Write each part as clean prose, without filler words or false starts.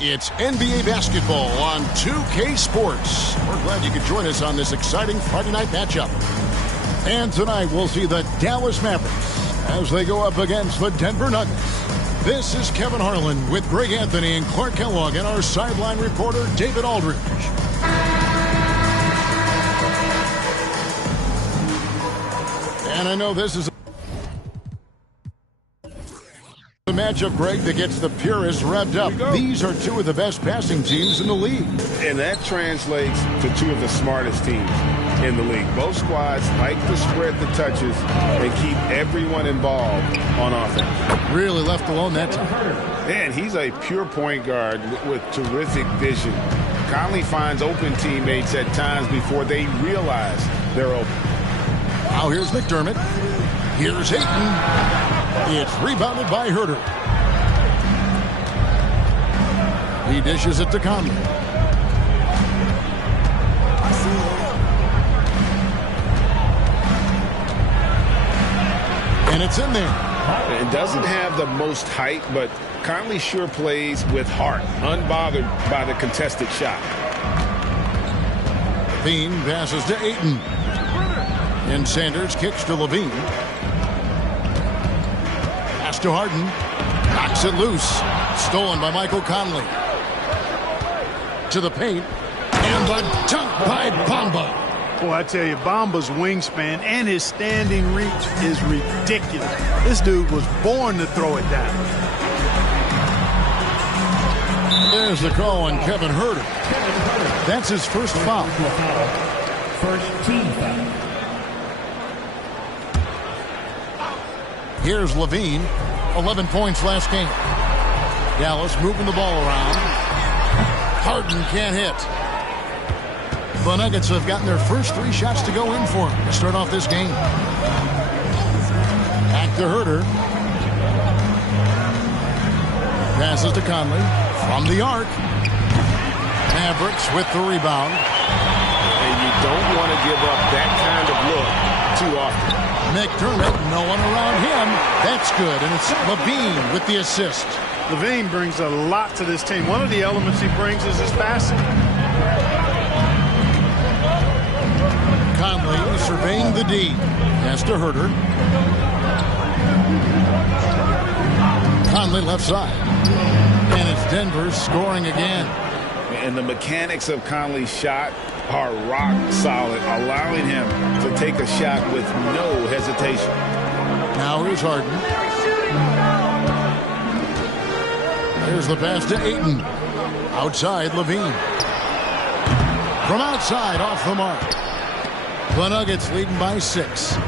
It's NBA basketball on 2K Sports. We're glad you could join us on this exciting Friday night matchup. And tonight we'll see the Dallas Mavericks as they go up against the Denver Nuggets. This is Kevin Harlan with Greg Anthony and Clark Kellogg and our sideline reporter David Aldridge. And I know this is a matchup, Greg, that gets the purists revved up. These are two of the best passing teams in the league. And that translates to two of the smartest teams. in the league. Both squads like to spread the touches and keep everyone involved on offense. Really left alone that time. And he's a pure point guard with terrific vision. Conley finds open teammates at times before they realize they're open. Now here's McDermott. Here's Ayton. It's rebounded by Herter. He dishes it to Conley. And it's in there. It doesn't have the most height, but Conley sure plays with heart, unbothered by the contested shot. Levine passes to Ayton. And Sanders kicks to Levine. Pass to Harden. Knocks it loose. Stolen by Michael Conley. To the paint. And the dunk by Bamba. Boy, I tell you, Bamba's wingspan and his standing reach is ridiculous. This dude was born to throw it down. There's the call on Kevin Herter. That's his first foul. First team foul. Here's Levine. 11 points last game. Dallas moving the ball around. Harden can't hit. The Nuggets have gotten their first 3 shots to go in for him to start off this game. Back to Herter. Passes to Conley. From the arc. Mavericks with the rebound. And you don't want to give up that kind of look too often. McDermott, no one around him. That's good. And it's Levine with the assist. Levine brings a lot to this team. One of the elements he brings is his passing. Conley surveying the D. Pass to Herter. Conley left side. And it's Denver scoring again. And the mechanics of Conley's shot are rock solid, allowing him to take a shot with no hesitation. Now here's Harden. There's the pass to Ayton. Outside, Levine. From outside, off the mark. The Nuggets leading by 6.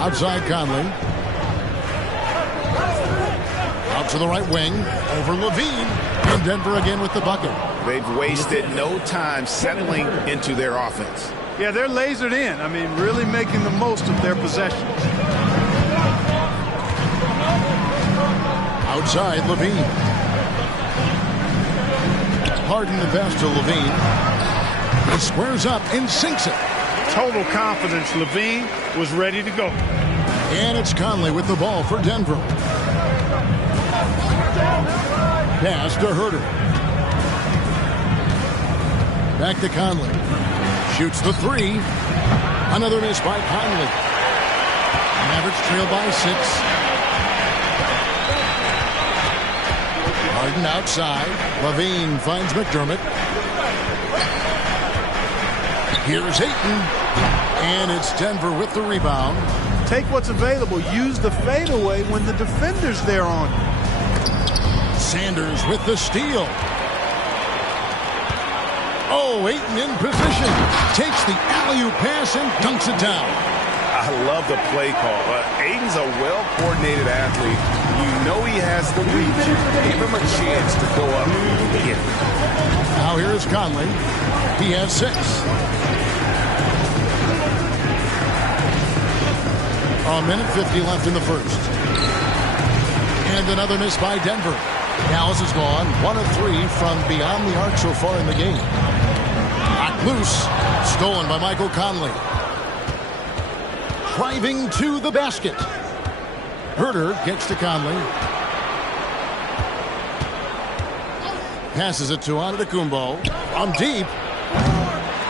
Outside Conley. Out to the right wing. Over Levine. And Denver again with the bucket. They've wasted no time settling into their offense. Yeah, they're lasered in. I mean, really making the most of their possessions. Outside, Levine. Harden the pass to Levine. He squares up and sinks it. Total confidence. Levine was ready to go. And it's Conley with the ball for Denver. Pass to Herter. Back to Conley. Shoots the 3. Another miss by Conley. Mavericks trail by 6. Harden outside. Levine finds McDermott. Here's Ayton. And it's Denver with the rebound. Take what's available. Use the fadeaway when the defender's there on you. Sanders with the steal. Oh, Ayton in position. Takes the alley-oop pass and dunks it down. I love the play call. Ayton's a well-coordinated athlete. You know he has the reach. Give him a chance to go up and get it. Now here's Conley. He has 6. A minute 50 left in the first. And another miss by Denver. Dallas has gone 1 of 3 from beyond the arc so far in the game. Knocked loose. Stolen by Michael Conley. Driving to the basket. Herter gets to Conley. Passes it to Antetokounmpo. From deep.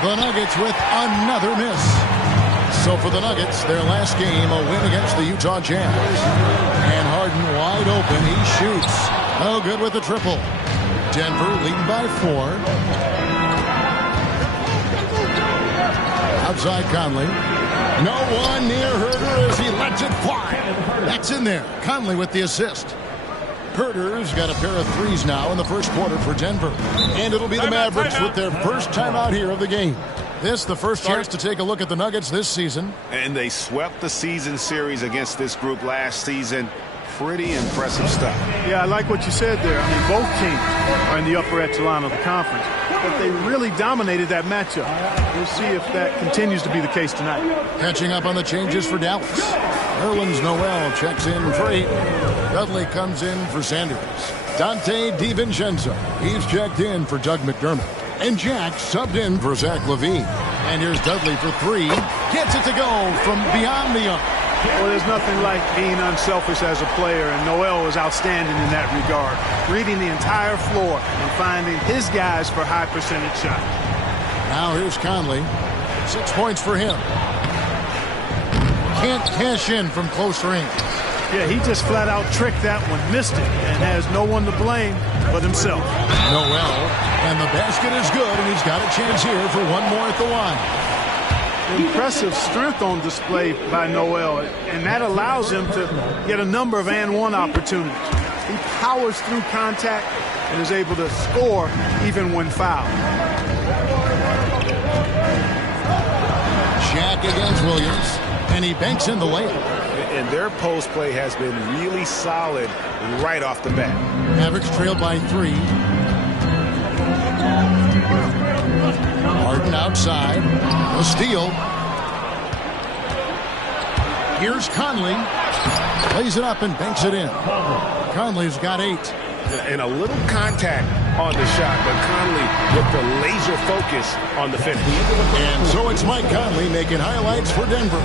The Nuggets with another miss. So for the Nuggets, their last game, a win against the Utah Jazz. And Harden wide open. He shoots. No good with the triple. Denver leading by 4. Outside Conley. No one near Herter as he lets it fly. That's in there. Conley with the assist. Herter's got a pair of threes now in the first quarter for Denver. And it'll be the Mavericks with their first timeout here of the game. This the first chance to take a look at the Nuggets this season. And they swept the season series against this group last season. Pretty impressive stuff. Yeah, I like what you said there. I mean, both teams are in the upper echelon of the conference, but they really dominated that matchup. We'll see if that continues to be the case tonight. Catching up on the changes for Dallas. Nerlens Noel checks in for 8. Dudley comes in for Sanders. Dante DiVincenzo, he's checked in for Doug McDermott. And Jack subbed in for Zach LaVine. And here's Dudley for 3. Gets it to go from beyond the arc. Well, there's nothing like being unselfish as a player, and Noel was outstanding in that regard. Reading the entire floor and finding his guys for high percentage shots. Now here's Conley. 6 points for him. Can't cash in from close range. Yeah, he just flat out tricked that one, missed it, and has no one to blame but himself. Noel, and the basket is good, and he's got a chance here for one more at the line. Impressive strength on display by Noel, and that allows him to get a number of and-one opportunities. He powers through contact and is able to score even when fouled. Jack against Williams, and he banks in the layup. And their post play has been really solid right off the bat. Mavericks trailed by 3. Harden outside. A steal. Here's Conley. Lays it up and banks it in. Conley's got 8. And a little contact on the shot, but Conley with the laser focus on the finish. And so it's Mike Conley making highlights for Denver.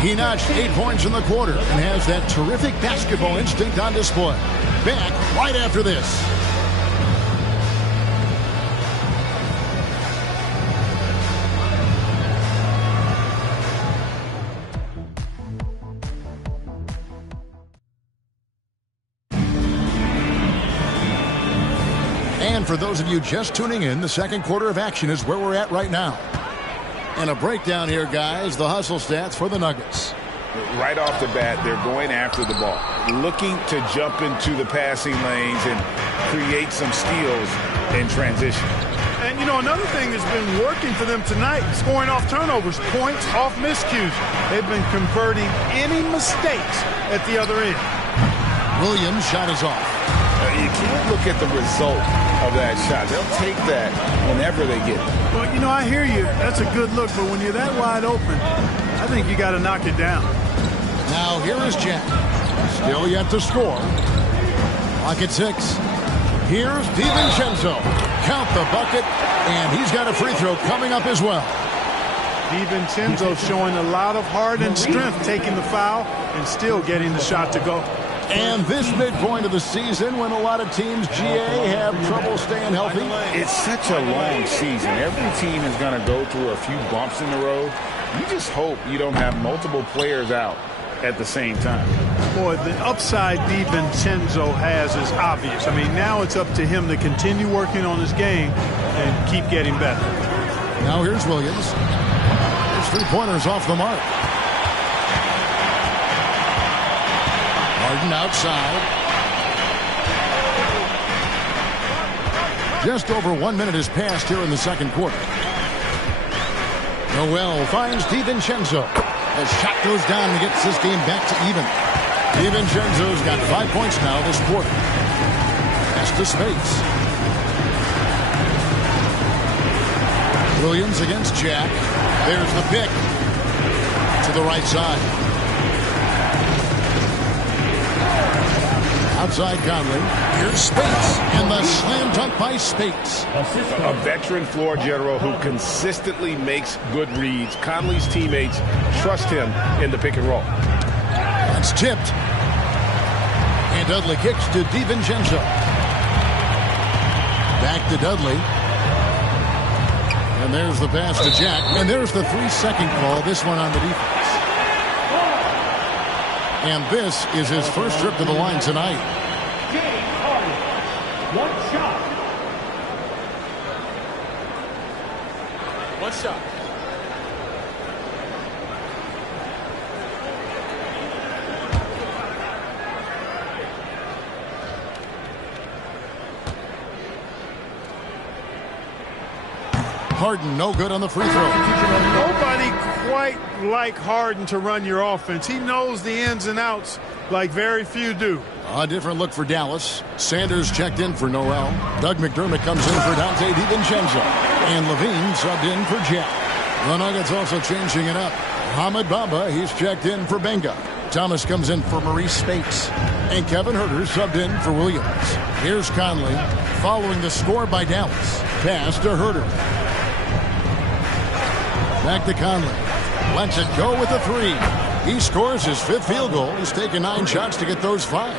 He notched 8 points in the quarter and has that terrific basketball instinct on display. Back right after this. And for those of you just tuning in, the second quarter of action is where we're at right now. And a breakdown here, guys, the hustle stats for the Nuggets. Right off the bat, they're going after the ball, looking to jump into the passing lanes and create some steals in transition. And, you know, another thing that's been working for them tonight, scoring off turnovers, points off miscues. They've been converting any mistakes at the other end. Williams' shot is off. You can't look at the result of that shot. They'll take that whenever they get it. Well, you know, I hear you. That's a good look, but when you're that wide open, I think you got to knock it down. Now here is Jack. Still yet to score. Clock at 6. Here's DiVincenzo. Count the bucket, and he's got a free throw coming up as well. DiVincenzo showing a lot of heart and strength, taking the foul and still getting the shot to go. And this midpoint of the season, when a lot of teams, GA, have trouble staying healthy. It's such a long season. Every team is going to go through a few bumps in the road. You just hope you don't have multiple players out at the same time. Boy, the upside DiVincenzo has is obvious. I mean, now it's up to him to continue working on his game and keep getting better. Now here's Williams. His three-pointers off the mark. Harden outside. Just over 1 minute has passed here in the second quarter. Noel finds DiVincenzo. The shot goes down and gets this game back to even. DiVincenzo's got 5 points now this quarter. Pass to space. Williams against Jack. There's the pick. To the right side. Outside Conley. Here's Spates. And the slam dunk by Spates. A veteran floor general who consistently makes good reads. Conley's teammates trust him in the pick and roll. That's tipped. And Dudley kicks to DiVincenzo. Back to Dudley. And there's the pass to Jack. And there's the 3-second call. This one on the defense. And this is his first trip to the line tonight. One shot. One shot. Harden, no good on the free throw. Nobody quite like Harden to run your offense. He knows the ins and outs like very few do. A different look for Dallas. Sanders checked in for Noel. Doug McDermott comes in for Dante DiVincenzo. And Levine subbed in for Jack. The Nuggets also changing it up. Hamid Bamba, he's checked in for Benga. Thomas comes in for Maurice Spates. And Kevin Huerter subbed in for Williams. Here's Conley following the score by Dallas. Pass to Huerter. Back to Conley. Lets it go with a three. He scores his 5th field goal. He's taken 9 shots to get those 5.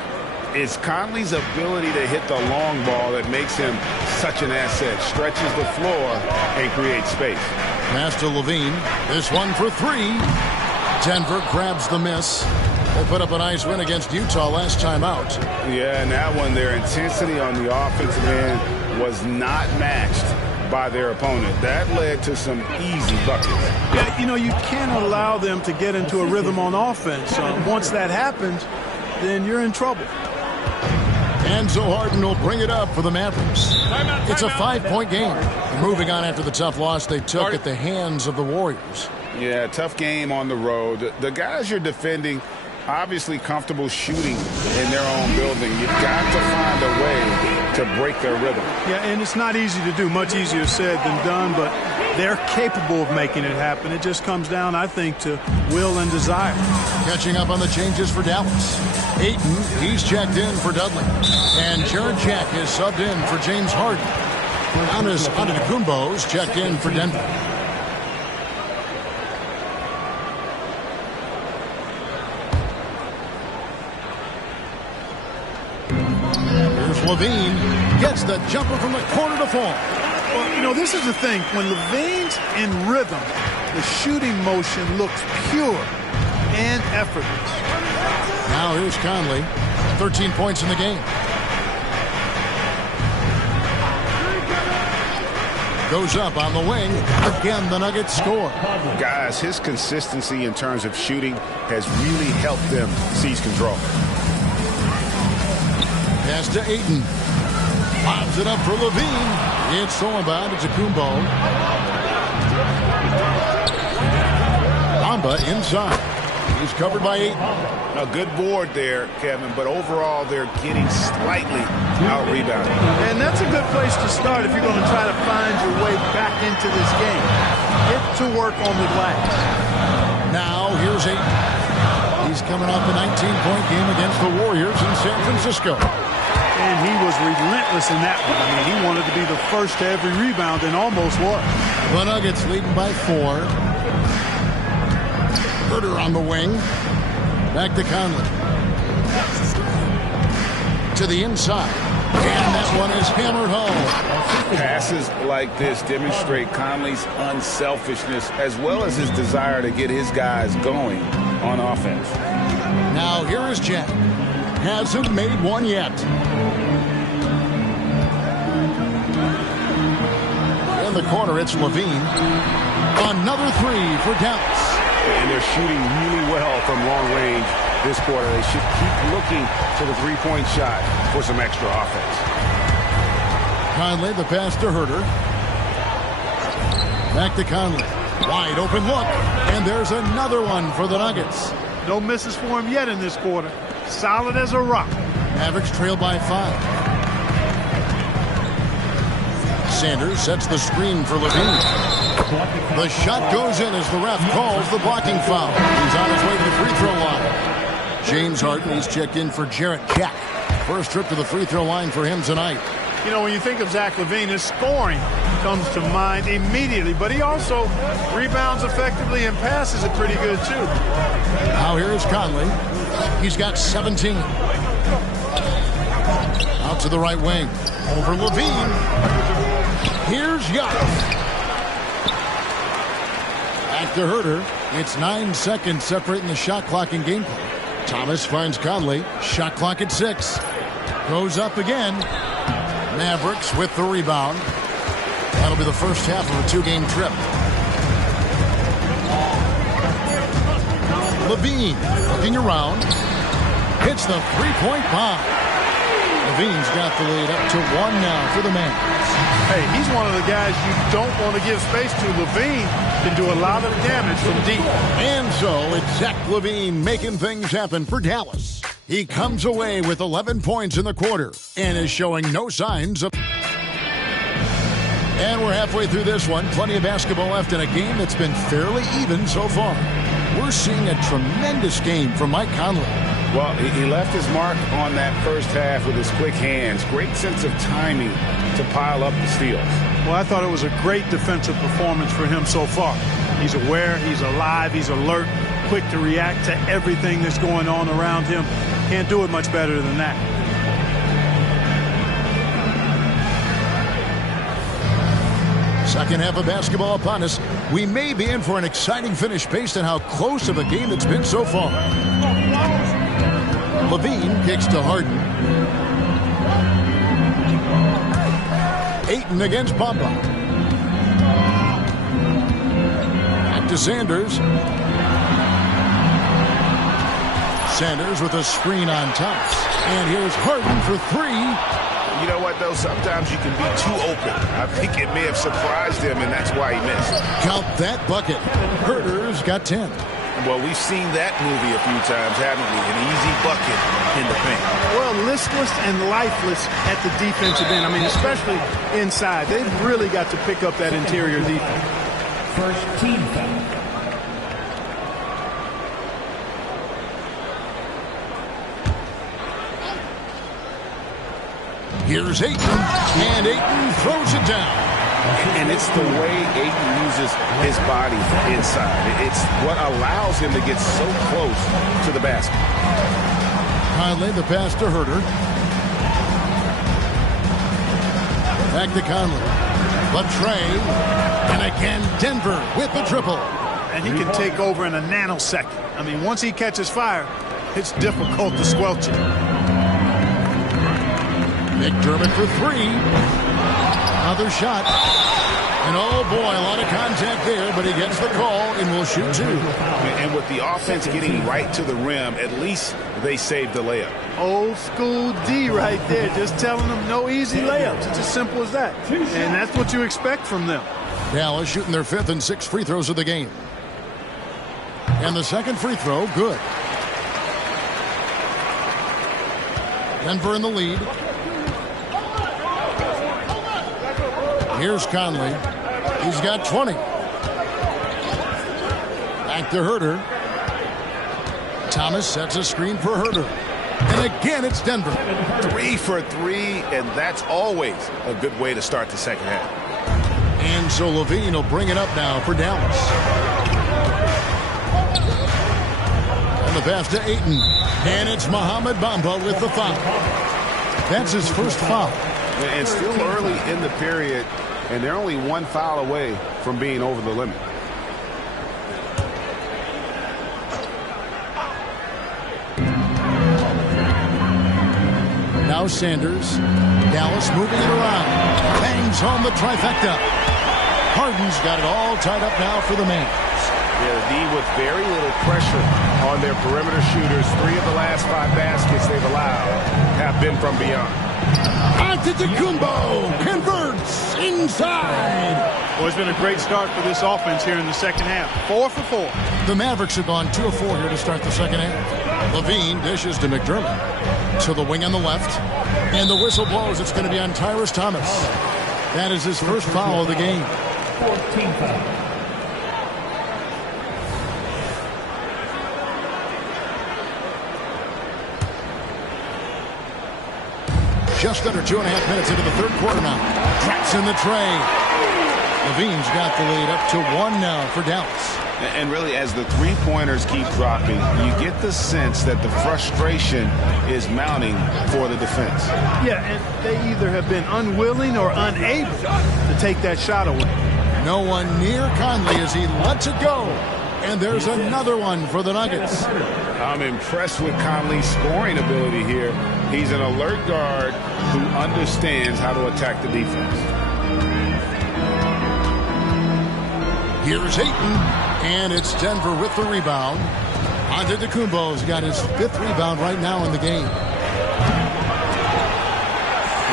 It's Conley's ability to hit the long ball that makes him such an asset. Stretches the floor and creates space. Pass to Levine. This one for 3. Denver grabs the miss. They put up a nice win against Utah last time out. Yeah, and that one, their intensity on the offensive end was not matched by their opponent. That led to some easy buckets. Yeah, you know, you can't allow them to get into a rhythm on offense. Once that happens, then you're in trouble. Enzo Harden will bring it up for the Mavericks. It's a 5-point game. Moving on after the tough loss they took at the hands of the Warriors. Yeah, tough game on the road. The guys you're defending, obviously comfortable shooting in their own building. You've got to find a way to break their rhythm. Yeah, and it's not easy to do. Much easier said than done, but they're capable of making it happen. It just comes down, I think, to will and desire. Catching up on the changes for Dallas. Ayton, he's checked in for Dudley. And Jared Jack is subbed in for James Harden. Giannis Antetokounmpo's checked in for Denver. Here's Levine. Gets the jumper from the corner to fall. Well, you know, this is the thing. When Levine's in rhythm, the shooting motion looks pure and effortless. Now here's Conley. 13 points in the game. Goes up on the wing. Again, the Nuggets score. Guys, his consistency in terms of shooting has really helped them seize control. Pass to Ayton. Lobs it up for Levine. It's thrown by Antetokounmpo. Bamba inside. He's covered by Ayton. A good board there, Kevin, but overall they're getting slightly out-rebounded. And that's a good place to start if you're going to try to find your way back into this game. Get to work on the glass. Now here's Ayton. He's coming off a 19-point game against the Warriors in San Francisco. And he was relentless in that one. I mean, he wanted to be the first to every rebound and almost was. The Nuggets leading by 4. Huerter on the wing. Back to Conley. To the inside. And that one is hammered home. Passes like this demonstrate Conley's unselfishness as well as his desire to get his guys going on offense. Now here is Jack. Hasn't made one yet. In the corner, it's Levine. Another 3 for Dallas. And they're shooting really well from long range this quarter. They should keep looking for the three-point shot for some extra offense. Conley, the pass to Huerter. Back to Conley. Wide open look. And there's another one for the Nuggets. No misses for him yet in this quarter. Solid as a rock. Mavericks trail by 5. Sanders sets the screen for Levine. The shot goes in as the ref calls the blocking foul. He's on his way to the free throw line. James Harden, he's checked in for Jarrett Jack. First trip to the free throw line for him tonight. You know, when you think of Zach LaVine, his scoring comes to mind immediately, but he also rebounds effectively and passes it pretty good, too. Now here's Conley. He's got 17. Out to the right wing. Over Levine. Here's Giannis. Back to Huerter. It's 9 seconds separating the shot clock and game clock. Thomas finds Conley. Shot clock at 6. Goes up again. Mavericks with the rebound. That'll be the first half of a 2-game trip. Levine looking around. Hits the 3-point bomb. Levine's got the lead up to 1 now for the Mavericks. Hey, he's one of the guys you don't want to give space to. Levine can do a lot of damage from deep. And so it's Zach LaVine making things happen for Dallas. He comes away with 11 points in the quarter and is showing no signs of... And we're halfway through this one. Plenty of basketball left in a game that's been fairly even so far. We're seeing a tremendous game from Mike Conley. Well, he left his mark on that first half with his quick hands. Great sense of timing to pile up the steals. Well, I thought it was a great defensive performance for him so far. He's aware, he's alive, he's alert, quick to react to everything that's going on around him. Can't do it much better than that. Second half of basketball upon us. We may be in for an exciting finish based on how close of a game it's been so far. Levine kicks to Harden. Ayton against Bamba. Back to Sanders. Sanders with a screen on Thomas. And here's Harden for 3. You know what, though? Sometimes you can be too open. I think it may have surprised him, and that's why he missed. Count that bucket. Herter's got 10. Well, we've seen that movie a few times, haven't we? An easy bucket in the paint. Well, listless and lifeless at the defensive end. I mean, especially inside. They've really got to pick up that interior defense. First team foul. Here's Ayton, and Ayton throws it down. And it's the way Ayton uses his body inside. It's what allows him to get so close to the basket. Conley, the pass to Herter. Back to Conley. Latrey, and again Denver with the triple. And he can take over in a nanosecond. I mean, once he catches fire, it's difficult to squelch it. McDermott for 3. Another shot. And oh boy, a lot of contact there, but he gets the call and will shoot 2. And with the offense getting right to the rim, at least they saved the layup. Old school D right there, just telling them no easy layups. It's as simple as that. And that's what you expect from them. Dallas shooting their 5th and 6th free throws of the game. And the second free throw, good. Denver in the lead. Here's Conley. He's got 20. Back to Herter. Thomas sets a screen for Herter. And again, it's Denver. 3 for 3, and that's always a good way to start the second half. And so Levine will bring it up now for Dallas. And the pass to Ayton. And it's Mohamed Bamba with the foul. That's his first foul. And still early in the period, and they're only 1 foul away from being over the limit. Now Sanders. Dallas moving it around. Bangs home the trifecta. Harden's got it all tied up now for the Mavs. Yeah, the D with very little pressure on their perimeter shooters. 3 of the last 5 baskets they've allowed have been from beyond. Antetokounmpo converts inside. Well, it's been a great start for this offense here in the second half. 4 for 4. The Mavericks have gone 2 of 4 here to start the second half. Levine dishes to McDermott. To the wing on the left. And the whistle blows. It's going to be on Tyrus Thomas. That is his first foul of the game. 14 foul. Just under 2.5 minutes into the third quarter now. Traps in the tray. Levine's got the lead up to 1 now for Dallas. And really, as the three-pointers keep dropping, you get the sense that the frustration is mounting for the defense. Yeah, and they either have been unwilling or unable to take that shot away. No one near Conley as he lets it go. And there's another one for the Nuggets. I'm impressed with Conley's scoring ability here. He's an alert guard who understands how to attack the defense. Here's Ayton, and it's Denver with the rebound. Antetokounmpo's got his 5th rebound right now in the game.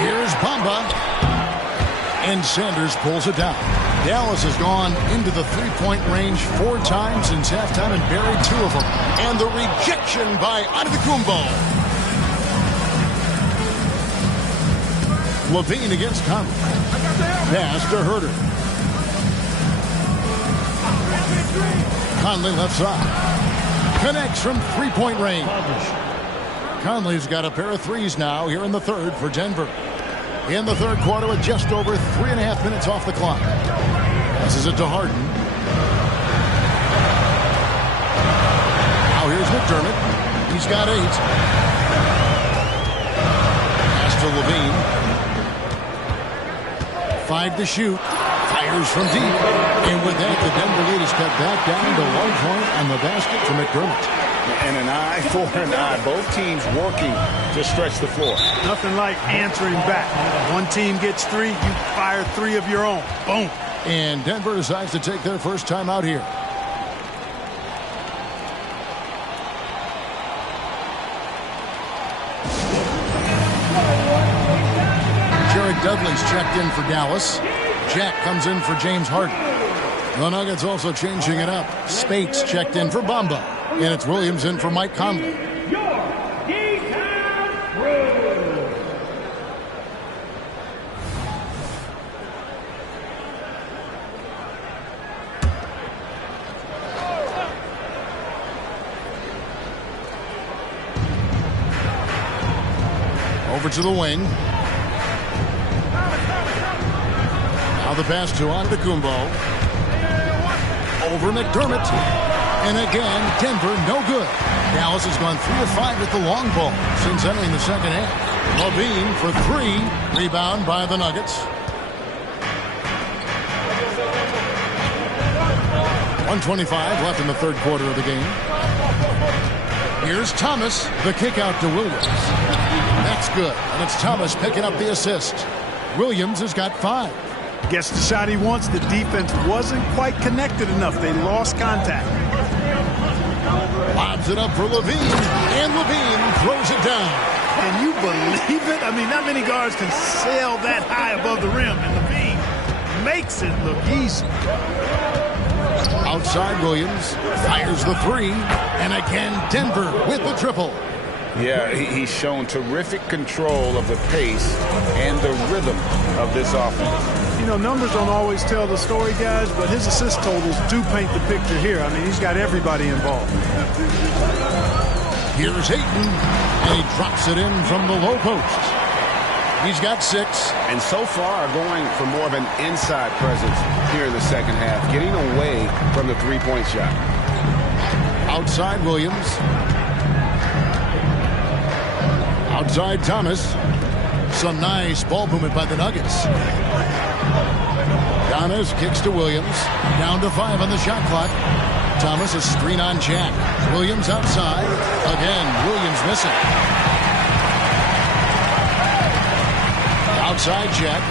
Here's Bamba. And Sanders pulls it down. Dallas has gone into the three-point range 4 times since halftime and buried 2 of them. And the rejection by Antetokounmpo. Levine against Conley. Pass to Herter. Conley left side. Connects from three-point range. Conley's got a pair of threes now here in the third for Denver. In the third quarter with just over 3.5 minutes off the clock. This is it to Harden. Now here's McDermott. He's got 8. Pass to Levine. 5 to shoot. Fires from deep. And with that, the Denver lead is cut back down to 1 point on the basket for McDermott. And an eye for an eye. Both teams working to stretch the floor. Nothing like answering back. One team gets 3, you fire 3 of your own. Boom. And Denver decides to take their first time out here. Jared Dudley's checked in for Dallas. Jack comes in for James Harden. The Nuggets also changing it up. Spates checked in for Bamba. And it's Williams in for Mike Conley. Over to the wing. Now the pass to Antetokounmpo. Over McDermott. And again, Denver no good. Dallas has gone 3 of 5 with the long ball since entering the second half. Levine for 3. Rebound by the Nuggets. 1:25 left in the third quarter of the game. Here's Thomas. The kick out to Williams. That's good. And it's Thomas picking up the assist. Williams has got 5. Gets the shot he wants. The defense wasn't quite connected enough. They lost contact. Lobs it up for Levine. And Levine throws it down. Can you believe it? I mean, not many guards can sail that high above the rim. And Levine makes it look easy. Outside Williams. Fires the 3. And again, Denver with the triple. Yeah, he's shown terrific control of the pace and the rhythm of this offense. You know, numbers don't always tell the story, guys, but his assist totals do paint the picture here. I mean, he's got everybody involved. Here's Ayton, and he drops it in from the low post. He's got 6. And so far going for more of an inside presence here in the second half, getting away from the three-point shot. Outside Williams. Outside Thomas. Some nice ball movement by the Nuggets. Giannis kicks to Williams. Down to 5 on the shot clock. Thomas a screen on Jack. Williams outside. Again, Williams missing. Outside Jack.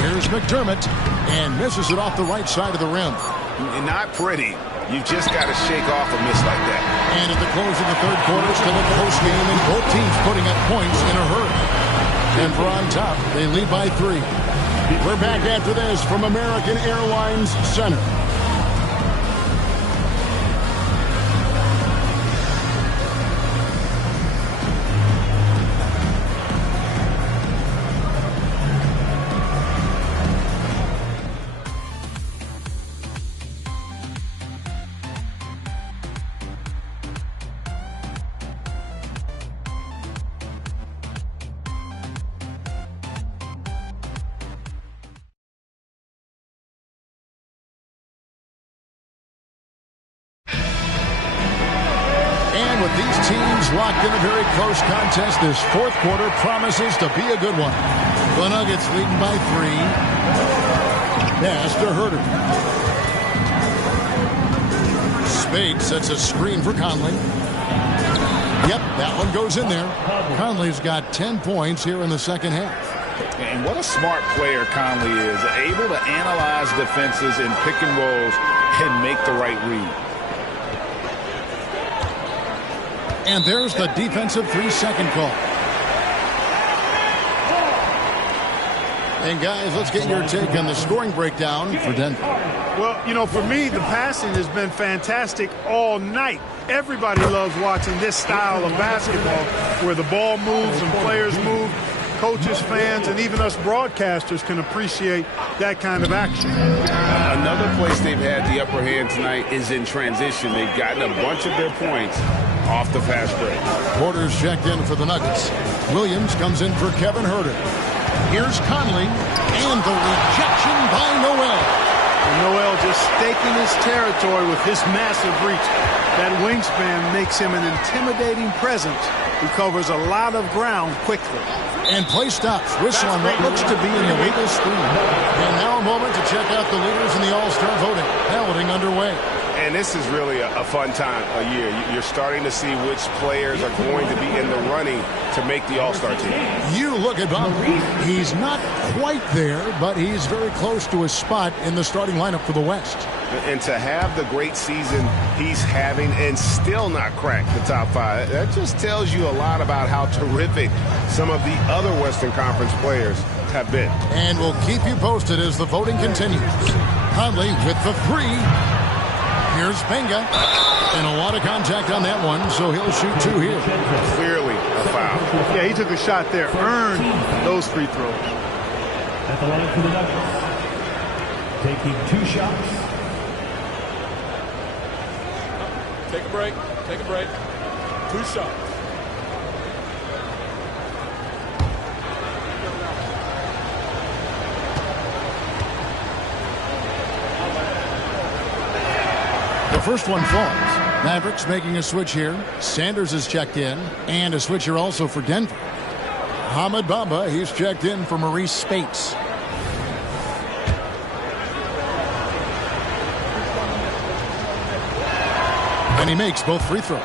Here's McDermott. And misses it off the right side of the rim. Not pretty. You've just got to shake off a miss like that. And at the close of the third quarter, still a close game, and both teams putting up points in a hurry. Denver on top. They lead by 3. We're back after this from American Airlines Center. With these teams locked in a very close contest, this fourth quarter promises to be a good one. The Nuggets leading by 3. Pass to Herter. Spade sets a screen for Conley. Yep, that one goes in there. Conley's got 10 points here in the second half. And what a smart player Conley is. Able to analyze defenses in pick and rolls and make the right read. And there's the defensive 3-second call. And guys, let's get your take on the scoring breakdown for Denver. Well, you know, for me, the passing has been fantastic all night. Everybody loves watching this style of basketball where the ball moves and players move. Coaches, fans, and even us broadcasters can appreciate that kind of action. Another place they've had the upper hand tonight is in transition. They've gotten a bunch of their points off the fast break. Porter's checked in for the Nuggets. Williams comes in for Kevin Huerter. Here's Conley, and the rejection by Noel. And Noel just staking his territory with his massive reach. That wingspan makes him an intimidating presence. He covers a lot of ground quickly. And play stops. Whistle on what looks to be an illegal screen. And now a moment to check out the leaders in the All-Star voting. Balloting underway. And this is really a fun time of year. You're starting to see which players are going to be in the running to make the All-Star team. You look at Bob. He's not quite there, but he's very close to his spot in the starting lineup for the West. And to have the great season he's having and still not crack the top 5, that just tells you a lot about how terrific some of the other Western Conference players have been. And we'll keep you posted as the voting continues. Conley with the 3. Here's Benga. And a lot of contact on that one, so he'll shoot 2 here. Clearly a foul. Yeah, he took a shot there. Earned those free throws. At the line for the Nuggets. Taking 2 shots. Take a break. Take a break. 2 shots. The first one falls. Mavericks making a switch here. Sanders is checked in. And a switch here also for Denver. Hamid Bamba, he's checked in for Maurice Spates. And he makes both free throws.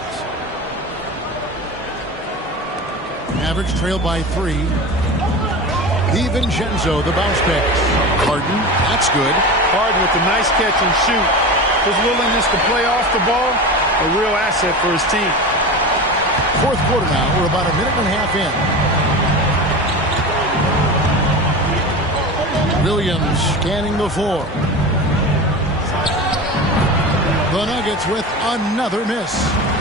Mavericks trail by 3. DiVincenzo, the bounce pass. Harden, that's good. Harden with the nice catch and shoot. His willingness to play off the ball, a real asset for his team. Fourth quarter now. We're about a minute and a half in. Williams scanning the floor. The Nuggets with another miss.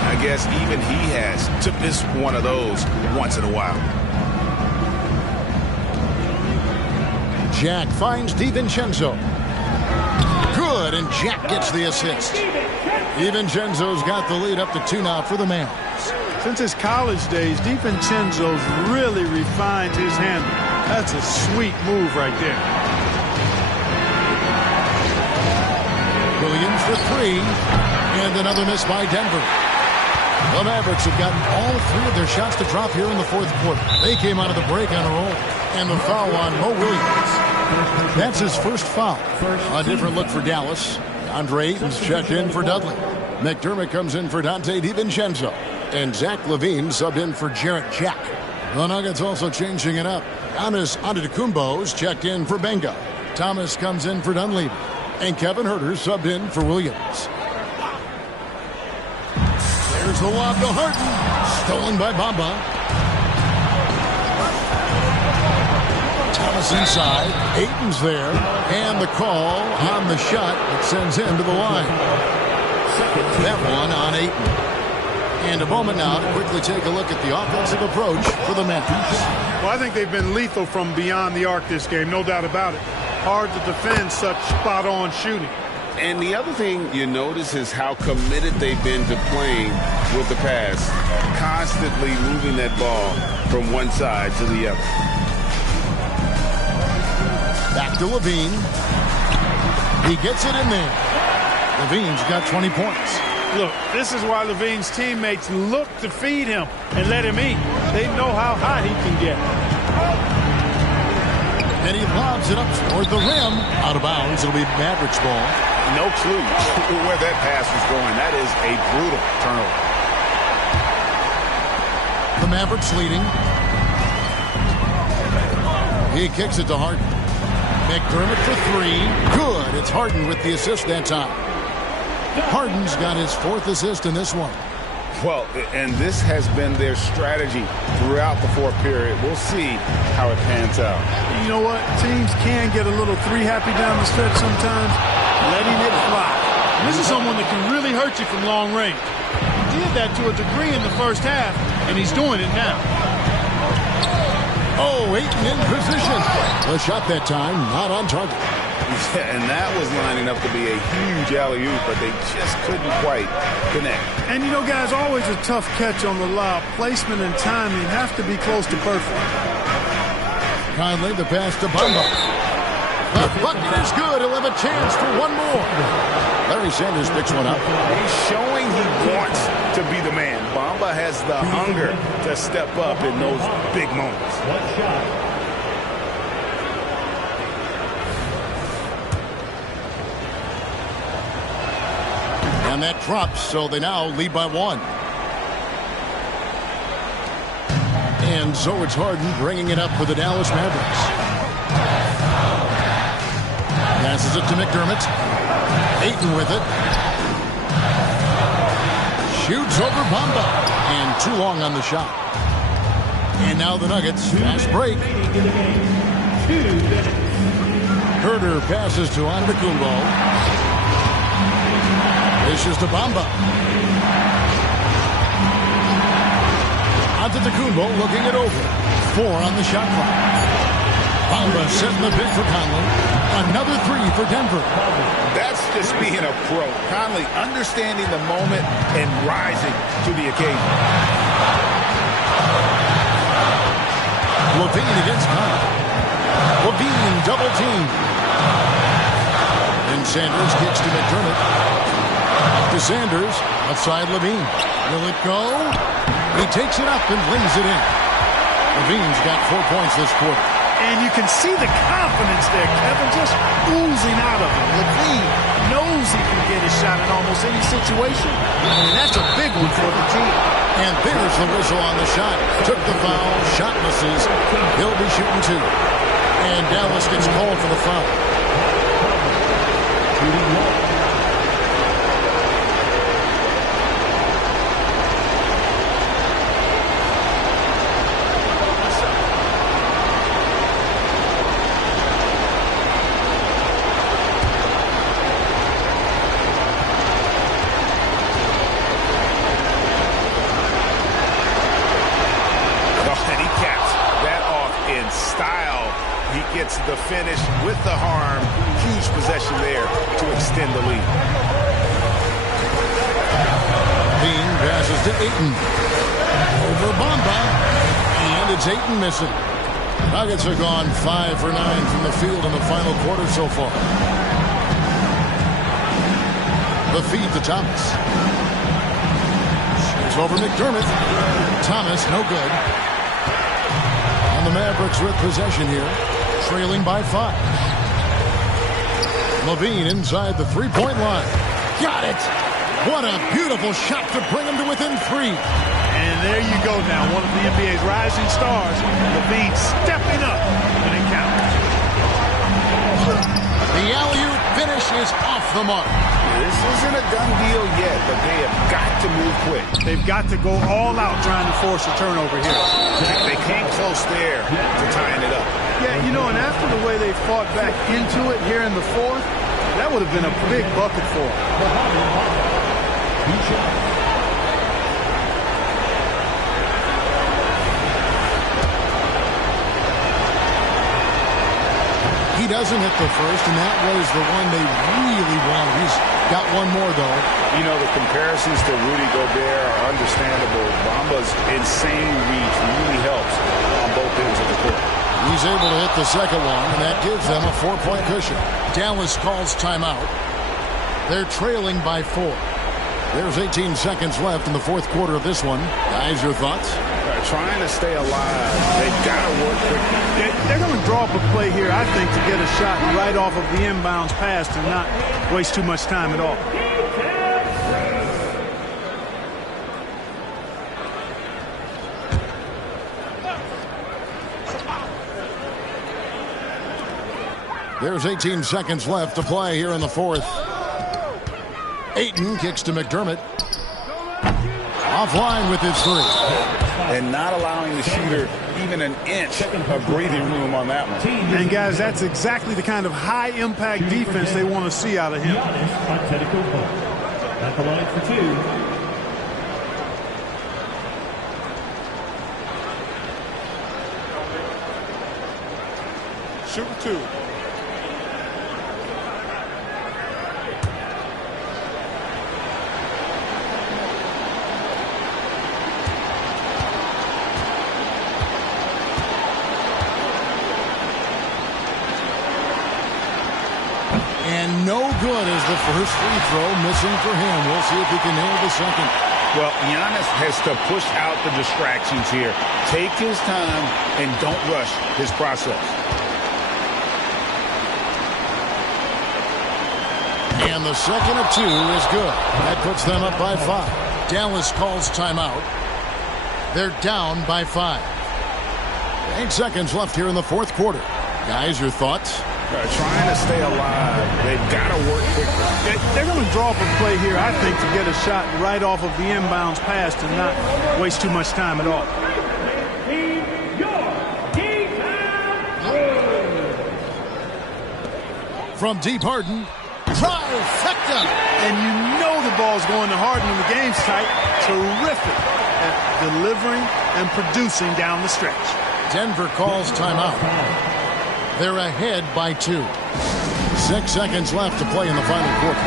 I guess even he has to miss one of those once in a while. Jack finds DiVincenzo. Good, and Jack gets the assist. DiVincenzo's got the lead up to 2 now for the Mavs. Since his college days, DiVincenzo's really refined his handle. That's a sweet move right there. Williams for 3, and another miss by Denver. The Mavericks have gotten all 3 of their shots to drop here in the fourth quarter. They came out of the break on a roll, and the foul on Mo Williams. That's his first foul. A different look for Dallas. Andre Ayton's checked in for Dudley. McDermott comes in for Dante DiVincenzo. And Zach LaVine subbed in for Jarrett Jack. The Nuggets also changing it up. Giannis Antetokounmpo's checked in for Benga. Thomas comes in for Dunleavy. And Kevin Huerter subbed in for Williams. There's the lob to Harden. Stolen by Bamba. Thomas inside. Ayton's there. And the call on the shot that sends him to the line. That one on Ayton. And a moment now to quickly take a look at the offensive approach for the Memphis. Well, I think they've been lethal from beyond the arc this game, no doubt about it. Hard to defend such spot-on shooting. And the other thing you notice is how committed they've been to playing with the pass, constantly moving that ball from one side to the other. Back to LaVine. He gets it in there. LaVine's got 20 points. Look, this is why LaVine's teammates look to feed him and let him eat. They know how hot he can get. And he lobs it up toward the rim. Out of bounds. It'll be Mavericks ball. No clue where that pass was going. That is a brutal turnover. The Mavericks leading. He kicks it to Harden. McDermott for 3. Good. It's Harden with the assist that time. Harden's got his 4th assist in this one. Well, and this has been their strategy throughout the fourth period. We'll see how it pans out. You know what? Teams can get a little three happy down the stretch sometimes, letting it fly. And this is someone that can really hurt you from long range. He did that to a degree in the first half, and he's doing it now. Oh, Ayton in position. The shot that time, not on target. Yeah, and that was lining up to be a huge alley-oop, but they just couldn't quite connect. And, you know, guys, always a tough catch on the lob. Placement and timing have to be close to perfect. Conley, the pass to Bamba. The bucket is good. He'll have a chance for one more. Larry Sanders picks one up. He's showing he wants to be the man. Bamba has the hunger to step up in those big moments. One shot. And that drops, so they now lead by one. And so it's Harden bringing it up for the Dallas Mavericks. Passes it to McDermott. Ayton with it. Shoots over Bamba. And too long on the shot. And now the Nuggets. Fast break. Herder passes to Antetokounmpo. Dishes to Bamba. Antetokounmpo looking it over. 4 on the shot clock. Bamba setting the pick for Conley. Another 3 for Denver. That's just being a pro. Conley understanding the moment and rising to the occasion. Levine against Conley. Levine double team. And Sanders kicks to McDermott. To Sanders, outside Levine. Will it go? He takes it up and lays it in. Levine's got 4 points this quarter. And you can see the confidence there, Kevin, just oozing out of him. Levine knows he can get his shot in almost any situation. And that's a big one for the team. And there's the whistle on the shot. Took the foul, shot misses. He'll be shooting 2. And Dallas gets called for the foul. The finish with the harm. Huge possession there to extend the lead. Bean passes to Ayton. Over Bamba. And it's Ayton missing. Nuggets have gone 5 for 9 from the field in the final quarter so far. The feed to Thomas. Shoots over McDermott. Thomas, no good. And the Mavericks with possession here. Trailing by 5. Levine inside the three-point line. Got it! What a beautiful shot to bring him to within 3. And there you go now. One of the NBA's rising stars. Levine stepping up when it counts. The alley-oop finish is off the mark. This isn't a done deal yet, but they have got to move quick. They've got to go all out trying to force a turnover here. They came close there to tying it up. Yeah, you know, and after the way they fought back into it here in the fourth, that would have been a big bucket for them. He doesn't hit the first, and that was the one they really wanted. He's got one more, though. You know, the comparisons to Rudy Gobert are understandable. Bamba's insane reach really helps on both ends of the court. He's able to hit the second one, and that gives them a 4-point cushion. Dallas calls timeout. They're trailing by 4. There's 18 seconds left in the fourth quarter of this one. Guys, your thoughts? Trying to stay alive. They've got to work quickly. They're going to draw up a play here, I think, to get a shot right off of the inbounds pass and not waste too much time at all. There's 18 seconds left to play here in the fourth. Ayton kicks to McDermott. Offline with his three. And not allowing the shooter even an inch of breathing room on that one. And, guys, that's exactly the kind of high-impact defense they want to see out of him. At the line for two. Shooting two. And no good as the first free throw missing for him. We'll see if he can nail the second. Well, Giannis has to push out the distractions here. Take his time and don't rush his process. And the second of two is good. That puts them up by 5. Dallas calls timeout. They're down by 5. 8 seconds left here in the fourth quarter. Guys, your thoughts? Trying to stay alive. They've got to work quickly. They're going to draw up a play here, I think, to get a shot right off of the inbounds pass and not waste too much time at all. From deep Harden. Trifecta! And you know the ball's going to Harden when the game's tight. Terrific at delivering and producing down the stretch. Denver calls timeout. They're ahead by 2. 6 seconds left to play in the final quarter.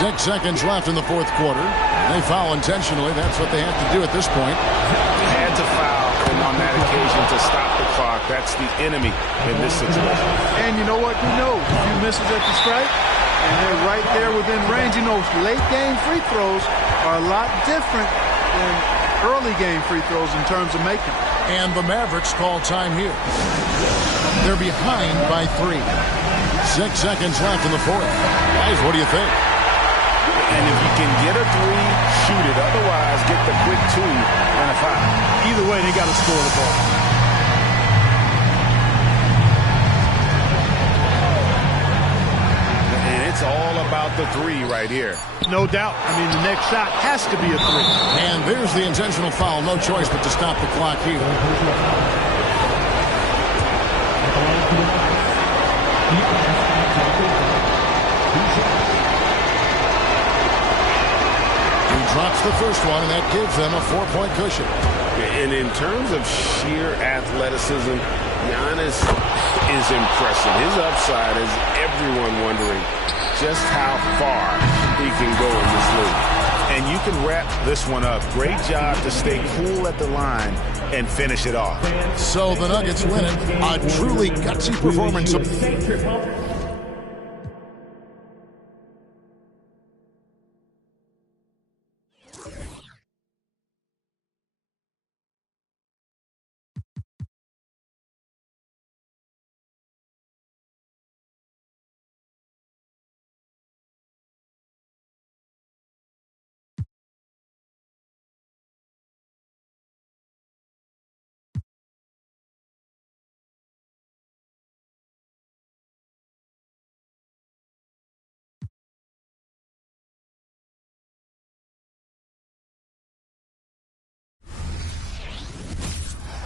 Six seconds left in the fourth quarter. They foul intentionally. That's what they have to do at this point. Had to foul, and on that occasion to stop the clock. That's the enemy in this situation. And you know what? You know, a few misses at the strike, and they're right there within range. You know, late game free throws are a lot different than early game free throws in terms of making. And the Mavericks call time here. They're behind by 3. 6 seconds left in the fourth. Guys, what do you think? And if you can get a 3, shoot it. Otherwise, get the quick 2 and a foul. Either way, they got to score the ball. And it's all about the 3 right here. No doubt. I mean, the next shot has to be a 3. And there's the intentional foul. No choice but to stop the clock here. Drops the first one, and that gives them a 4-point cushion. And in terms of sheer athleticism, Giannis is impressive. His upside is everyone wondering just how far he can go in this league. And you can wrap this one up. Great job to stay cool at the line and finish it off. So the Nuggets win it. A truly gutsy performance.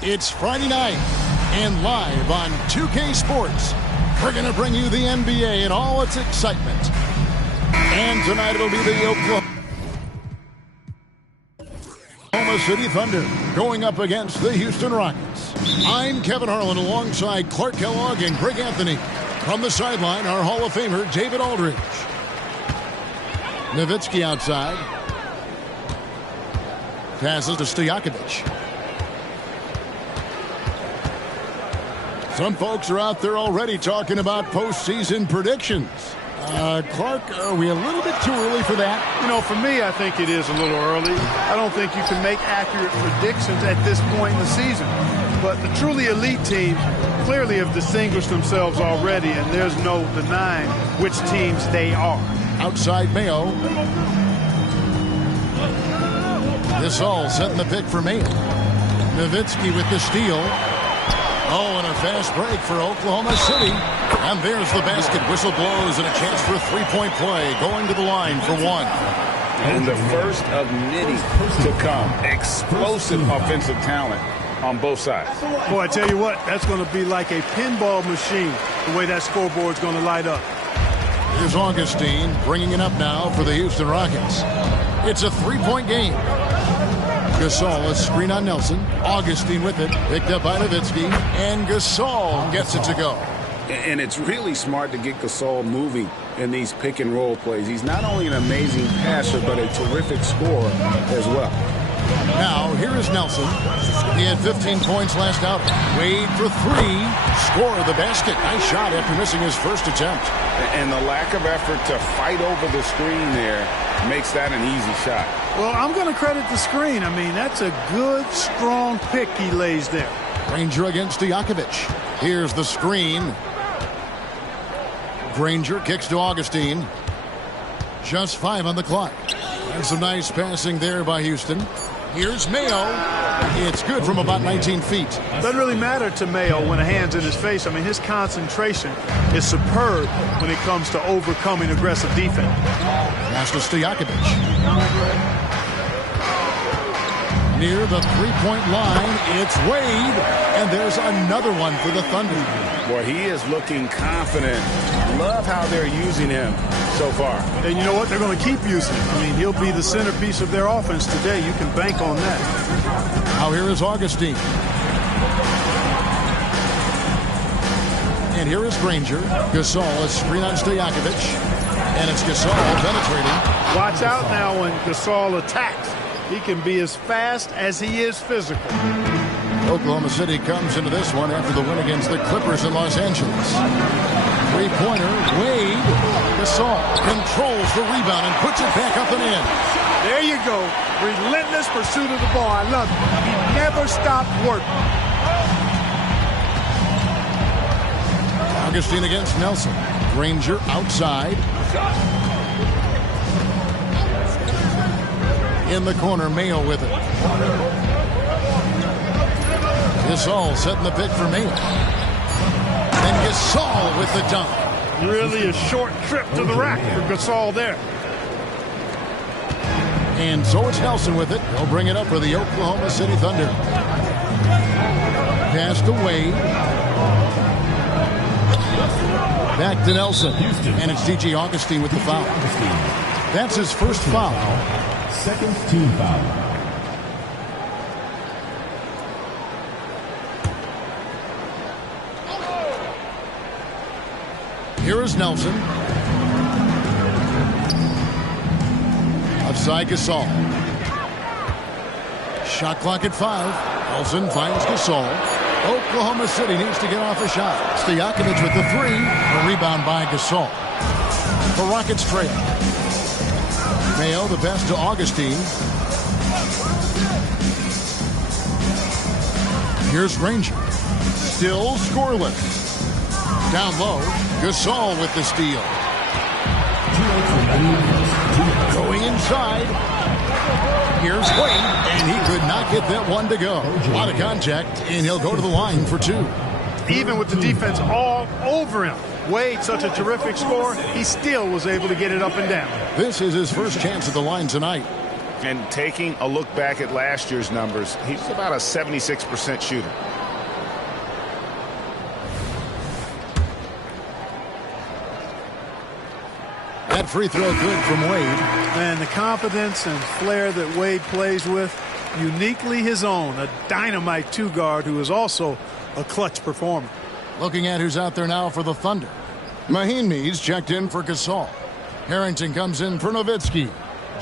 It's Friday night, and live on 2K Sports, we're going to bring you the NBA and all its excitement. And tonight it'll be the Oklahoma City Thunder going up against the Houston Rockets. I'm Kevin Harlan alongside Clark Kellogg and Greg Anthony. From the sideline, our Hall of Famer, David Aldridge. Nowitzki outside. Passes to Stojakovic. Some folks are out there already talking about postseason predictions. Clark, are we a little bit too early for that? You know, for me, I think it is a little early. I don't think you can make accurate predictions at this point in the season. But the truly elite teams clearly have distinguished themselves already, and there's no denying which teams they are. Outside Mayo. This all setting the pick for Mayo. Nowitzki with the steal. Oh, and a a fast break for Oklahoma City. And there's the basket. Whistle blows and a chance for a three-point play. Going to the line for one. And the first of many to come. Explosive offensive talent on both sides. Boy, I tell you what, that's going to be like a pinball machine, the way that scoreboard's going to light up. Here's Augustine bringing it up now for the Houston Rockets. It's a three-point game. Gasol, a screen on Nelson. Augustine with it, picked up by Nowitzki, and Gasol gets it to go. And it's really smart to get Gasol moving in these pick and roll plays. He's not only an amazing passer, but a terrific scorer as well. Now, here is Nelson. He had 15 points last out. Wade for three. Score the basket. Nice shot after missing his first attempt. And the lack of effort to fight over the screen there makes that an easy shot. Well, I'm going to credit the screen. I mean, that's a good, strong pick he lays there. Granger against Stojakovic. Here's the screen. Granger kicks to Augustine. Just 5 on the clock. And some nice passing there by Houston. Here's Mayo. It's good from about 19 feet. Doesn't really matter to Mayo when a hand's in his face. I mean, his concentration is superb when it comes to overcoming aggressive defense. Pass to Stojakovic. Near the three-point line, it's Wade. And there's another one for the Thunder. Boy, he is looking confident. Love how they're using him so far. And you know what? They're going to keep using him. I mean, he'll be the centerpiece of their offense today. You can bank on that. Now here is Augustine. And here is Granger. Gasol, a screen on Stojakovic. And it's Gasol penetrating. Watch out now when Gasol attacks. He can be as fast as he is physical. Oklahoma City comes into this one after the win against the Clippers in Los Angeles. Three-pointer, Wade. Gasol controls the rebound and puts it back up and in. There you go. Relentless pursuit of the ball. I love it. He never stopped working. Augustine against Nelson. Granger outside. In the corner, Mayo with it. Gasol setting the pick for Mayo. And Gasol with the dunk. Really a short trip to the rack for Gasol there. And so it's Nelson with it. He'll bring it up for the Oklahoma City Thunder. Pass to Wade. Back to Nelson. And it's DJ Augustine with the foul. That's his first foul. Second team foul. Here is Nelson. Outside Gasol. Shot clock at 5. Nelson finds Gasol. Oklahoma City needs to get off a shot. Stojakovic with the 3. A rebound by Gasol. The Rockets trail. Mayo the pass to Augustine. Here's Granger. Still scoreless. Down low, Gasol with the steal. Going inside. Here's Wade, and he could not get that one to go. A lot of contact, and he'll go to the line for 2. Even with the defense all over him, Wade, such a terrific scorer, he still was able to get it up and down. This is his first chance at the line tonight. And taking a look back at last year's numbers, he's about a 76% shooter. That free throw good from Wade. Man, the confidence and flair that Wade plays with, uniquely his own. A dynamite two-guard who is also a clutch performer. Looking at who's out there now for the Thunder. Mahinmi's checked in for Gasol. Harrington comes in for Nowitzki.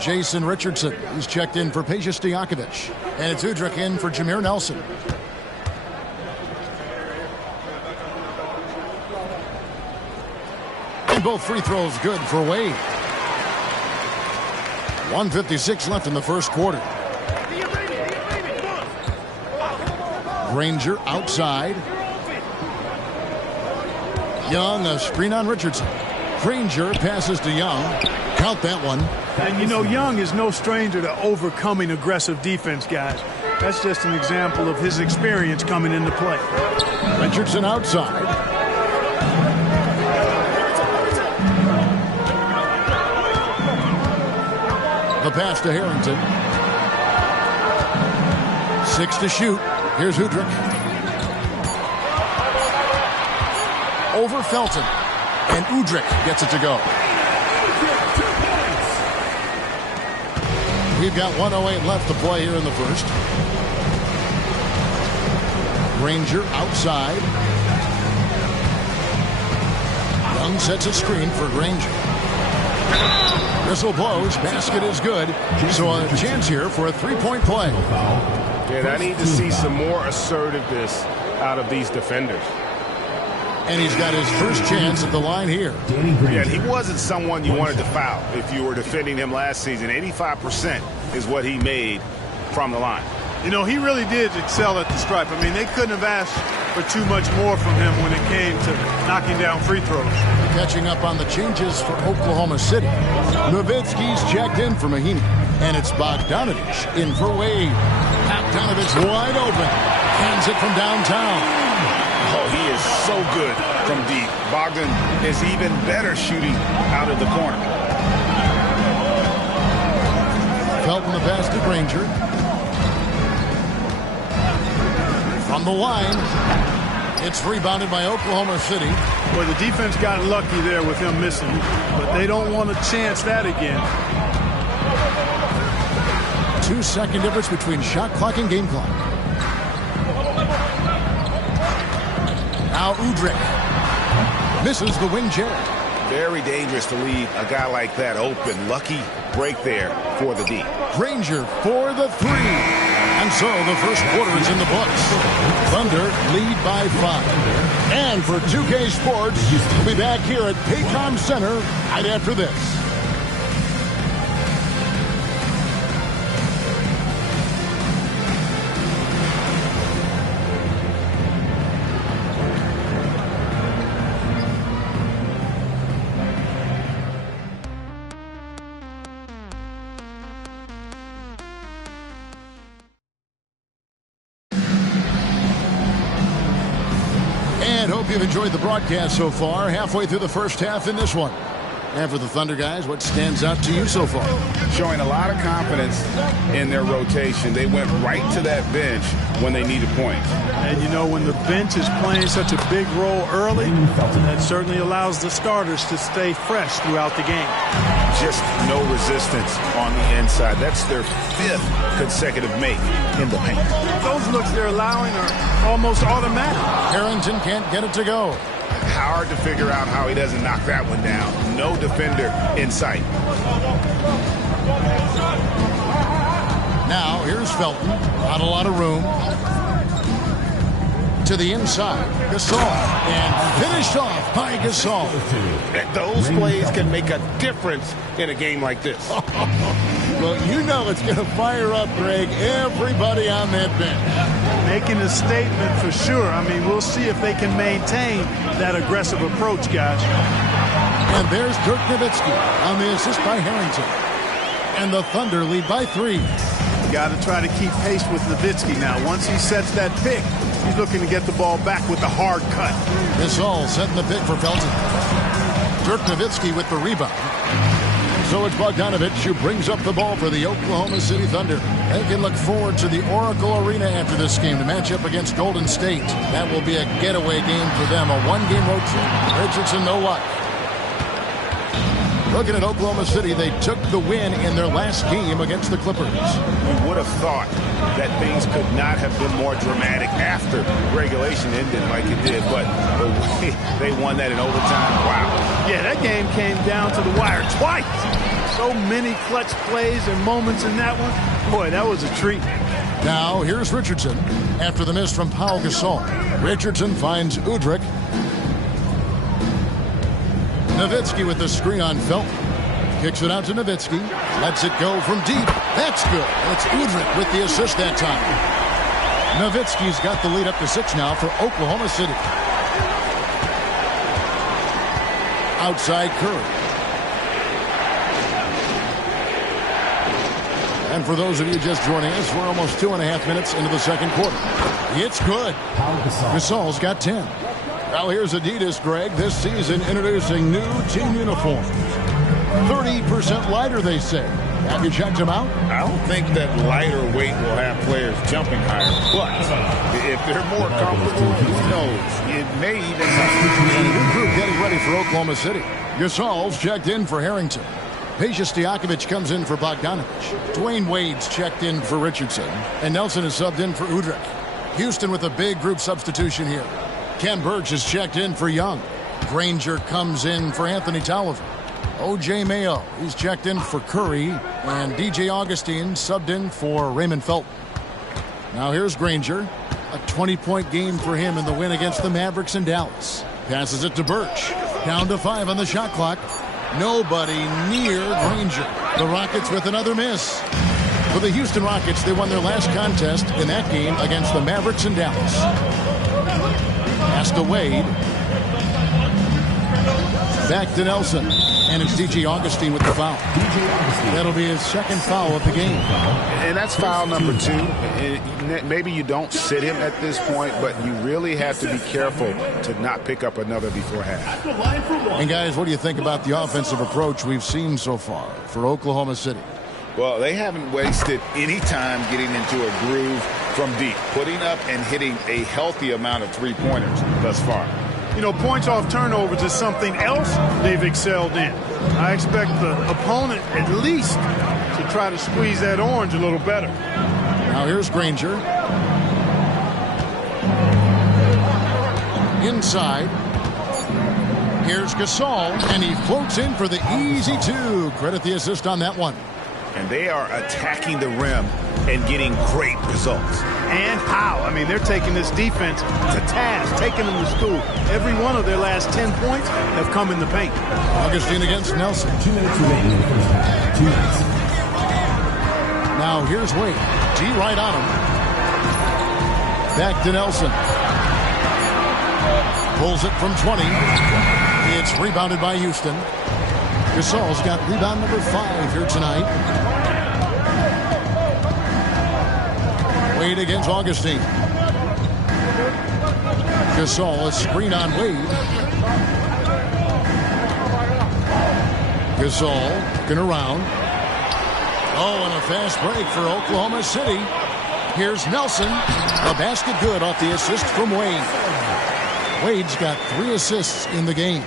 Jason Richardson is checked in for Peja Stojakovic. And it's Udrich in for Jameer Nelson. And both free throws good for Wade. 1:56 left in the first quarter. Granger outside. Young, a screen on Richardson. Granger passes to Young. Count that one. And you know, Young is no stranger to overcoming aggressive defense, guys. That's just an example of his experience coming into play. Richardson outside. The pass to Harrington. 6 to shoot. Here's Udrich. Over Felton. And Udrich gets it to go. We've got 1:08 left to play here in the first. Granger outside. Young sets a screen for Granger. Whistle blows. Basket is good. So a chance here for a three-point play. And I need to see some more assertiveness out of these defenders. And he's got his first chance at the line here. Yeah, he wasn't someone you wanted to foul if you were defending him last season. 85% is what he made from the line. You know, he really did excel at the stripe. I mean, they couldn't have asked for too much more from him when it came to knocking down free throws. Catching up on the changes for Oklahoma City. Nowitzki's checked in for Mahinmi. And it's Bogdanovich in for Wade. Bogdanovich wide open. Hands it from downtown. Oh, he is so good from deep. Bogdan is even better shooting out of the corner. Felton the pass to Granger. From the line. It's rebounded by Oklahoma City. Well, the defense got lucky there with him missing, but they don't want to chance that again. 2-second difference between shot clock and game clock. Now Udrich misses the wing chair. Very dangerous to leave a guy like that open. Lucky break there for the D. Granger for the three. And so the first quarter is in the books. Thunder lead by 5. And for 2K Sports, we'll be back here at Paycom Center right after this. And hope you've enjoyed the broadcast so far. Halfway through the first half in this one. And for the Thunder guys, what stands out to you so far? Showing a lot of confidence in their rotation. They went right to that bench when they needed points. And you know, when the bench is playing such a big role early, that certainly allows the starters to stay fresh throughout the game. Just no resistance on the inside. That's their 5th consecutive make in the paint. Those looks they're allowing are almost automatic. Harrington can't get it to go. Hard to figure out how he doesn't knock that one down. No defender in sight. Now here's Felton. Not a lot of room. To the inside. Gasol. And finished off by Gasol. Those plays can make a difference in a game like this. Well, you know it's going to fire up, Greg, everybody on that bench. Making a statement for sure. I mean, we'll see if they can maintain that aggressive approach, guys. And there's Dirk Nowitzki on the assist by Harrington. And the Thunder lead by 3. Got to try to keep pace with Nowitzki now. Once he sets that pick, he's looking to get the ball back with the hard cut. Gasol setting the pick for Felton. Dirk Nowitzki with the rebound. So it's Bogdanovich who brings up the ball for the Oklahoma City Thunder. They can look forward to the Oracle Arena after this game to match up against Golden State. That will be a getaway game for them, a one-game road trip. Richardson, no luck. Looking at Oklahoma City, they took the win in their last game against the Clippers. You would have thought that things could not have been more dramatic after regulation ended like it did, but the way they won that in overtime, wow. Yeah, that game came down to the wire twice. So many clutch plays and moments in that one. Boy, that was a treat. Now, here's Richardson after the miss from Pau Gasol. Richardson finds Udrich. Nowitzki with the screen on Felton. Kicks it out to Nowitzki. Lets it go from deep. That's good. It's Udrich with the assist that time. Nowitzki's got the lead up to 6 now for Oklahoma City. Outside Curry. And for those of you just joining us, we're almost 2.5 minutes into the second quarter. It's good. Gasol's got 10. Now here's Adidas, Greg, this season introducing new team uniforms. 30% lighter, they say. Have you checked them out? I don't think that lighter weight will have players jumping higher. But if they're more comfortable, who knows? It may even And a new group getting ready for Oklahoma City. Gasol's checked in for Harrington. Peja Stojakovic comes in for Bogdanovich. Dwayne Wade's checked in for Richardson. And Nelson is subbed in for Udrich. Houston with a big group substitution here. Ken Burch is checked in for Young. Granger comes in for Anthony Tolliver. O.J. Mayo, he's checked in for Curry. And D.J. Augustine subbed in for Raymond Felton. Now here's Granger. A 20-point game for him in the win against the Mavericks in Dallas. Passes it to Burch. Down to 5 on the shot clock. Nobody near Granger. The Rockets with another miss. For the Houston Rockets, they won their last contest in that game against the Mavericks in Dallas. Pass to Wade. Back to Nelson. And it's D.J. Augustine with the foul. That'll be his second foul of the game. And that's foul number 2. Maybe you don't sit him at this point, but you really have to be careful to not pick up another before half. And guys, what do you think about the offensive approach we've seen so far for Oklahoma City? Well, they haven't wasted any time getting into a groove from deep, putting up and hitting a healthy amount of three-pointers thus far. You know, points off turnovers is something else they've excelled in. I expect the opponent at least to try to squeeze that orange a little better. Now here's Granger. Inside. Here's Gasol, and he floats in for the easy 2. Credit the assist on that one. And they are attacking the rim and getting great results. And how? I mean, they're taking this defense to task, taking them to school. Every one of their last 10 points have come in the paint. Augustine against Nelson. 2 minutes remaining in the first half. 2 minutes. Now here's Wade. G right on him. Back to Nelson. Pulls it from 20. It's rebounded by Houston. Gasol's got rebound number 5 here tonight. Wade against Augustine. Gasol, a screen on Wade. Gasol looking around. Oh, and a fast break for Oklahoma City. Here's Nelson. A basket good off the assist from Wade. Wade's got 3 assists in the game.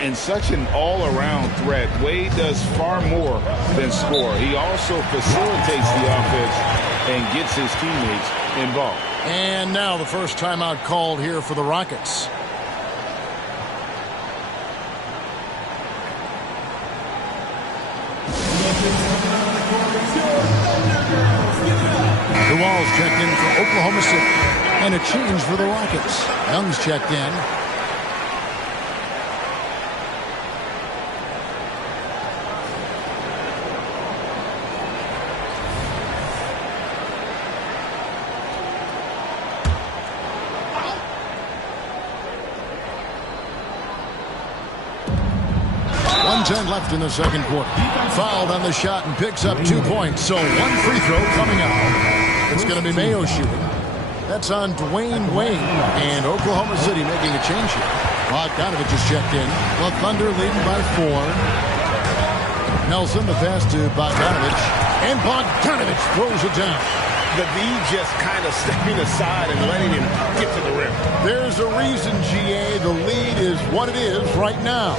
And such an all-around threat. Wade does far more than score. He also facilitates the offense and gets his teammates involved. And now the first timeout called here for the Rockets. DeWall's checked in for Oklahoma City. And a change for the Rockets. Young's checked in. Left in the second quarter. Fouled on the shot and picks up 2 points. So 1 free throw coming up. It's going to be Mayo shooting. That's on Dwayne Wade. And Oklahoma City making a change here. Bogdanovich is checked in. The Thunder leading by 4. Nelson, the pass to Bogdanovich. And Bogdanovich throws it down. The lead just kind of stepping aside and letting him get to the rim. There's a reason, GA. The lead is what it is right now.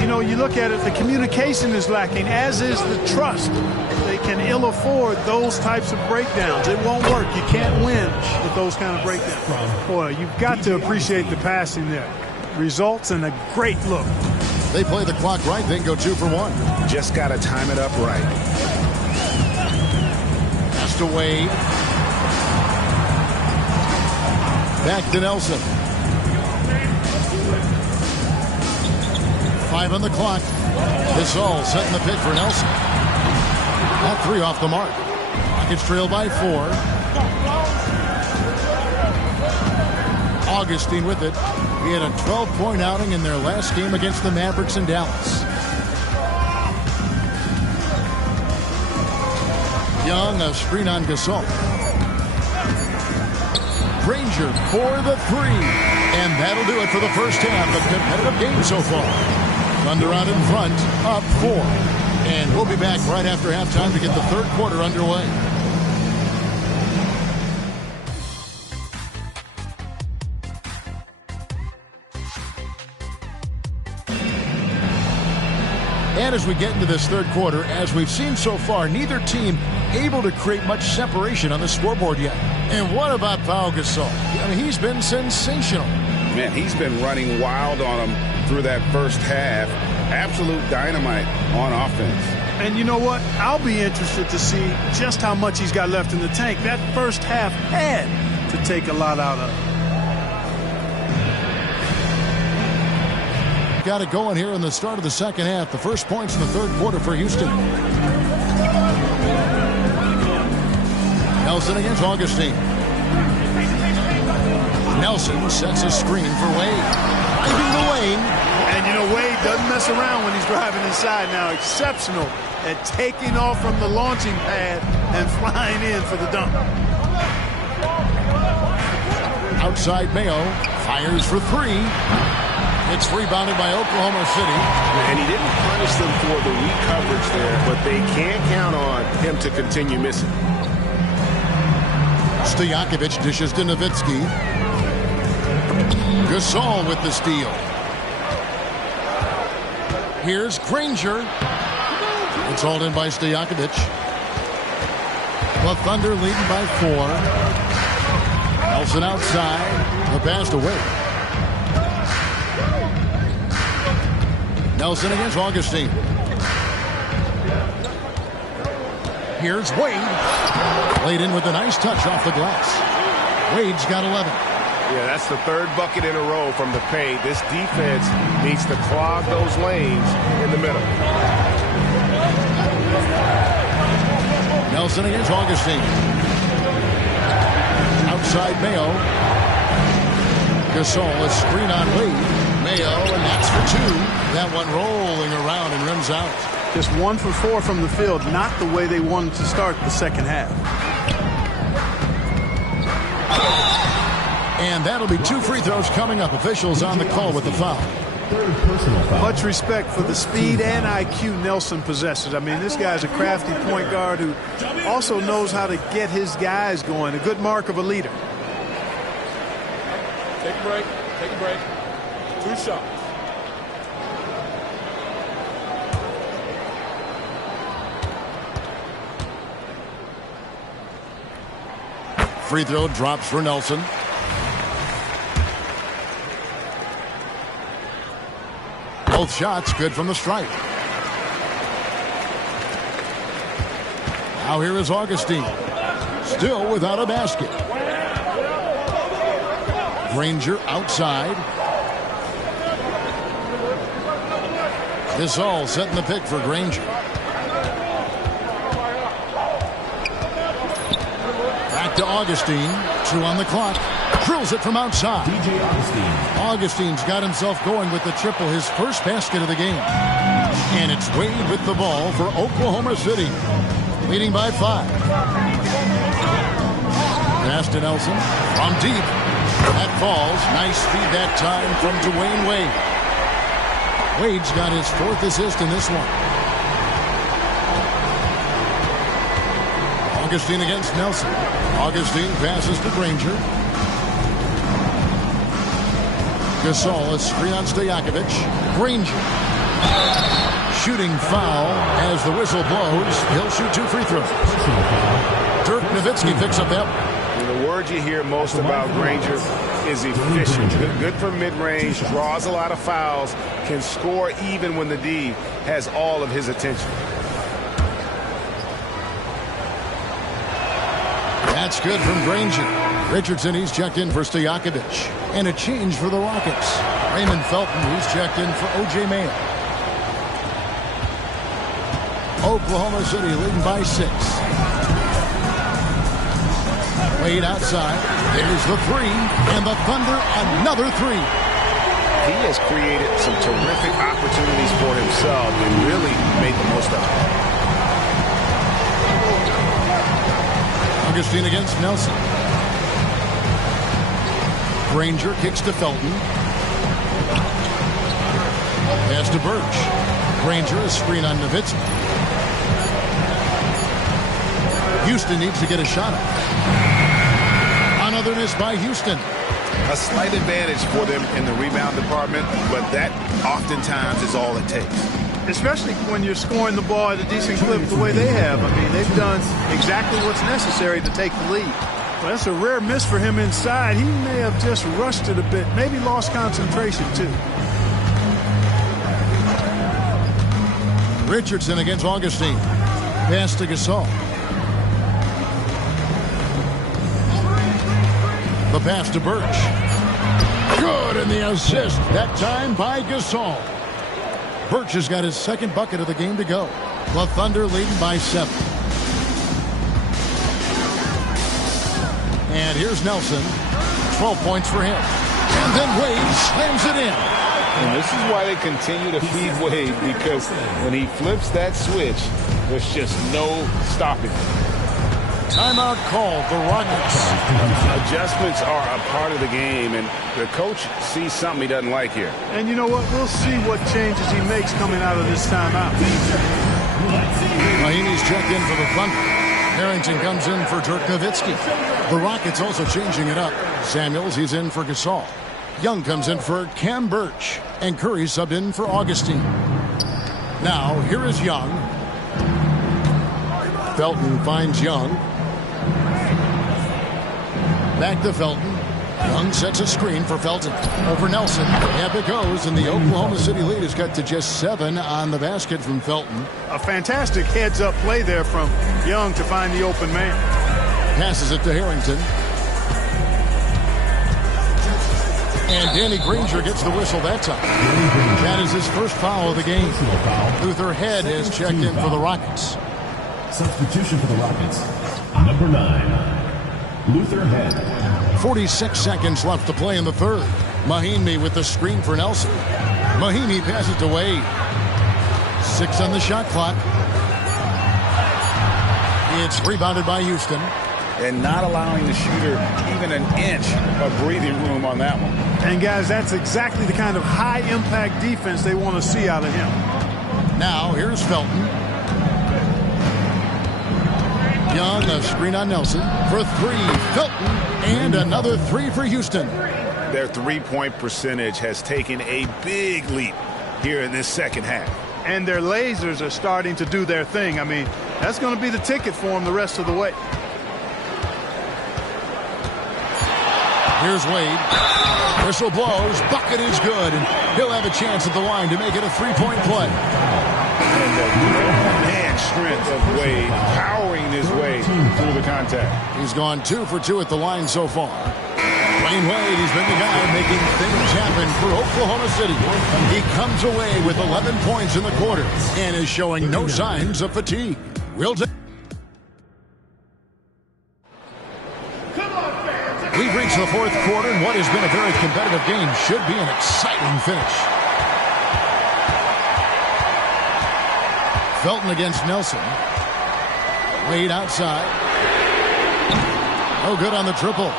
You know, you look at it, the communication is lacking, as is the trust. They can ill afford those types of breakdowns. It won't work. You can't win with those kind of breakdowns. Boy, you've got to appreciate the passing there. Results in a great look. They play the clock right, then go 2 for 1. Just got to time it up right. Pass to Wade. Back to Nelson. 5 on the clock. Gasol setting the pick for Nelson. That 3 off the mark. Rockets trail by 4. Augustine with it. He had a 12-point outing in their last game against the Mavericks in Dallas. Young, a screen on Gasol. Granger for the three. And that'll do it for the first half. A competitive game so far. Thunder out in front, up 4. And we'll be back right after halftime to get the third quarter underway. And as we get into this third quarter, as we've seen so far, neither team able to create much separation on the scoreboard yet. And what about Pau Gasol? I mean, he's been sensational. Man, he's been running wild on him through that first half. Absolute dynamite on offense. And you know what? I'll be interested to see just how much he's got left in the tank. That first half had to take a lot out of him. Got it going here in the start of the second half. The first points in the third quarter for Houston. Nelson against Augustine. Nelson sets a screen for Wade. Driving the lane. And you know, Wade doesn't mess around when he's driving inside now. Exceptional at taking off from the launching pad and flying in for the dunk. Outside Mayo. Fires for 3. It's rebounded by Oklahoma City. And he didn't punish them for the weak coverage there, but they can't count on him to continue missing. Stojakovic dishes to Nowitzki. Gasol with the steal. Here's Granger. It's hauled in by Stojakovic. The Thunder leading by 4. Nelson outside. The pass to Wade. Nelson against Augustine. Here's Wade. Laid in with a nice touch off the glass. Wade's got 11. Yeah, that's the third bucket in a row from the paint. This defense needs to clog those lanes in the middle. Nelson against Augustine. Outside Mayo. Gasol, a screen on Wade. Mayo, and that's for 2. That one rolling around and rims out. Just 1 for 4 from the field, not the way they wanted to start the second half. And that'll be 2 free throws coming up. Officials on the call with the foul. Much respect for the speed and IQ Nelson possesses. I mean, this guy's a crafty point guard who also knows how to get his guys going. A good mark of a leader. Take a break. Take a break. 2 shots. Free throw drops for Nelson. Both shots good from the stripe. Now here is Augustine. Still without a basket. Granger outside. Gasol setting the pick for Granger. Back to Augustine. 2 on the clock. Drills it from outside. DJ Augustine. Augustine's got himself going with the triple, his first basket of the game. And it's Wade with the ball for Oklahoma City, leading by 5. Pass to Nelson from deep. That falls. Nice feed that time from Dwayne Wade. Wade's got his 4th assist in this one. Augustine against Nelson. Augustine passes to Granger. Gasol, a screen on Stojakovic. Granger. Shooting foul as the whistle blows. He'll shoot 2 free throws. Dirk Nowitzki picks up that. And the word you hear most about Granger is efficient. Good from mid-range, draws a lot of fouls, can score even when the D has all of his attention. That's good from Granger. Richardson, he's checked in for Stojakovic. And a change for the Rockets. Raymond Felton, he's checked in for O.J. Mayo. Oklahoma City leading by 6. Wade outside. There's the 3. And the Thunder, another 3. He has created some terrific opportunities for himself and really made the most of it. Augustine against Nelson. Granger kicks to Felton. Pass to Birch. Granger, a screen on Nowitzki. Houston needs to get a shot up. Another miss by Houston. A slight advantage for them in the rebound department, but that oftentimes is all it takes. Especially when you're scoring the ball at a decent clip the way they have. I mean, they've done exactly what's necessary to take the lead. Well, that's a rare miss for him inside. He may have just rushed it a bit, maybe lost concentration too. Richardson against Augustine. Pass to Gasol. The pass to Birch. Good, and the assist, that time by Gasol. Birch has got his second bucket of the game to go. The Thunder leading by 7. And here's Nelson. 12 points for him. And then Wade slams it in. And this is why they continue to feed Wade, because when he flips that switch, there's just no stopping. Timeout called, the Rockets. Adjustments are a part of the game, and the coach sees something he doesn't like here. And you know what? We'll see what changes he makes coming out of this timeout. Mahinmi's checked in for the Thunder. Harrington comes in for Dirk Nowitzki. The Rockets also changing it up. Samuels, he's in for Gasol. Young comes in for Cam Birch. And Curry subbed in for Augustine. Now, here is Young. Felton finds Young. Back to Felton. Young sets a screen for Felton. Over Nelson. Up it goes, and the Oklahoma City lead is cut to just 7 on the basket from Felton. A fantastic heads-up play there from Young to find the open man. Passes it to Harrington. And Danny Granger gets the whistle that time. That is his first foul of the game. Luther Head has checked in for the Rockets. Substitution for the Rockets. Number 9, Luther Head. 46 seconds left to play in the third. Mahinmi with the screen for Nelson. Mahinmi passes to Wade. 6 on the shot clock. It's rebounded by Houston. And not allowing the shooter even an inch of breathing room on that one. And guys, that's exactly the kind of high-impact defense they want to see out of him. Now, here's Felton. Young, a screen on Nelson for 3. Felton, and another 3 for Houston. Their three-point percentage has taken a big leap here in this second half. And their lasers are starting to do their thing. I mean, that's going to be the ticket for them the rest of the way. Here's Wade. Whistle blows. Bucket is good. And he'll have a chance at the line to make it a 3-point play. And the man strength of Wade powering his way through the contact. He's gone 2 for 2 at the line so far. Dwayne Wade has been the guy making things happen for Oklahoma City. He comes away with 11 points in the quarter and is showing no signs of fatigue. We've reached the fourth quarter, and what has been a very competitive game should be an exciting finish. Felton against Nelson. Wade outside. No good on the triple.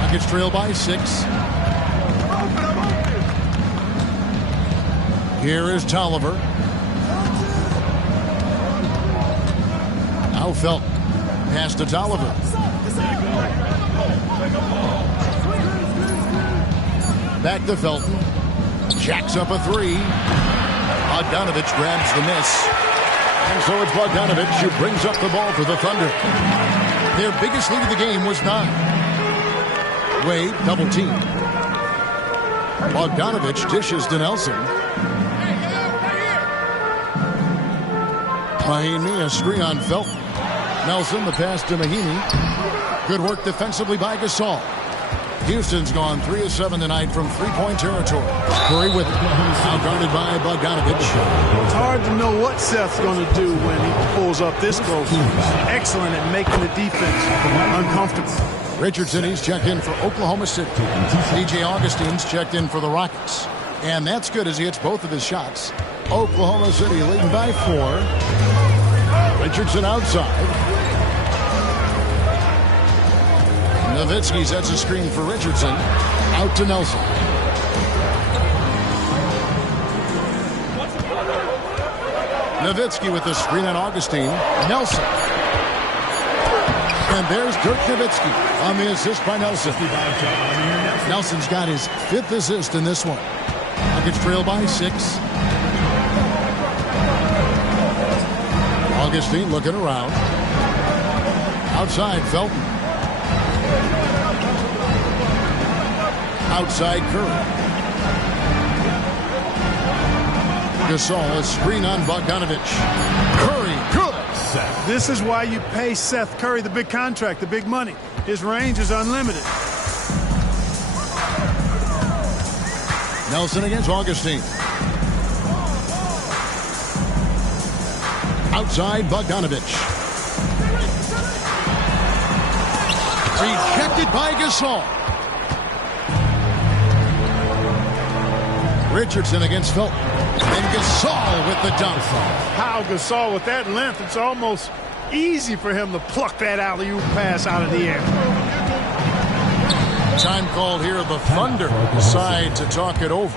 Rockets trail by 6. Here is Tolliver. Now Felton. Pass to Tolliver. Back to Felton. Jacks up a 3. Bogdanovich grabs the miss. And so it's Bogdanovich who brings up the ball for the Thunder. Their biggest lead of the game was 9. Wade double team. Bogdanovich dishes to Nelson. Mahinmi, a screen on Felton. Nelson, the pass to Mahinmi. Good work defensively by Gasol. Houston's gone 3 of 7 tonight from 3-point territory. Curry with it. Now guarded by Bogdanovich. It's hard to know what Seth's going to do when he pulls up this close. He's excellent at making the defense uncomfortable. Richardson, he's checked in for Oklahoma City. DJ Augustine's checked in for the Rockets. And that's good as he hits both of his shots. Oklahoma City leading by 4. Richardson outside. Nowitzki sets a screen for Richardson. Out to Nelson. Nowitzki with the screen on Augustine. Nelson. And there's Dirk Nowitzki on the assist by Nelson. Nelson's got his 5th assist in this one. Nuggets trail by 6. Augustine looking around. Outside, Felton. Outside, Curry. Gasol, a screen on Bogdanovich. Curry, good. This is why you pay Seth Curry the big contract, the big money. His range is unlimited. Nelson against Augustine. Outside, Bogdanovich. Rejected by Gasol. Richardson against Felton. And Gasol with the dunk. How Gasol with that length, it's almost easy for him to pluck that alley-oop pass out of the air. Time called here. The Thunder decide to talk it over.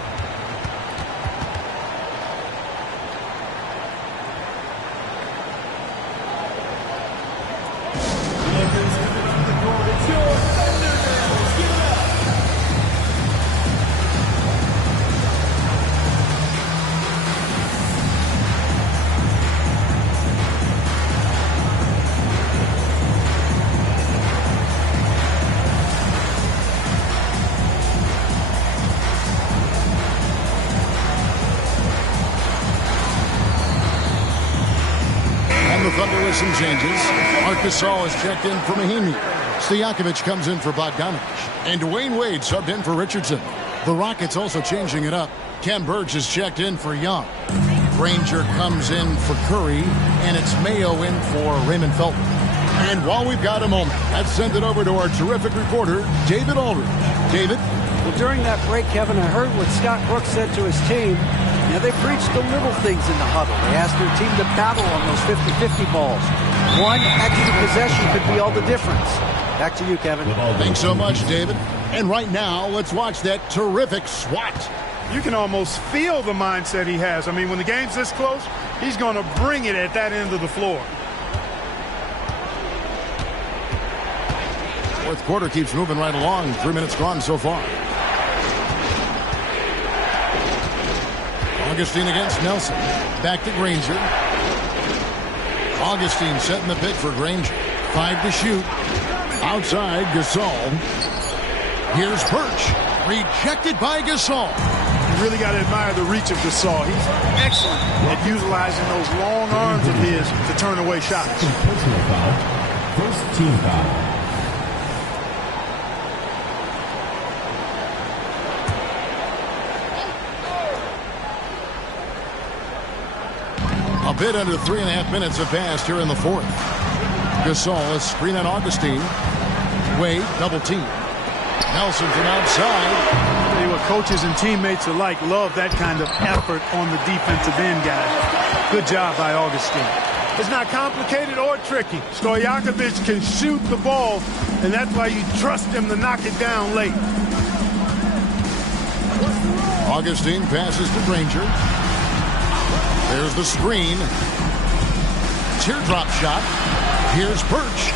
Thunder with some changes. Gasol is checked in for Mahinmi. Stojakovic comes in for Bogdanovich. And Dwayne Wade subbed in for Richardson. The Rockets also changing it up. Ken Burge is checked in for Young. Granger comes in for Curry. And it's Mayo in for Raymond Felton. And while we've got a moment, let's send it over to our terrific reporter, David Aldridge. David? Well, during that break, Kevin, I heard what Scott Brooks said to his team. Yeah, they preached the little things in the huddle. They asked their team to battle on those 50-50 balls. One extra possession could be all the difference. Back to you, Kevin. Thanks so much, David. And right now, let's watch that terrific swat. You can almost feel the mindset he has. I mean, when the game's this close, he's going to bring it at that end of the floor. Fourth quarter keeps moving right along. 3 minutes gone so far. Augustine against Nelson. Back to Granger. Augustine setting the pick for Granger. 5 to shoot. Outside, Gasol. Here's Birch. Rejected by Gasol. You really got to admire the reach of Gasol. He's excellent at utilizing those long arms of his to turn away shots. Personal foul. First team foul. A bit under 3.5 minutes have passed here in the fourth. Gasol, a screen on Augustine. Wade, double team. Nelson from outside. I'll tell you what, coaches and teammates alike love that kind of effort on the defensive end, guys. Good job by Augustine. It's not complicated or tricky. Stojakovic can shoot the ball, and that's why you trust him to knock it down late. Augustine passes to Granger. There's the screen. Teardrop shot. Here's Birch.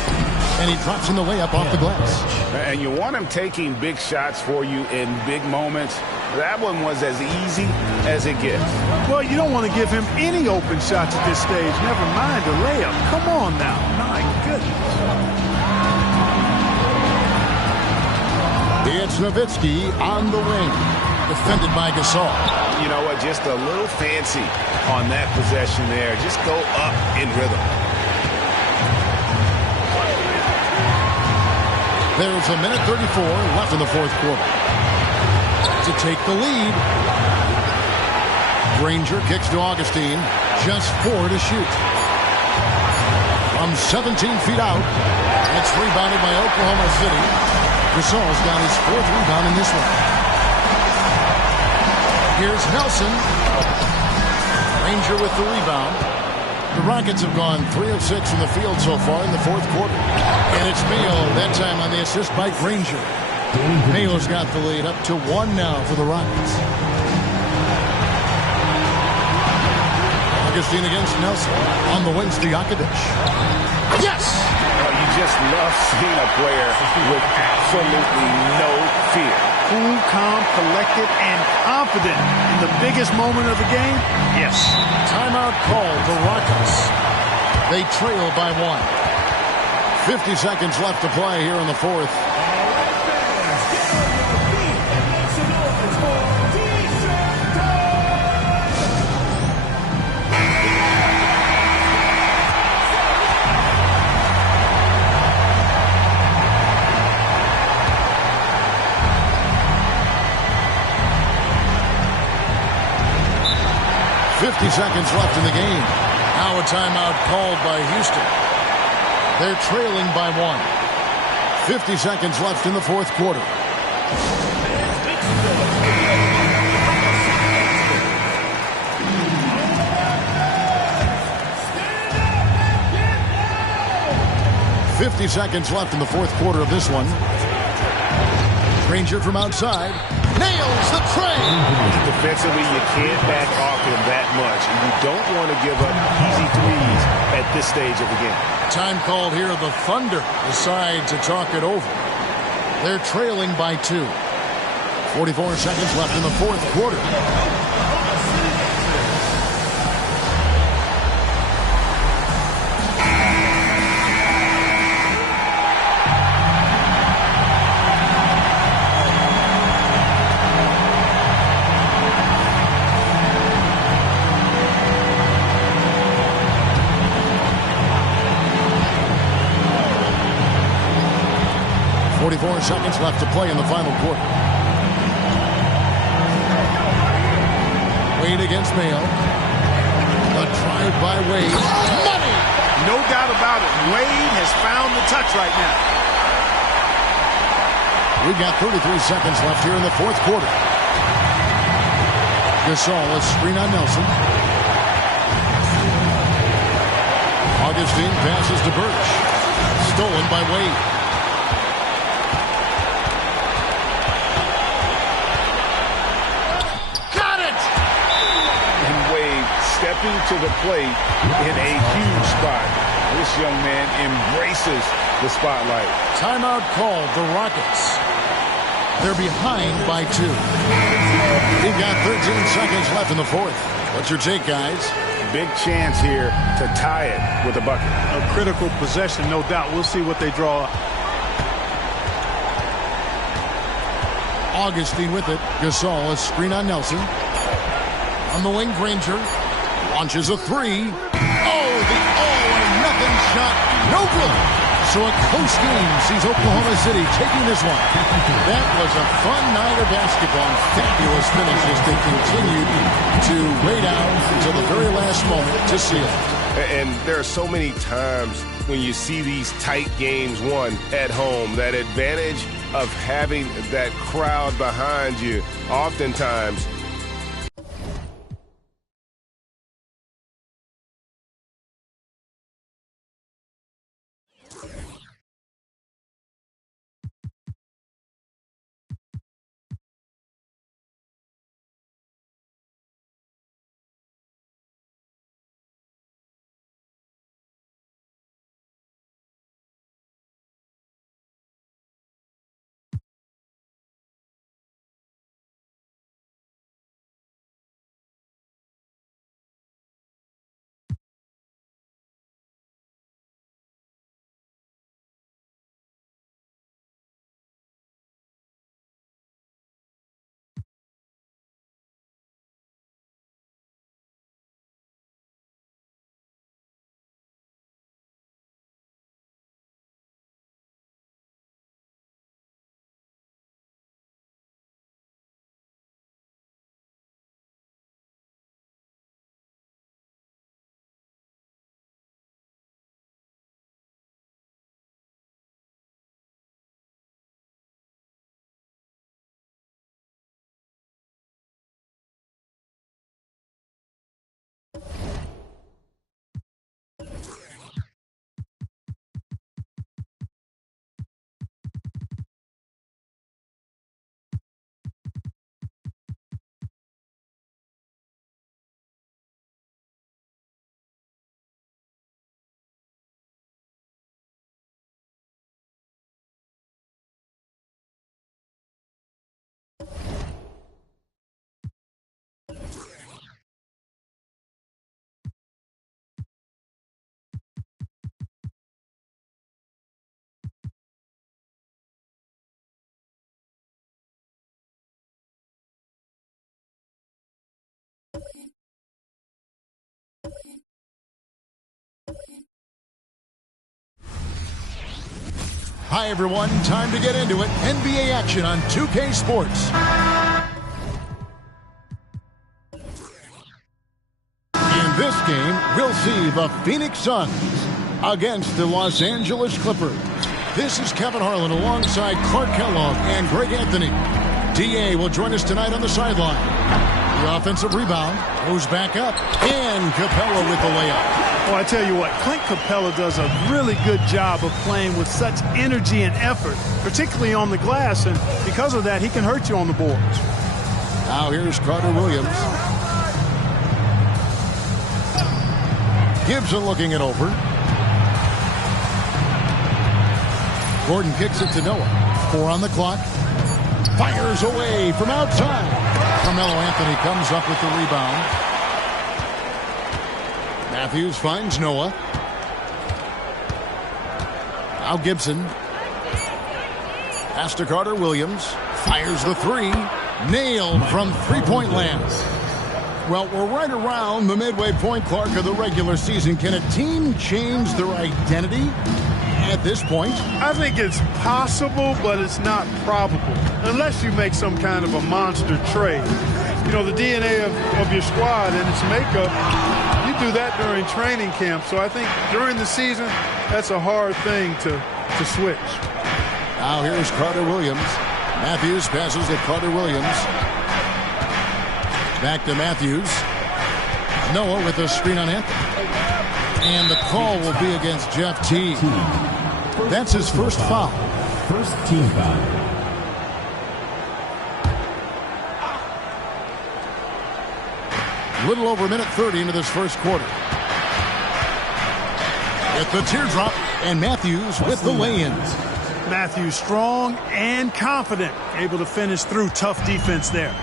And he drops in the layup off the glass. And you want him taking big shots for you in big moments. That one was as easy as it gets. Well, you don't want to give him any open shots at this stage. Never mind a layup. Come on now. My goodness. It's Nowitzki on the wing. Defended by Gasol. You know what? Just a little fancy on that possession there. Just go up in rhythm. There's a minute 34 left in the fourth quarter. To take the lead. Granger kicks to Augustine. Just 4 to shoot. From 17 feet out. It's rebounded by Oklahoma City. Gasol's got his 4th rebound in this one. Here's Nelson. Granger with the rebound. The Rockets have gone 3 of 6 from the field so far in the fourth quarter. And it's Mayo, that time on the assist by Granger. Mayo's got the lead up to 1 now for the Rockets. Augustine against Nelson. On the wing, Stojakovic. Yes! You just love seeing a player with absolutely no fear. Cool, calm, collected, and confident in the biggest moment of the game. Yes. Timeout called the Rockets. They trail by 1. 50 seconds left to play here in the fourth. Seconds left in the game. Now a timeout called by Houston. They're trailing by 1. 50 seconds left in the fourth quarter. Seconds left in the fourth quarter of this one. Granger from outside. Nails the tray. Defensively, you can't back off him that much. And you don't want to give up easy threes at this stage of the game. Time called here. The Thunder decide to talk it over. They're trailing by 2. 44 seconds left in the fourth quarter. Seconds left to play in the final quarter. Wade against Mayo. A drive by Wade. Money! No doubt about it. Wade has found the touch right now. We've got 33 seconds left here in the fourth quarter. Gasol, a screen on Nelson. Augustine passes to Birch. Stolen by Wade. Stepping to the plate in a huge spot. This young man embraces the spotlight. Timeout called the Rockets. They're behind by 2. We've got 13 seconds left in the fourth. What's your take, guys? Big chance here to tie it with a bucket. A critical possession, no doubt. We'll see what they draw up. Augustine with it. Gasol, a screen on Nelson. On the wing, Granger. Launches a 3. Oh, the all-or-nothing shot. No good. So a close game sees Oklahoma City taking this one. That was a fun night of basketball. Fabulous finishes. They continued to wait out until the very last moment to seal it. And there are so many times when you see these tight games won at home, that advantage of having that crowd behind you oftentimes Hi, everyone. Time to get into it. NBA action on 2K Sports. In this game, we'll see the Phoenix Suns against the Los Angeles Clippers. This is Kevin Harlan alongside Clark Kellogg and Greg Anthony. D.A. will join us tonight on the sideline. The offensive rebound goes back up, and Capella with the layup. Well, I tell you what, Clint Capella does a really good job of playing with such energy and effort, particularly on the glass, and because of that, he can hurt you on the boards. Now here's Carter Williams. Gibson looking it over. Gordon kicks it to Noah. 4 on the clock. Fires away from outside. Carmelo Anthony comes up with the rebound. Matthews finds Noah. Now Gibson. Pass to Carter Williams. Fires the 3. Nailed from three-point land. Well, we're right around the midway point, Clark, of the regular season. Can a team change their identity at this point? I think it's possible, but it's not probable, unless you make some kind of a monster trade. You know, the DNA of your squad and its makeup, you do that during training camp. So I think during the season, that's a hard thing to switch. Now here's Carter Williams. Matthews passes to Carter Williams. Back to Matthews. Noah with a screen on Anthony. And the call will be against Jeff Teague. That's his first foul. First team foul. Little over a minute 30 into this first quarter. With the teardrop, and Matthews with the lay-ins. Matthews strong and confident, able to finish through tough defense there.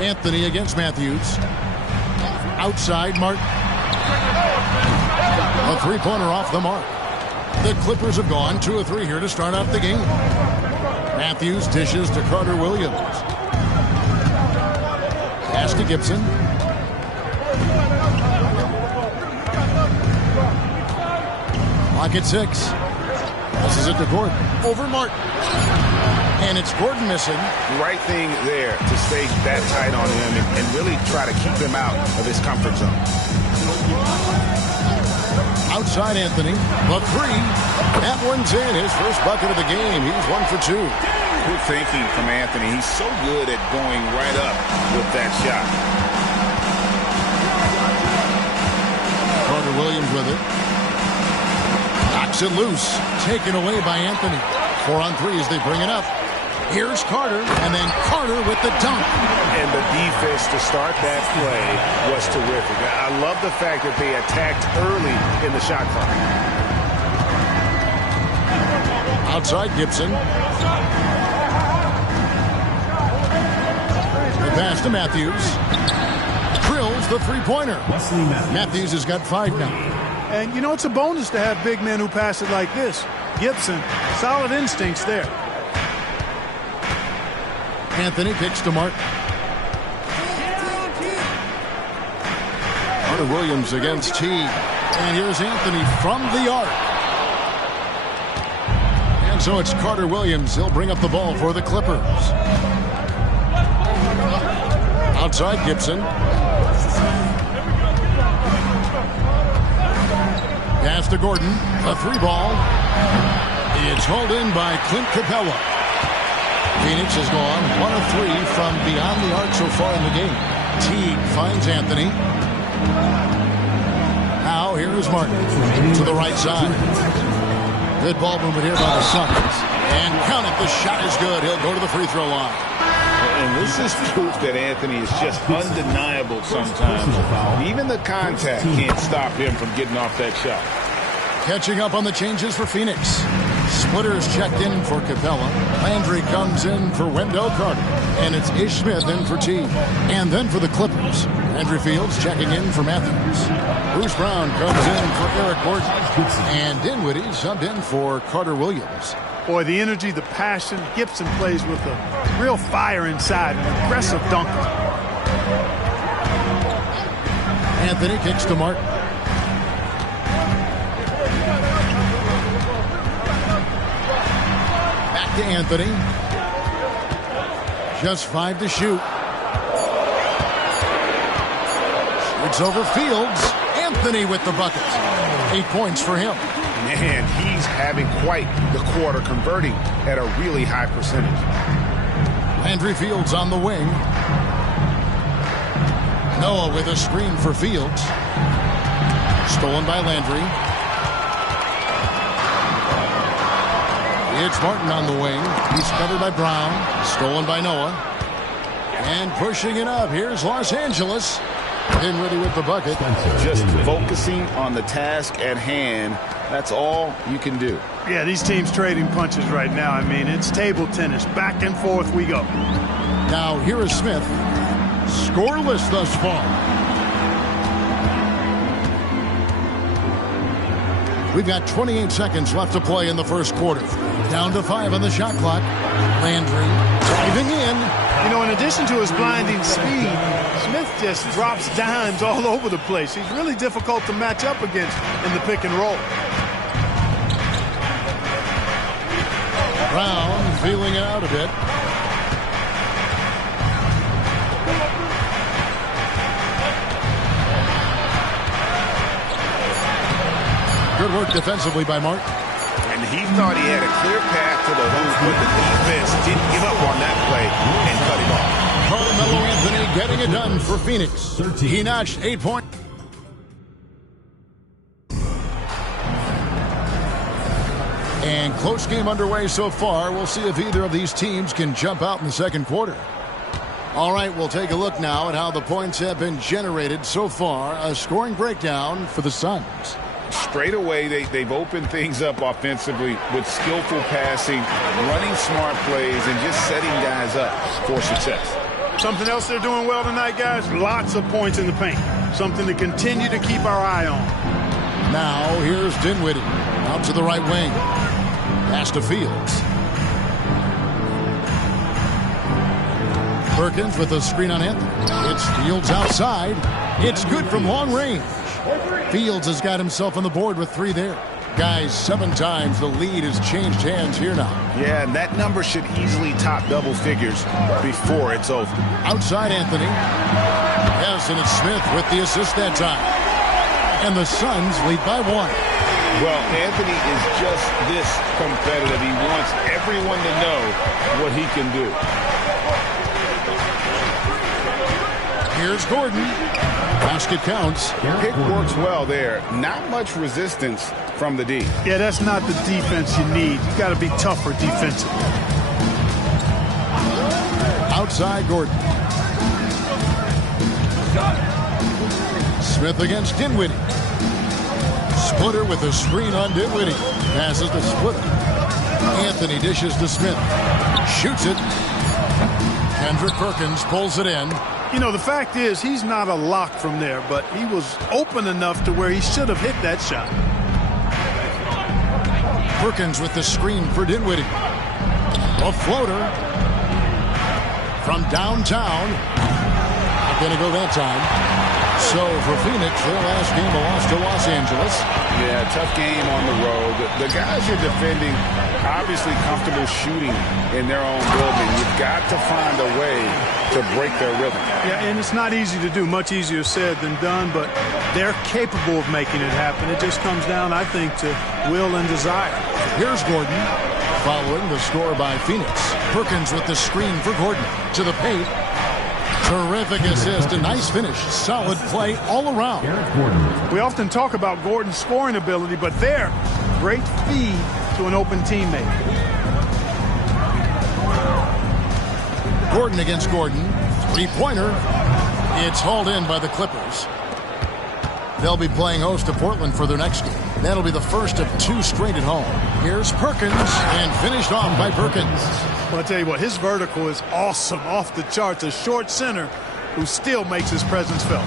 Anthony against Matthews. Outside, Martin. A three-pointer off the mark. The Clippers have gone 2 of 3 here to start off the game. Matthews dishes to Carter Williams. Pass to Gibson. Clock at 6. Passes it to Gordon. Over Martin. And it's Gordon missing. Right thing there to stay that tight on him and really try to keep him out of his comfort zone. Outside Anthony. The 3. That one's in. His first bucket of the game. He's 1 for 2. Good thinking from Anthony. He's so good at going right up with that shot. Carter Williams with it. Knocks it loose. Taken away by Anthony. 4 on 3 as they bring it up. Here's Carter, and then Carter with the dunk. And the defense to start that play was terrific. I love the fact that they attacked early in the shot clock. Outside Gibson. The pass to Matthews. Drills the three-pointer. Matthews has got 5 now. And, you know, it's a bonus to have big men who pass it like this. Gibson, solid instincts there. Anthony kicks to Martin. Carter Williams against Teague. And here's Anthony from the arc. And so it's Carter Williams. He'll bring up the ball for the Clippers. Outside Gibson. Pass to Gordon. A 3-ball. It's hauled in by Clint Capella. Phoenix has gone 1 of 3 from beyond the arc so far in the game. Teague finds Anthony. Now here is Martin to the right side. Good ball movement here by the Suns. And count it, the shot is good. He'll go to the free throw line. And this is proof that Anthony is just undeniable sometimes. Even the contact can't stop him from getting off that shot. Catching up on the changes for Phoenix. Splitters checked in for Capella. Landry comes in for Wendell Carter. And it's Ish Smith in for Teague. And then for the Clippers, Andrew Fields checking in for Matthews. Bruce Brown comes in for Eric Gordon. And Dinwiddie subbed in for Carter Williams. Boy, the energy, the passion. Gibson plays with a real fire inside, an aggressive dunker. Anthony kicks to Martin. Back to Anthony. Just 5 to shoot. Shoots over Fields. Anthony with the bucket. 8 points for him. Man, he's having quite the quarter, converting at a really high percentage. Landry Fields on the wing. Noah with a screen for Fields. Stolen by Landry. It's Martin on the wing. He's covered by Brown. Stolen by Noah. And pushing it up. Here's Los Angeles. Dinwiddie with the bucket. Just focusing on the task at hand. That's all you can do. Yeah, these teams trading punches right now. I mean, it's table tennis. Back and forth we go. Now here is Smith. Scoreless thus far. We've got 28 seconds left to play in the first quarter. Down to 5 on the shot clock. Landry driving in. You know, in addition to his blinding speed, Smith just drops dimes all over the place. He's really difficult to match up against in the pick and roll. Brown feeling it out a bit. Good work defensively by Martin. And he thought he had a clear path to the hoop, but the defense didn't give up on that play and cut him off. Carmelo Anthony getting it done for Phoenix. He notched 8 points. And close game underway so far. We'll see if either of these teams can jump out in the second quarter. All right, we'll take a look now at how the points have been generated so far. A scoring breakdown for the Suns. Straight away, they've opened things up offensively with skillful passing, running smart plays, and just setting guys up for success. Something else they're doing well tonight, guys, lots of points in the paint. Something to continue to keep our eye on. Now, here's Dinwiddie. Out to the right wing. Pass to Fields. Perkins with a screen on Anthony. It's Fields outside. It's good from long range. Fields has got himself on the board with 3 there. Guys, 7 times the lead has changed hands here now. Yeah, and that number should easily top double figures before it's over. Outside Anthony. Yes, and it's Smith with the assist that time. And the Suns lead by 1. Well, Anthony is just this competitive. He wants everyone to know what he can do. Here's Gordon. Basket counts. Pick works well there. Not much resistance from the D. Yeah, that's not the defense you need. You got to be tougher defensively. Outside Gordon. Smith against Dinwiddie. Splitter with a screen on Dinwiddie. Passes to Splitter. Anthony dishes to Smith. Shoots it. Kendrick Perkins pulls it in. You know, the fact is he's not a lock from there, but he was open enough to where he should have hit that shot. Perkins with the screen for Dinwiddie. A floater from downtown. Not going to go that time. So for Phoenix, their last game a loss to Los Angeles. Yeah, tough game on the road. The guys you're defending obviously comfortable shooting in their own building. You've got to find a way to break their rhythm. Yeah, and it's not easy to do. Much easier said than done, but they're capable of making it happen. It just comes down, I think, to will and desire. Here's Gordon following the score by Phoenix. Perkins with the screen for Gordon to the paint. Terrific assist, a nice finish, solid play all around. We often talk about Gordon's scoring ability, but there, great feed to an open teammate. Gordon against Gordon, 3-pointer. It's hauled in by the Clippers. They'll be playing host to Portland for their next game. That'll be the first of 2 straight at home. Here's Perkins, and finished off by Perkins. Well, I'll tell you what, his vertical is awesome, off the charts. A short center who still makes his presence felt.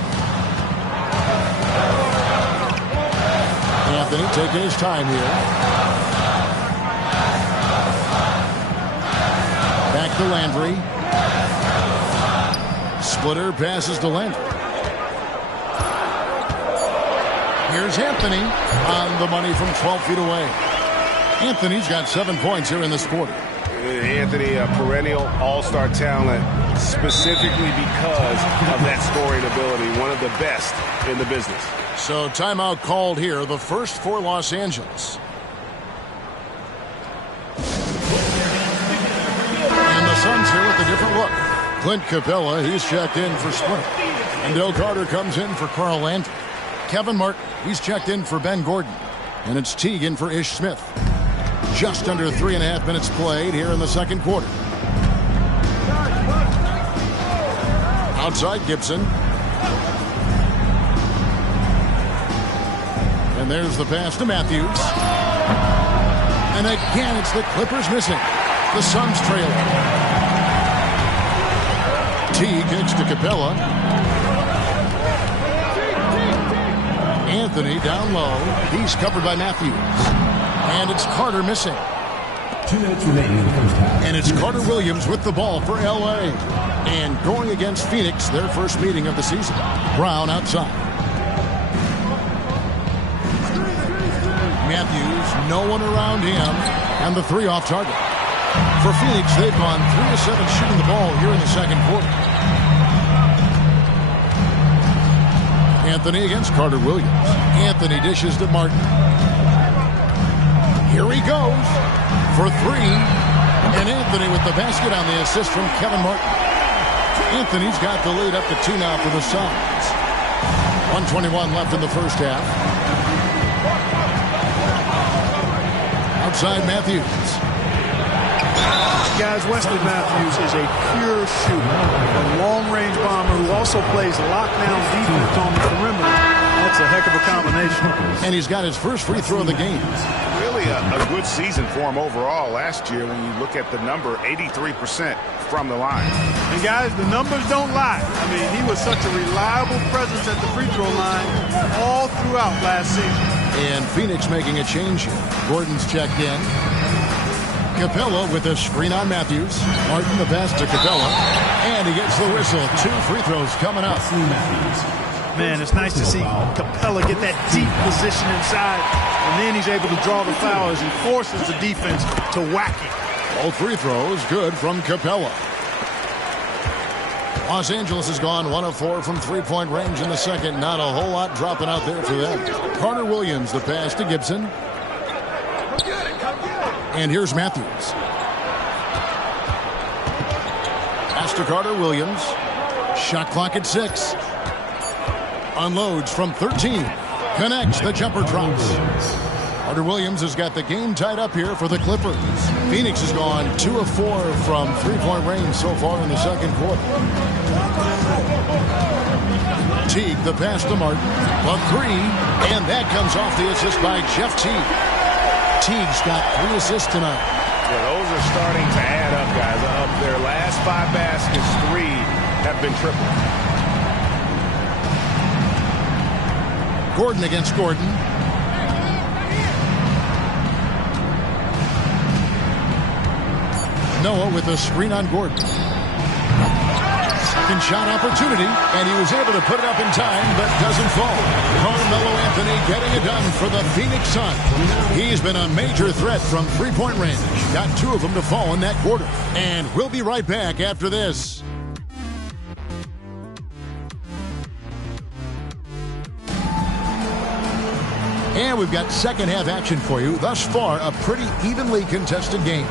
Anthony taking his time here. Back to Landry. Two-footer passes to Landry. Here's Anthony on the money from 12 feet away. Anthony's got 7 points here in this quarter. Anthony, a perennial all-star talent, specifically because of that scoring ability, one of the best in the business. So timeout called here, the first for Los Angeles. And the Suns here with a different look. Clint Capella, he's checked in for Sprint. And Del Carter comes in for Carl Landry. Kevin Martin, he's checked in for Ben Gordon. And it's Teague in for Ish Smith. Just under 3.5 minutes played here in the second quarter. Outside Gibson. And there's the pass to Matthews. And again, it's the Clippers missing. The Suns trailing. Teague kicks to Capella. Anthony down low. He's covered by Matthews. And it's Carter missing. 2 minutes remaining in the first half. And it's Carter Williams with the ball for L.A. And going against Phoenix, their first meeting of the season. Brown outside. Matthews, no one around him. And the 3 off target. For Phoenix, they've gone 3 of 7 shooting the ball here in the second quarter. Anthony against Carter Williams. Anthony dishes to Martin. Here he goes for 3. And Anthony with the basket on the assist from Kevin Martin. Anthony's got the lead up to 2 now for the Suns. 1:21 left in the first half. Outside Matthews. Guys, Wesley Matthews is a pure shooter, a long-range bomber who also plays lockdown defense on the perimeter. That's a heck of a combination. And he's got his first free throw of the game. Really a good season for him overall last year when you look at the number, 83% from the line. And guys, the numbers don't lie. I mean, he was such a reliable presence at the free throw line all throughout last season. And Phoenix making a change here. Gordon's checked in. Capella with a screen on Matthews. Martin the pass to Capella. And he gets the whistle. 2 free throws coming up. Man, it's nice to see Capella get that deep position inside. And then he's able to draw the foul as he forces the defense to whack it. All free throws good from Capella. Los Angeles has gone 1 of 4 from 3-point range in the second. Not a whole lot dropping out there for them. Carter Williams the pass to Gibson. And here's Matthews. Pass to Carter Williams. Shot clock at 6. Unloads from 13. Connects. The jumper drops. Carter Williams has got the game tied up here for the Clippers. Phoenix has gone 2 of 4 from 3-point range so far in the second quarter. Teague the pass to Martin. A 3. And that comes off the assist by Jeff Teague. Teague's got 3 assists tonight. Yeah, those are starting to add up, guys. Of their last 5 baskets, 3 have been triple. Gordon against Gordon. Noah with a screen on Gordon. Second shot opportunity, and he was able to put it up in time, but doesn't fall. Carmelo Anthony getting it done for the Phoenix Suns. He's been a major threat from 3-point range. Got 2 of them to fall in that quarter. And we'll be right back after this. And we've got second half action for you. Thus far, a pretty evenly contested game.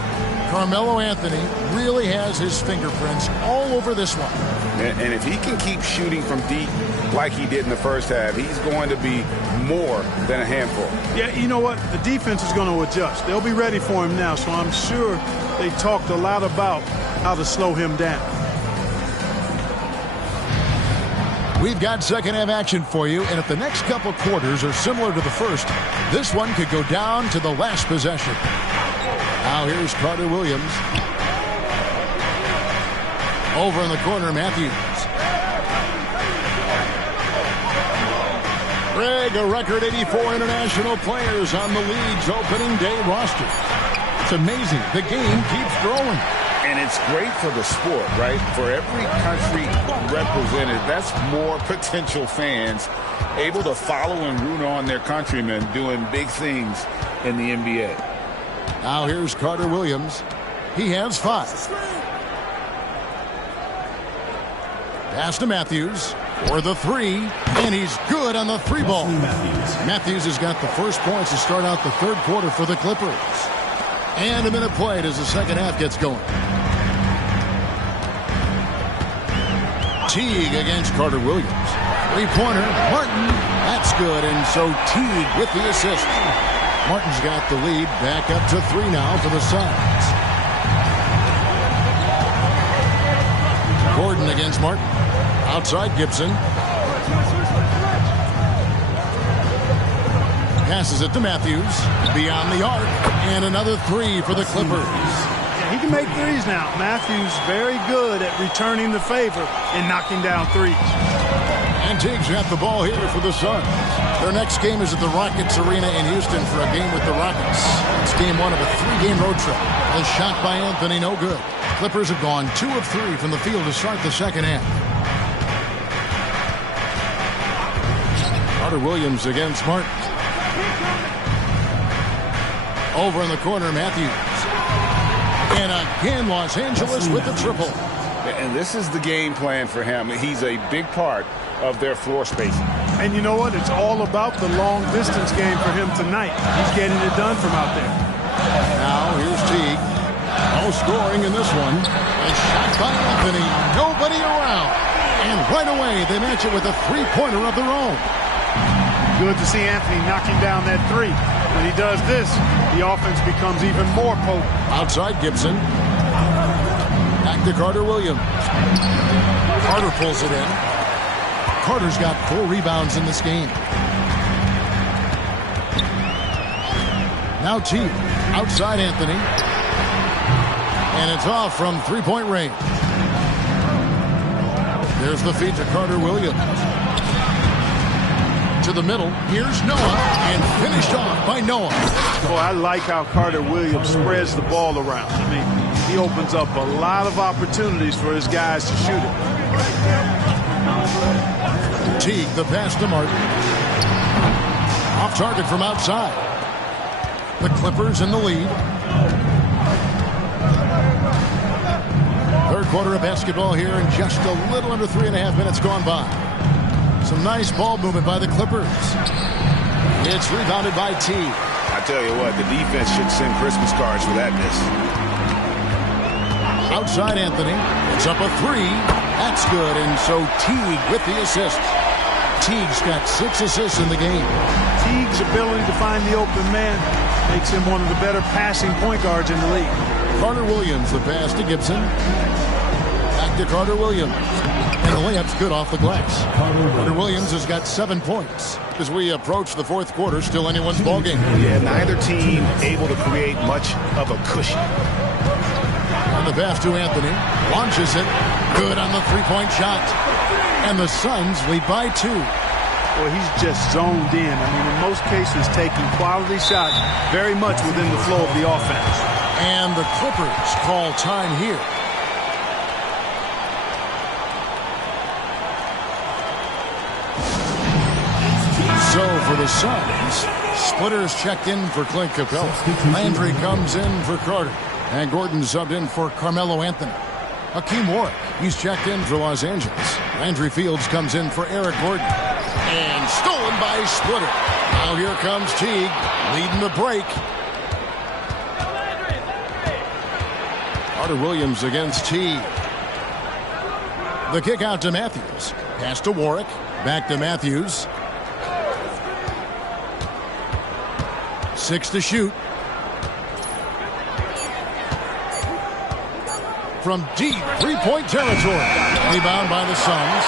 Carmelo Anthony really has his fingerprints all over this one. And if he can keep shooting from deep like he did in the first half, he's going to be more than a handful. Yeah, you know what? The defense is going to adjust. They'll be ready for him now, so I'm sure they talked a lot about how to slow him down. We've got second half action for you, and if the next couple quarters are similar to the first, this one could go down to the last possession. Now here's Carter Williams. Over in the corner, Matthews. Greg, a record 84 international players on the league's opening day roster. It's amazing. The game keeps growing. And And it's great for the sport, right? For every country represented, that's more potential fans able to follow and root on their countrymen doing big things in the NBA. Now here's Carter Williams. He has 5. Pass to Matthews for the 3, and he's good on the 3 ball. Matthews has got the first points to start out the third quarter for the Clippers. And a minute played as the second half gets going. Teague against Carter Williams. 3-pointer, Martin, that's good, and so Teague with the assist. Martin's got the lead, back up to 3 now for the Suns. Gordon against Martin. Outside Gibson. Passes it to Matthews. Beyond the arc, and another 3 for the Clippers. He can make threes now. Matthews very good at returning the favor and knocking down threes. And Teague's got the ball here for the Suns. Their next game is at the Rockets Arena in Houston for a game with the Rockets. It's game 1 of a 3-game road trip. A shot by Anthony, no good. Clippers have gone 2 of 3 from the field to start the second half. Carter Williams against Martin. Over in the corner, Matthews. And again, Los Angeles with the triple. And this is the game plan for him. He's a big part of their floor spacing. And you know what? It's all about the long-distance game for him tonight. He's getting it done from out there. Now, here's Teague. No scoring in this one. A shot by Anthony. Nobody around. And right away, they match it with a 3-pointer of their own. Good to see Anthony knocking down that 3. When he does this, the offense becomes even more potent. Outside Gibson. Back to Carter Williams. Carter pulls it in. Carter's got 4 rebounds in this game. Now Teague. Outside Anthony. And it's off from 3-point range. There's the feed to Carter Williams. To the middle. Here's Noah. And finished off by Noah. Boy, I like how Carter Williams spreads the ball around. I mean, he opens up a lot of opportunities for his guys to shoot it. Teague, the pass to Martin. Off target from outside. The Clippers in the lead. Third quarter of basketball here, and just a little under 3.5 minutes gone by. Some nice ball movement by the Clippers. It's rebounded by Teague. I tell you what, the defense should send Christmas cards for that miss. Outside Anthony. It's up a 3. That's good, and so Teague with the assist. Teague's got 6 assists in the game. Teague's ability to find the open man makes him one of the better passing point guards in the league. Carter Williams, the pass to Gibson. Back to Carter Williams. And the layup's good off the glass. Carter Williams has got 7 points. As we approach the fourth quarter, still anyone's ballgame. Yeah, neither team able to create much of a cushion. And the pass to Anthony. Launches it. Good on the 3-point shot. And the Suns lead by 2. Well, he's just zoned in. I mean, in most cases, taking quality shots very much within the flow of the offense. And the Clippers call time here. So for the Suns, Splitter's checked in for Clint Capella. Landry comes in for Carter. And Gordon subbed in for Carmelo Anthony. Hakeem Warwick, he's checked in for Los Angeles. Landry Fields comes in for Eric Gordon. And stolen by Splitter. Now here comes Teague, leading the break. Carter Williams against Teague. The kick out to Matthews. Pass to Warwick. Back to Matthews. 6 to shoot. From deep 3-point territory. Rebound by the Suns.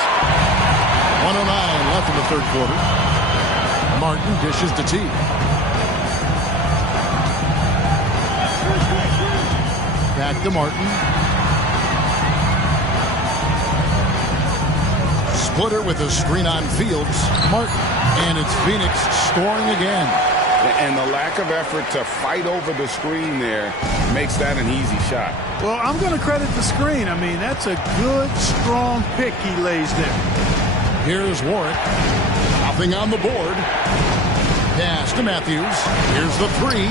1:09 left in the third quarter. Martin dishes to Teague. Back to Martin. Splitter with a screen on Fields. Martin. And it's Phoenix scoring again. And the lack of effort to fight over the screen there makes that an easy shot. Well, I'm going to credit the screen. I mean, that's a good, strong pick he lays there. Here's Warwick. Nothing on the board. Pass to Matthews. Here's the three.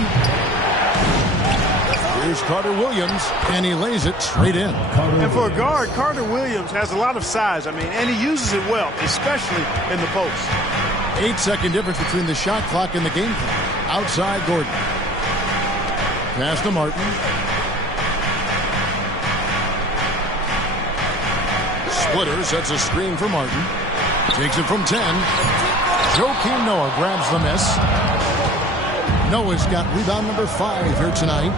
Here's Carter Williams, and he lays it straight in. And for a guard, Carter Williams has a lot of size. I mean, and he uses it well, especially in the post. 8-second difference between the shot clock and the game clock. Outside Gordon. Pass to Martin. Splitter sets a screen for Martin. Takes it from 10. Joakim Noah grabs the miss. Noah's got rebound number 5 here tonight.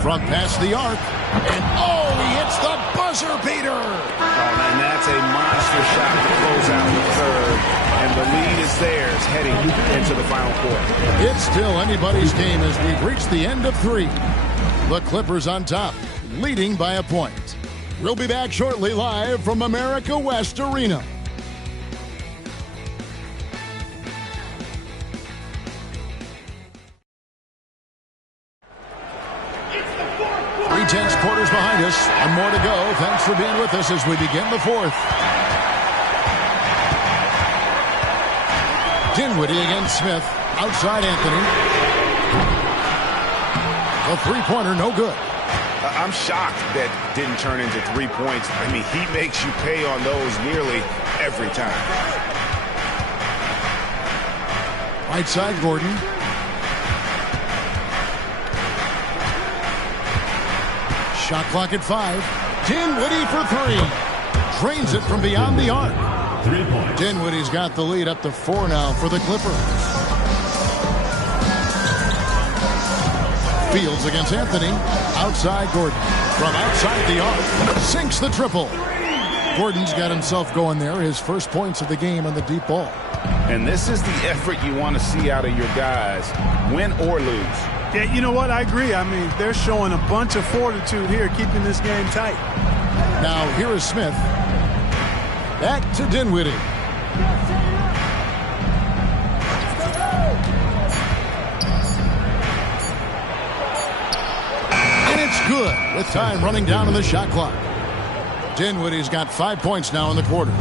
Front pass the arc. And oh, he hits the buzzer beater. Oh, and that's a monster shot to close out the third. And the lead is theirs heading into the final quarter. It's still anybody's game as we've reached the end of 3. The Clippers on top, leading by a point. We'll be back shortly live from America West Arena. Tense quarters behind us. One more to go. Thanks for being with us as we begin the 4th. Dinwiddie against Smith. Outside Anthony. The three-pointer no good. I'm shocked that didn't turn into 3 points. I mean, he makes you pay on those nearly every time. Right side Gordon. Shot clock at 5. Dinwiddie for 3. Drains it from beyond the arc. 3 points. Dinwiddie's got the lead up to 4 now for the Clippers. Fields against Anthony. Outside Gordon. From outside the arc. Sinks the triple. Gordon's got himself going there. His first points of the game on the deep ball. And this is the effort you want to see out of your guys, win or lose. Yeah, you know what? I agree. I mean, they're showing a bunch of fortitude here, keeping this game tight. Now, here is Smith. Back to Dinwiddie. And it's good with time running down on the shot clock. Dinwiddie's got 5 points now in the quarter.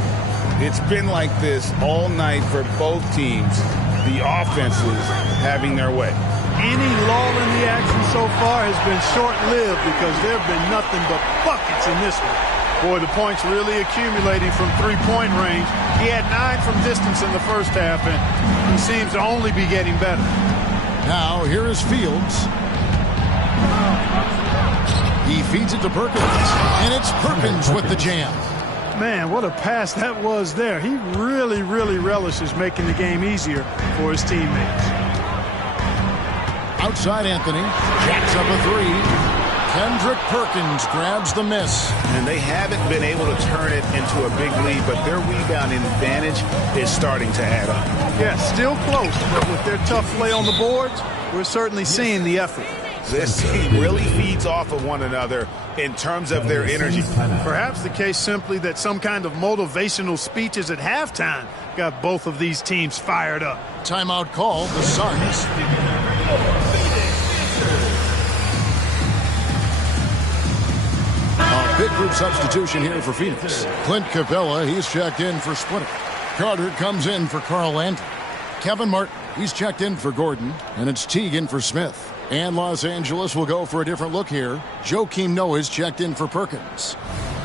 It's been like this all night for both teams. The offenses having their way. Any lull in the action so far has been short-lived because there have been nothing but buckets in this one. Boy, the points really accumulating from three-point range. He had 9 from distance in the first half, and he seems to only be getting better. Now, here is Fields. He feeds it to Perkins, and it's Perkins with the jam. Man, what a pass that was there. He really, really relishes making the game easier for his teammates. Outside Anthony, jacks up a 3. Kendrick Perkins grabs the miss. And they haven't been able to turn it into a big lead, but their rebounding advantage is starting to add up. Yeah, still close, but with their tough play on the boards, we're certainly seeing the effort. This team really feeds off of one another in terms of their energy. Perhaps the case simply that some kind of motivational speeches at halftime got both of these teams fired up. Timeout called, the Suns. A big group substitution here for Phoenix. Clint Capella, he's checked in for Splitter. Carter comes in for Carl Landry. Kevin Martin, he's checked in for Gordon. And it's Teagan for Smith. And Los Angeles will go for a different look here. Joakim Noah's checked in for Perkins.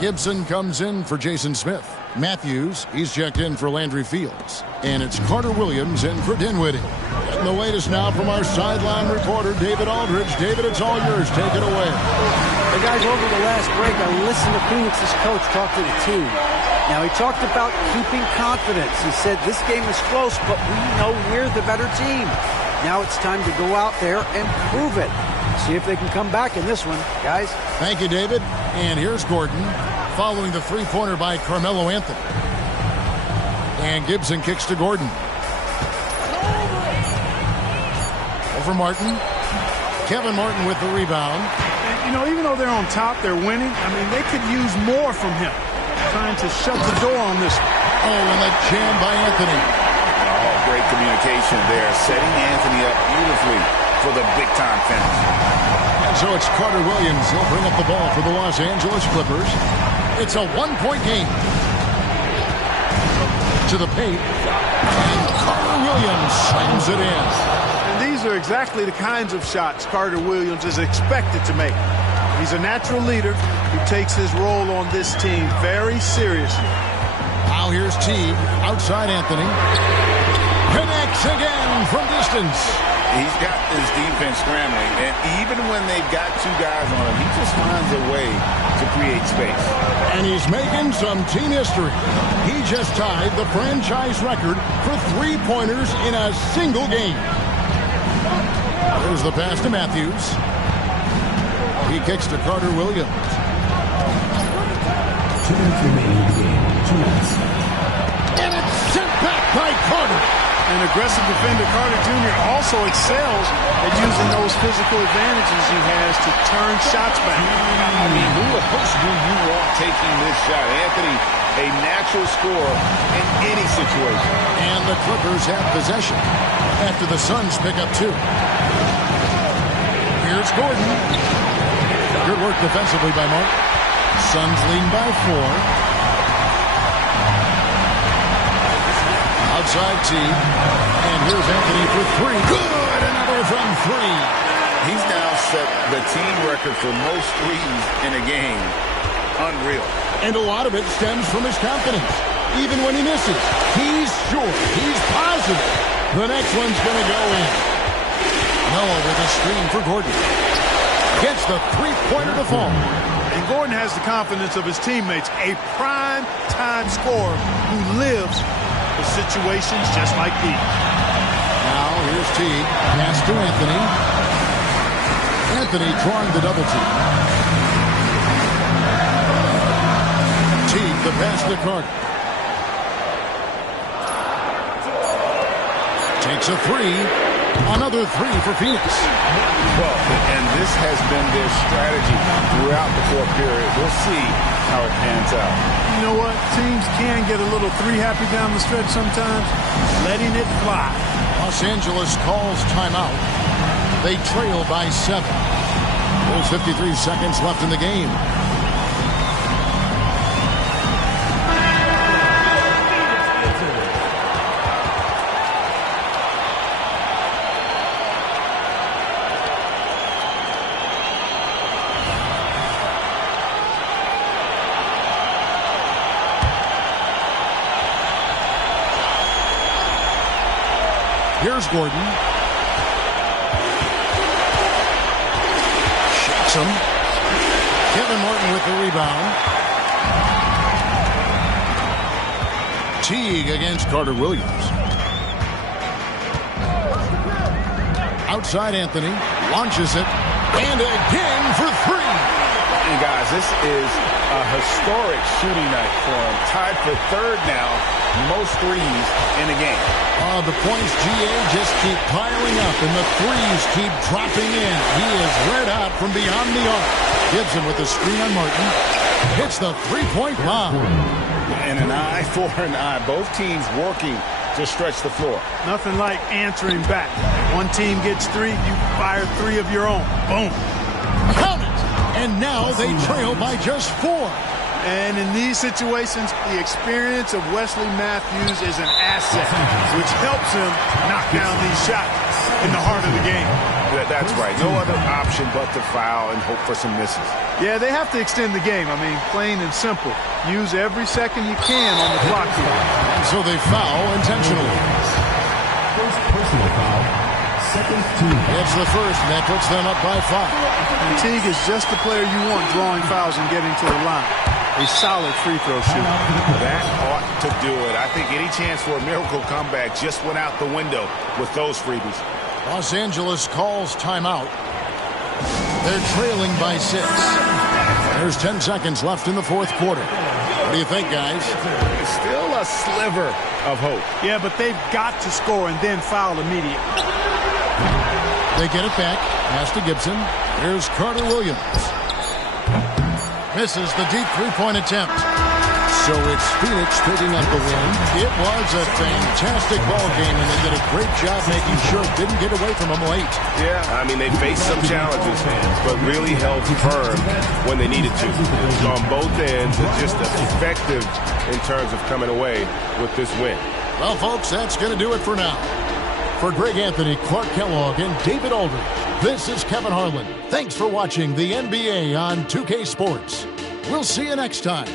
Gibson comes in for Jason Smith. Matthews, he's checked in for Landry Fields. And it's Carter Williams in for Dinwiddie. And the latest now from our sideline reporter, David Aldridge. David, it's all yours. Take it away. Hey, guys, over the last break, I listened to Phoenix's coach talk to the team. Now, he talked about keeping confidence. He said, this game is close, but we know we're the better team. Now it's time to go out there and prove it. See if they can come back in this one, guys. Thank you, David. And here's Gordon following the three-pointer by Carmelo Anthony. And Gibson kicks to Gordon. Over Martin. Kevin Martin with the rebound. And, you know, even though they're on top, they're winning. I mean, they could use more from him. Trying to shut the door on this one. Oh, and the jam by Anthony. Oh, great communication there. Setting Anthony up beautifully for the big-time finish. And so it's Carter Williams. He'll bring up the ball for the Los Angeles Clippers. It's a one-point game. To the paint. And Carter Williams slams it in. And these are exactly the kinds of shots Carter Williams is expected to make. He's a natural leader who takes his role on this team very seriously. Now here's Teague. Outside Anthony. Connects again from distance. He's got his defense scrambling, and even when they've got two guys on him, he just finds a way to create space. And he's making some team history. He just tied the franchise record for three-pointers in a single game. There's the pass to Matthews. He kicks to Carter Williams. 2 minutes remaining in the game. 2 minutes. And it's sent back by Carter. An aggressive defender, Carter Jr. also excels at using those physical advantages he has to turn shots back. I mean, who else do you want taking this shot? Anthony, a natural scorer in any situation. And the Clippers have possession after the Suns pick up 2. Here's Gordon. Good work defensively by Mark. Suns lead by 4. Outside T. And here's Anthony for 3. Good! Another from 3. He's now set the team record for most threes in a game. Unreal. And a lot of it stems from his confidence. Even when he misses, he's sure, he's positive the next one's going to go in. Noah with a screen for Gordon. Gets the three-pointer to fall. And Gordon has the confidence of his teammates, a prime-time scorer who lives for situations just like these. Now here's Teague. Pass to Anthony. Anthony drawing the double team. Teague the pass to Carter. Takes a 3. Another 3 for Phoenix. Well, and this has been their strategy throughout the fourth period. We'll see how it pans out. You know what? Teams can get a little 3-happy down the stretch sometimes. Letting it fly. Los Angeles calls timeout. They trail by 7. There's 53 seconds left in the game. Here's Gordon. Shakes him. Kevin Martin with the rebound. Teague against Carter Williams. Outside Anthony. Launches it. And again for 3. And guys, this is a historic shooting night for him. Tied for 3rd now. Most threes in the game. The points, GA, just keep piling up, and the threes keep dropping in. He is red hot from beyond the arc. Gibson with the screen on Martin. Hits the three-point bomb. And an eye for an eye. Both teams working to stretch the floor. Nothing like answering back. One team gets 3, you fire 3 of your own. Boom. Count it! And now they trail by just 4. And in these situations, the experience of Wesley Matthews is an asset, which helps him knock down these shots in the heart of the game. That's right. No other option but to foul and hope for some misses. Yeah, they have to extend the game. I mean, plain and simple. Use every second you can on the clock here. And so they foul intentionally. First personal foul. Second team. It's the first, and that puts them up by 5. And Teague is just the player you want drawing fouls and getting to the line. A solid free throw shooter. That ought to do it. I think any chance for a miracle comeback just went out the window with those freebies. Los Angeles calls timeout. They're trailing by 6. There's 10 seconds left in the fourth quarter. What do you think, guys? Still a sliver of hope. Yeah, but they've got to score and then foul immediately. They get it back. Pass to Gibson. Here's Carter Williams. Misses the deep three-point attempt. So it's Phoenix picking up the win. It was a fantastic ball game, and they did a great job making sure it didn't get away from them late. Yeah, I mean, they faced some challenges, but really held firm when they needed to. On both ends, just effective in terms of coming away with this win. Well, folks, that's going to do it for now. For Greg Anthony, Clark Kellogg, and David Aldridge, this is Kevin Harlan. Thanks for watching the NBA on 2K Sports. We'll see you next time.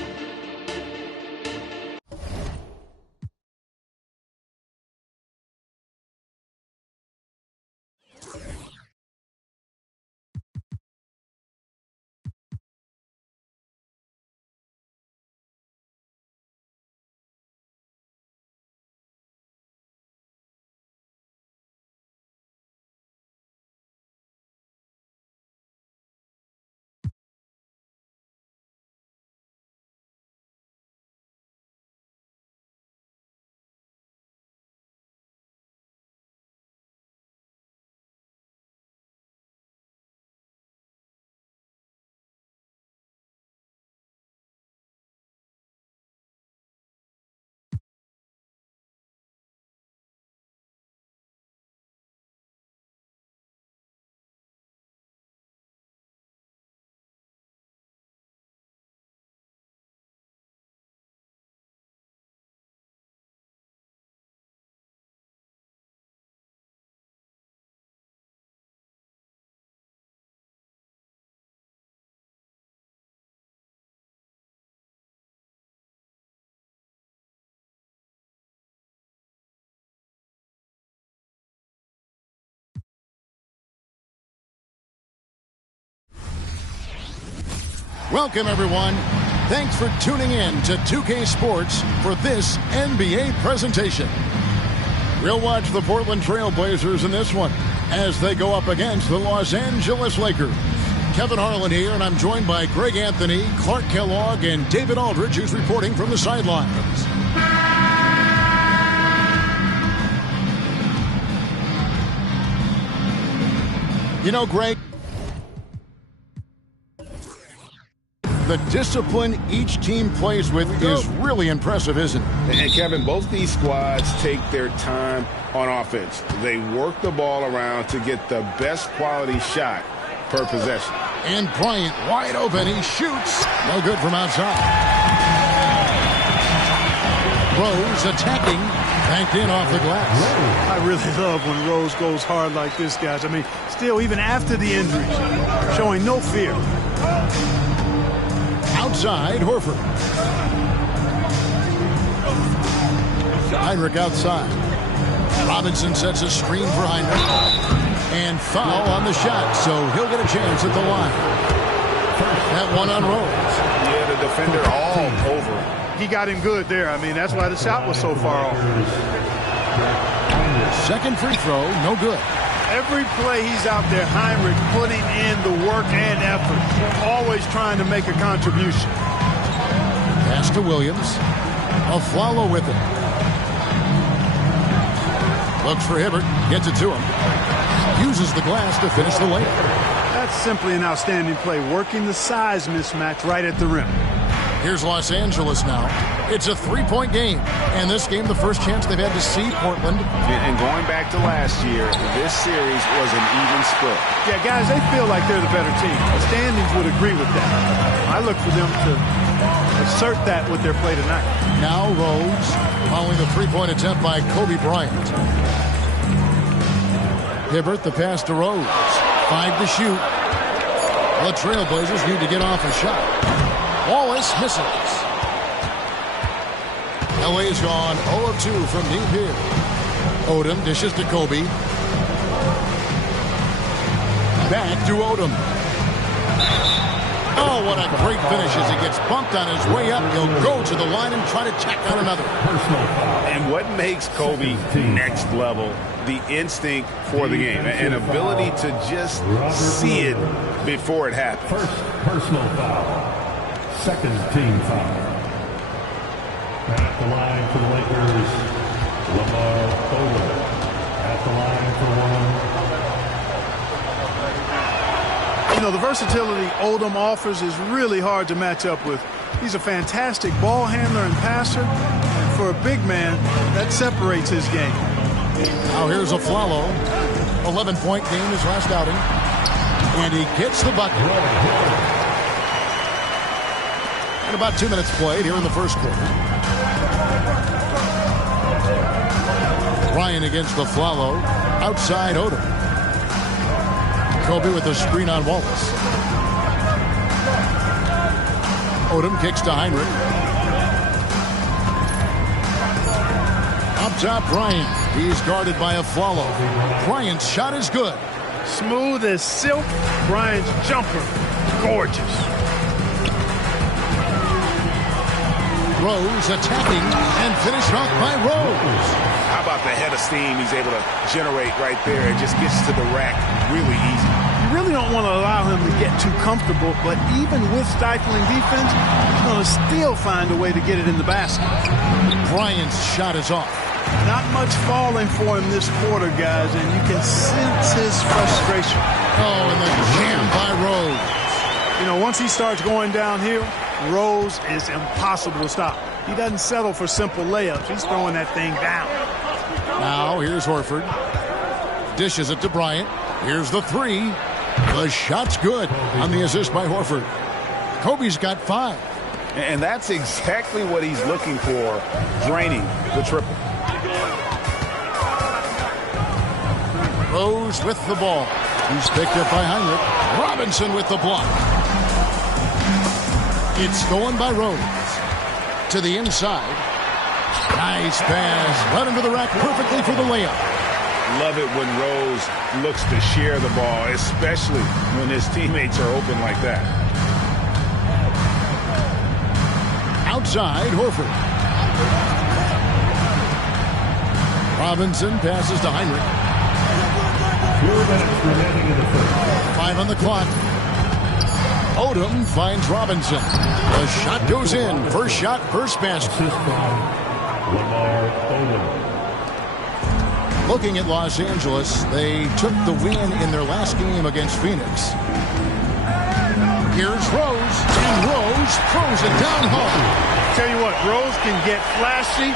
Welcome, everyone. Thanks for tuning in to 2K Sports for this NBA presentation. We'll watch the Portland Trail Blazers in this one as they go up against the Los Angeles Lakers. Kevin Harlan here, and I'm joined by Greg Anthony, Clark Kellogg, and David Aldridge, who's reporting from the sidelines. You know, Greg, the discipline each team plays with is really impressive, isn't it? And Kevin, both these squads take their time on offense. They work the ball around to get the best quality shot per possession. And Bryant wide open. He shoots. No good from outside. Rose attacking. Banked in off the glass. I really love when Rose goes hard like this, guys. I mean, still, even after the injuries, showing no fear. Outside, Horford. Heinrich outside. Robinson sets a screen for Heinrich. And foul on the shot, so he'll get a chance at the line. That one on Rose. Yeah, the defender all over him. He got him good there. I mean, that's why the shot was so far off. Second free throw, no good. Every play he's out there, Heinrich putting in the work and effort, always trying to make a contribution. Pass to Williams. Afflalo with it. Looks for Hibbert, gets it to him. Uses the glass to finish the layup. That's simply an outstanding play, working the size mismatch right at the rim. Here's Los Angeles now. It's a three-point game. And this game, the first chance they've had to see Portland. And going back to last year, this series was an even split. Yeah, guys, they feel like they're the better team. The standings would agree with that. I look for them to assert that with their play tonight. Now Rose, following the three-point attempt by Kobe Bryant. Hibbert, the pass to Rose. 5 to shoot. The Trailblazers need to get off a shot. Wallace misses. LA's gone 0 of 2 from deep here. Odom dishes to Kobe. Back to Odom. Oh, what a great finish as he gets bumped on his way up. He'll go to the line and try to tack on another. And what makes Kobe next level? The instinct for the game. An ability to just see it before it happens. First personal foul. Second team foul. At the line for the Lakers, Lamar Odom. At the line for one. You know, the versatility Odom offers is really hard to match up with He's a fantastic ball handler and passer. And for a big man, that separates his game. Now here's a Flalo. 11-point game his last outing. And he gets the bucket. And about 2 minutes played here in the first quarter. Ryan against the Flalo. Outside Odom. Kobe with a screen on Wallace. Odom kicks to Heinrich. Up top, Bryant. He's guarded by a Flalo. Bryant's shot is good. Smooth as silk. Bryant's jumper. Gorgeous. Rose attacking and finished off by Rose. How about the head of steam he's able to generate right there? It just gets to the rack really easy. You really don't want to allow him to get too comfortable, but even with stifling defense, he's going to still find a way to get it in the basket. Bryant's shot is off. Not much falling for him this quarter, guys, and you can sense his frustration. Oh, and the jam by Rose. You know, once he starts going downhill, Rose is impossible to stop. He doesn't settle for simple layups. He's throwing that thing down. Now here's Horford. Dishes it to Bryant. Here's the three. The shot's good on the assist by Horford. Kobe's got 5. And that's exactly what he's looking for, draining the triple. Rose with the ball. He's picked up by Heinrich. Robinson with the block. It's stolen by Rose. To the inside. Nice pass. Right into the rack perfectly for the layup. Love it when Rose looks to share the ball, especially when his teammates are open like that. Outside, Horford. Robinson passes to Heinrich. 4 minutes remaining in the first. 5 on the clock. Odom finds Robinson. The shot goes in. First shot, first basket. Assist by Lamar Odom. Looking at Los Angeles, they took the win in their last game against Phoenix. Here's Rose, and Rose throws it down home. Tell you what, Rose can get flashy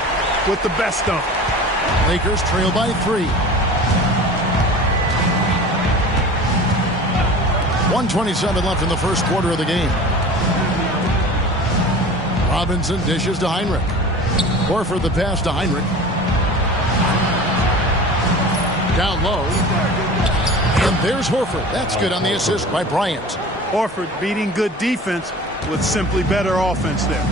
with the best of them. Lakers trail by 3. 1:27 left in the first quarter of the game. Robinson dishes to Heinrich. Horford the pass to Heinrich. Down low. And there's Horford. That's good on the assist by Bryant. Horford beating good defense with simply better offense there.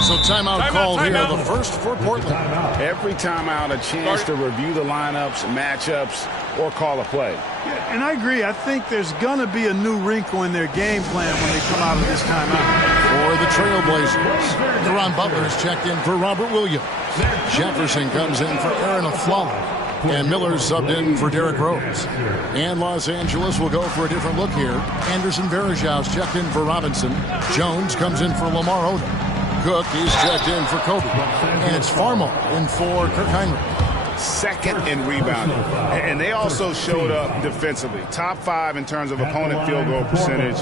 So timeout called here, the first for Portland. Every timeout, a chance to review the lineups, matchups, or call a play. Yeah, and I agree. I think there's going to be a new wrinkle in their game plan when they come out of this timeout. For the Trailblazers, Deron Butler is checked in for Robert Williams. Jefferson comes in for Aaron Aflalo. And Miller's subbed in for Derrick Rose. And Los Angeles will go for a different look here. Anderson Varejau's checked in for Robinson. Jones comes in for Lamar Odom. Cook is checked in for Kobe. And it's Farmo in for Kirk Heinrich. Second in rebounding. And they also showed up defensively. Top 5 in terms of opponent field goal percentage.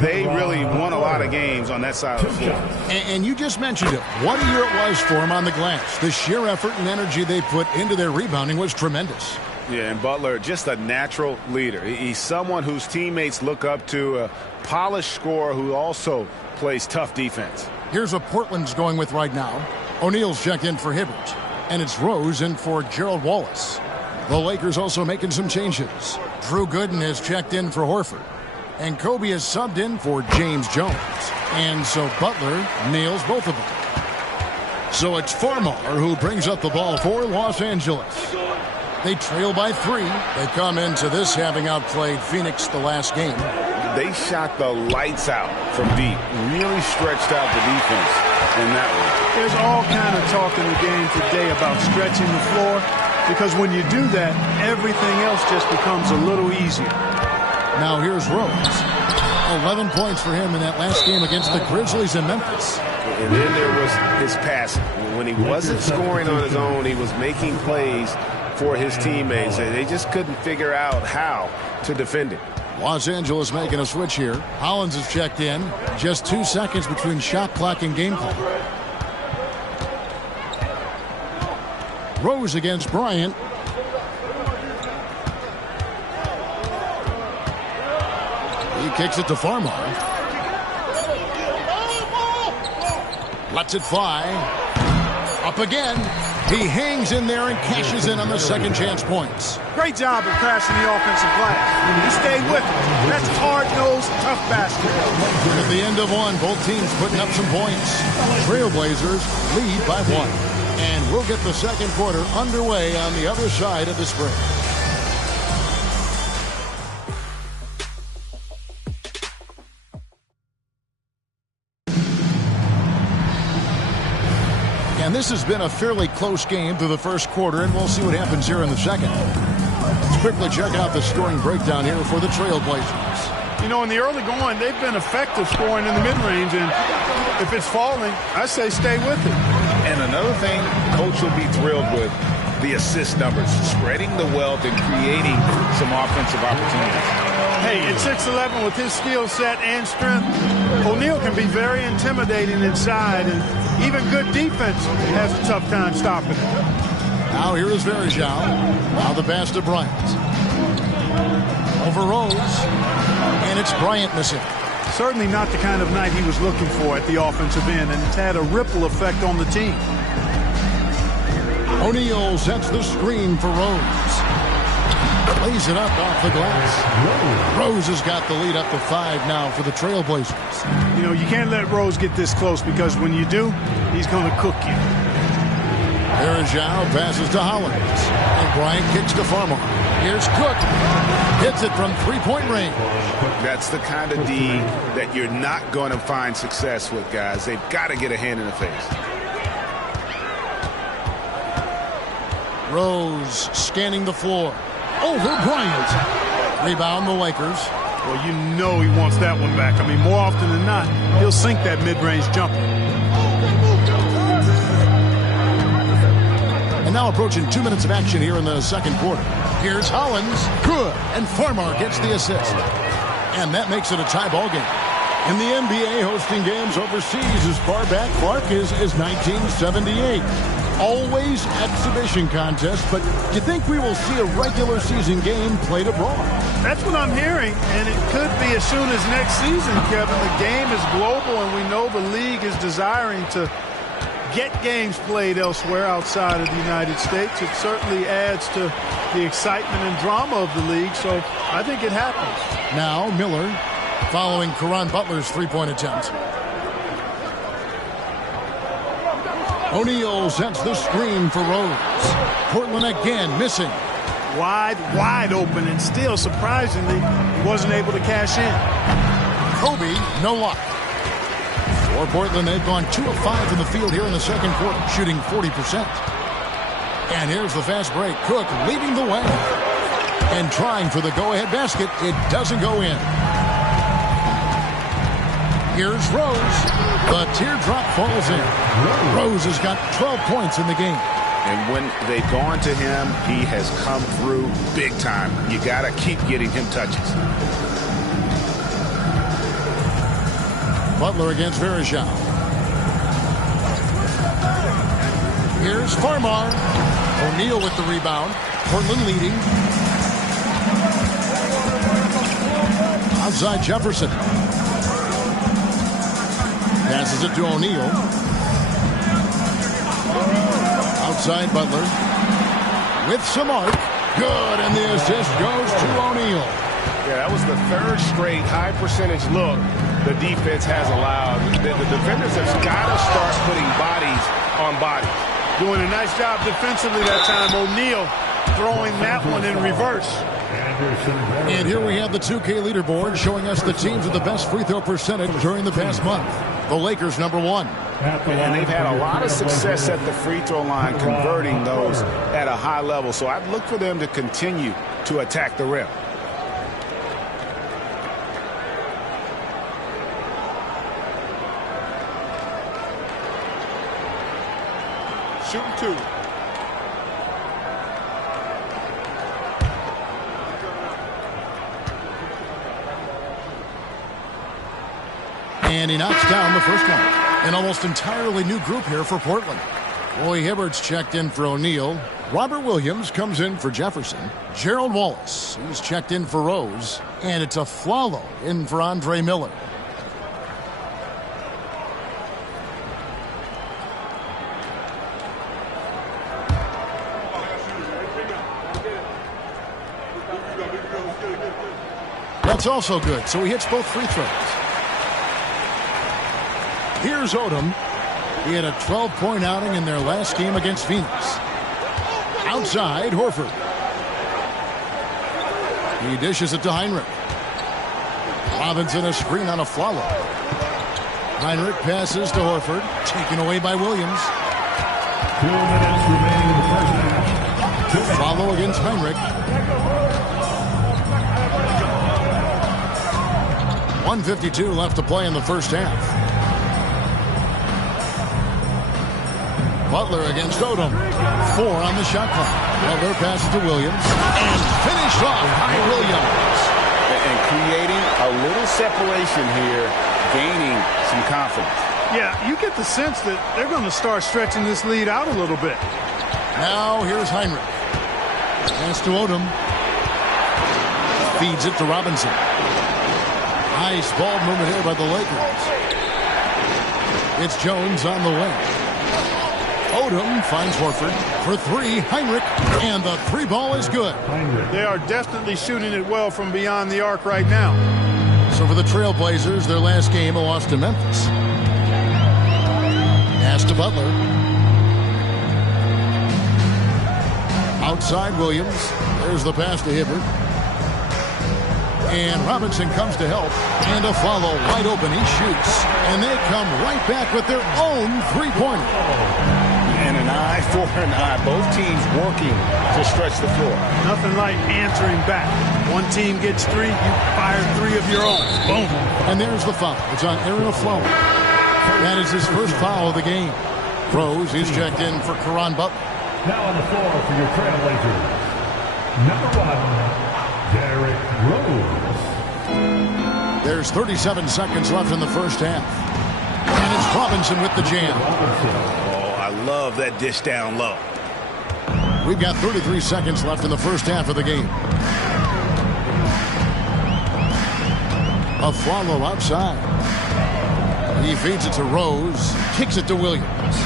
They really won a lot of games on that side of the floor. And you just mentioned it. What a year it was for them on the glass. The sheer effort and energy they put into their rebounding was tremendous. Yeah, and Butler, just a natural leader. He's someone whose teammates look up to, a polished scorer who also plays tough defense. Here's what Portland's going with right now. O'Neal's checked in for Hibbert. And it's Rose in for Gerald Wallace. The Lakers also making some changes. Drew Gooden has checked in for Horford. And Kobe is subbed in for James Jones. And so Butler nails both of them. So it's Farmar who brings up the ball for Los Angeles. They trail by 3. They come into this having outplayed Phoenix the last game. They shot the lights out from deep. Really stretched out the defense in that one. There's all kind of talk in the game today about stretching the floor, because when you do that, everything else just becomes a little easier. Now here's Rose. 11 points for him in that last game against the Grizzlies in Memphis. And then there was his passing. When he wasn't scoring on his own, he was making plays for his teammates, and they just couldn't figure out how to defend it. Los Angeles making a switch here. Hollins is checked in. Just 2 seconds between shot clock and game clock. Rose against Bryant. He kicks it to Farmer. Lets it fly. Up again. He hangs in there and cashes in on the second chance points. Great job of crashing the offensive glass. He stayed with it. That's hard-nosed, tough basketball. At the end of one, both teams putting up some points. Trailblazers lead by 1. And we'll get the second quarter underway on the other side of this break. And this has been a fairly close game through the first quarter, and we'll see what happens here in the second. Let's quickly check out the scoring breakdown here for the Trailblazers. You know, in the early going, they've been effective scoring in the mid-range, and if it's falling, I say stay with it. And another thing, Coach will be thrilled with the assist numbers, spreading the wealth and creating some offensive opportunities. Hey, at 6'11", with his skill set and strength, O'Neal can be very intimidating inside, and even good defense has a tough time stopping it. Now here is Verjao. Now the pass to Bryant. Over Rose. And it's Bryant missing. Certainly not the kind of night he was looking for at the offensive end, and it's had a ripple effect on the team. O'Neal sets the screen for Rose. Lays it up off the glass. Rose has got the lead up to 5 now for the Trailblazers. You know, you can't let Rose get this close, because when you do, he's going to cook you. Verjao passes to Hollins. And Bryant kicks to Farmer. Here's Cook. Hits it from 3-point range. That's the kind of D that you're not going to find success with, guys. They've got to get a hand in the face. Rose scanning the floor. Over Bryant. Rebound the Lakers. Well, you know he wants that one back. I mean, more often than not, he'll sink that mid-range jumper. And now approaching 2 minutes of action here in the second quarter. Here's Hollins. Good. And Farmer gets the assist. And that makes it a tie ball game. In the NBA, hosting games overseas as far back, Clark, is 1978. Always exhibition contest, but do you think we will see a regular season game played abroad? That's what I'm hearing, and it could be as soon as next season, Kevin. The game is global, and we know the league is desiring to get games played elsewhere outside of the United States. It certainly adds to the excitement and drama of the league, so I think it happens. Now Miller following Caron Butler's three-point attempt. O'Neal sets the screen for Rose. Portland again missing. Wide open, and still, surprisingly, he wasn't able to cash in. Kobe, no luck. For Portland, they've gone 2 of 5 in the field here in the second quarter, shooting 40%. And here's the fast break. Cook leading the way. And trying for the go-ahead basket. It doesn't go in. Here's Rose. The teardrop falls in. Rose has got 12 points in the game. And when they've gone to him, he has come through big time. You got to keep getting him touches. Butler against Verjao. Here's Farmar. O'Neal with the rebound. Portland leading. Outside Jefferson. Passes it to O'Neal. Outside Butler. With some arc. Good, and the assist goes to O'Neal. Yeah, that was the third straight high percentage look the defense has allowed. The defenders have got to start putting bodies on bodies. Doing a nice job defensively that time. O'Neal throwing that one in reverse. And here we have the 2K leaderboard showing us the teams with the best free throw percentage during the past month. The Lakers, number 1. And they've had a lot of success at the free throw line, converting those at a high level. So I'd look for them to continue to attack the rim. Shooting 2. And he knocks down the first one. An almost entirely new group here for Portland. Roy Hibbert's checked in for O'Neal. Robert Williams comes in for Jefferson. Gerald Wallace, he's checked in for Rose. And it's Aflalo in for Andre Miller. That's also good, so he hits both free throws. Here's Odom. He had a 12-point outing in their last game against Phoenix. Outside, Horford. He dishes it to Heinrich. Robinson a screen on Aflalo. Heinrich passes to Horford. Taken away by Williams. 2 minutes remaining in the first half. Aflalo against Heinrich. 1:52 left to play in the first half. Butler against Odom. 4 on the shot clock. Butler passes to Williams. And finished off by Williams. And creating a little separation here, gaining some confidence. Yeah, you get the sense that they're going to start stretching this lead out a little bit. Now here's Heinrich. Pass to Odom. Feeds it to Robinson. Nice ball movement here by the Lakers. It's Jones on the wing. Odom finds Horford for 3. Heinrich, and the 3 ball is good. They are definitely shooting it well from beyond the arc right now. So for the Trailblazers, their last game, a loss to Memphis. Pass to Butler. Outside Williams. There's the pass to Hibbert. And Robinson comes to help. And Aflalo wide open. He shoots. And they come right back with their own three-pointer. And an eye for an eye. Both teams working to stretch the floor. Nothing like answering back. One team gets 3, you fire 3 of your own. Boom. And there's the foul. It's on Aaron Aflalo. That is his first foul of the game. Rose, he's checked in for Caron Butler. Now on the floor for your Trailblazers. Number 1, Derrick Rose. There's 37 seconds left in the first half. And it's Robinson with the jam. I love that dish down low. We've got 33 seconds left in the first half of the game. Aflalo outside. He feeds it to Rose. Kicks it to Williams.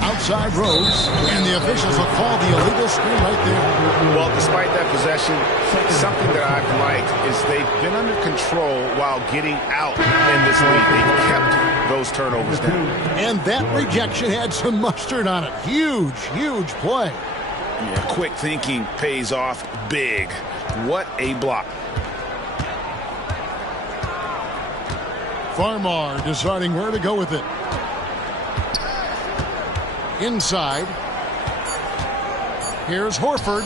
Outside Rose. And the officials will call the illegal screen right there. Well, despite that possession, something that I've liked is they've been under control while getting out in this league. They've kept those turnovers down. And that rejection had some mustard on it. Huge, huge play. Yeah, quick thinking pays off big. What a block. Farmar deciding where to go with it. Inside. Here's Horford.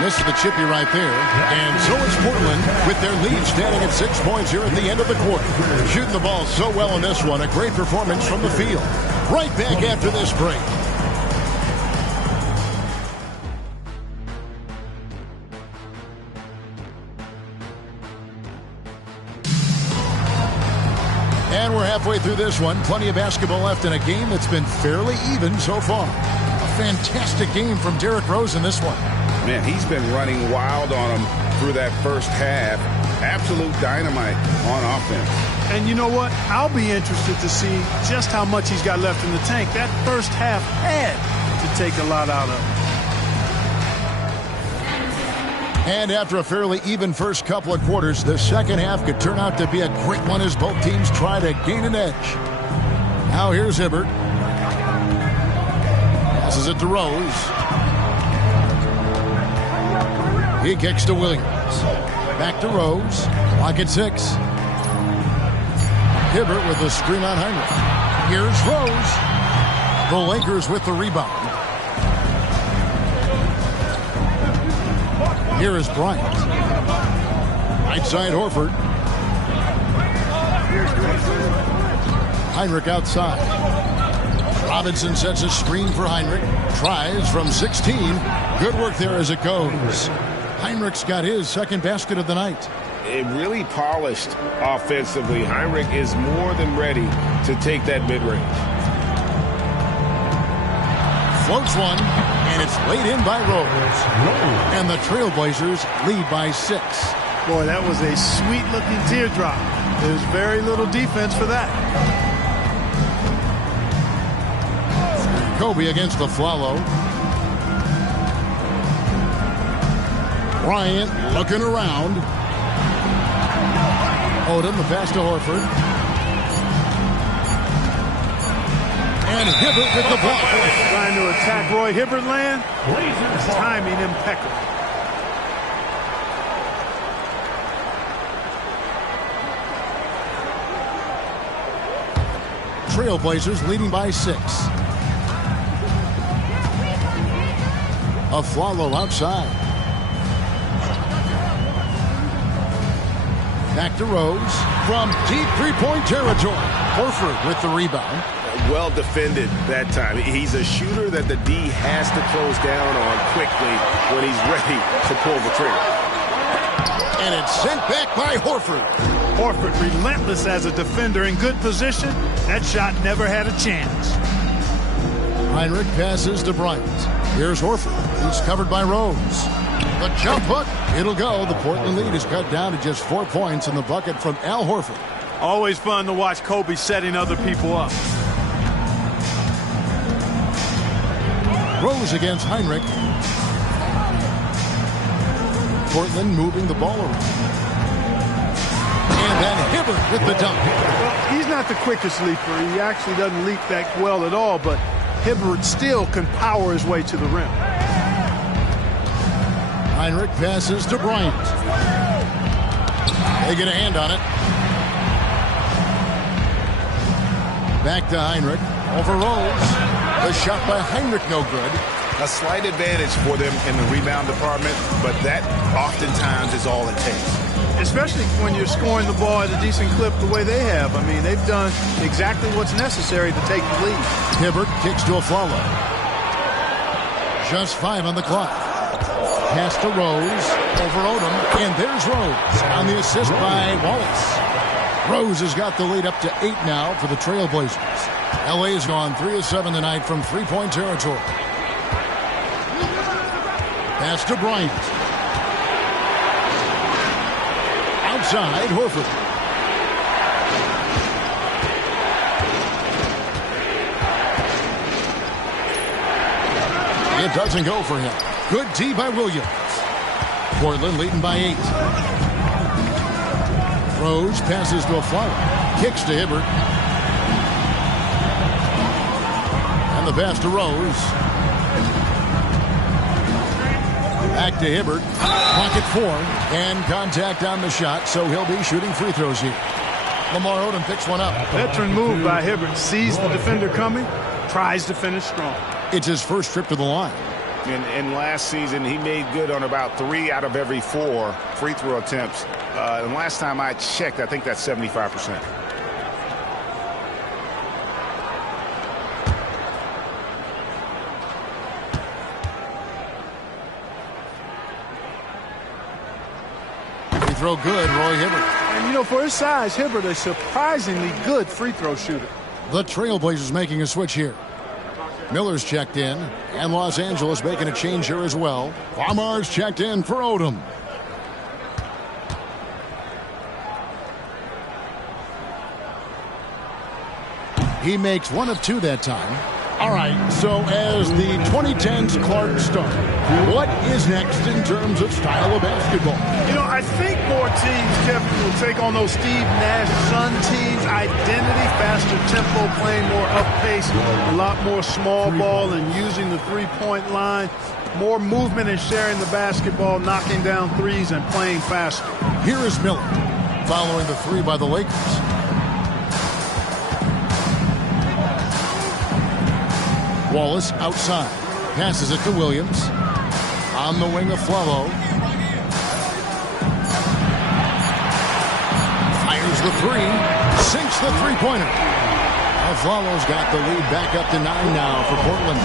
Missed the chippy right there. And so is Portland with their lead standing at 6 points here at the end of the quarter. Shooting the ball so well in this one. A great performance from the field. Right back after this break. And we're halfway through this one. Plenty of basketball left in a game that's been fairly even so far. A fantastic game from Derrick Rose in this one. Man, he's been running wild on him through that first half. Absolute dynamite on offense. And you know what? I'll be interested to see just how much he's got left in the tank. That first half had to take a lot out of him. And after a fairly even first couple of quarters, the second half could turn out to be a great one as both teams try to gain an edge. Now here's Hibbert. Passes it to Rose. He kicks to Williams. Back to Rose. Clock at 6. Hibbert with the screen on Heinrich. Here's Rose. The Lakers with the rebound. Here is Bryant. Right side Horford. Heinrich outside. Robinson sets a screen for Heinrich. Tries from 16. Good work there as it goes. Heinrich's got his second basket of the night. it really polished offensively. Heinrich is more than ready to take that mid-range. Floats one, and it's laid in by Rose. And the Trailblazers lead by 6. Boy, that was a sweet-looking teardrop. There's very little defense for that. Kobe against the Flalo. Bryant looking around. Odom, the pass to Horford. And Hibbert with the block. Trying to attack Roy Hibbert land. His timing impeccable. Trailblazers leading by 6. Aflalo outside. Back to Rose from deep three-point territory. Horford with the rebound. Well defended that time. He's a shooter that the D has to close down on quickly when he's ready to pull the trigger. And it's sent back by Horford. Horford relentless as a defender in good position. That shot never had a chance. Heinrich passes to Bryant. Here's Horford. He's covered by Rose. The jump hook. It'll go. The Portland lead is cut down to just 4 points in the bucket from Al Horford. Always fun to watch Kobe setting other people up. Rose against Heinrich. Portland moving the ball around. And then Hibbert with the dunk. Well, he's not the quickest leaper. He actually doesn't leap that well at all, but Hibbert still can power his way to the rim. Heinrich passes to Bryant. They get a hand on it. Back to Heinrich. Over Rose. The shot by Heinrich no good. A slight advantage for them in the rebound department, but that oftentimes is all it takes. Especially when you're scoring the ball at a decent clip the way they have. I mean, they've done exactly what's necessary to take the lead. Hibbert kicks to Aflalo. Just 5 on the clock. Pass to Rose. Over Odom. And there's Rose on the assist by Wallace. Rose has got the lead up to 8 now for the Trailblazers. LA has gone 3 of 7 tonight from three-point territory. Pass to Bryant. Outside, Horford. It doesn't go for him. Good D by Williams. Portland leading by 8. Rose passes to a flower. Kicks to Hibbert. And the pass to Rose. Back to Hibbert. Pocket 4. And contact on the shot, so he'll be shooting free throws here. Lamar Odom picks one up. Veteran move by Hibbert. Sees the defender coming. Tries to finish strong. It's his first trip to the line. And last season, he made good on about 3 out of every 4 free throw attempts. And last time I checked, I think that's 75%. Free throw good, Roy Hibbert. And, you know, for his size, Hibbert a surprisingly good free throw shooter. The Trailblazers making a switch here. Miller's checked in, and Los Angeles making a change here as well. Lamar's checked in for Odom. He makes 1 of 2 that time. All right, so as the 2010s Clark start, what is next in terms of style of basketball? You know, I think more teams, Kevin, will take on those Steve Nash Sun teams. Identity, faster tempo, playing more up pace, a lot more small ball and using the three-point line. More movement and sharing the basketball, knocking down threes and playing faster. Here is Miller, following the 3 by the Lakers. Wallace outside. Passes it to Williams. On the wing of Flalo. Fires the 3. Sinks the three-pointer. Afflalo's got the lead back up to 9 now for Portland.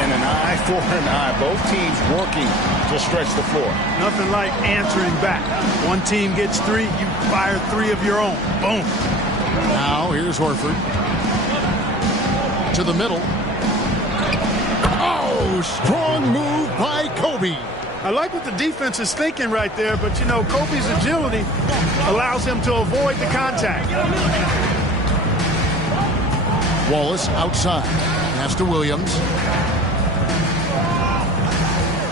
And an eye for an eye. Both teams working to stretch the floor. Nothing like answering back. One team gets 3, you fire 3 of your own. Boom. Now here's Horford. To the middle. Oh, strong move by Kobe. I like what the defense is thinking right there, but, you know, Kobe's agility allows him to avoid the contact. Wallace outside. Pass to Williams.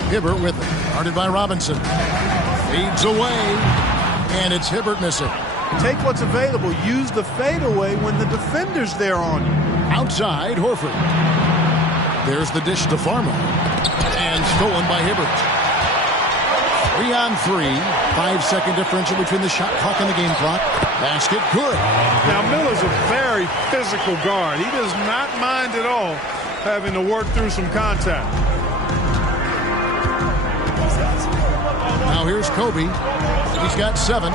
Hibbert with it. Guarded by Robinson. Fades away. And it's Hibbert missing. Take what's available. Use the fadeaway when the defender's there on you. Outside, Horford. There's the dish to Farmer. And stolen by Hibbert. 3 on 3. 5-second differential between the shot clock and the game clock. Basket good. Now, Miller's a very physical guard. He does not mind at all having to work through some contact. Now here's Kobe. He's got 7.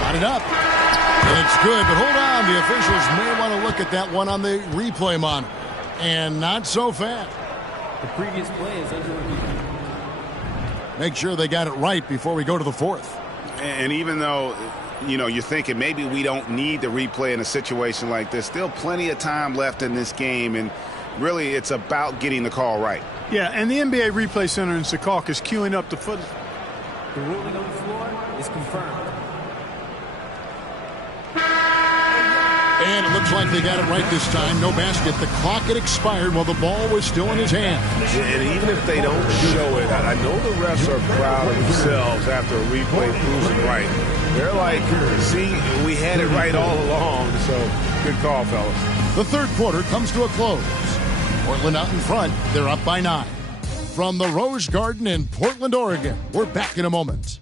Got it up. And it's good, but hold on. The officials may want to look at that one on the replay monitor. And not so fast. The previous play is under review. Make sure they got it right before we go to the 4th. And even though, you know, you're thinking maybe we don't need the replay in a situation like this, still plenty of time left in this game, and really it's about getting the call right. Yeah, and the NBA Replay Center in Secaucus is queuing up the footage. The ruling on the floor is confirmed. And it looks like they got it right this time. No basket. The clock had expired while the ball was still in his hand. And even if they don't show it, I know the refs are proud of themselves after a replay proves it right. They're like, see, we had it right all along. So, good call, fellas. The third quarter comes to a close. Portland out in front. They're up by 9. From the Rose Garden in Portland, Oregon, we're back in a moment.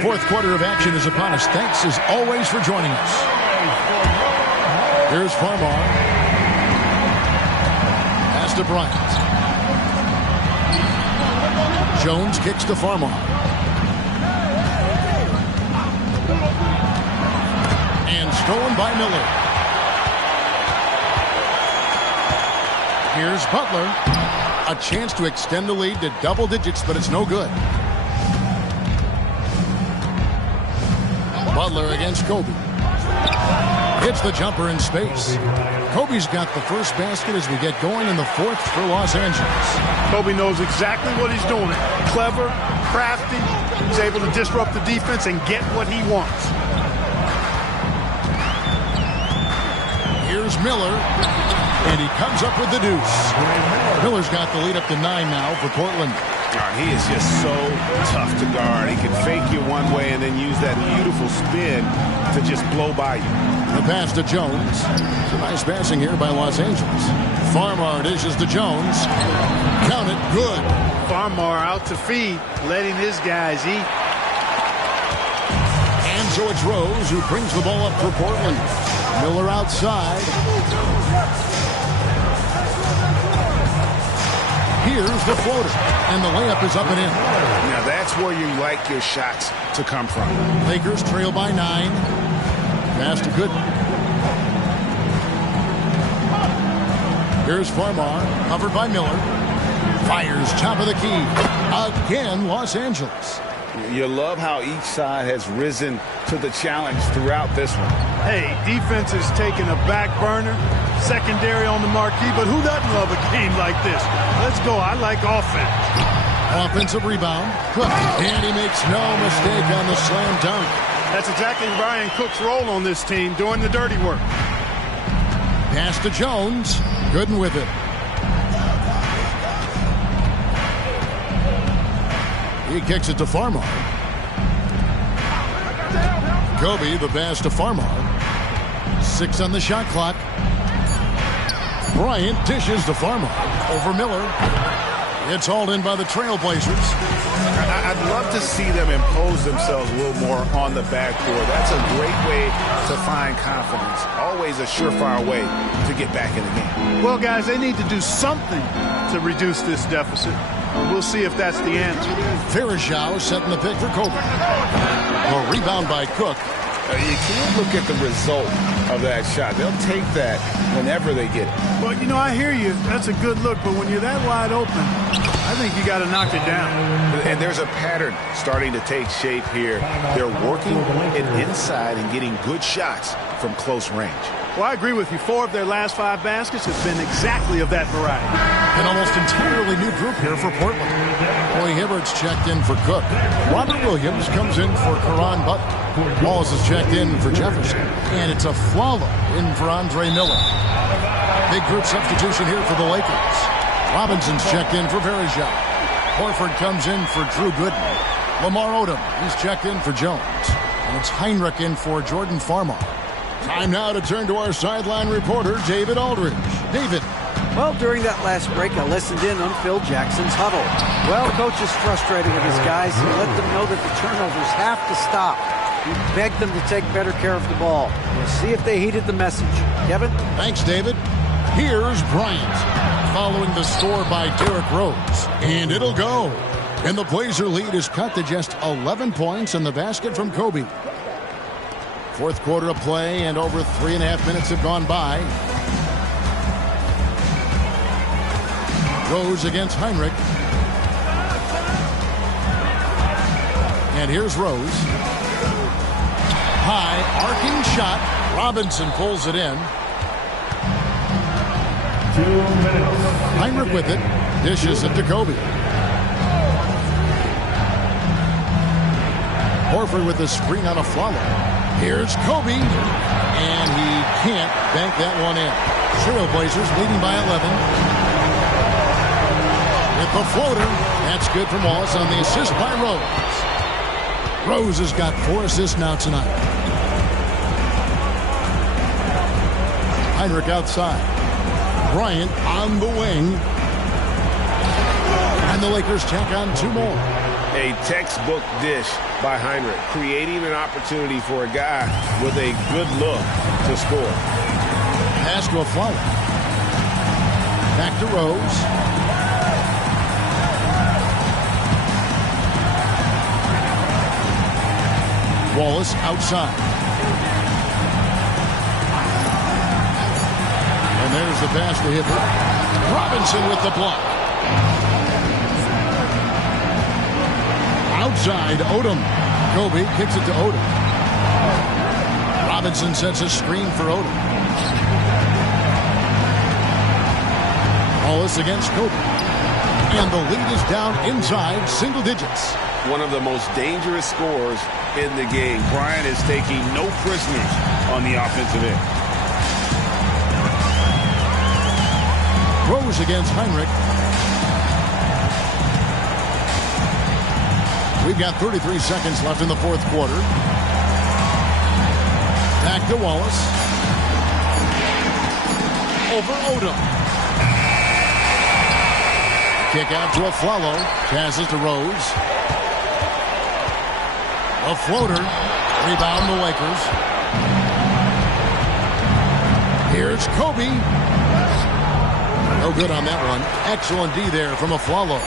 Fourth quarter of action is upon us. Thanks as always for joining us. Here's Farmar. Pass to Bryant. Jones kicks to Farmar. And stolen by Miller. Here's Butler. A chance to extend the lead to double digits, but it's no good. Butler against Kobe. Hits the jumper in space. Kobe's got the first basket as we get going in the 4th for Los Angeles. Kobe knows exactly what he's doing. Clever, crafty. He's able to disrupt the defense and get what he wants. Here's Miller. And he comes up with the deuce. Miller's got the lead up to 9 now for Portland. He is just so tough to guard. He can fake you one way and then use that beautiful spin to just blow by you. The pass to Jones. Some nice passing here by Los Angeles. Farmar dishes to Jones. Count it, good. Farmar out to feed, letting his guys eat. And so it's Rose who brings the ball up for Portland. Miller outside. Here's the floater, and the layup is up and in. Now that's where you like your shots to come from. Lakers trail by 9. Pass to Gooden. Here's Farmar, covered by Miller. Fires top of the key. Again, Los Angeles. You love how each side has risen to the challenge throughout this one. Hey, defense is taking a back burner, secondary on the marquee, but who doesn't love a game like this? Let's go. I like offense. Offensive rebound. Cook. And he makes no mistake on the slam dunk. That's exactly Brian Cook's role on this team, doing the dirty work. Pass to Jones. Gooden with it. He kicks it to Farmar. Kobe, the pass to Farmar. 6 on the shot clock. Bryant dishes to Farmer. Over Miller. It's hauled in by the Trailblazers. I'd love to see them impose themselves a little more on the backboard. That's a great way to find confidence. Always a surefire way to get back in the game. Well, guys, they need to do something to reduce this deficit. We'll see if that's the answer. Verajao setting the pick for Kobe. A rebound by Cook. You can't look at the result of that shot. They'll take that whenever they get it. Well, you know, I hear you. That's a good look, but when you're that wide open, I think you got to knock it down. And there's a pattern starting to take shape here. They're working it inside and getting good shots from close range. Well, I agree with you. 4 of their last 5 baskets have been exactly of that variety. An almost entirely new group here for Portland. Roy Hibbert's checked in for Cook. Robert Williams comes in for Karan Butler. Wallace is checked in for Jefferson. And it's a Flalo in for Andre Miller. Big group substitution here for the Lakers. Robinson's checked in for Verajao. Horford comes in for Drew Gooden. Lamar Odom, he's checked in for Jones. And it's Heinrich in for Jordan Farmar. Time now to turn to our sideline reporter, David Aldridge. David. Well, during that last break, I listened in on Phil Jackson's huddle. Well, coach is frustrated with his guys. He let them know that the turnovers have to stop. He begged them to take better care of the ball. We'll see if they heeded the message. Kevin? Thanks, David. Here's Bryant, following the score by Derrick Rose. And it'll go. And the Blazer lead is cut to just 11 points in the basket from Kobe. Fourth quarter of play, and over 3.5 minutes have gone by. Rose against Heinrich. And here's Rose. High, arcing shot. Robinson pulls it in. 2 minutes. Heinrich with it. Dishes it to Kobe. Horford with the screen on a follow. Here's Kobe. And he can't bank that one in. Trailblazers leading by 11. With the floater. That's good from Wallace on the assist by Rose. Rose has got 4 assists now tonight. Heinrich outside. Bryant on the wing. And the Lakers tack on 2 more. A textbook dish by Heinrich, creating an opportunity for a guy with a good look to score. Pass to a flower. Back to Rose. Wallace outside. And there's the pass to Hibbert. Robinson with the block. Outside, Odom. Kobe kicks it to Odom. Robinson sets a screen for Odom. Wallace against Kobe. And the lead is down inside single digits. One of the most dangerous scorers in the game. Bryant is taking no prisoners on the offensive end. Rose against Heinrich. We've got 33 seconds left in the fourth quarter. Back to Wallace. Over Odom. Kick out to Aflalo. Passes to Rose. A floater. Rebound the Lakers. Here's Kobe. No good on that one. Excellent D there from Aflalo.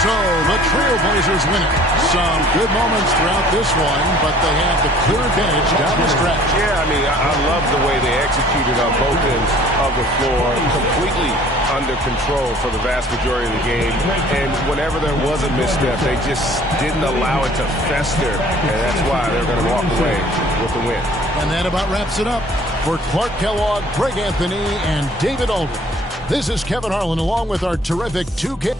So the Trailblazers win it. Some good moments throughout this one, but they have the clear advantage down the stretch. Yeah, I mean, I love the way they executed on both ends of the floor. Completely under control for the vast majority of the game. And whenever there was a misstep, they just didn't allow it to fester. And that's why they're going to walk away with the win. And that about wraps it up. For Clark Kellogg, Greg Anthony, and David Aldridge, this is Kevin Harlan along with our terrific 2K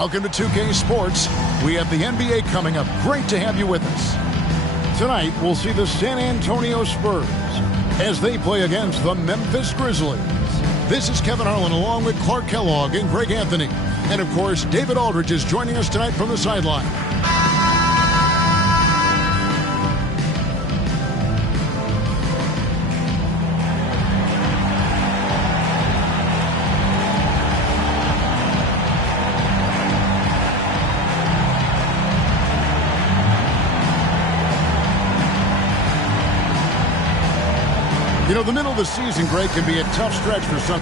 Welcome to 2K Sports. We have the NBA coming up. Great to have you with us. Tonight, we'll see the San Antonio Spurs as they play against the Memphis Grizzlies. This is Kevin Harlan along with Clark Kellogg and Greg Anthony. And, of course, David Aldridge is joining us tonight from the sideline. You know, the middle of the season, Greg, can be a tough stretch for some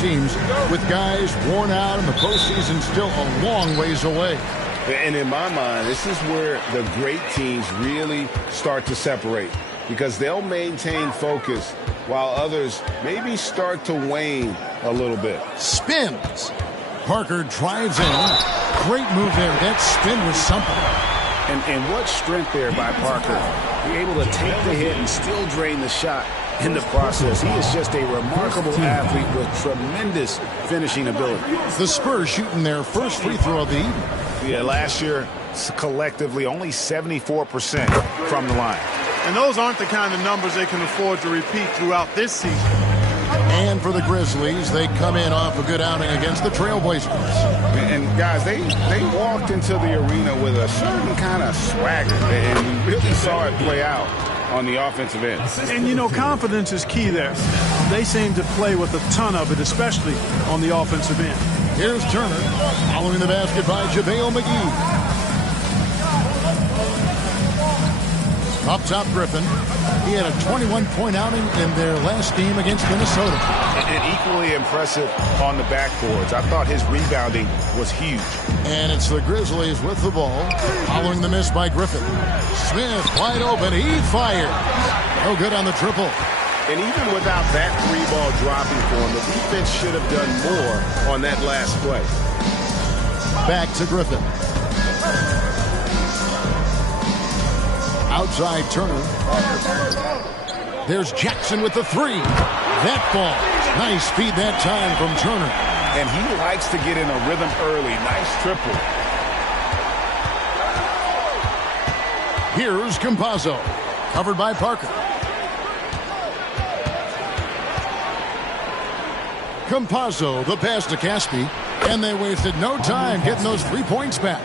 teams with guys worn out and the postseason still a long ways away. And in my mind, this is where the great teams really start to separate because they'll maintain focus while others maybe start to wane a little bit. Spins. Parker drives in. Great move there. That spin was something. And what strength there by Parker. Be able to take the hit and still drain the shot in the process. He is just a remarkable athlete with tremendous finishing ability. The Spurs shooting their first free throw of the evening. Yeah, last year, collectively, only 74% from the line. And those aren't the kind of numbers they can afford to repeat throughout this season. And for the Grizzlies, they come in off a good outing against the Trailblazers. And guys, they walked into the arena with a certain kind of swagger, and we really saw it play out on the offensive end. And, you know, confidence is key there. They seem to play with a ton of it, especially on the offensive end. Here's Turner, following the basket by JaVale McGee. Up top, Griffin. He had a 21-point outing in their last game against Minnesota. And equally impressive on the backboards. I thought his rebounding was huge. And it's the Grizzlies with the ball, following the miss by Griffin. Smith wide open. He fires. No good on the triple. And even without that three ball dropping for him, the defense should have done more on that last play. Back to Griffin. Outside Turner. There's Jackson with the three. That ball. Nice feed that time from Turner. And he likes to get in a rhythm early. Nice triple. Here's Campazzo. Covered by Parker. Campazzo, the pass to Caspi. And they wasted no time getting those 3 points back.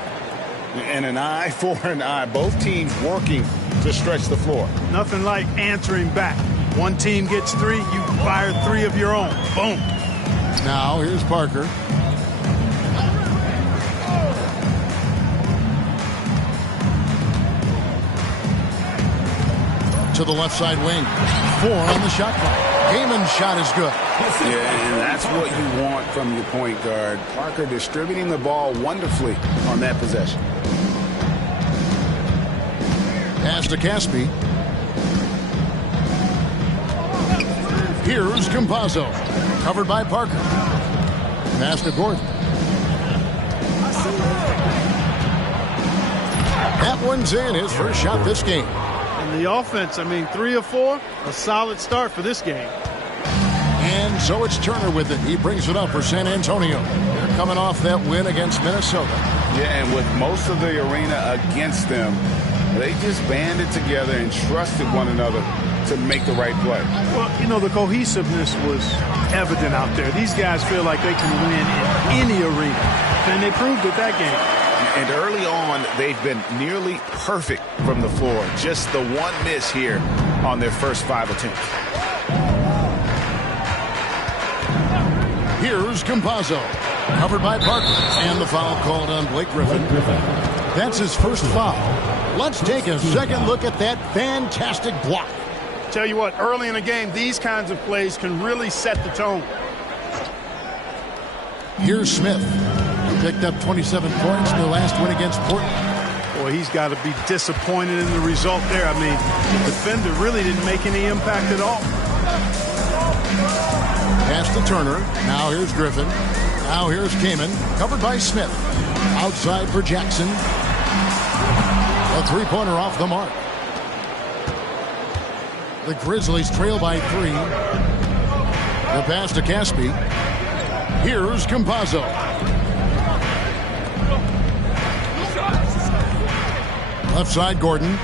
And an eye for an eye. Both teams working to stretch the floor. Nothing like answering back. One team gets three, you fire three of your own. Boom. Now here's Parker. To the left side wing. 4 on the shot clock. Gaiman's shot is good. Yeah, and that's what you want from your point guard. Parker distributing the ball wonderfully on that possession. Pass to Caspi. Here's Campazzo. Covered by Parker. Pass to Gordon. That one's in. His first shot this game. And the offense, 3 of 4, a solid start for this game. And so it's Turner with it. He brings it up for San Antonio. They're coming off that win against Minnesota. Yeah, and with most of the arena against them, they just banded together and trusted one another to make the right play. Well, you know, the cohesiveness was evident out there. These guys feel like they can win in any arena, and they proved it that game. And early on, they've been nearly perfect from the floor. Just the one miss here on their first 5 attempts. Here's Campazzo. Covered by Parker. And the foul called on Blake Griffin. That's his first foul. Let's take a second look at that fantastic block. Tell you what, early in the game, these kinds of plays can really set the tone. Here's Smith. He picked up 27 points in the last win against Portland. Boy, he's got to be disappointed in the result there. The defender really didn't make any impact at all. Pass to Turner. Now here's Griffin. Now here's Kaman. Covered by Smith. Outside for Jackson. A three-pointer off the mark. The Grizzlies trail by 3. The pass to Caspi. Here's Campazzo. Left side, Gordon.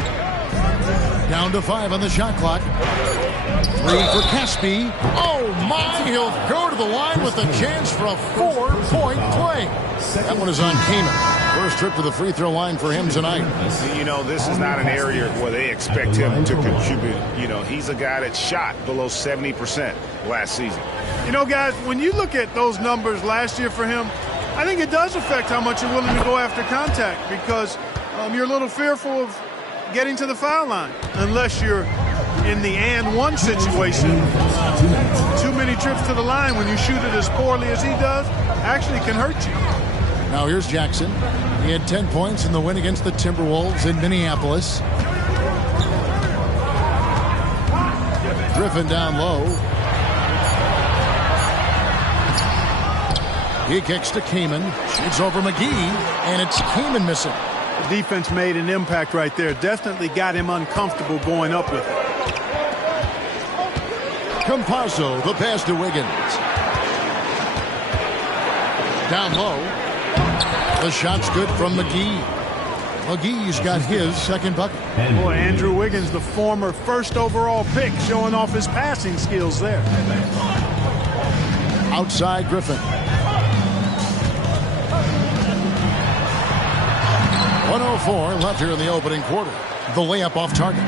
Down to 5 on the shot clock. 3 for Caspi. Oh, my. He'll go to the line with a chance for a 4-point play. That one is on Kamen. First trip to the free throw line for him tonight. You know, this is not an area where they expect him to contribute. You know, he's a guy that shot below 70% last season. You know, guys, when you look at those numbers last year for him, I think it does affect how much you're willing to go after contact because you're a little fearful of getting to the foul line unless you're in the and one situation. Too many trips to the line when you shoot it as poorly as he does actually can hurt you. Now here's Jackson. He had 10 points in the win against the Timberwolves in Minneapolis. Griffin down low. He kicks to Kamen. Shoots over McGee, and it's Kamen missing. The defense made an impact right there. Definitely got him uncomfortable going up with it. Campazzo, the pass to Wiggins. Down low. The shot's good from McGee. McGee's got his second bucket. Boy, Andrew Wiggins, the former first overall pick, showing off his passing skills there. Outside Griffin. 104 left here in the opening quarter. The layup off target.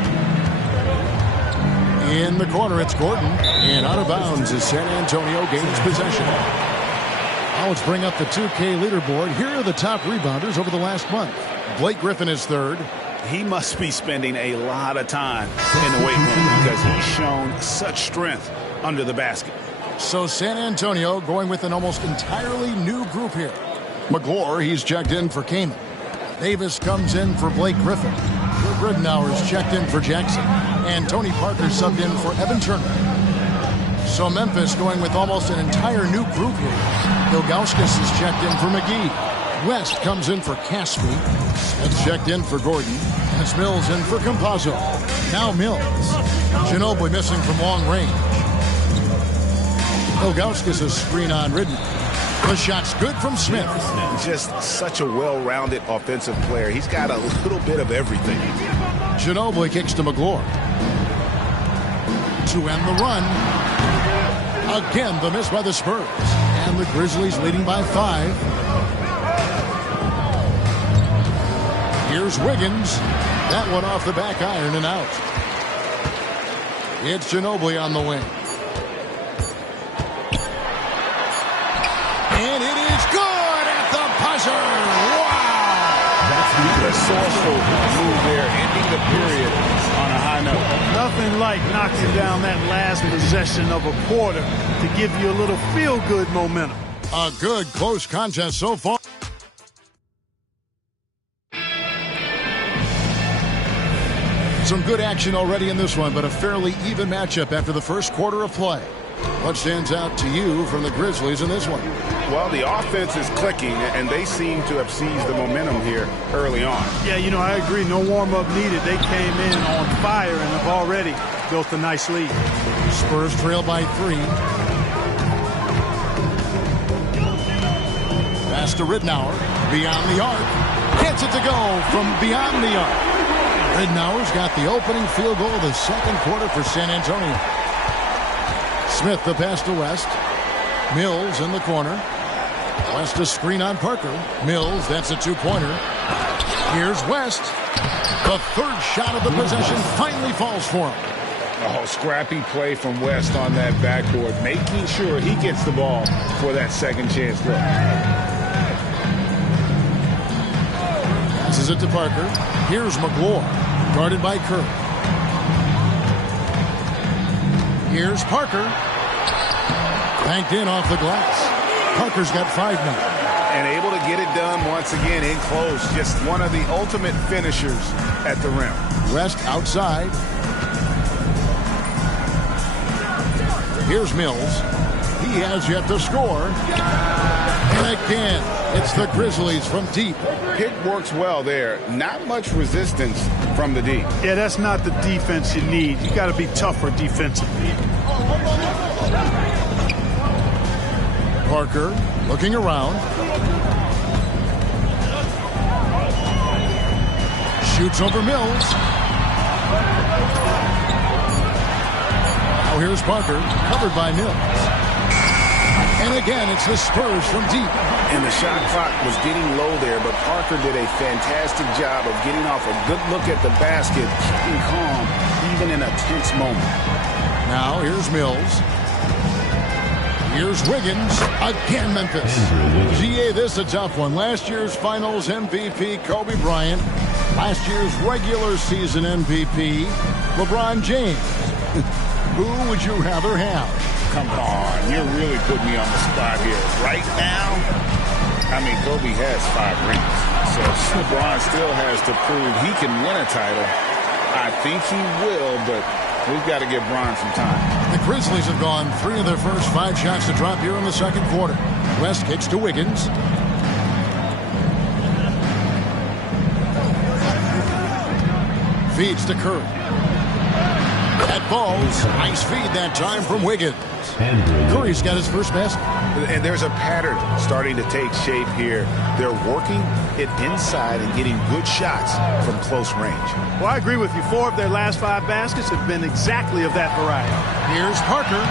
In the corner, it's Gordon. And out of bounds as San Antonio gains possession. Now let's bring up the 2K leaderboard. Here are the top rebounders over the last month. Blake Griffin is third. He must be spending a lot of time in the weight room because he's shown such strength under the basket. So San Antonio going with an almost entirely new group here. McGlure, he's checked in for Kamen. Davis comes in for Blake Griffin. Ridnour's checked in for Jackson. And Tony Parker subbed in for Evan Turner. So Memphis going with almost an entire new group here. Ilgauskas is checked in for McGee. West comes in for Caspi. That's checked in for Gordon. That's Mills in for Campazzo. Now Mills. Ginobili missing from long range. Ilgauskas is screen on Ridden. The shot's good from Smith. Just such a well-rounded offensive player. He's got a little bit of everything. Ginobili kicks to McGlure. To end the run. Again, the miss by the Spurs. And the Grizzlies leading by 5. Here's Wiggins. That one off the back iron and out. It's Ginobili on the wing. And it is good at the buzzer. Wow! That's the resourceful move there, ending the period on a high note. Nothing like knocking down that last possession of a quarter to give you a little feel-good momentum. A good close contest so far. Some good action already in this one, but a fairly even matchup after the first quarter of play. What stands out to you from the Grizzlies in this one? Well, the offense is clicking, and they seem to have seized the momentum here early on. Yeah, you know, I agree. No warm-up needed. They came in on fire and have already built a nice lead. Spurs trail by 3. Pass to Ridnour. Beyond the arc. Gets it to go from beyond the arc. Ridnour's got the opening field goal of the second quarter for San Antonio. Smith the pass to West. Mills in the corner. West a screen on Parker. Mills, that's a 2-pointer. Here's West. The third shot of the possession finally falls for him. Oh, scrappy play from West on that backboard, making sure he gets the ball for that second chance look. Passes it to Parker. Here's McGlure, guarded by Kerr. Here's Parker. Banked in off the glass. Parker's got 5 now. And able to get it done once again in close. Just one of the ultimate finishers at the rim. West outside. Here's Mills. He has yet to score. And again, it's the Grizzlies from deep. Pick works well there. Not much resistance from the D. Yeah, that's not the defense you need. You got to be tougher defensively. Parker looking around. Shoots over Mills. Now here's Parker, covered by Mills. And again, it's the Spurs from deep. And the shot clock was getting low there, but Parker did a fantastic job of getting off a good look at the basket, keeping calm even in a tense moment. Now here's Mills. Here's Wiggins. Again, Memphis. GA, this a tough one. Last year's finals MVP, Kobe Bryant. Last year's regular season MVP, LeBron James. Who would you rather have? Come on, you're really putting me on the spot here. Right now, I mean, Kobe has 5 rings. So LeBron still has to prove he can win a title. I think he will, but we've got to give Bron some time. The Grizzlies have gone 3 of their first 5 shots to drop here in the second quarter. West kicks to Wiggins. Feeds to Curry. That falls. Nice feed that time from Wiggins. Curry's got his first basket. And there's a pattern starting to take shape here. They're working it inside and getting good shots from close range. Well, I agree with you. 4 of their last 5 baskets have been exactly of that variety. Here's Parker.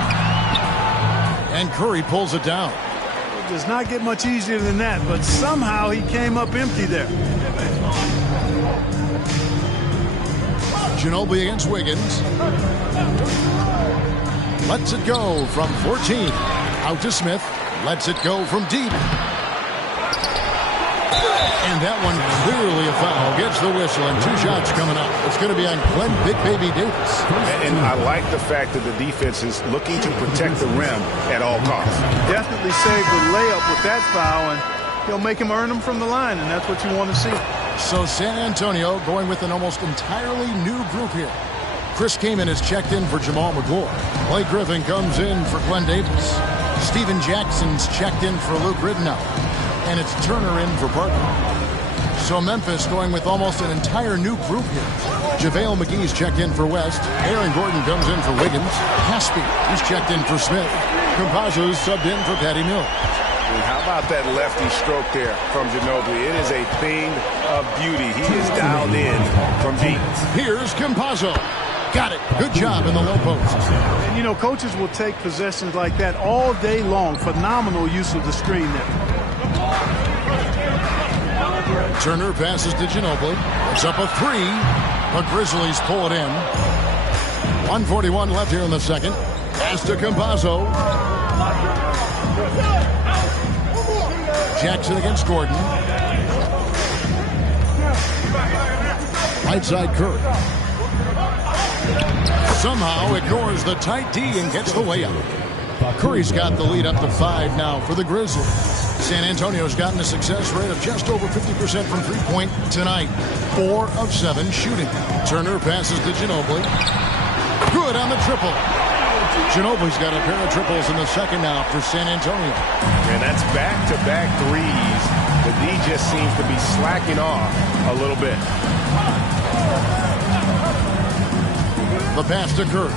And Curry pulls it down. It does not get much easier than that, but somehow he came up empty there. Ginobili against Wiggins. Lets it go from 14. Out to Smith. Lets it go from deep. And that one clearly a foul. Gets the whistle and 2 shots coming up. It's going to be on Glenn Big Baby Davis. And I like the fact that the defense is looking to protect the rim at all costs. Definitely saved the layup with that foul, and he'll make him earn them from the line, and that's what you want to see. So San Antonio going with an almost entirely new group here. Chris Kaman is checked in for Jamal McGlure. Blake Griffin comes in for Glenn Davis. Steven Jackson's checked in for Luke Ridnow. And it's Turner in for Parker. So Memphis going with almost an entire new group here. JaVale McGee's checked in for West. Aaron Gordon comes in for Wiggins. Haspy is checked in for Smith. Campazzo's subbed in for Patty Mills. And how about that lefty stroke there from Ginobili? It is a thing of beauty. He is dialed in from deep. Here's Campazzo. Got it. Good job in the low post. And, you know, coaches will take possessions like that all day long. Phenomenal use of the screen there. Turner passes to Ginobili. It's up a 3. The Grizzlies pull it in. 1:41 left here in the second. Pass to Campazzo. Jackson against Gordon. Right side Curry. Somehow ignores the tight D and gets the layup. Curry's got the lead up to 5 now for the Grizzlies. San Antonio's gotten a success rate of just over 50% from three-point tonight. 4 of 7 shooting. Turner passes to Ginobili. Good on the triple. Ginobili's got a pair of triples in the second now for San Antonio. And that's back-to-back threes. The D just seems to be slacking off a little bit. The pass to Curry.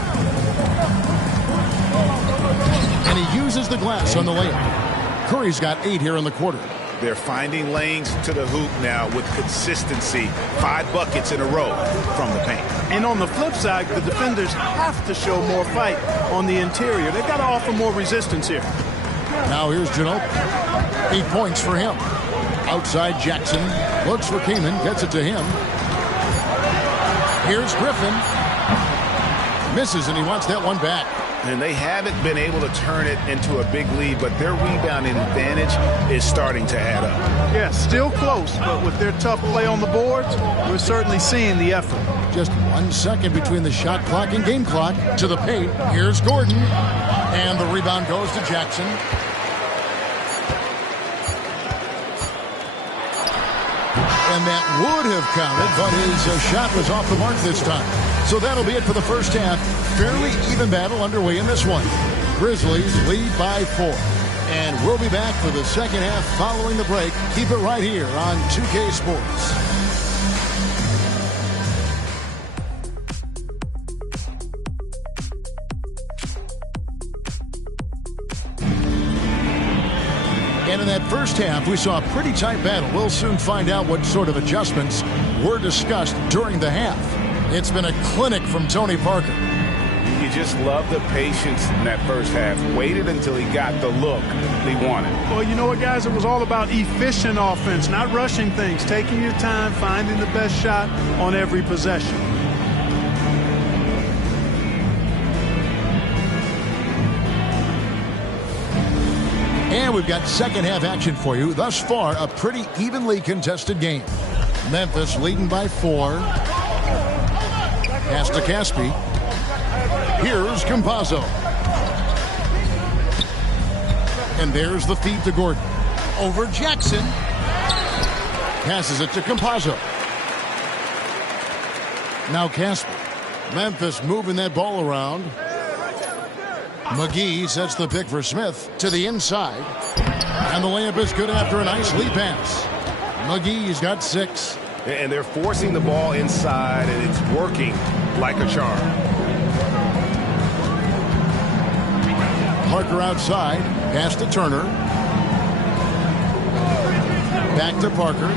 And he uses the glass on the layup. Curry's got 8 here in the quarter. They're finding lanes to the hoop now with consistency. 5 buckets in a row from the paint. And on the flip side, the defenders have to show more fight on the interior. They've got to offer more resistance here. Now here's Ginobili. 8 points for him. Outside Jackson. Looks for Kaman. Gets it to him. Here's Griffin. Misses, and he wants that one back. And they haven't been able to turn it into a big lead, but their rebounding advantage is starting to add up. Yeah, still close, but with their tough play on the boards, we're certainly seeing the effort. Just 1 second between the shot clock and game clock. To the paint. Here's Gordon. And the rebound goes to Jackson. And that would have counted, but his shot was off the mark this time. So that'll be it for the first half. Fairly even battle underway in this one. Grizzlies lead by 4. And we'll be back for the second half following the break. Keep it right here on 2K Sports. first half, we saw a pretty tight battle. We'll soon find out what sort of adjustments were discussed during the half. It's been a clinic from Tony Parker. You just love the patience in that first half. Waited until he got the look he wanted. Well, you know what, guys? It was all about efficient offense, not rushing things, taking your time, finding the best shot on every possession. And we've got second half action for you. Thus far, a pretty evenly contested game. Memphis leading by 4. Pass to Caspi. Here's Campazzo. And there's the feed to Gordon. Over Jackson. Passes it to Campazzo. Now Caspi. Memphis moving that ball around. McGee sets the pick for Smith to the inside. And the layup is good after a nice lead pass. McGee's got 6. And they're forcing the ball inside, and it's working like a charm. Parker outside. Pass to Turner. Back to Parker.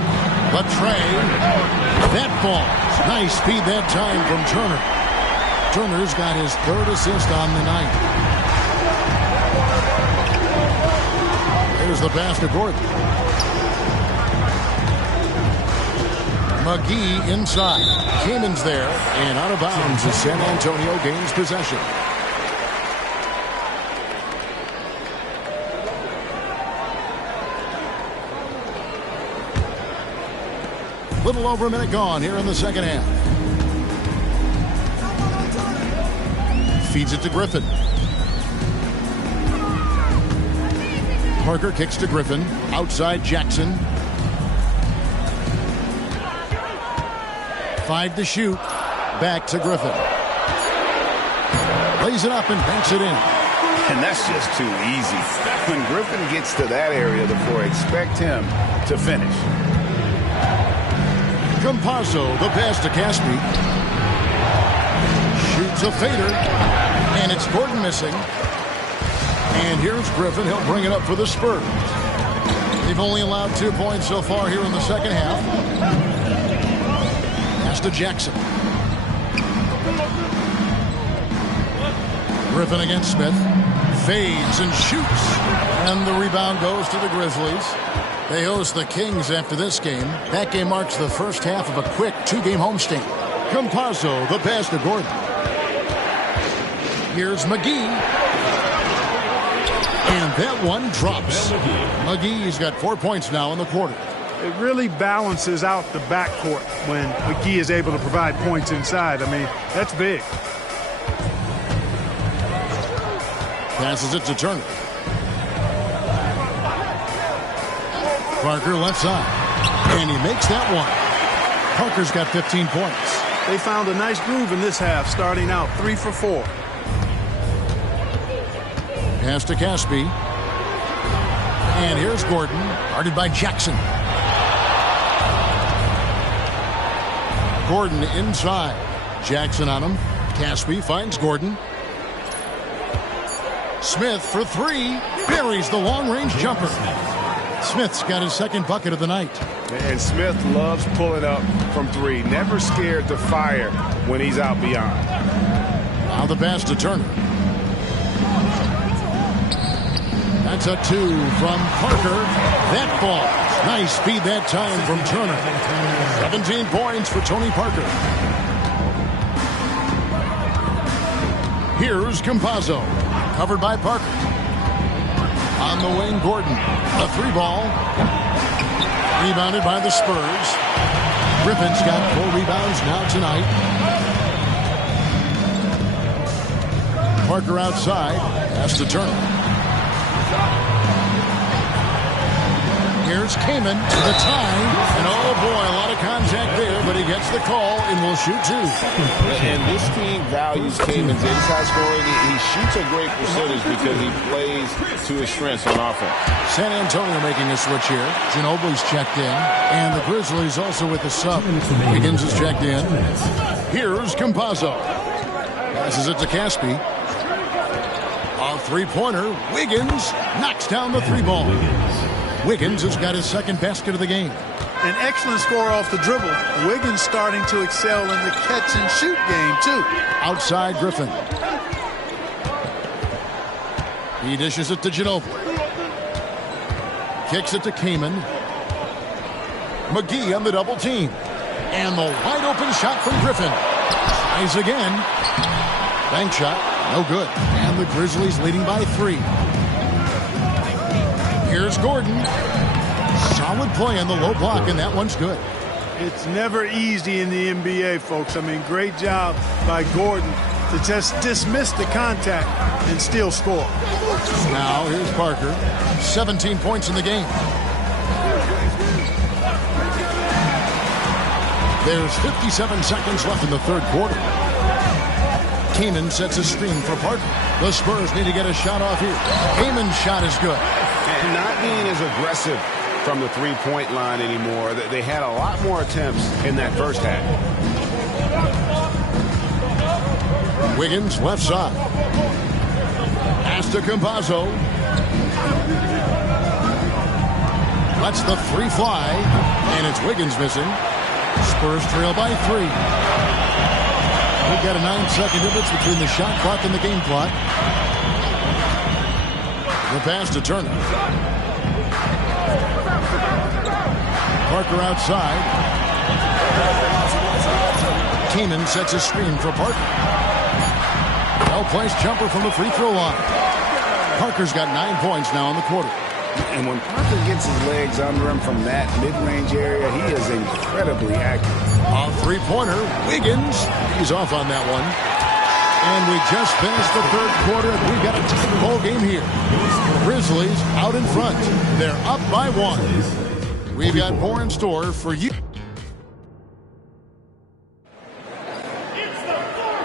Latre. That falls. Nice speed that time from Turner. Turner's got his 3rd assist on the night. There's the pass to Gordon. McGee inside. Kamen's there. And out of bounds as San Antonio gains possession. Little over a minute gone here in the second half. Feeds it to Griffin. Parker kicks to Griffin. Outside Jackson. 5 to shoot. Back to Griffin. Lays it up and banks it in. And that's just too easy. When Griffin gets to that area of the floor, expect him to finish. Campazzo, the pass to Caspi. Shoots a fader. And it's Gordon missing. And here's Griffin. He'll bring it up for the Spurs. They've only allowed 2 points so far here in the second half. Pass to Jackson. Griffin against Smith. Fades and shoots. And the rebound goes to the Grizzlies. They host the Kings after this game. That game marks the first half of a quick 2-game homestand. Campazzo, the pass to Gordon. Here's McGee. And that one drops. McGee's got 4 points now in the quarter. It really balances out the backcourt when McGee is able to provide points inside. I mean, that's big. Passes it to Turner. Parker left side. And he makes that one. Parker's got 15 points. They found a nice groove in this half, starting out 3 for 4. Pass to Caspi. And here's Gordon, guarded by Jackson. Gordon inside. Jackson on him. Caspi finds Gordon. Smith for 3. Buries the long-range jumper. Smith's got his 2nd bucket of the night. And Smith loves pulling up from 3. Never scared to fire when he's out beyond. Now the pass to Turner. That's a 2 from Parker. That falls. Nice speed that time from Turner. 17 points for Tony Parker. Here's Campazzo. Covered by Parker. On the wing, Gordon. A 3-ball. Rebounded by the Spurs. Griffin's got 4 rebounds now tonight. Parker outside. Pass to Turner. Here's Kamen to the tie. And oh boy, a lot of contact there, but he gets the call and will shoot 2. And this team values Kamen's inside scoring. He shoots a great percentage because he plays to his strengths on offense. San Antonio making a switch here. Ginobili's checked in. And the Grizzlies also with the sub. Wiggins is checked in. Here's Campazzo. Passes it to Caspi. A 3-pointer. Wiggins knocks down the 3-ball. Wiggins has got his second basket of the game. An excellent score off the dribble. Wiggins starting to excel in the catch-and-shoot game, too. Outside Griffin. He dishes it to Ginobili. Kicks it to Kaman. McGee on the double team. And the wide open shot from Griffin. Tries again. Bank shot. No good. And the Grizzlies leading by 3. Here's Gordon. Solid play on the low block, and that one's good. It's never easy in the NBA, folks. I mean, great job by Gordon to just dismiss the contact and still score. Now here's Parker. 17 points in the game. There's 57 seconds left in the third quarter. Kaman sets a screen for Parker. The Spurs need to get a shot off here. Kaman's shot is good. And not being as aggressive from the three-point line anymore. They had a lot more attempts in that first half. Wiggins left side. Pass to Campazzo. Lets the 3 fly. And it's Wiggins missing. Spurs trail by 3. We've got a 9-second difference between the shot clock and the game clock. The pass to Turner. Parker outside. Keenan sets a screen for Parker. Well-placed jumper from the free throw line. Parker's got 9 points now in the quarter. And when Parker gets his legs under him from that mid-range area, he is incredibly accurate. A three-pointer. Wiggins. He's off on that one. And we just finished the third quarter. We've got a tight ball game here. Grizzlies out in front. They're up by 1. We've got more in store for you.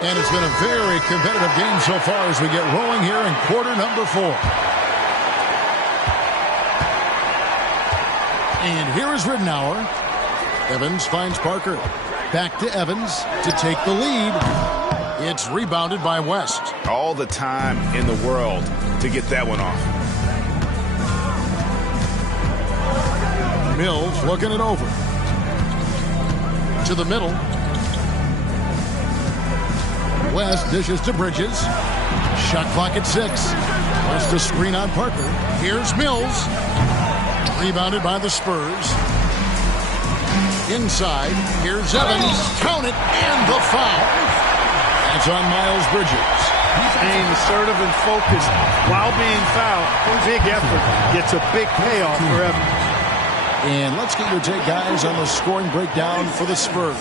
And it's been a very competitive game so far as we get rolling here in quarter number 4. And here is Ridenour. Evans finds Parker. Back to Evans to take the lead. It's rebounded by West. All the time in the world to get that one off. Mills looking it over. To the middle. West dishes to Bridges. Shot clock at 6. West a screen on Parker. Here's Mills. Rebounded by the Spurs. Inside. Here's Evans. Count it. And the foul. That's on Miles Bridges. Staying assertive and focused while being fouled. Big effort. Gets a big payoff for Evans. And let's get your take, guys, on the scoring breakdown for the Spurs.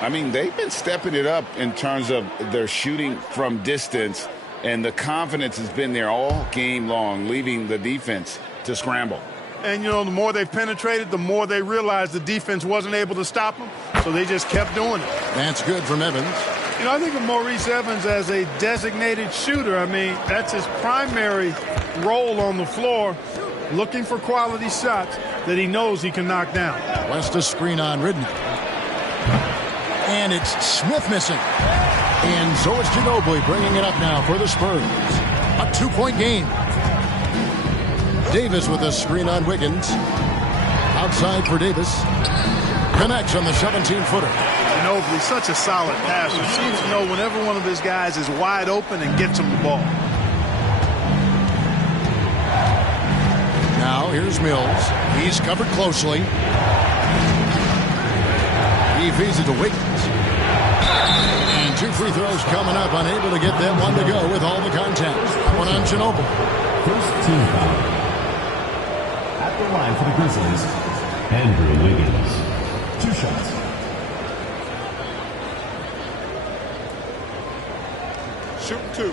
I mean, they've been stepping it up in terms of their shooting from distance, and the confidence has been there all game long, leaving the defense to scramble. And, you know, the more they've penetrated, the more they realized the defense wasn't able to stop them, so they just kept doing it. That's good from Evans. You know, I think of Maurice Evans as a designated shooter. I mean, that's his primary role on the floor, looking for quality shots that he knows he can knock down. West a screen on Ridden. And it's Smith missing. And so it's Ginobili bringing it up now for the Spurs. A 2-point game. Davis with a screen on Wiggins. Outside for Davis. Connects on the 17-footer. Ginobili, such a solid passer. Seems to know whenever one of his guys is wide open and gets him the ball. Now here's Mills. He's covered closely. He feeds it to Wiggins. And 2 free throws coming up. Unable to get that one to go with all the contact. One on Ginobili. First team foul. At the line for the Grizzlies, Andrew Wiggins. 2 shots. Shoot 2.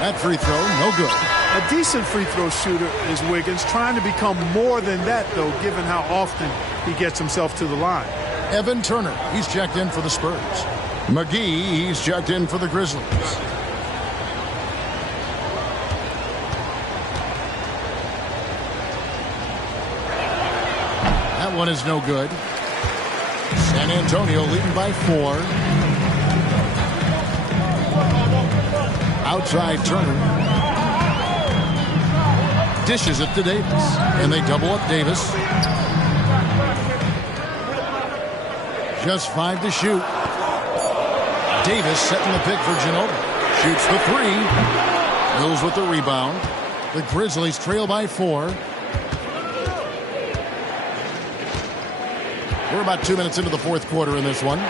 That free throw, no good. A decent free throw shooter is Wiggins, trying to become more than that, though, given how often he gets himself to the line. Evan Turner, he's checked in for the Spurs. McGee, he's checked in for the Grizzlies. That one is no good. San Antonio leading by 4. Outside Turner. Dishes it to Davis. And they double up Davis. Just 5 to shoot. Davis setting the pick for Ginobili. Shoots the 3. Mills with the rebound. The Grizzlies trail by 4. We're about 2 minutes into the fourth quarter in this one.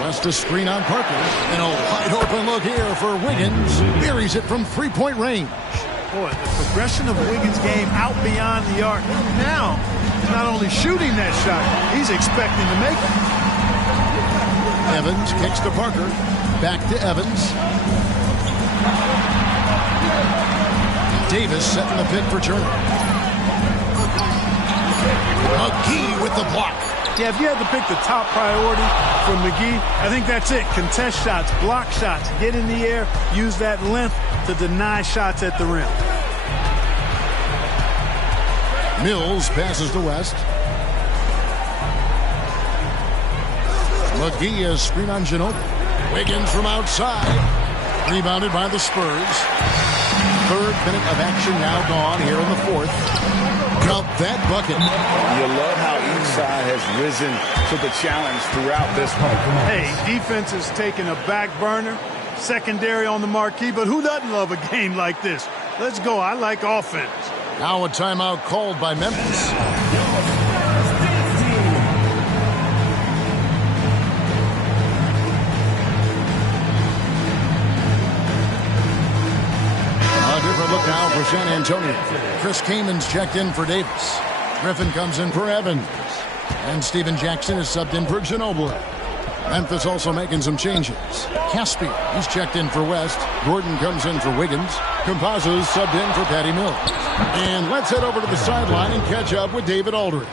West to screen on Parker. And a wide open look here for Wiggins. Buries it from three-point range. Boy, the progression of Wiggins' game out beyond the arc. Now, he's not only shooting that shot, he's expecting to make it. Evans kicks to Parker. Back to Evans. Davis setting the pick for Turner. McGee with the block. Yeah, if you had to pick the top priority for McGee, I think that's it. Contest shots, block shots, get in the air, use that length to deny shots at the rim. Mills passes to West. McGee is screen on Ginobili. Wiggins from outside. Rebounded by the Spurs. 3rd minute of action now gone here in the 4th. Count that bucket. You love how each side has risen to the challenge throughout this one. Hey, defense is taking a back burner, secondary on the marquee, but who doesn't love a game like this? Let's go. I like offense. Now a timeout called by Memphis. A different look now for San Antonio. Chris Kamen's checked in for Davis. Griffin comes in for Evans. And Steven Jackson is subbed in for Ginobili. Memphis also making some changes. Caspi, he's checked in for West. Gordon comes in for Wiggins. Campazzo's subbed in for Patty Mills. And let's head over to the sideline and catch up with David Aldridge.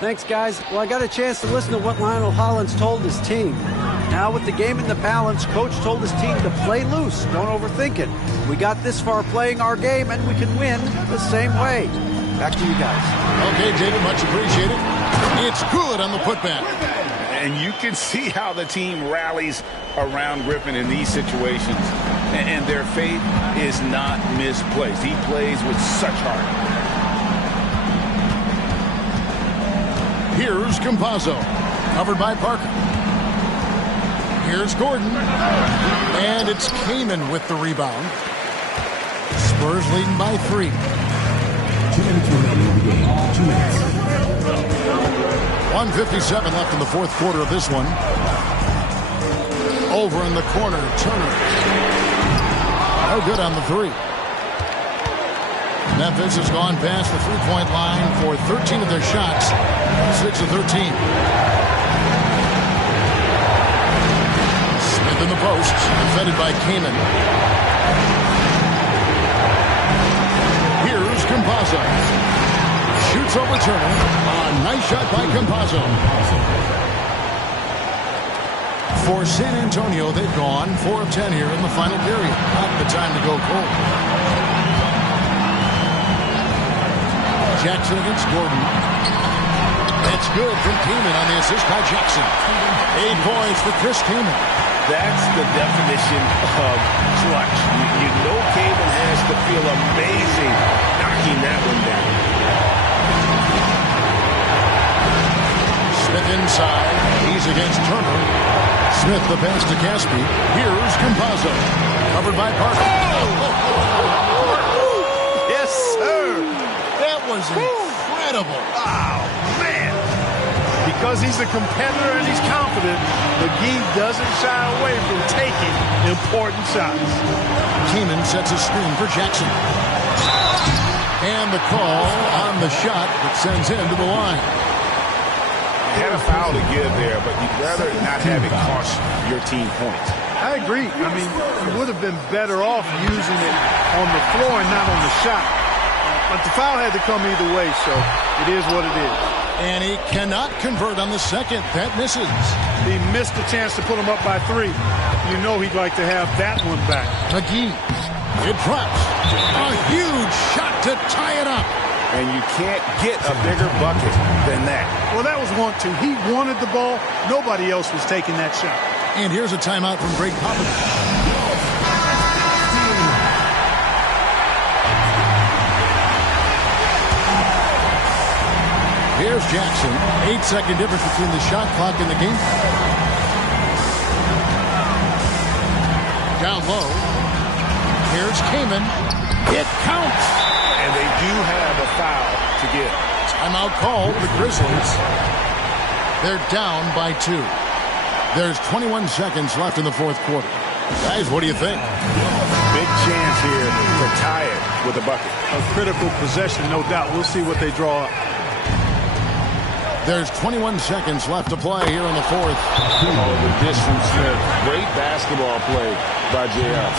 Thanks, guys. Well, I got a chance to listen to what Lionel Hollins told his team. Now with the game in the balance, Coach told his team to play loose. Don't overthink it. We got this far playing our game, and we can win the same way. Back to you guys. Okay, David, much appreciated. It's good on the putback. And you can see how the team rallies around Griffin in these situations. And their faith is not misplaced. He plays with such heart. Here's Campazzo, covered by Parker. Here's Gordon. And it's Kaman with the rebound. Spurs leading by 3. 2 minutes remaining in the game. 2 minutes. 1:57 left in the fourth quarter of this one. Over in the corner, Turner. No good on the 3. Memphis has gone past the three-point line for 13 of their shots. 6 of 13. Smith in the post, defended by Kaman. Here's Campazzo. Shoots over Turner. A nice shot by Campazzo. For San Antonio, they've gone 4 of 10 here in the final period. Not the time to go cold. Jackson against Gordon. It's good from Kaman on the assist by Jackson. 8 points for Chris Kaman. That's the definition of clutch. You know Kaman has to feel amazing knocking that one down. Smith inside. He's against Turner. Smith the pass to Caspi. Here's Campazzo. Covered by Parker. Yes, sir. That was incredible. Wow, man. Because he's a competitor and he's confident, McGee doesn't shy away from taking important shots. Kaman sets a screen for Jackson. And the call on the shot that sends him to the line. Had a foul to give there, but you'd rather not have it cost your team points. I agree. I mean, you would have been better off using it on the floor and not on the shot. But the foul had to come either way, so it is what it is. And he cannot convert on the second. That misses. He missed the chance to put him up by 3. You know he'd like to have that one back. McGee. It drops. A huge shot to tie it up. And you can't get a bigger bucket than that. Well, that was want to. He wanted the ball. Nobody else was taking that shot. And here's a timeout from Greg Popovich. Here's Jackson. 8-second difference between the shot clock and the game. Down low. Here's Kaman. It counts. And they do have a foul to get. Timeout called the Grizzlies. They're down by 2. There's 21 seconds left in the fourth quarter. Guys, what do you think? Big chance here to tie it with a bucket. A critical possession, no doubt. We'll see what they draw up. There's 21 seconds left to play here in the fourth. Oh, the dish from Smith. Great basketball play by J.R.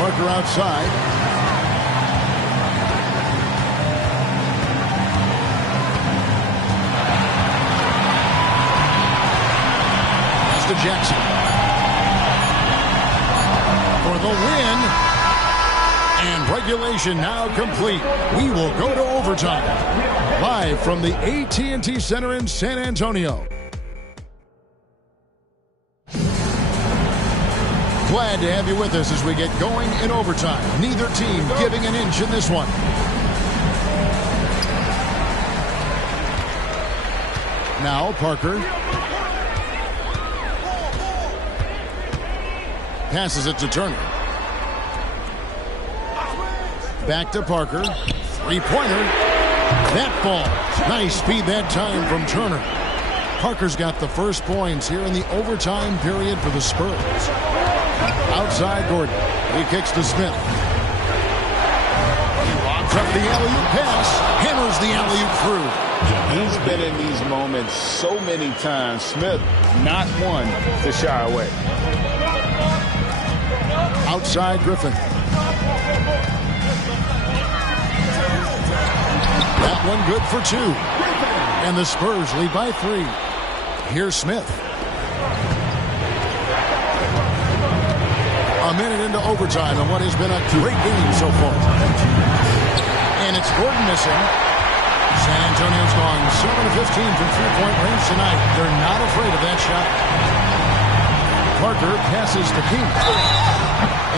Parker outside. To Jackson for the win, and regulation now complete. We will go to overtime live from the AT&T Center in San Antonio. Glad to have you with us as we get going in overtime. Neither team giving an inch in this one. Now Parker passes it to Turner. Back to Parker. Three-pointer. That ball. Nice speed that time from Turner. Parker's got the first points here in the overtime period for the Spurs. Outside Gordon. He kicks to Smith. He lobs up the alley-oop pass. Hammers the alley-oop through. He's been in these moments so many times. Smith, not one to shy away. Outside Griffin. That one good for 2. And the Spurs lead by 3. Here's Smith. A minute into overtime and what has been a great game so far. And it's Gordon missing. San Antonio's gone 7-15 from three-point range tonight. They're not afraid of that shot. Parker passes to King.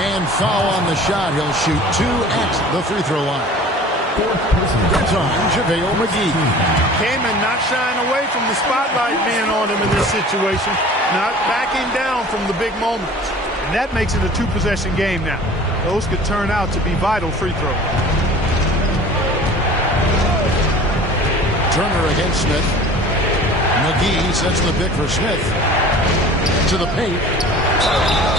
And foul on the shot. He'll shoot 2 at the free throw line. That's on JaVale McGee. Kaman not shying away from the spotlight being on him in this situation. Not backing down from the big moments. And that makes it a 2-possession game now. Those could turn out to be vital free throws. Turner against Smith. McGee sets the pick for Smith. To the paint.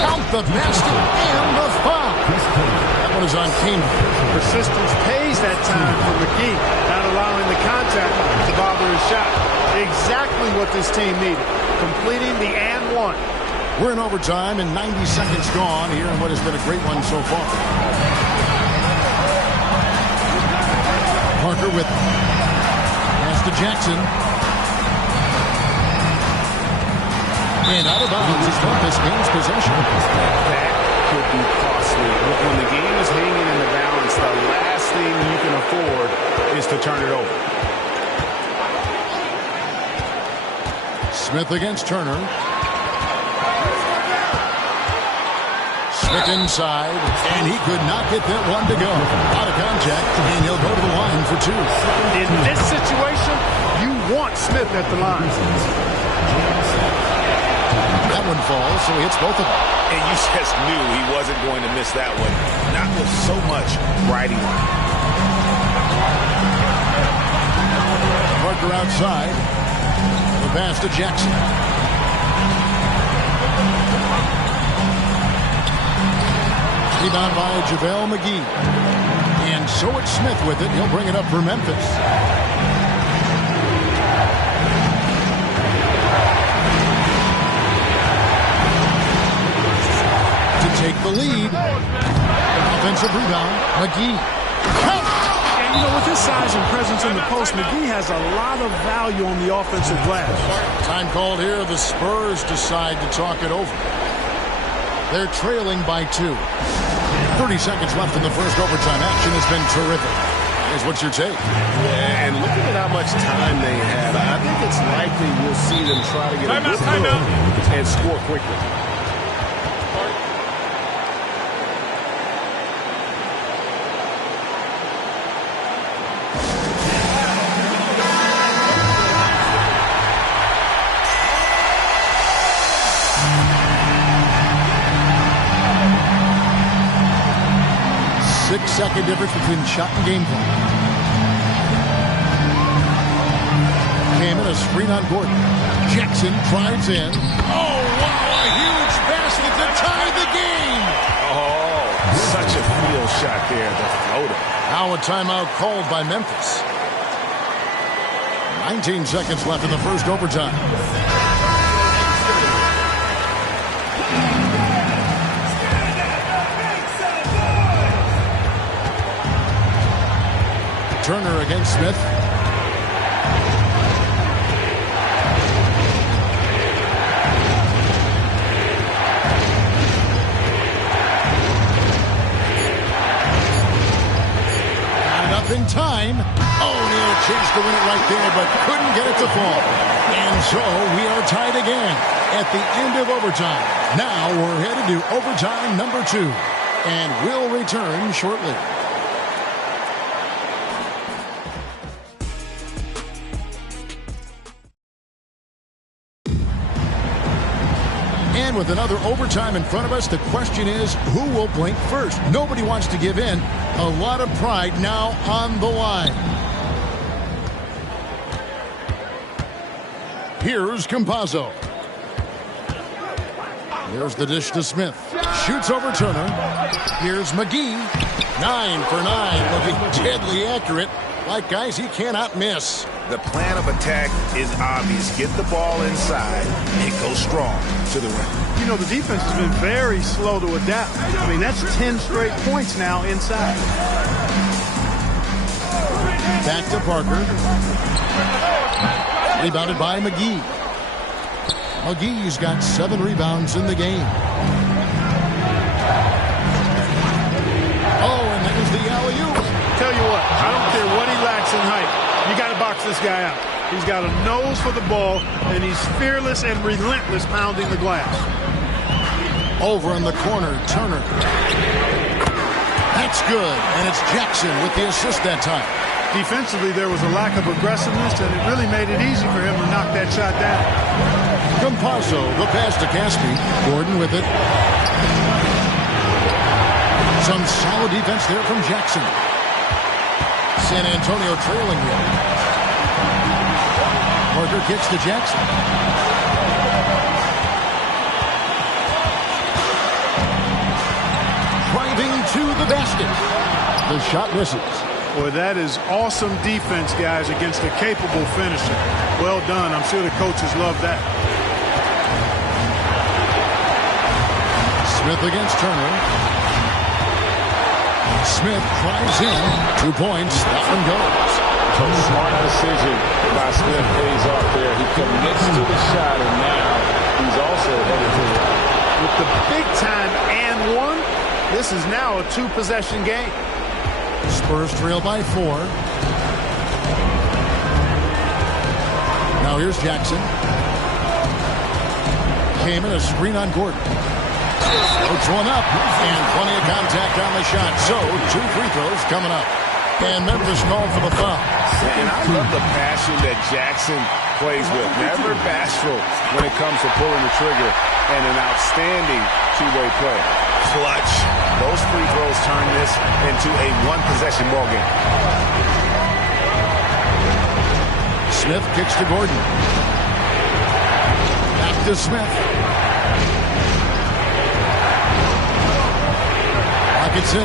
Count the basket and the foul. That one is on Kaman. Persistence pays that time for McGee, not allowing the contact to bother his shot. Exactly what this team needed. Completing the and one. We're in overtime and 90 seconds gone here in what has been a great one so far. Parker with pass to Jackson. And out of bounds is this game's possession. That could be costly. When the game is hanging in the balance, the last thing you can afford is to turn it over. Smith against Turner. Smith inside, and he could not get that one to go. Out of contact, and he'll go to the line for 2. In this situation, you want Smith at the line. That one falls, so he hits both of them. And you just knew he wasn't going to miss that one. Not with so much riding on it. Parker outside. The pass to Jackson. Rebound by JaVale McGee. And so it's Smith with it. He'll bring it up for Memphis. To take the lead. Offensive rebound. McGee. Count. And, you know, with his size and presence in the post, McGee has a lot of value on the offensive glass. Time called here. The Spurs decide to talk it over. They're trailing by 2. 30 seconds left in the first overtime. Action has been terrific. Here's what's your take? Yeah, and looking at how much time they have, I think it's likely we'll see them try to get a good look and score quickly. 6-second difference between shot and game clock. Came in a screen on Gordon. Jackson drives in. Oh, wow, a huge basket to tie the game. Oh, such a field shot there, the floater. Now a timeout called by Memphis. 19 seconds left in the first overtime. Turner against Smith. Not enough in time. Oh, near chance to win it right there, but couldn't get it to fall. And so we are tied again at the end of overtime. Now we're headed to overtime number 2. And we'll return shortly. And with another overtime in front of us, the question is, who will blink first? Nobody wants to give in. A lot of pride now on the line. Here's Campazzo. Here's the dish to Smith. Shoots over Turner. Here's McGee. 9 for 9, looking deadly accurate. Like guys he cannot miss. The plan of attack is obvious. Get the ball inside and go strong to the rim. You know, the defense has been very slow to adapt. I mean, that's 10 straight points now inside. Back to Parker. Rebounded by McGee. McGee's got 7 rebounds in the game. Oh, and that is the alley-oop. Tell you what, I don't care what he lacks in height. You got to box this guy out. He's got a nose for the ball, and he's fearless and relentless pounding the glass. Over in the corner, Turner. That's good, and it's Jackson with the assist that time. Defensively, there was a lack of aggressiveness, and it really made it easy for him to knock that shot down. Campazzo, the pass to Caspi. Gordon with it. Some solid defense there from Jackson. San Antonio trailing here. Parker kicks to Jackson. Driving to the basket. The shot misses. Boy, that is awesome defense, guys, against a capable finisher. Well done. I'm sure the coaches love that. Smith against Turner. Smith drives in. 2 points. That one goes. A smart decision by Smith pays off there. He commits to the shot, and now he's also headed to the line. With the big-time and one, this is now a 2-possession game. Spurs trail by 4. Now here's Jackson. Came in a screen on Gordon. Puts one up, and plenty of contact on the shot. So, 2 free throws coming up. And Memphis called for the foul. And I love the passion that Jackson plays with. Never bashful when it comes to pulling the trigger, and an outstanding two-way play. Clutch. Those free throws turn this into a 1-possession ball game. Smith kicks to Gordon. Back to Smith. At 6.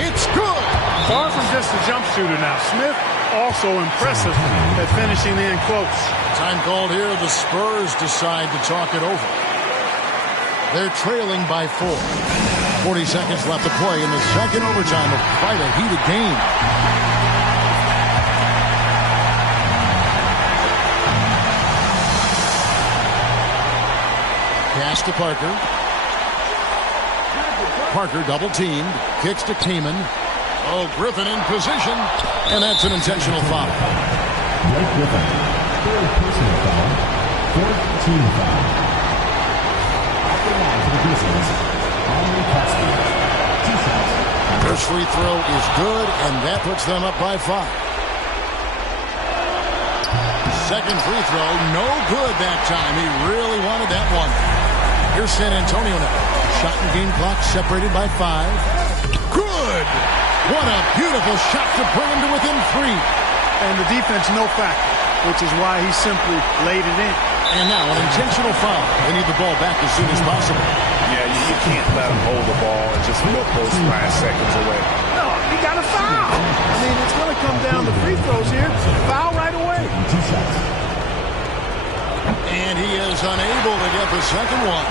It's good. Far from just a jump shooter now. Smith also impressive at finishing in close. Time called here. The Spurs decide to talk it over. They're trailing by 4. 40 seconds left to play in the second overtime of quite a heated game. Pass to Parker. Parker double-teamed. Kicks to Kamen. Oh, Griffin in position. And that's an intentional foul. Blake Griffin, third personal foul, fourth team foul. Off the line for the Grizzlies, Mkfl 2 shots. First free throw is good, and that puts them up by 5. Second free throw, no good that time. He really wanted that one. Here's San Antonio now. Shot and game clock separated by 5. Good! What a beautiful shot to bring him to within 3. And the defense no factor, which is why he simply laid it in. And now an intentional foul. They need the ball back as soon as possible. Yeah, you can't let him hold the ball and just milk those last seconds away. No, he got a foul. I mean, it's going to come down to free throws here. Foul right away. 2 shots. And he is unable to get the second one.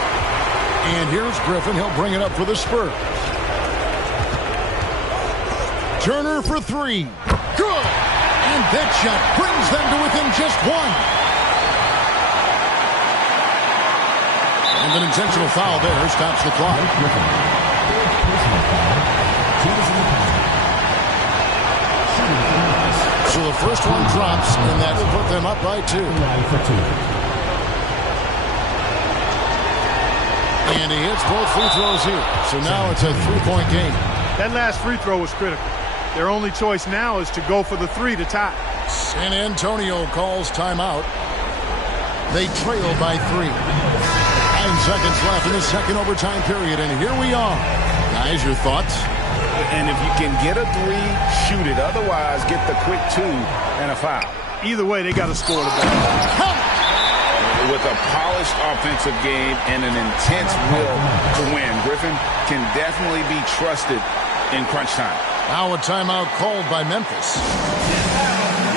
And here's Griffin. He'll bring it up for the Spurs. Turner for 3. Good! And that shot brings them to within just 1. And an intentional foul there stops the clock. So the first one drops, and that will put them up by 2. And he hits both free throws here. So now it's a 3-point game. That last free throw was critical. Their only choice now is to go for the 3 to tie. San Antonio calls timeout. They trail by 3. 9 seconds left in the second overtime period, and here we are. Guys, your thoughts? And if you can get a 3, shoot it. Otherwise, get the quick 2 and a foul. Either way, they got to score the ball. With a polished offensive game and an intense will to win, Griffin can definitely be trusted in crunch time. Now a timeout called by Memphis.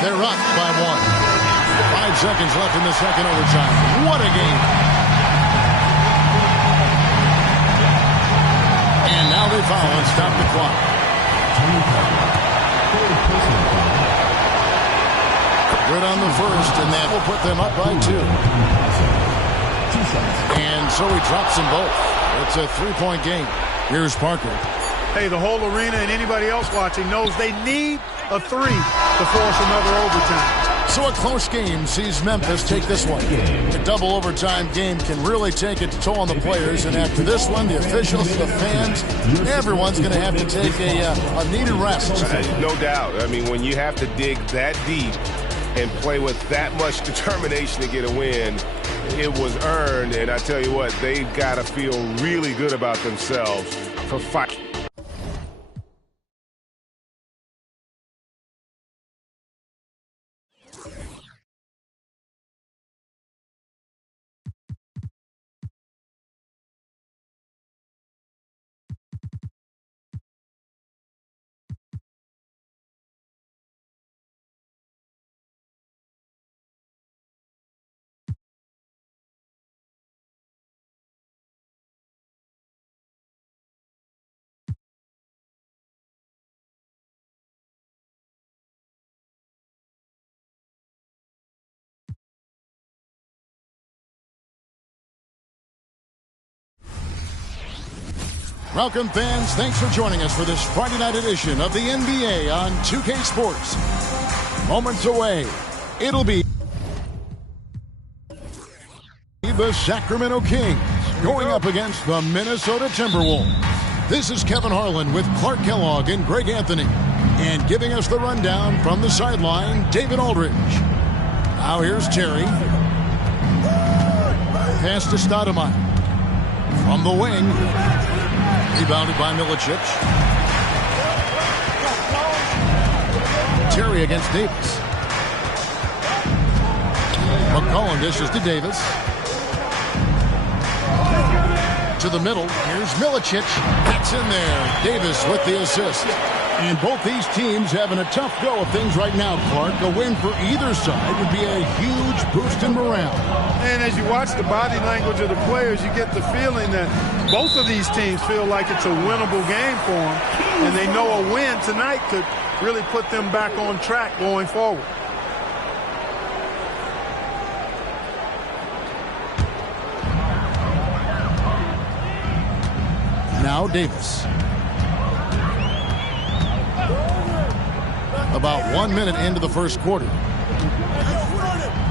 They're up by 1. 5 seconds left in the second overtime. What a game. And now they foul and stop the clock. Good on the first, and that will put them up by 2. And so he drops them both. It's a 3-point game. Here's Parker. Hey, the whole arena and anybody else watching knows they need a 3 to force another overtime. So a close game sees Memphis take this one. A double overtime game can really take its toll on the players, and after this one, the officials, the fans, everyone's going to have to take a needed rest. No doubt. I mean, when you have to dig that deep and play with that much determination to get a win, it was earned, and I tell you what, they've got to feel really good about themselves for fighting. Welcome, fans. Thanks for joining us for this Friday night edition of the NBA on 2K Sports. Moments away, it'll be the Sacramento Kings going up against the Minnesota Timberwolves. This is Kevin Harlan with Clark Kellogg and Greg Anthony. And giving us the rundown from the sideline, David Aldridge. Now here's Terry. Pass to Stoudemire. From the wing. Rebounded by Milicic. Terry against Davis. McCollum dishes to Davis. To the middle. Here's Milicic. That's in there. Davis with the assist. And both these teams having a tough go of things right now, Clark. A win for either side would be a huge boost in morale. And as you watch the body language of the players, you get the feeling that both of these teams feel like it's a winnable game for them. And they know a win tonight could really put them back on track going forward. Now Davis. About 1 minute into the first quarter.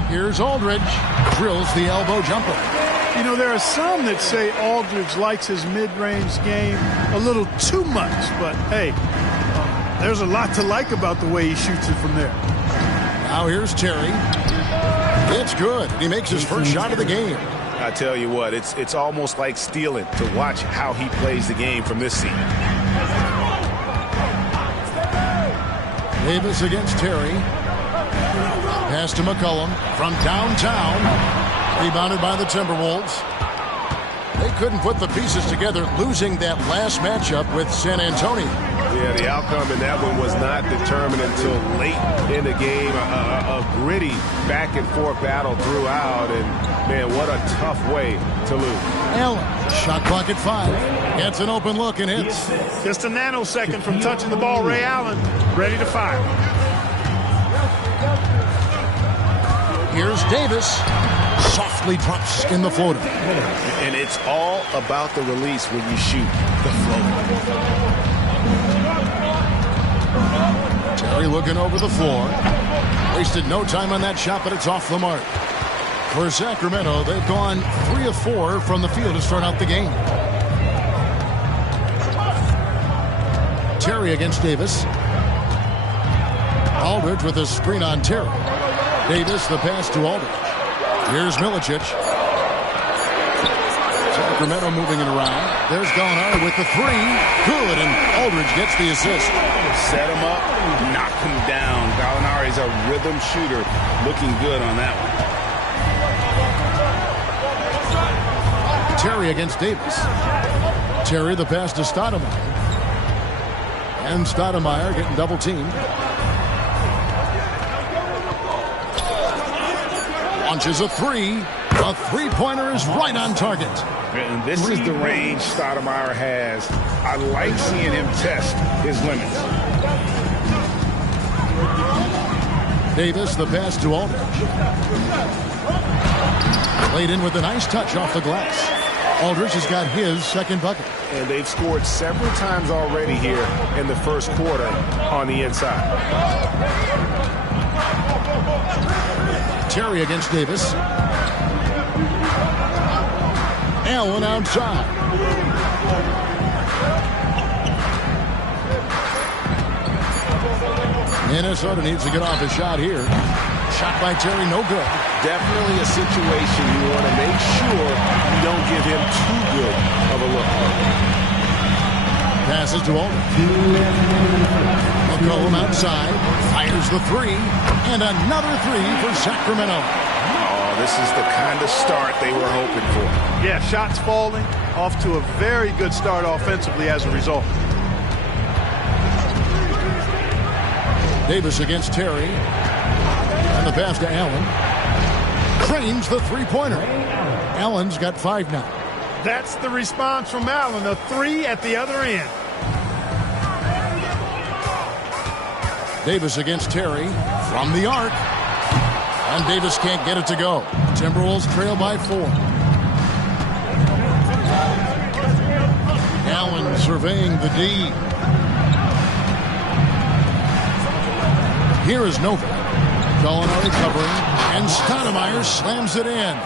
Here's Aldridge. Drills the elbow jumper. You know, there are some that say Aldridge likes his mid-range game a little too much. But, hey, there's a lot to like about the way he shoots it from there. Now here's Terry. It's good. He makes his first shot of the game. I tell you what, it's almost like stealing to watch how he plays the game from this seat. Davis against Terry. Pass to McCollum from downtown. Rebounded by the Timberwolves. They couldn't put the pieces together, losing that last matchup with San Antonio. Yeah, the outcome in that one was not determined until late in the game. A gritty back-and-forth battle throughout, and, man, what a tough way to lose. Allen, shot clock at 5. Gets an open look and hits. Just a nanosecond from touching the ball. Ray Allen ready to fire. Here's Davis. Softly drops in the floater. And it's all about the release when you shoot the floater. Terry looking over the floor. Wasted no time on that shot, but it's off the mark. For Sacramento, they've gone 3 of 4 from the field to start out the game. Terry against Davis. Aldridge with a screen on Terry. Davis, the pass to Aldridge. Here's Milicic. Sacramento moving it around. There's Gallinari with the 3. Good, and Aldridge gets the assist. Set him up, knock him down. Gallinari's a rhythm shooter. Looking good on that one. Terry against Davis. Terry, the pass to Stoudemire. And Stoudemire getting double teamed. Launches a 3. A three-pointer is right on target. And this is the range Stoudemire has. I like seeing him test his limits. Davis, the pass to Aldridge. Laid in with a nice touch off the glass. Aldridge has got his second bucket. And they've scored several times already here in the first quarter on the inside. Terry against Davis. Allen outside. Minnesota needs to get off a shot here. Shot by Terry, no good. Definitely a situation you want to make sure you don't give him too good of a look. Passes to Aldridge. McCollum outside. Fires the 3. And another 3 for Sacramento. Oh, this is the kind of start they were hoping for. Yeah, shots falling. Off to a very good start offensively as a result. Davis against Terry. And the pass to Allen. Drains the three-pointer. Allen's got 5 now. That's the response from Allen. A 3 at the other end. Davis against Terry from the arc. And Davis can't get it to go. Timberwolves trail by 4. Allen surveying the D. Here is Nova. Gallinari covering. And Stoudemire slams it in.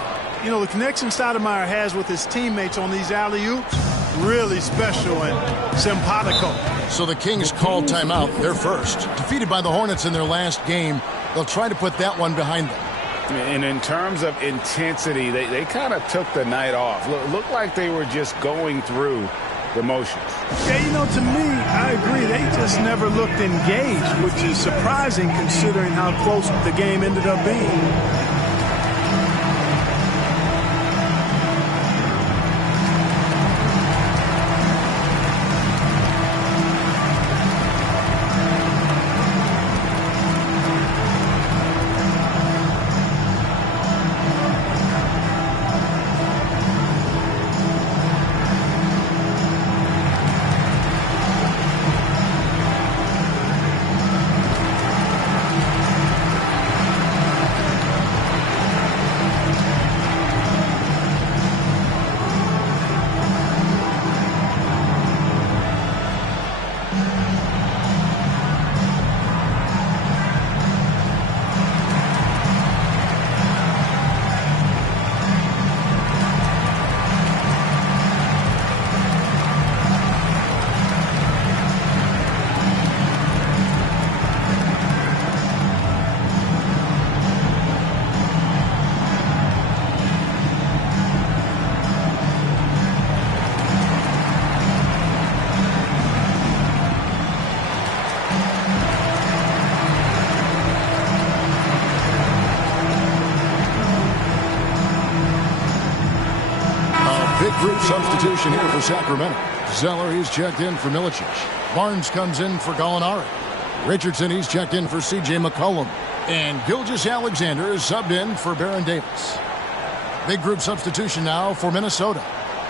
You know, the connection Stoudemire has with his teammates on these alley-oops, really special and simpatico. So the Kings called timeout. They're first. Defeated by the Hornets in their last game. They'll try to put that one behind them. And in terms of intensity, they kind of took the night off. Looked like they were just going through the motions. Yeah, you know, to me, I agree. They just never looked engaged, which is surprising considering how close the game ended up being. substitution here for Sacramento. Zeller, he's checked in for Milicic. Barnes comes in for Gallinari. Richardson, he's checked in for C.J. McCollum. And Gilgeous-Alexander is subbed in for Baron Davis. Big group substitution now for Minnesota.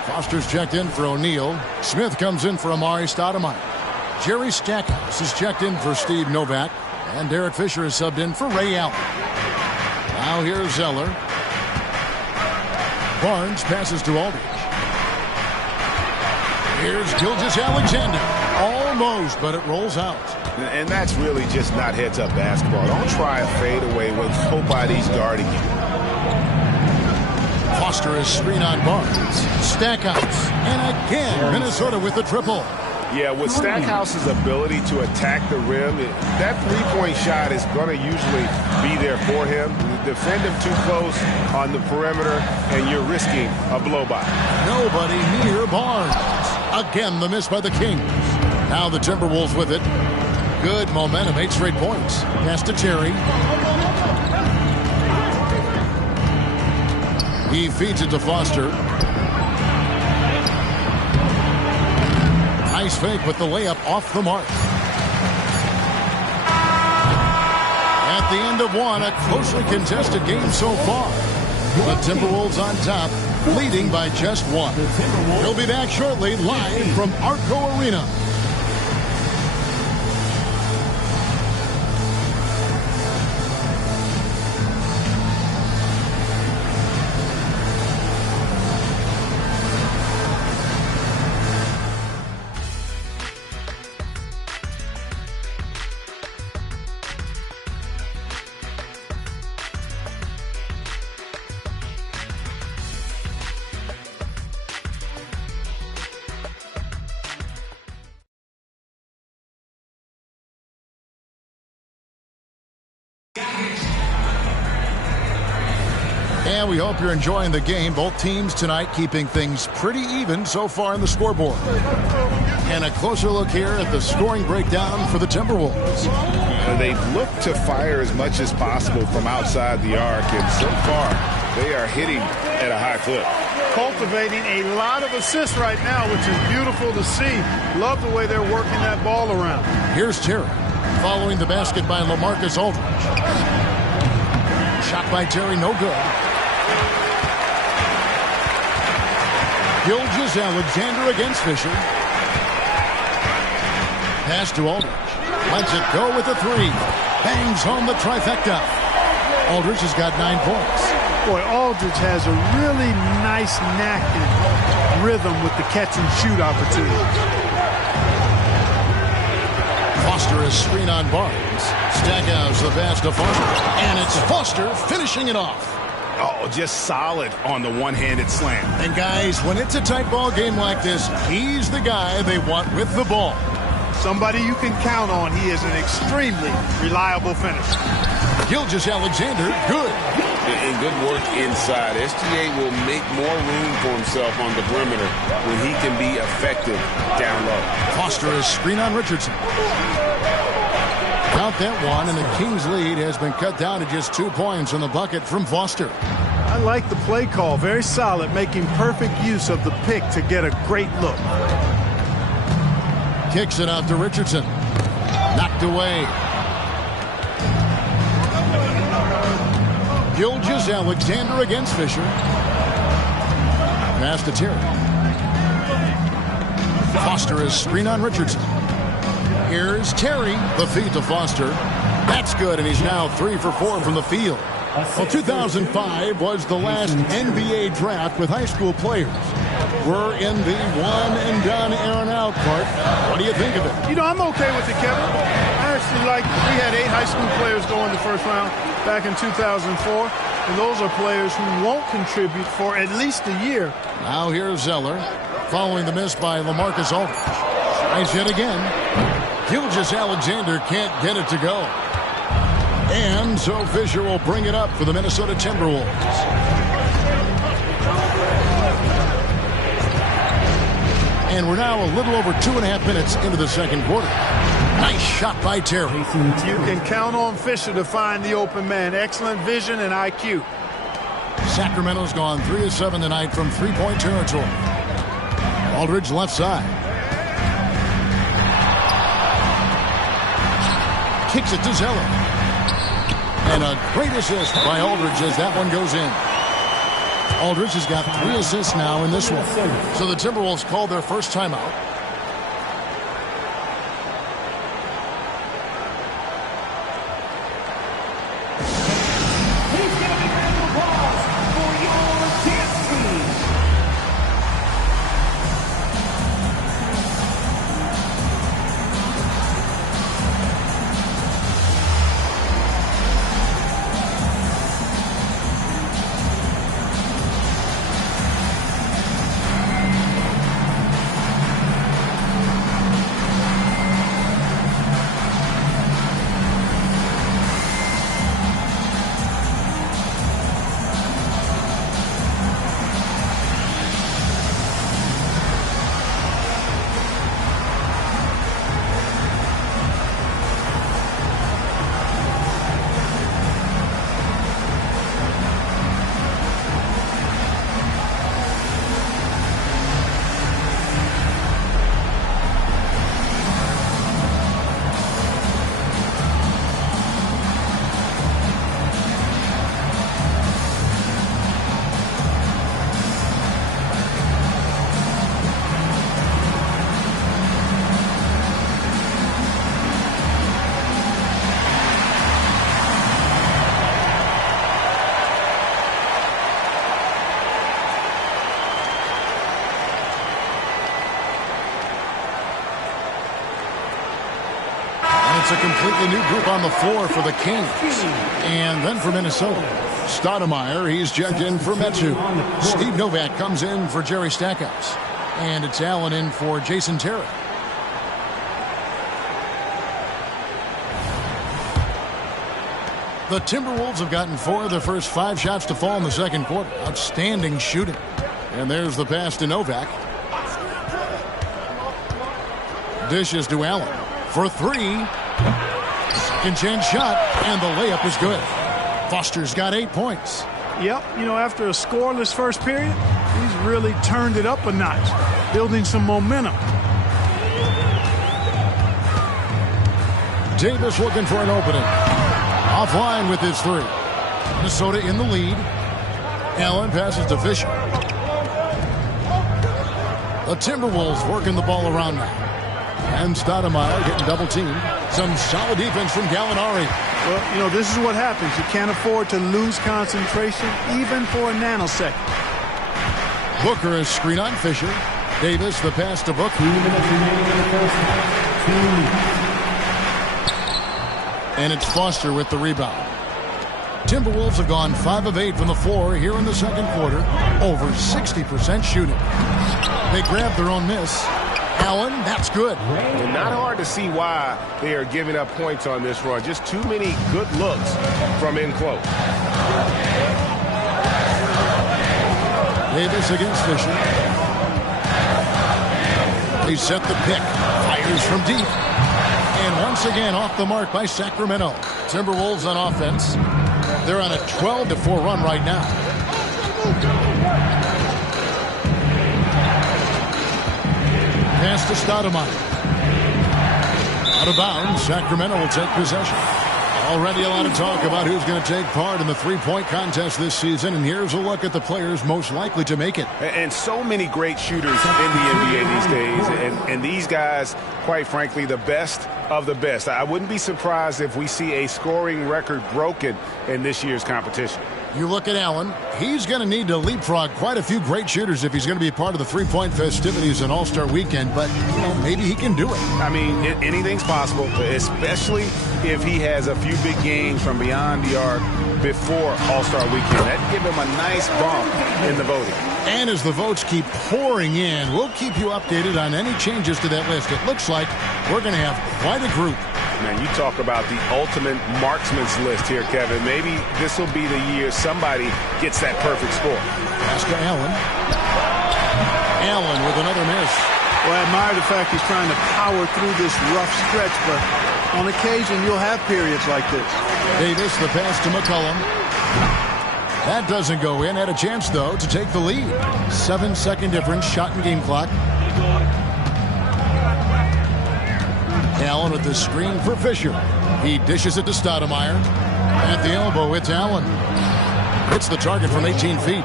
Foster's checked in for O'Neal. Smith comes in for Amari Stoudemire. Jerry Stackhouse is checked in for Steve Novak. And Derek Fisher is subbed in for Ray Allen. Now here's Zeller. Barnes passes to Aldridge. Here's Gilgeous-Alexander. Almost, but it rolls out. And that's really just not heads-up basketball. Don't try a fadeaway when nobody's guarding you. Foster is screen on Barnes. Stackhouse. And again, Minnesota with the triple. Yeah, with Stackhouse's ability to attack the rim, that three-point shot is going to usually be there for him. Defend him too close on the perimeter, and you're risking a blow-by. Nobody near Barnes. Again, the miss by the Kings. Now the Timberwolves with it. Good momentum, 8 straight points. Pass to Terry. He feeds it to Foster. Nice fake with the layup off the mark. At the end of one, a closely contested game so far. The Timberwolves on top, leading by just 1. We'll be back shortly, live from Arco Arena. And we hope you're enjoying the game. Both teams tonight keeping things pretty even so far on the scoreboard. And a closer look here at the scoring breakdown for the Timberwolves. They look to fire as much as possible from outside the arc, and so far they are hitting at a high clip. Cultivating a lot of assists right now, which is beautiful to see. Love the way they're working that ball around. Here's Terry following the basket by LaMarcus Aldridge. Shot by Terry, no good. Gilgeous-Alexander against Fisher. Pass to Aldridge. Lets it go with the 3. Bangs home the trifecta. Aldridge has got 9 points. Boy, Aldridge has a really nice knack and rhythm with the catch and shoot opportunity. Foster is screen on Barnes. Stackhouse the pass to Foster. And it's Foster finishing it off. Oh, just solid on the one-handed slam. And guys, when it's a tight ball game like this, he's the guy they want with the ball. Somebody you can count on. He is an extremely reliable finisher. Gilgeous-Alexander, good. And good work inside. SGA will make more room for himself on the perimeter when he can be effective down low. Foster is screen on Richardson. Count that one, and the Kings' lead has been cut down to just 2 points on the bucket from Foster. I like the play call. Very solid, making perfect use of the pick to get a great look. Kicks it out to Richardson. Knocked away. Gilgeous-Alexander against Fisher. Pass to Terry. Foster is screen on Richardson. Here's Terry. The feed to Foster. That's good, and he's now 3 for 4 from the field. Well, 2005 was the last NBA draft with high school players. We're in the one-and-done air-and-out part. What do you think of it? You know, I'm okay with it, Kevin. I actually we had 8 high school players go in the first round back in 2004, and those are players who won't contribute for at least a year. Now here's Zeller, following the miss by LaMarcus Aldridge. Nice hit again. Gilgeous-Alexander can't get it to go. And so Fisher will bring it up for the Minnesota Timberwolves. And we're now a little over 2.5 minutes into the second quarter. Nice shot by Terry. You can count on Fisher to find the open man. Excellent vision and IQ. Sacramento's gone 3 of 7 tonight from three-point territory. Aldridge left side. Kicks it to Zeller. And a great assist by Aldridge as that one goes in. Aldridge has got 3 assists now in this one. So the Timberwolves called their first timeout. It's a completely new group on the floor for the Kings. And then for Minnesota, Stoudemire, he's checked in for Metu. Steve Novak comes in for Jerry Stackhouse. And it's Allen in for Jason Terry. The Timberwolves have gotten 4 of their first 5 shots to fall in the second quarter. Outstanding shooting. And there's the pass to Novak. Dishes to Allen for 3. Second chance shot, and the layup is good. Foster's got 8 points. Yep, you know, after a scoreless first period, he's really turned it up a notch, building some momentum. Davis looking for an opening. Offline with his 3. Minnesota in the lead. Allen passes to Fisher. The Timberwolves working the ball around now. And Stoudemire getting double-teamed. Some solid defense from Gallinari. Well, you know, this is what happens. You can't afford to lose concentration, even for a nanosecond. Booker is screen on Fisher. Davis, the pass to Booker. And it's Foster with the rebound. Timberwolves have gone 5 of 8 from the floor here in the second quarter. Over 60% shooting. They grabbed their own miss. Allen, that's good. And not hard to see why they are giving up points on this run. Just too many good looks from in close. Davis against Fisher. They set the pick. Fires from deep. And once again off the mark by Sacramento. Timberwolves on offense. They're on a 12-4 run right now. Pass to Stoudemire. Out of bounds. Sacramento will take possession. Already a lot of talk about who's going to take part in the three-point contest this season, and here's a look at the players most likely to make it. And so many great shooters in the NBA these days, and these guys, quite frankly, the best of the best. I wouldn't be surprised if we see a scoring record broken in this year's competition. You look at Allen, he's going to need to leapfrog quite a few great shooters if he's going to be part of the three-point festivities on All-Star Weekend, but you know, maybe he can do it. I mean, anything's possible, especially if he has a few big games from beyond the arc before All-Star Weekend. That'd give him a nice bump in the voting. And as the votes keep pouring in, we'll keep you updated on any changes to that list. It looks like we're going to have quite a group. Man, you talk about the ultimate marksman's list here, Kevin. Maybe this will be the year somebody gets that perfect score. Pass to Allen. Allen with another miss. Well, I admire the fact he's trying to power through this rough stretch, but on occasion you'll have periods like this. Davis, the pass to McCollum. That doesn't go in. Had a chance, though, to take the lead. 7-second difference, shot and game clock. Allen with the screen for Fisher. He dishes it to Stoudemire. At the elbow, it's Allen. Hits the target from 18 feet.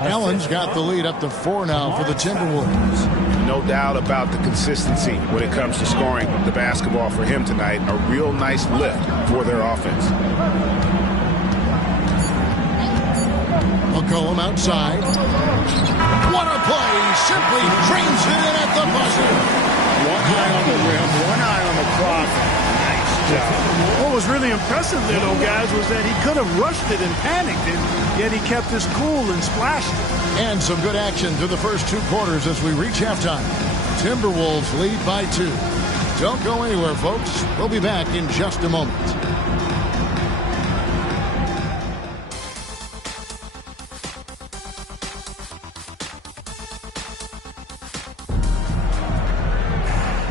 Allen's got the lead up to 4 now for the Timberwolves. No doubt about the consistency when it comes to scoring the basketball for him tonight. A real nice lift for their offense. McCollum outside. What a play! Simply drains it in at the buzzer. One eye on the rim, one eye on the clock. Nice job. What was really impressive there, though, guys, was that he could have rushed it and panicked, and yet he kept his cool and splashed it. And some good action through the first 2 quarters as we reach halftime. Timberwolves lead by 2. Don't go anywhere, folks. We'll be back in just a moment.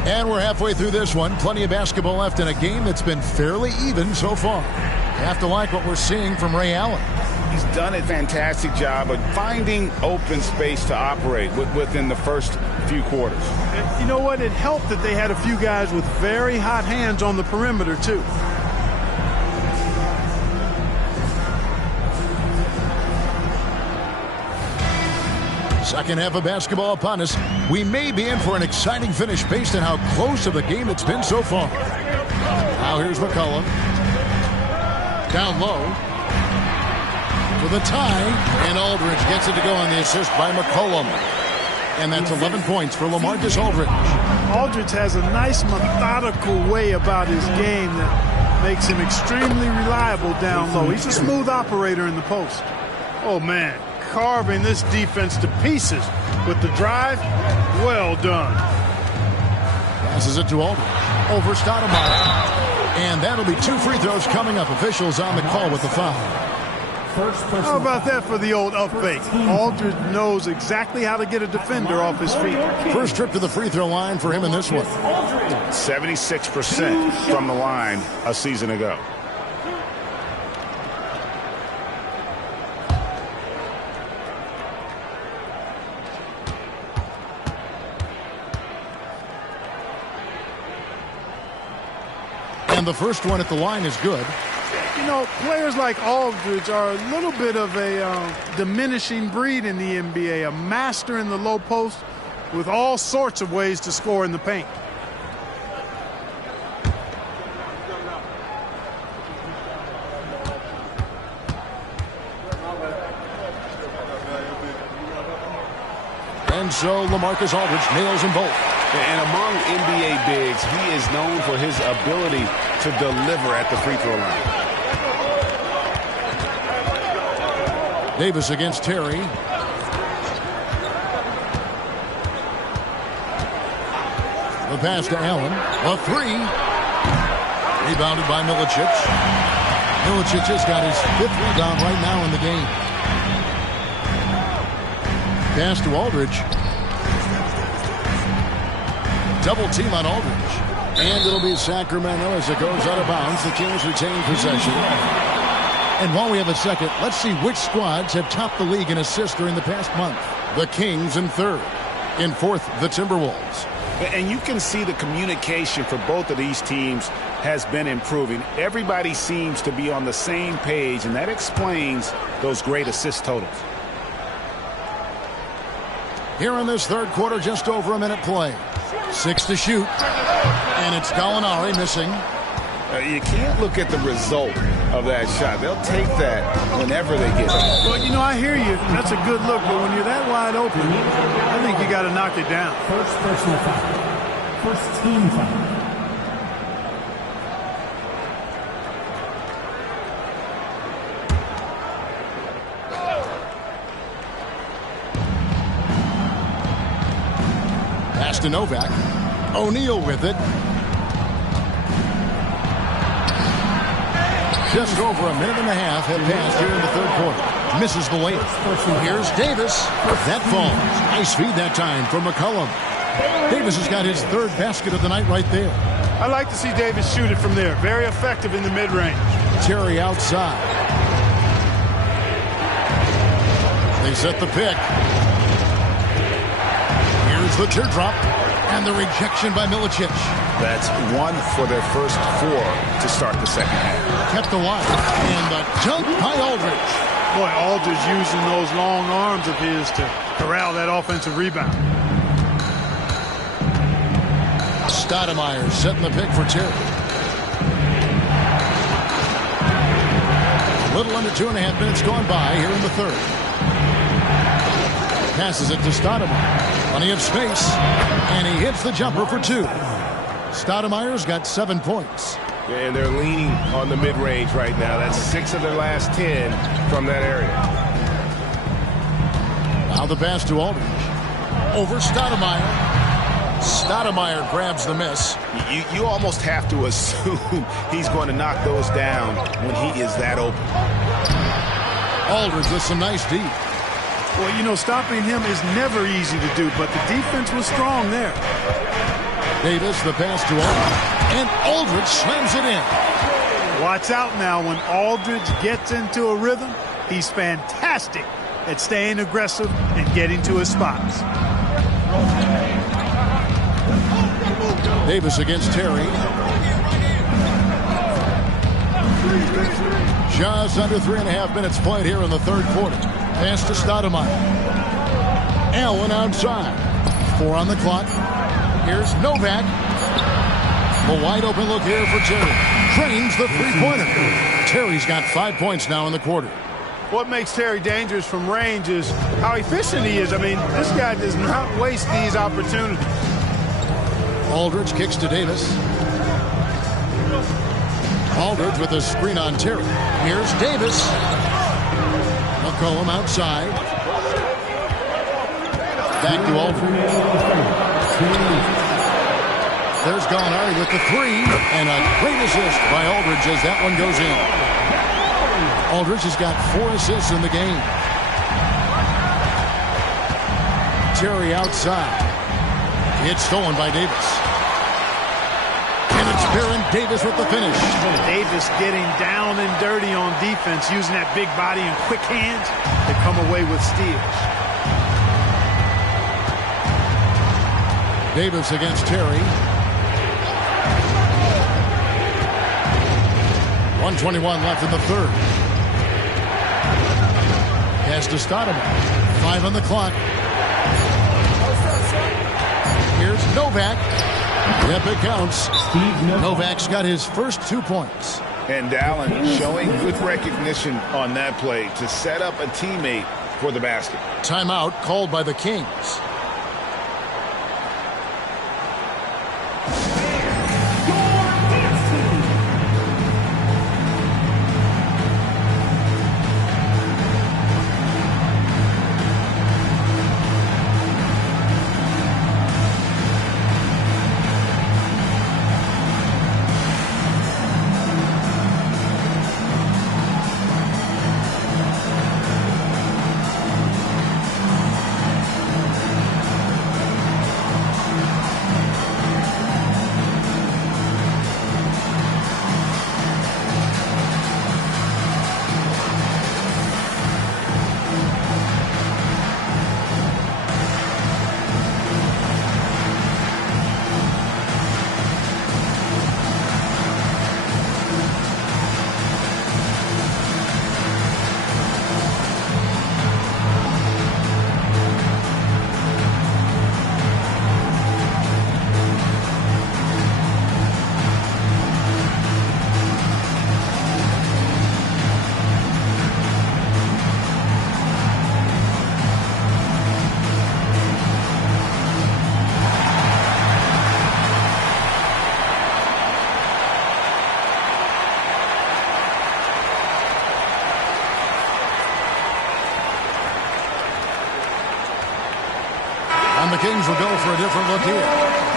And we're halfway through this one. Plenty of basketball left in a game that's been fairly even so far. You have to like what we're seeing from Ray Allen. He's done a fantastic job of finding open space to operate within the first few quarters. And you know what? It helped that they had a few guys with very hot hands on the perimeter, too. Second half of basketball upon us. We may be in for an exciting finish based on how close of the game it's been so far. Now here's McCollum. Down low. For the tie. And Aldridge gets it to go on the assist by McCollum. And that's 11 points for LaMarcus Aldridge. Aldridge has a nice methodical way about his game that makes him extremely reliable down low. He's a smooth operator in the post. Oh, man. Carving this defense to pieces with the drive. Well done. Passes it to Aldridge. Over Stoudemire. And that'll be 2 free throws coming up. Officials on the call with the foul. How about that for the old up fake? Aldridge knows exactly how to get a defender off his feet. First trip to the free throw line for him in this one. 76% from the line a season ago. And the first one at the line is good. You know, players like Aldridge are a little bit of a diminishing breed in the NBA, a master in the low post with all sorts of ways to score in the paint. And so LaMarcus Aldridge nails them both. And among NBA bigs, he is known for his ability to deliver at the free throw line. Davis against Terry. The pass to Allen. A 3. Rebounded by Milicic. Milicic has got his 5th rebound right now in the game. Pass to Aldridge. Double team on Aldridge. And it'll be Sacramento as it goes out of bounds. The Kings retain possession. And while we have a second, let's see which squads have topped the league in assists during the past month. The Kings in 3rd. In 4th, the Timberwolves. And you can see the communication for both of these teams has been improving. Everybody seems to be on the same page, and that explains those great assist totals. Here in this 3rd quarter, just over a minute play. 6 to shoot. And it's Gallinari missing. You can't look at the result of that shot. They'll take that whenever they get it. Well, you know, I hear you. That's a good look, but when you're that wide open, I think you got to knock it down. First personal foul. First team foul. Pass to Novak. O'Neal with it. Just over a minute and a half have passed here in the 3rd quarter. Misses the layup. Here's Davis. That falls. Nice feed that time from McCollum. Davis has got his 3rd basket of the night right there. I like to see Davis shoot it from there. Very effective in the mid-range. Terry outside. They set the pick. Here's the teardrop. And the rejection by Milicic. That's 1 for their first 4 to start the second half. Kept alive. And the dunk by Aldridge. Boy, Aldridge using those long arms of his to corral that offensive rebound. Stoudemire setting the pick for Terry. A little under 2.5 minutes gone by here in the third. Passes it to Stoudemire. Plenty of space. And he hits the jumper for 2. Stoudemire's got 7 points. And they're leaning on the mid-range right now. That's 6 of their last 10 from that area. Now the pass to Aldridge. Over Stoudemire. Stoudemire grabs the miss. You almost have to assume he's going to knock those down when he is that open. Aldridge with some nice deep. Well, you know, stopping him is never easy to do, but the defense was strong there. Davis, the pass to Aldridge. And Aldridge slams it in. Watch out now. When Aldridge gets into a rhythm, he's fantastic at staying aggressive and getting to his spots. Davis against Terry. Just under 3.5 minutes played here in the third quarter. Pass to Stoudemire. Allen outside. 4 on the clock. Here's Novak. A wide open look here for Terry. Drains the three-pointer. Terry's got 5 points now in the quarter. What makes Terry dangerous from range is how efficient he is. I mean, this guy does not waste these opportunities. Aldridge kicks to Davis. Aldridge with a screen on Terry. Here's Davis. McCollum outside. Back to Aldridge. There's Gallinari with the 3. And a great assist by Aldridge as that one goes in. Aldridge has got 4 assists in the game. Terry outside. It's stolen by Davis. And it's Baron Davis with the finish. Davis getting down and dirty on defense, using that big body and quick hands to come away with steals. Davis against Terry. 1:21 left in the third. Pass to Stoudemire. 5 on the clock. Here's Novak. Yep, it counts. Novak's got his first 2 points. And Allen showing good recognition on that play to set up a teammate for the basket. Timeout called by the Kings. And the Kings will go for a different look here.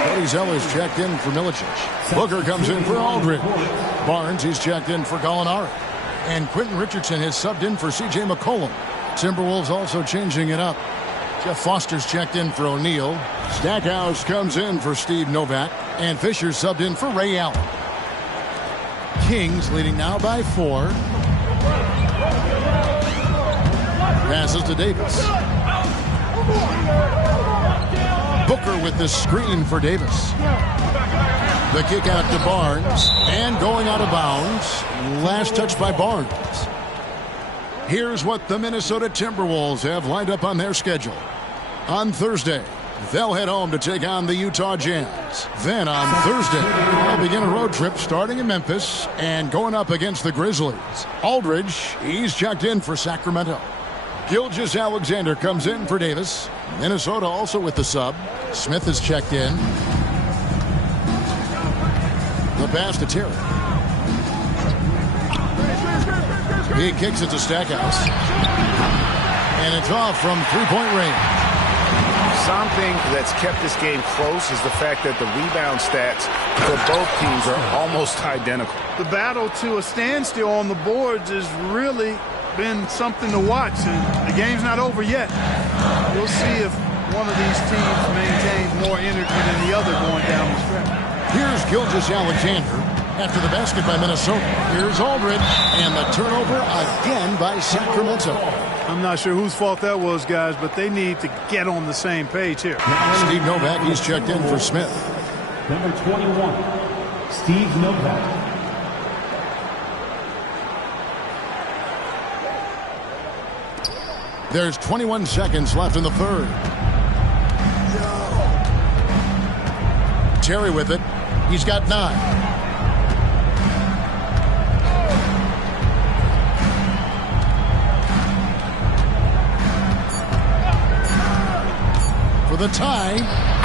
Cody Zeller's checked in for Milicic. Booker comes in for Aldridge. Barnes, he's checked in for Gallinari. And Quentin Richardson has subbed in for C.J. McCollum. Timberwolves also changing it up. Jeff Foster's checked in for O'Neal. Stackhouse comes in for Steve Novak. And Fisher subbed in for Ray Allen. Kings leading now by 4. Passes to Davis. Booker with the screen for Davis. The kick out to Barnes, and going out of bounds. Last touch by Barnes. Here's what the Minnesota Timberwolves have lined up on their schedule. On Thursday, they'll head home to take on the Utah Jazz. Then on Thursday, they'll begin a road trip starting in Memphis and going up against the Grizzlies. Aldridge, he's checked in for Sacramento. Gilgeous-Alexander comes in for Davis. Minnesota also with the sub. Smith is checked in. The pass to Terry. He kicks it to Stackhouse. And it's off from three-point range. Something that's kept this game close is the fact that the rebound stats for both teams are almost identical. The battle to a standstill on the boards has really been something to watch, and the game's not over yet. We'll see if one of these teams maintains more energy than the other going down the stretch. Here's Gilgeous-Alexander after the basket by Minnesota. Here's Aldridge, and the turnover again by Sacramento. I'm not sure whose fault that was, guys, but they need to get on the same page here. Steve Novak, he's checked in for Smith. Number 21, Steve Novak. There's 21 seconds left in the third. Terry with it. He's got 9. For the tie,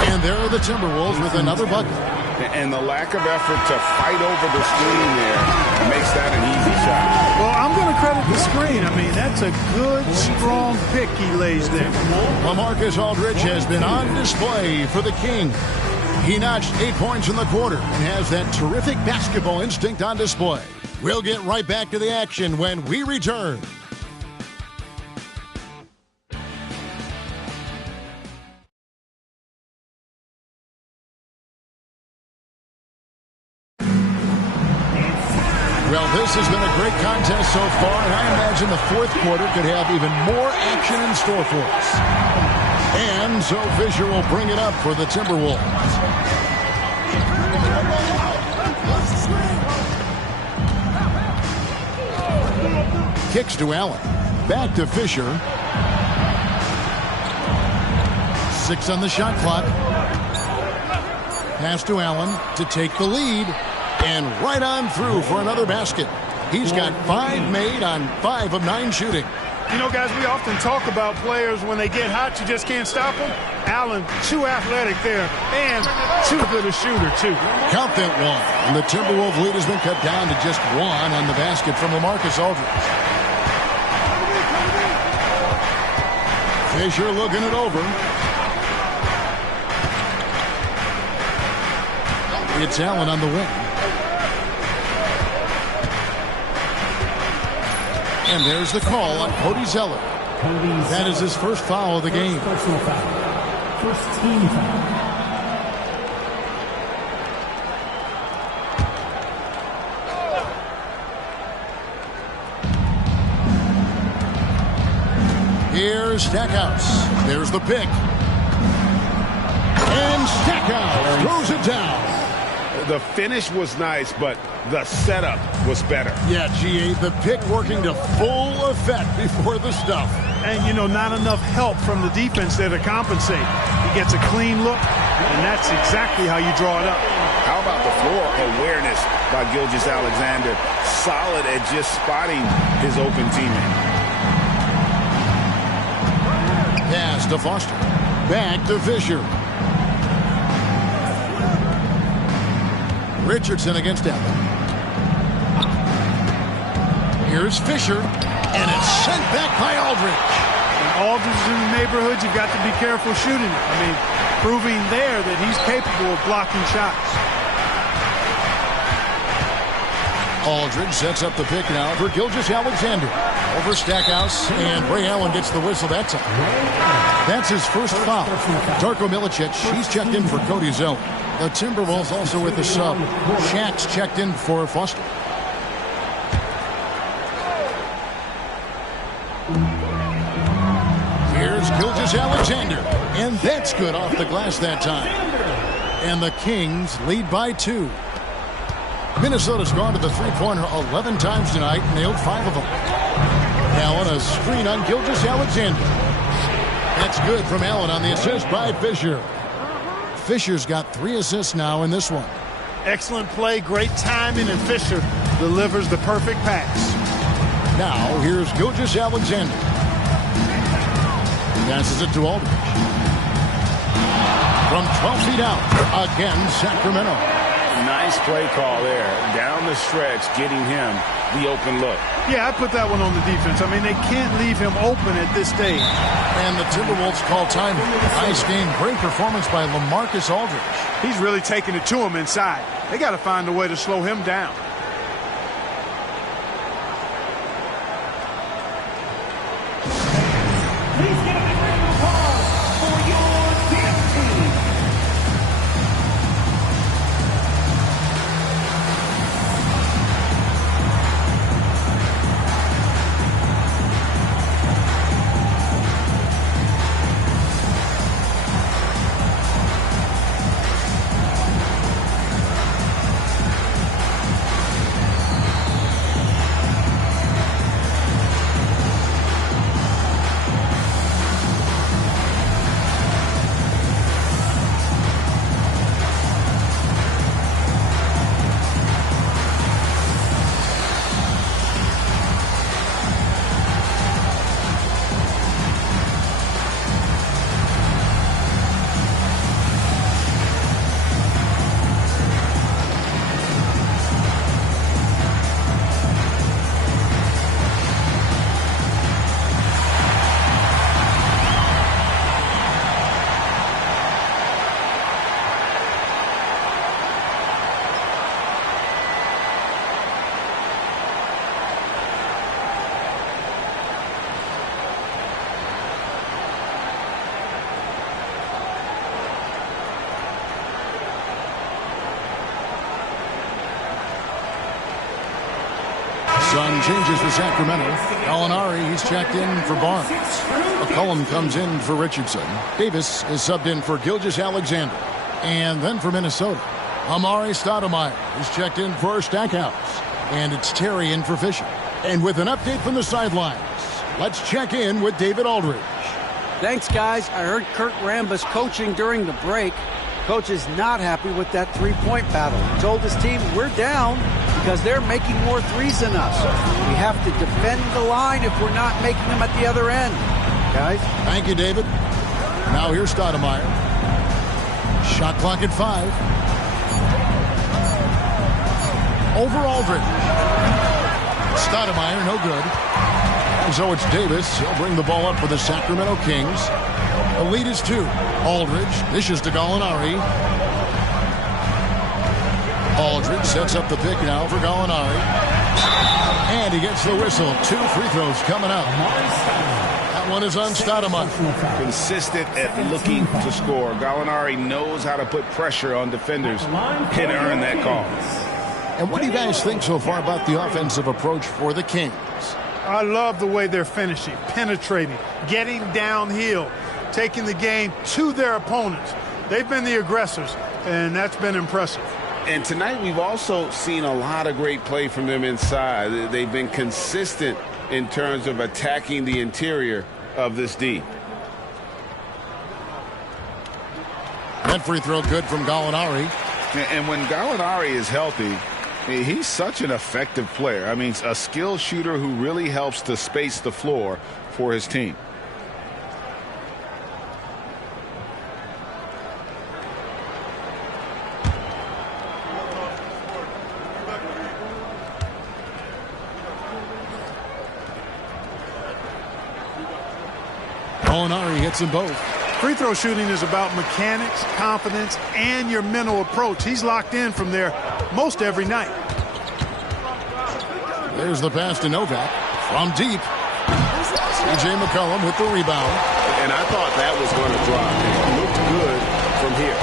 and there are the Timberwolves with another bucket. And the lack of effort to fight over the screen there makes that an easy shot. Well, I'm going to credit the screen. I mean, that's a good, strong pick he lays there. LaMarcus Aldridge has been on display for the King. He notched 8 points in the quarter and has that terrific basketball instinct on display. We'll get right back to the action when we return. Well, this has been a great contest so far, and I imagine the fourth quarter could have even more action in store for us. And so Fisher will bring it up for the Timberwolves. Kicks to Allen. Back to Fisher. 6 on the shot clock. Pass to Allen to take the lead. And right on through for another basket. He's got 5 made on 5 of 9 shooting. You know, guys, we often talk about players when they get hot, you just can't stop them. Allen, too athletic there, and too good a shooter, too. Count that one. And the Timberwolves lead has been cut down to just 1 on the basket from LaMarcus Aldridge. Fisher looking it over. It's Allen on the wing. And there's the call on Cody Zeller. That is his first foul of the game. Personal foul. First team foul. Here's Stackhouse. There's the pick. And Stackhouse throws it down. The finish was nice, but the setup was better. Yeah, GA, the pick working to full effect before the stuff. And, you know, not enough help from the defense there to compensate. He gets a clean look, and that's exactly how you draw it up. How about the floor awareness by Gilgeous-Alexander? Solid at just spotting his open teammate. Pass to Foster. Back to Fisher. Richardson against Allen. Here's Fisher, and it's sent back by Aldridge. When Aldridge is in the neighborhood, you've got to be careful shooting it. I mean, proving there that he's capable of blocking shots. Aldridge sets up the pick now for Gilgeous-Alexander. Over Stackhouse, and Ray Allen gets the whistle that time. That's his first foul. Darko Milicic, he's checked in for Cody Zeller. The Timberwolves also with the sub. Shaq's checked in for Foster. Here's Gilgeous Gilgeous-Alexander. And that's good off the glass that time. And the Kings lead by 2. Minnesota's gone to the three-pointer 11 times tonight, nailed 5 of them. Allen, a screen on Gilgeous-Alexander. That's good from Allen on the assist by Fisher. Fisher's got 3 assists now in this one. Excellent play, great timing, and Fisher delivers the perfect pass. Now, here's Gilgeous-Alexander. Passes it to Aldridge. From 12 feet out, again, Sacramento. Nice play call there. Down the stretch, getting him the open look. Yeah, I put that one on the defense. I mean, they can't leave him open at this stage. And the Timberwolves call time. Nice game. Great performance by LaMarcus Aldridge. He's really taking it to him inside. They got to find a way to slow him down. Please give a big round of applause for your team. Sun changes for Sacramento. Gallinari, he's checked in for Barnes. McCollum comes in for Richardson. Davis is subbed in for Gilgeous-Alexander. And then for Minnesota, Amari Stoudemire is checked in for Stackhouse. And it's Terry in for Fisher. And with an update from the sidelines, let's check in with David Aldridge. Thanks, guys. I heard Kurt Rambis coaching during the break. Coach is not happy with that three-point battle. He told his team, we're down because they're making more threes than us. We have to defend the line if we're not making them at the other end. Guys? Thank you, David. Now here's Stoudemire. Shot clock at 5. Over Aldridge. Stoudemire, no good. And so it's Davis. He'll bring the ball up for the Sacramento Kings. The lead is 2. Aldridge dishes to Gallinari. Aldridge sets up the pick now for Gallinari. And he gets the whistle. 2 free throws coming up. That one is on Stoudemire. Consistent at looking to score. Gallinari knows how to put pressure on defenders and earn that call. And what do you guys think so far about the offensive approach for the Kings? I love the way they're finishing, penetrating, getting downhill, taking the game to their opponents. They've been the aggressors, and that's been impressive. And tonight we've also seen a lot of great play from them inside. They've been consistent in terms of attacking the interior of this D. That free throw good from Gallinari. And when Gallinari is healthy, he's such an effective player. I mean, a skilled shooter who really helps to space the floor for his team. Gallinari hits them both. Free throw shooting is about mechanics, confidence, and your mental approach. He's locked in from there most every night. There's the pass to Novak from deep. C.J. McCollum with the rebound. And I thought that was going to drop. It looked good from here.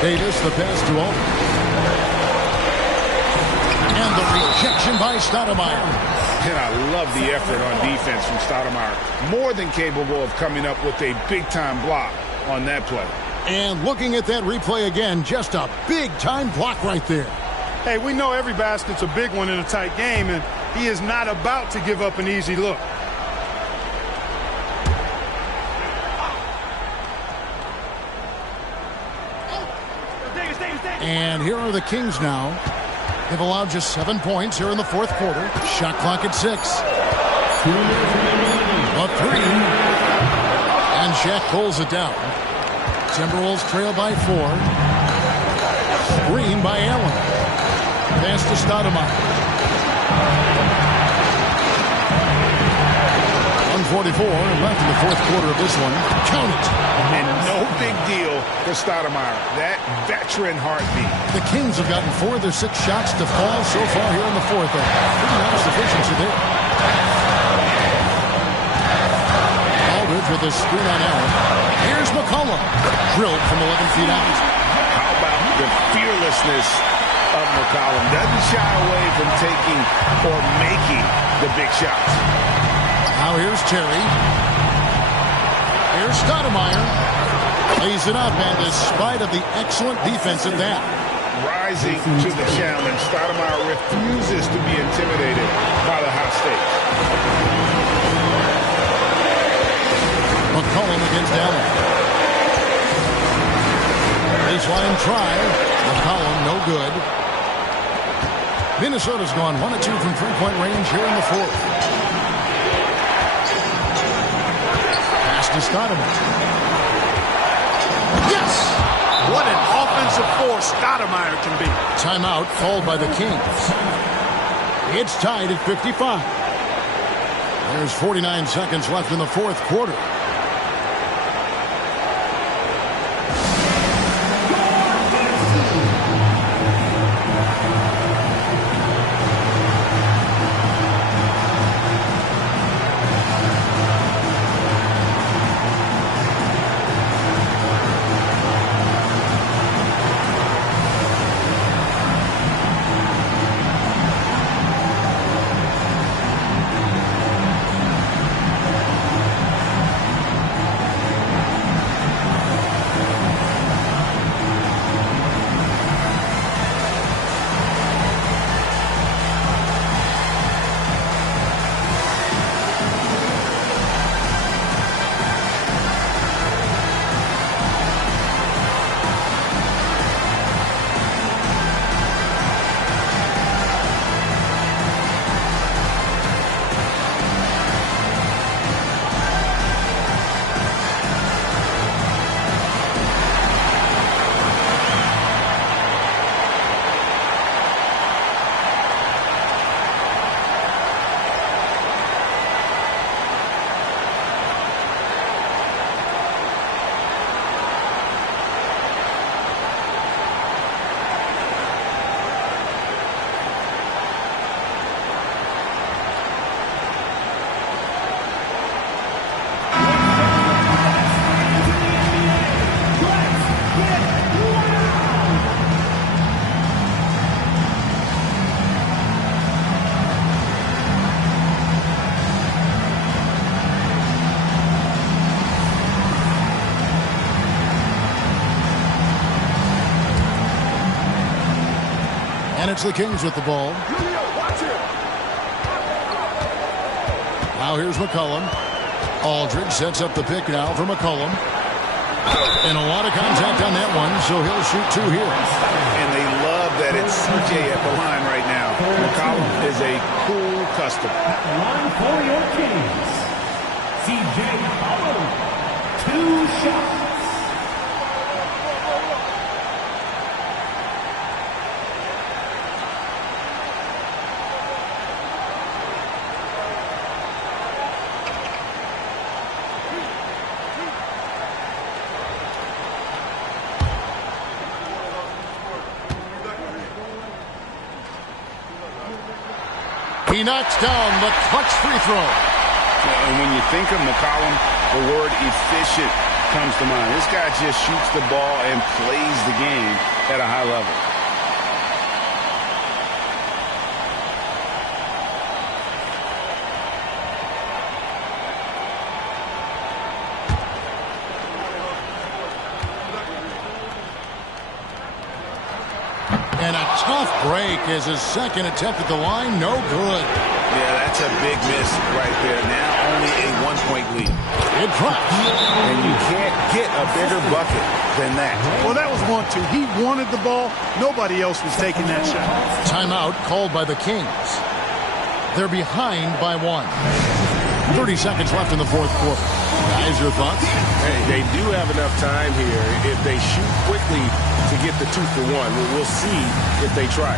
Davis, the pass to Aldridge. And the rejection by Stoudemire. And I love the effort on defense from Stoudemire. More than capable of coming up with a big-time block on that play. And looking at that replay again, just a big-time block right there. Hey, we know every basket's a big one in a tight game, and he is not about to give up an easy look. And here are the Kings now. They've allowed just 7 points here in the fourth quarter. Shot clock at 6. A 3. And Shaq pulls it down. Timberwolves trail by 4. Screen by Allen. Pass to Stoudemire. 1:44 left in the fourth quarter of this one. Count it. And no big deal for Stoudemire. That veteran heartbeat. The Kings have gotten 4 of their 6 shots to fall so far here in the fourth. Pretty nice efficiency there. Aldridge with a screen on Allen. Here's McCollum. Drilled from 11 feet out. How about the fearlessness of McCollum? Doesn't shy away from taking or making the big shots. Now here's Terry. Here's Stoudemire. Lays it up, and despite of the excellent defense at that. Rising to the challenge, Stoudemire refuses to be intimidated by the high stakes. McCollum against Allen. Baseline try. McCollum no good. Minnesota's gone 1 of 2 from three-point range here in the fourth. To Stoudemire. Yes! What an offensive force Stoudemire can be. Timeout called by the Kings. It's tied at 55. There's 49 seconds left in the fourth quarter. And it's the Kings with the ball. Now here's McCollum. Aldridge sets up the pick now for McCollum. And a lot of contact on that one, so he'll shoot 2 here. And they love that it's CJ at the line right now. McCollum is a cool customer. At the line for your Kings, CJ Holland. 2 shots. He knocks down the clutch free throw. And when you think of McCollum, the word efficient comes to mind. This guy just shoots the ball and plays the game at a high level. And a tough break as his second attempt at the line. No good. Yeah, that's a big miss right there. Now only a 1-point lead. It drops. And you can't get a bigger bucket than that. Well, that was 1-2. He wanted the ball. Nobody else was taking that shot. Timeout called by the Kings. They're behind by 1. 30 seconds left in the fourth quarter. Guys, your thoughts? Hey, they do have enough time here. If they shoot quickly to get the 2 for 1, we'll see if they try.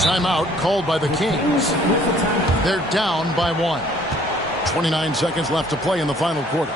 Timeout called by the Kings. They're down by 1. 29 seconds left to play in the final quarter.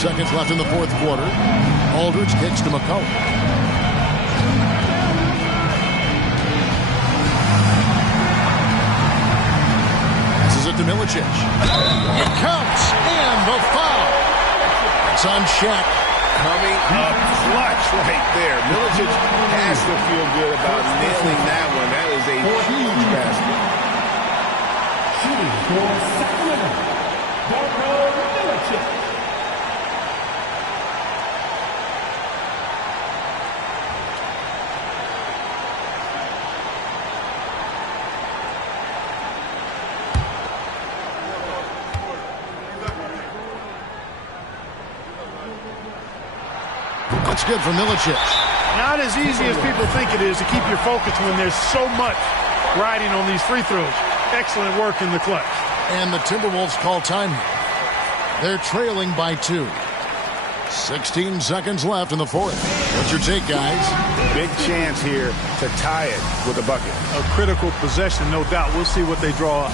seconds left in the fourth quarter. Aldridge kicks to McCullough. Passes it to Milicic. It counts, and the foul. It's on Shaq. Coming up clutch right there. Milicic has to feel good about nailing that one. That is a huge basket. Shooting for Sacramento, Darko Milicic. That's good for Milicic. Not as easy as people think it is to keep your focus when there's so much riding on these free throws. Excellent work in the clutch. And the Timberwolves call time here. They're trailing by 2. 16 seconds left in the fourth. What's your take, guys? Big chance here to tie it with a bucket. A critical possession, no doubt. We'll see what they draw up.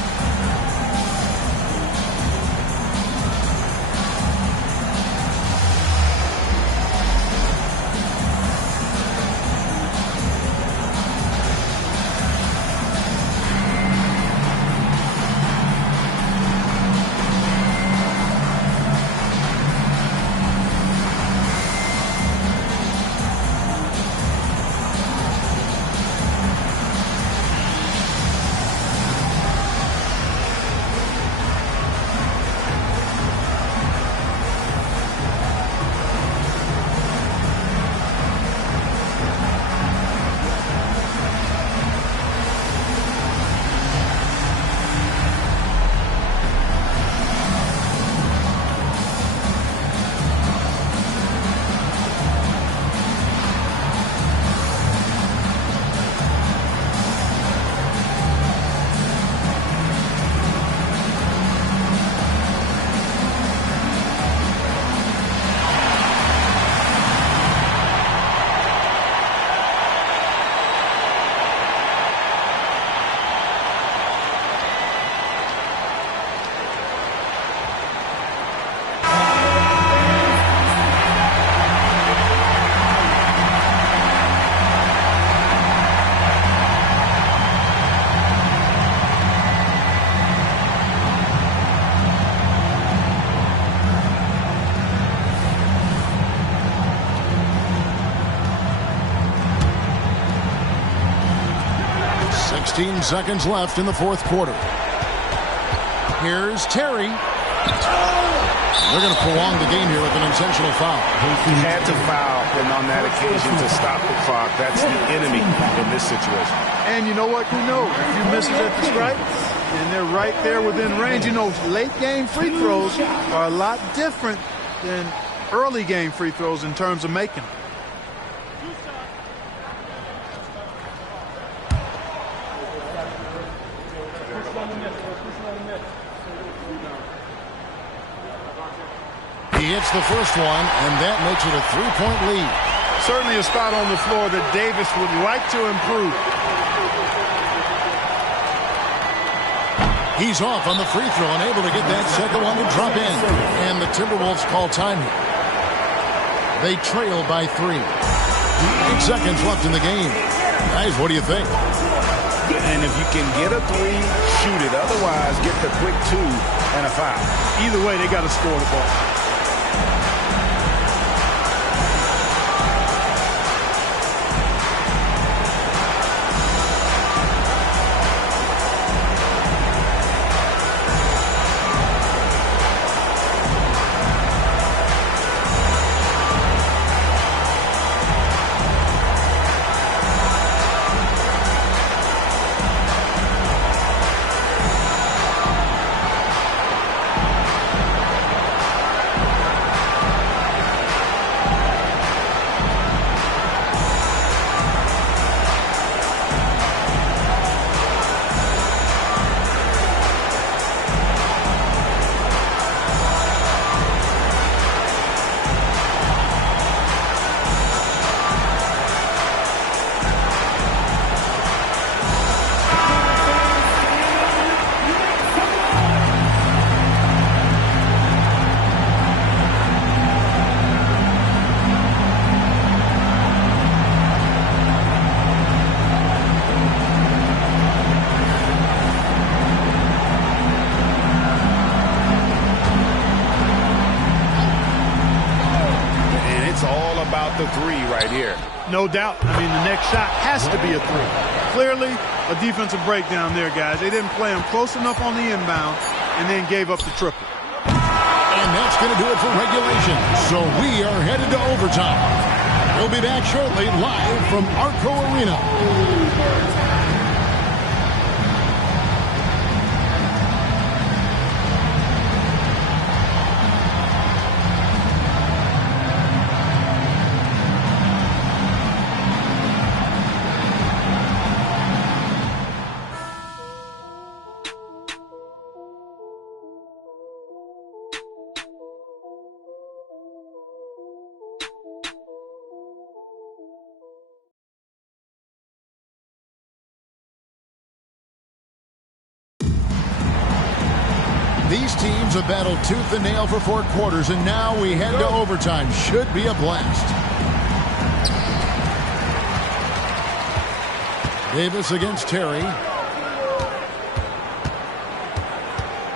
Seconds left in the fourth quarter. Here's Terry. They're going to prolong the game here with an intentional foul. He had to foul, and on that occasion to stop the clock. That's the enemy in this situation. And you know what? Who knows? A few misses at the stripe, and they're right there within range. You know, late game free throws are a lot different than early game free throws in terms of making them. He hits the first one, and that makes it a 3-point lead. Certainly a spot on the floor that Davis would like to improve. He's off on the free throw and able to get that second one to drop in. And the Timberwolves call time here. They trail by 3. 8 seconds left in the game. Guys, what do you think? And if you can get a 3, shoot it. Otherwise, get the quick 2 and a foul. Either way, they got to score the ball. the three right here. No doubt. I mean, the next shot has to be a three. Clearly, a defensive breakdown there, guys. They didn't play him close enough on the inbound and then gave up the triple. And that's going to do it for regulation. So we are headed to overtime. We'll be back shortly live from Arco Arena. These teams have battled tooth and nail for 4 quarters, and now we head to overtime. Should be a blast. Davis against Terry.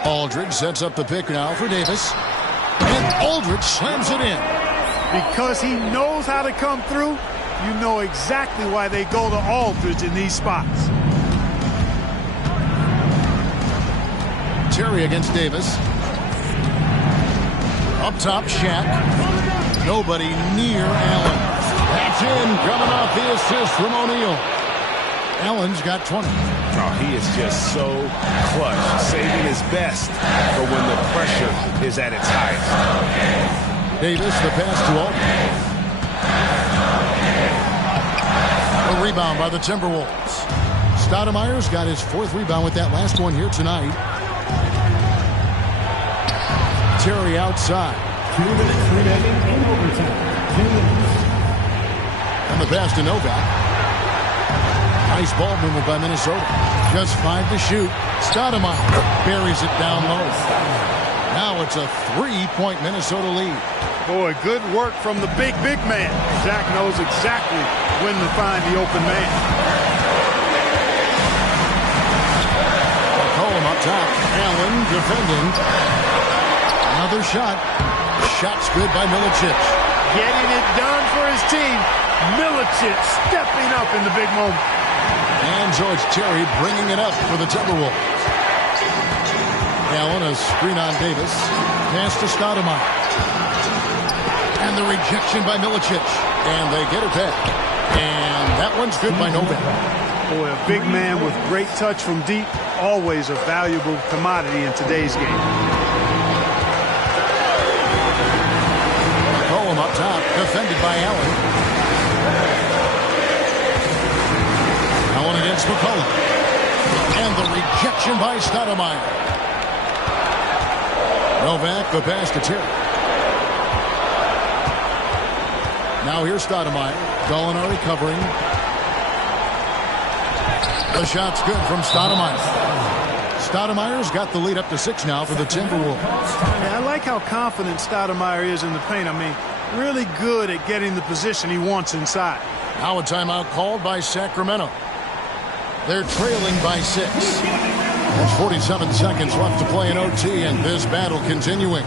Aldridge sets up the pick now for Davis. And Aldridge slams it in. Because he knows how to come through, you know exactly why they go to Aldridge in these spots. Terry against Davis. Up top, Shaq. Nobody near Allen. That's in, coming off the assist from O'Neal. Allen's got 20. Oh, he is just so clutch, saving his best for when the pressure is at its highest. Davis, the pass to Aldridge. A rebound by the Timberwolves. Stoudemire's got his 4th rebound with that last one here tonight. Terry outside. 2 minutes remaining in overtime. 2 minutes. And the pass to Novak. Nice ball movement by Minnesota. Just 5 to shoot. Stoudemire buries it down low. Now it's a 3-point Minnesota lead. Boy, good work from the big man. Zach knows exactly when to find the open man. McCollum up top. Allen defending. Another shot. Shot's good by Milicic. Getting it done for his team. Milicic stepping up in the big moment. And George Terry bringing it up for the Timberwolves. Allen, a screen on Davis. Pass to Stoudemire. And the rejection by Milicic. And they get it back. And that one's good by Novak. Boy, a big man with great touch from deep. Always a valuable commodity in today's game. Up top, defended by Allen. Allen against McCollum. And the rejection by Stoudemire. Novak, the pass to Terry. Now here's Stoudemire. Gallinari covering. The shot's good from Stoudemire. Stoudemire's got the lead up to 6 now for the Timberwolves. Yeah, I like how confident Stoudemire is in the paint. I mean, really good at getting the position he wants inside. Now a timeout called by Sacramento. They're trailing by 6. There's 47 seconds left to play in OT, and this battle continuing.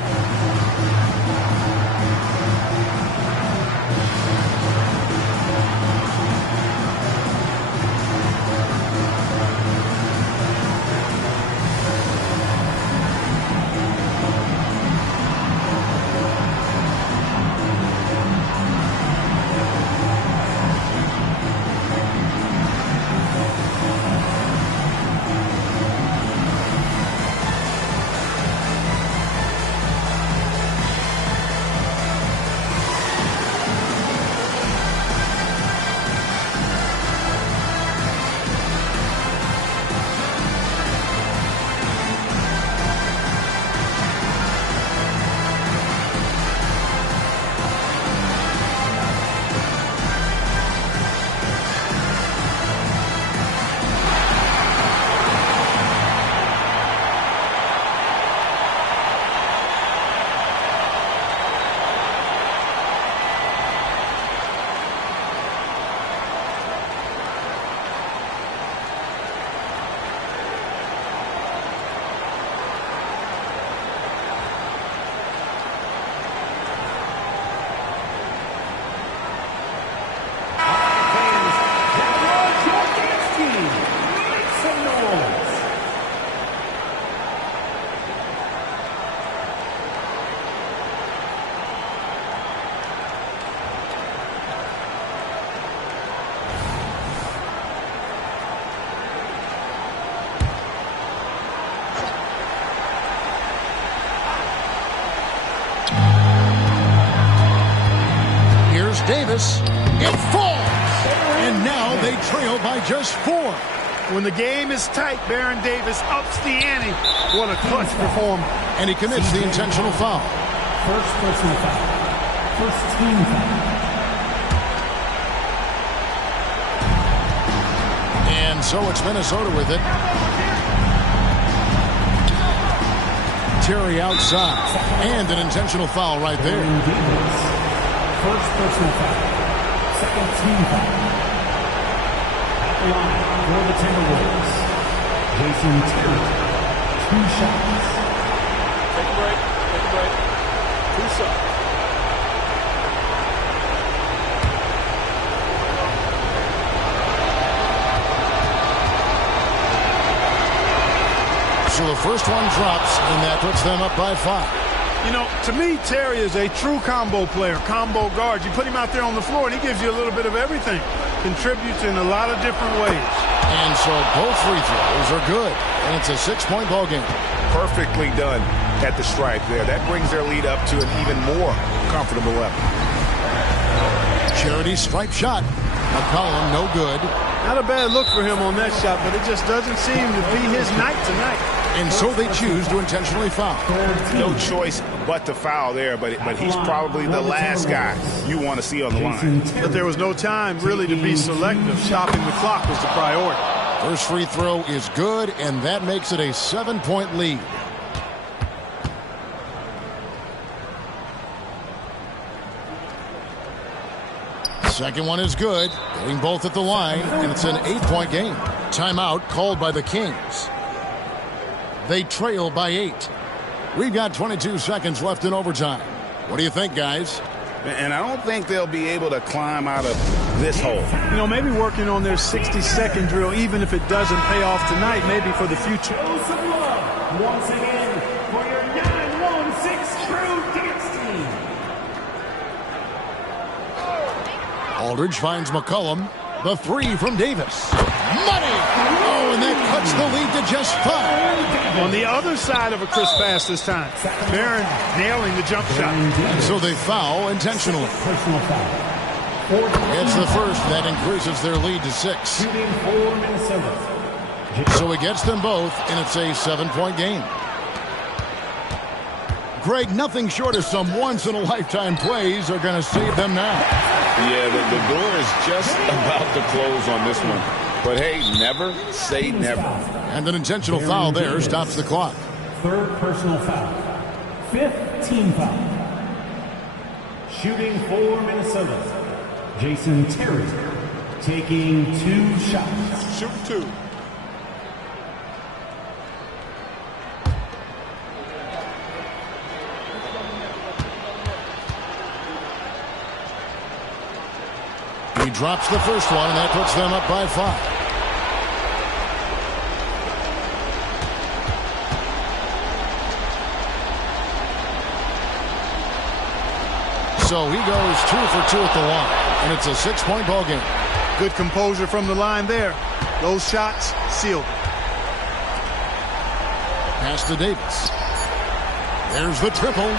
Davis. It falls. And now they trail by just 4. When the game is tight, Baron Davis ups the ante. What a clutch performance. And he commits the intentional foul. First personal foul. First team foul. And so it's Minnesota with it. Terry outside. And an intentional foul right there. First personal foul. Second team foul. At the line for the Timberwolves, Jason Terry. 2 shots. Take a break. Take a break. 2 shots. So the first one drops, and that puts them up by 5. You know, to me, Terry is a true combo player, combo guard. You put him out there on the floor, and he gives you a little bit of everything. Contributes in a lot of different ways. And so both free throws are good, and it's a 6-point ball game. Perfectly done at the stripe there. That brings their lead up to an even more comfortable level. Charity stripe shot. McCollum, no good. Not a bad look for him on that shot, but it just doesn't seem to be his night tonight. And so they choose to intentionally foul. No choice but to foul there, but he's probably the last guy you want to see on the line. But there was no time really to be selective. Stopping the clock was the priority. First free throw is good, and that makes it a 7-point lead. Second one is good, getting both at the line, and it's an 8-point game. Timeout called by the Kings. They trail by 8. We've got 22 seconds left in overtime. What do you think, guys? And I don't think they'll be able to climb out of this hole. You know, maybe working on their 60-second drill, even if it doesn't pay off tonight, maybe for the future. Once again, for your 916 Crew Dance Team. Aldridge finds McCollum. The 3 from Davis. Money! Oh, and that cuts the lead to just 5. On the other side of a crisp pass this time. Barron nailing the jump shot. And so they foul intentionally. Personal foul. It's the first that increases their lead to 6. Shooting for Minnesota. So it gets them both, and it's a 7-point game. Greg, nothing short of some once-in-a-lifetime plays are going to save them now. Yeah, the door is just about to close on this one. But hey, never say never. And an intentional foul there stops the clock. Third personal foul. 5th team foul. Shooting for Minnesota, Jason Terry taking 2 shots. Shoot 2. He drops the first one, and that puts them up by 5. So he goes 2 for 2 at the line, and it's a 6-point ball game. Good composure from the line there. Those shots sealed. Pass to Davis. There's the triple.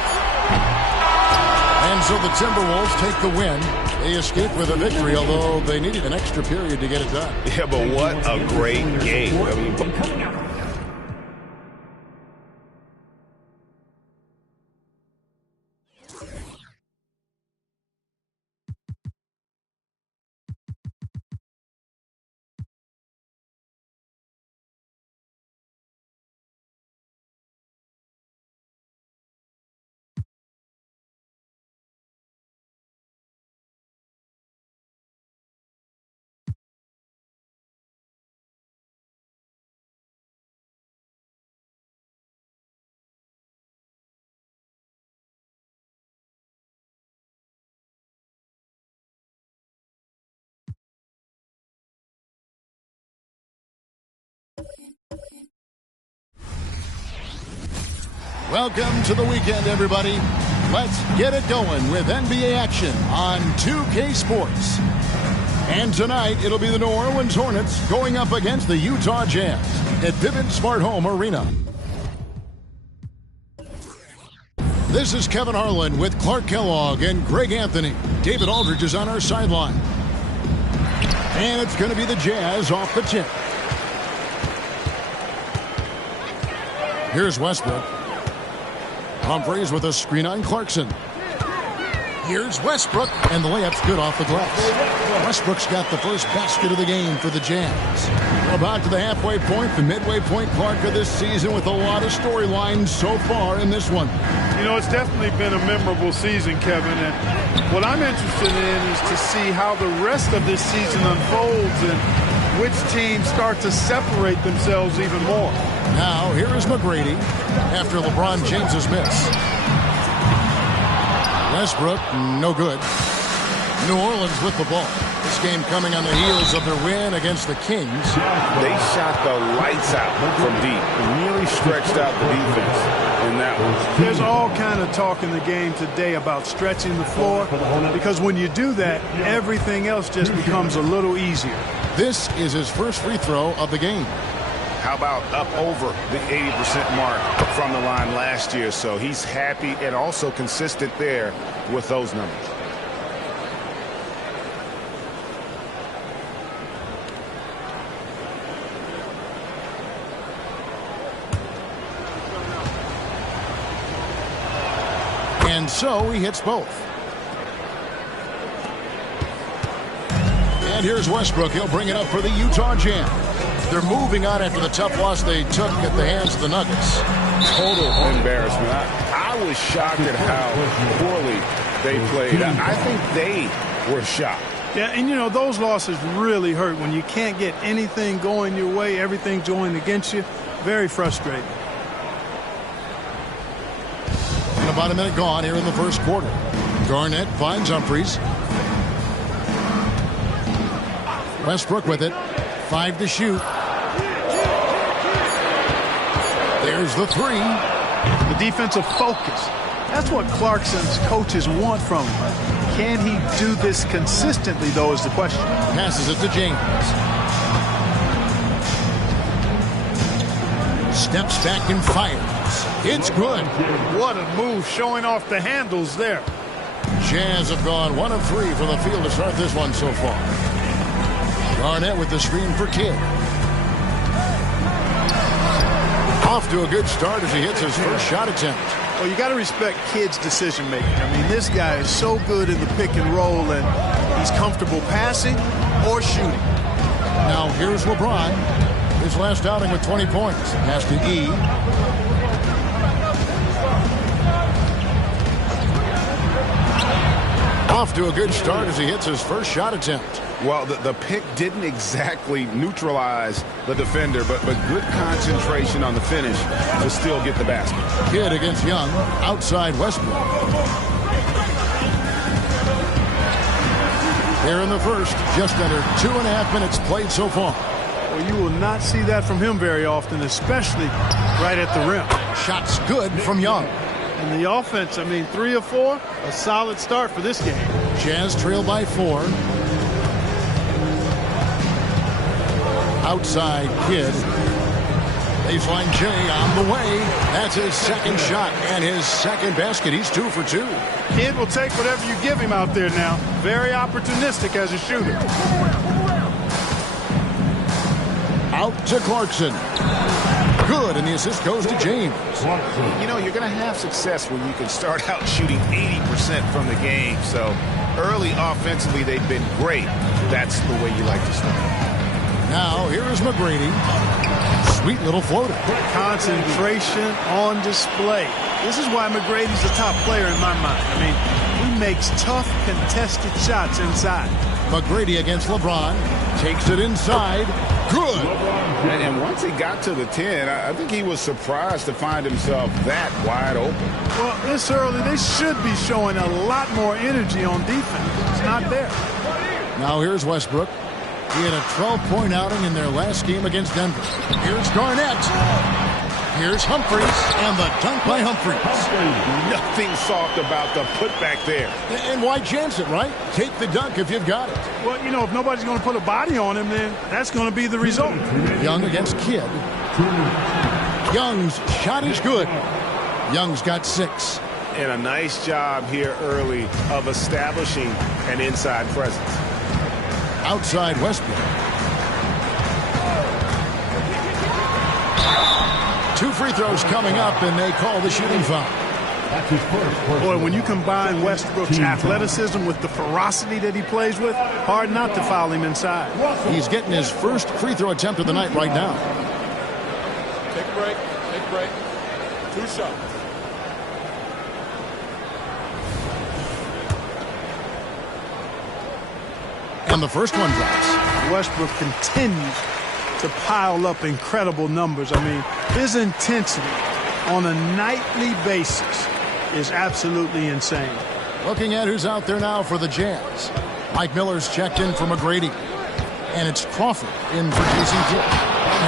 And so the Timberwolves take the win. They escape with a victory, although they needed an extra period to get it done. Yeah, but what a great game. I mean, Welcome to the weekend, everybody. Let's get it going with NBA action on 2K Sports. And tonight, it'll be the New Orleans Hornets going up against the Utah Jazz at Vivint Smart Home Arena. This is Kevin Harlan with Clark Kellogg and Greg Anthony. David Aldridge is on our sideline. And it's going to be the Jazz off the tip. Here's Westbrook. Humphries with a screen on Clarkson. Here's Westbrook, and the layup's good off the glass. Westbrook's got the first basket of the game for the Jazz. About to the halfway point, the midway point, Clark, of this season with a lot of storylines so far in this one. You know, it's definitely been a memorable season, Kevin, and what I'm interested in is to see how the rest of this season unfolds and which teams start to separate themselves even more. Now, here is McGrady after LeBron James's miss. Westbrook, no good. New Orleans with the ball. This game coming on the heels of their win against the Kings. They shot the lights out from deep and really stretched out the defense in that one. There's all kind of talk in the game today about stretching the floor because when you do that, everything else just becomes a little easier. This is his first free throw of the game. How about up over the 80% mark from the line last year? So he's happy and also consistent there with those numbers. And so he hits both. And here's Westbrook. He'll bring it up for the Utah Jazz. They're moving on after the tough loss they took at the hands of the Nuggets. Total embarrassment. I was shocked at how poorly they played. I think they were shocked. Yeah, and you know, those losses really hurt when you can't get anything going your way, everything's going against you. Very frustrating. And about a minute gone here in the first quarter. Garnett finds Humphries. Westbrook with it. 5 to shoot. There's the three. The defensive focus. That's what Clarkson's coaches want from him. Can he do this consistently, though, is the question. Passes it to James. Steps back and fires. It's good. What a move, showing off the handles there. Jazz have gone 1 of 3 from the field to start this one so far. Garnett with the screen for Kidd. Off to a good start as he hits his first shot attempt. Well, you got to respect Kidd's decision making. I mean, this guy is so good in the pick and roll, and he's comfortable passing or shooting. Now here's LeBron. His last outing with 20 points. Pass to E. Off to a good start as he hits his first shot attempt. Well, the pick didn't exactly neutralize the defender, but good concentration on the finish to still get the basket. Kidd against Young, outside Westbrook. Here in the first, just under 2.5 minutes played so far. Well, you will not see that from him very often, especially right at the rim. Shots good from Young. And the offense, I mean, 3 of 4, a solid start for this game. Jazz trail by 4. Outside Kidd. Baseline J on the way. That's his second shot and his second basket. He's 2 for 2. Kidd will take whatever you give him out there now. Very opportunistic as a shooter. Out to Clarkson. Good, and the assist goes to James. You know, you're going to have success when you can start out shooting 80% from the game. So early offensively, they've been great. That's the way you like to start. Now, here is McGrady. Sweet little floater. Concentration on display. This is why McGrady's a top player in my mind. I mean, he makes tough, contested shots inside. McGrady against LeBron. Takes it inside. Good. And once he got to the 10, I think he was surprised to find himself that wide open. Well, this early, they should be showing a lot more energy on defense. It's not there. Now here's Westbrook. He had a 12-point outing in their last game against Denver. Here's Garnett. Here's Humphries, and the dunk by Humphries. Nothing soft about the putback there. And why chance it, right? Take the dunk if you've got it. Well, you know, if nobody's going to put a body on him, then that's going to be the result. Young against Kidd. Young's shot is good. Young's got 6. And a nice job here early of establishing an inside presence. Outside Westbrook. 2 free throws coming up, and they call the shooting foul. Boy, when you combine Westbrook's athleticism with the ferocity that he plays with, hard not to foul him inside. He's getting his first free throw attempt of the night right now. Take a break. Take a break. 2 shots. And the first one drops. Westbrook continues to pile up incredible numbers. I mean, his intensity on a nightly basis is absolutely insane. Looking at who's out there now for the Jazz. Mike Miller's checked in for McGrady. And it's Crawford in for JCJ.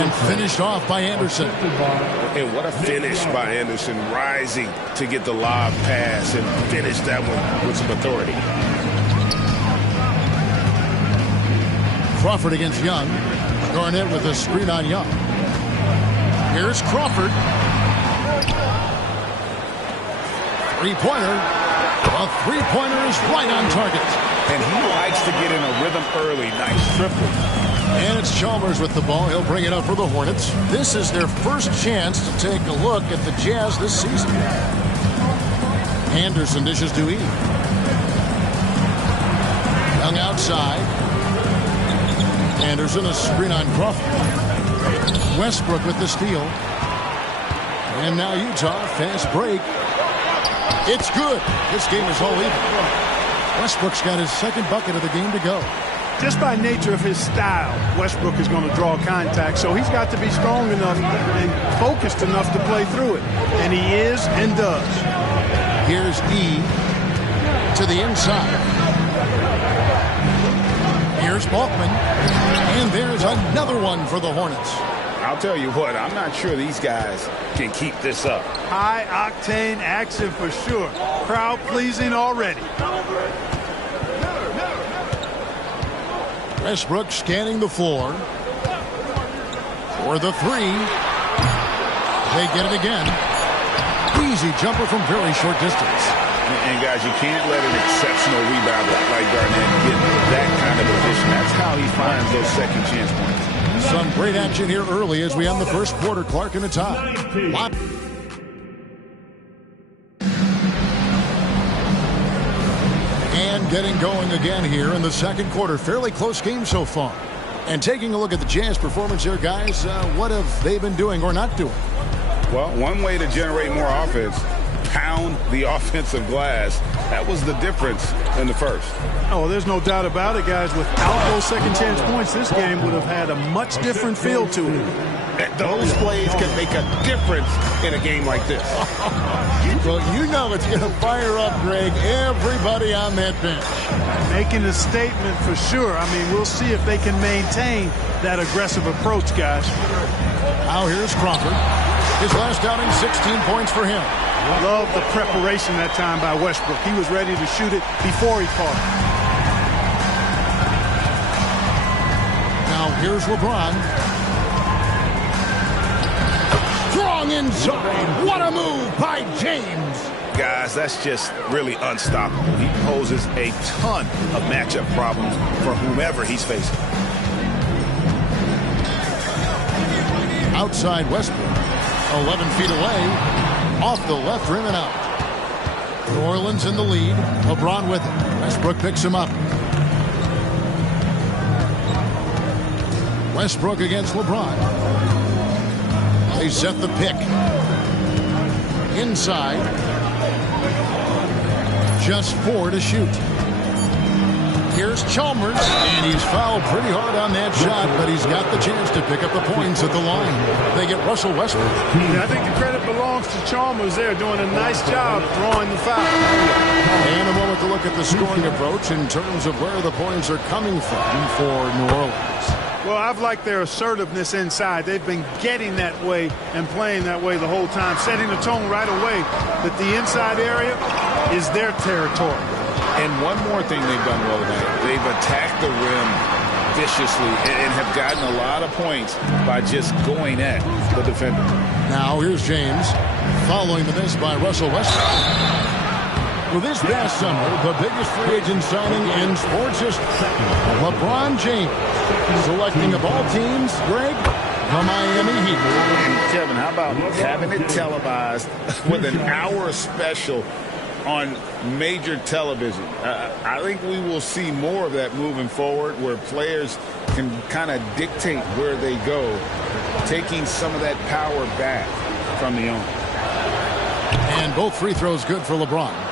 And finished off by Anderson. And what a finish by Anderson, rising to get the lob pass and finish that one with some authority. Crawford against Young. Garnett with a screen on Young. Here's Crawford. Three-pointer. A three-pointer is right on target. And he likes to get in a rhythm early. Nice triple. And it's Chalmers with the ball. He'll bring it up for the Hornets. This is their first chance to take a look at the Jazz this season. Anderson dishes to E. Young outside. Anderson, a screen on Crawford. Westbrook with the steal. And now Utah, fast break. It's good. This game is all even. Westbrook's got his second bucket of the game to go. Just by nature of his style, Westbrook is going to draw contact, so he's got to be strong enough and focused enough to play through it. And he is and does. Here's E to the inside. Here's Balkman. And there's another one for the Hornets. I'll tell you what, I'm not sure these guys can keep this up. High-octane action for sure. Crowd-pleasing already. Westbrook scanning the floor. For the three. They get it again. Easy jumper from very short distance. And guys, you can't let an exceptional rebounder like Garnett get that kind of position. That's how he finds those second chance points. Some great action here early as we end the first quarter. Clark in the tie. And getting going again here in the second quarter. Fairly close game so far. And taking a look at the Jazz performance here, guys, what have they been doing or not doing? Well, one way to generate more offense, pound the offensive glass. That was the difference in the first. Oh, there's no doubt about it, guys. Without those second chance points, this game would have had a much different feel to it. Those plays can make a difference in a game like this. Well, you know it's going to fire up, Greg, everybody on that bench. Making a statement for sure. I mean, we'll see if they can maintain that aggressive approach, guys. Now here's Crawford. His last outing, 16 points for him. Love the preparation that time by Westbrook. He was ready to shoot it before he caught it. Now here's LeBron. Strong inside. What a move by James. Guys, that's just really unstoppable. He poses a ton of matchup problems for whomever he's facing. Outside Westbrook. 11 feet away. Off the left rim and out. New Orleans in the lead. LeBron with it. Westbrook picks him up. Westbrook against LeBron. They set the pick. Inside. Just 4 to shoot. Here's Chalmers, and he's fouled pretty hard on that shot, but he's got the chance to pick up the points at the line. They get Russell Westbrook. I think the credit belongs to Chalmers there, doing a nice job drawing the foul. And a moment to look at the scoring approach in terms of where the points are coming from for New Orleans. Well, I've liked their assertiveness inside. They've been getting that way and playing that way the whole time, setting the tone right away that the inside area is their territory. And one more thing they've done well tonight. They've attacked the rim viciously and have gotten a lot of points by just going at the defender. Now here's James following the miss by Russell Westbrook. So this past summer, the biggest free agent signing in sports history, LeBron James, selecting of all teams, Greg, the Miami Heat. And Kevin, how about having it televised with an hour special on major television? I think we will see more of that moving forward, where players can kind of dictate where they go, taking some of that power back from the owner. And both free throws good for LeBron.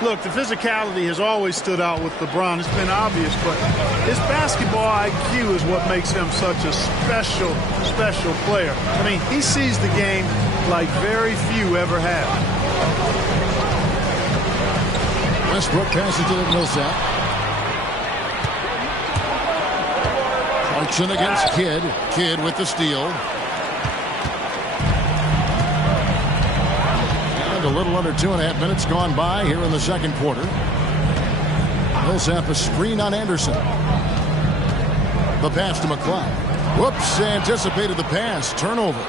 Look, the physicality has always stood out with LeBron. It's been obvious, but his basketball IQ is what makes him such a special, special player. I mean, he sees the game like very few ever have. Westbrook passes to Millsap. Clarkson against Kidd. Kidd with the steal. And a little under 2.5 minutes gone by here in the second quarter. Millsap a screen on Anderson. The pass to McCloud. Whoops, anticipated the pass. Turnover.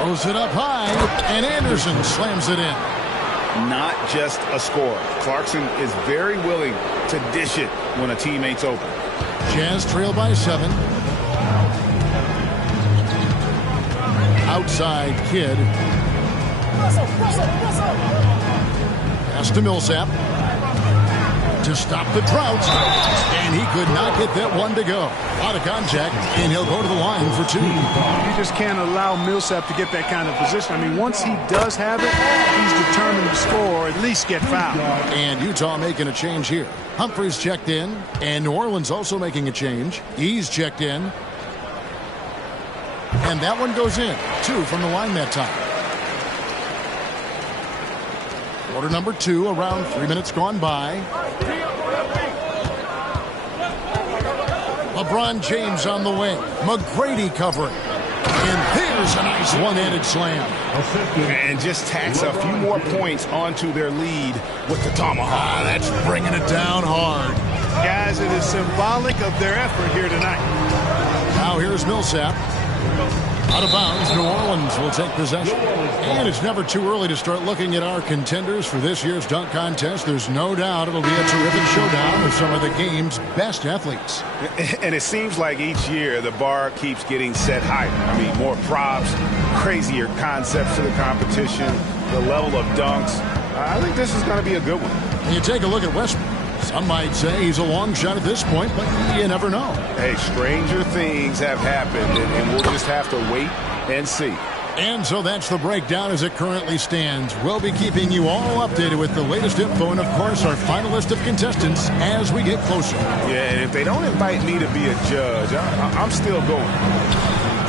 Throws it up high, and Anderson slams it in. Not just a scorer. Clarkson is very willing to dish it when a teammate's open. Jazz trail by 7. Outside Kidd. Pass to Millsap to stop the drought, and he could not get that one to go. Out of contact, and he'll go to the line for 2. You just can't allow Millsap to get that kind of position. I mean, once he does have it, he's determined to score or at least get fouled. And Utah making a change here. Humphries checked in, and New Orleans also making a change. He's checked in. And that one goes in. 2 from the line that time. Quarter number 2, around 3 minutes gone by. LeBron James on the wing. McGrady covering. And there's a nice one-handed slam. And just tacks a few more points onto their lead with the tomahawk. That's bringing it down hard. Guys, it is symbolic of their effort here tonight. Now here's Millsap. Out of bounds, New Orleans will take possession. And it's never too early to start looking at our contenders for this year's dunk contest. There's no doubt it'll be a terrific showdown of some of the game's best athletes. And it seems like each year the bar keeps getting set higher. I mean, more props, crazier concepts to the competition, the level of dunks. I think this is going to be a good one. And you take a look at Westbrook. Some might say he's a long shot at this point, but you never know. Hey, stranger things have happened, and we'll just have to wait and see. And so that's the breakdown as it currently stands. We'll be keeping you all updated with the latest info and, of course, our final list of contestants as we get closer. Yeah, and if they don't invite me to be a judge, I'm still going.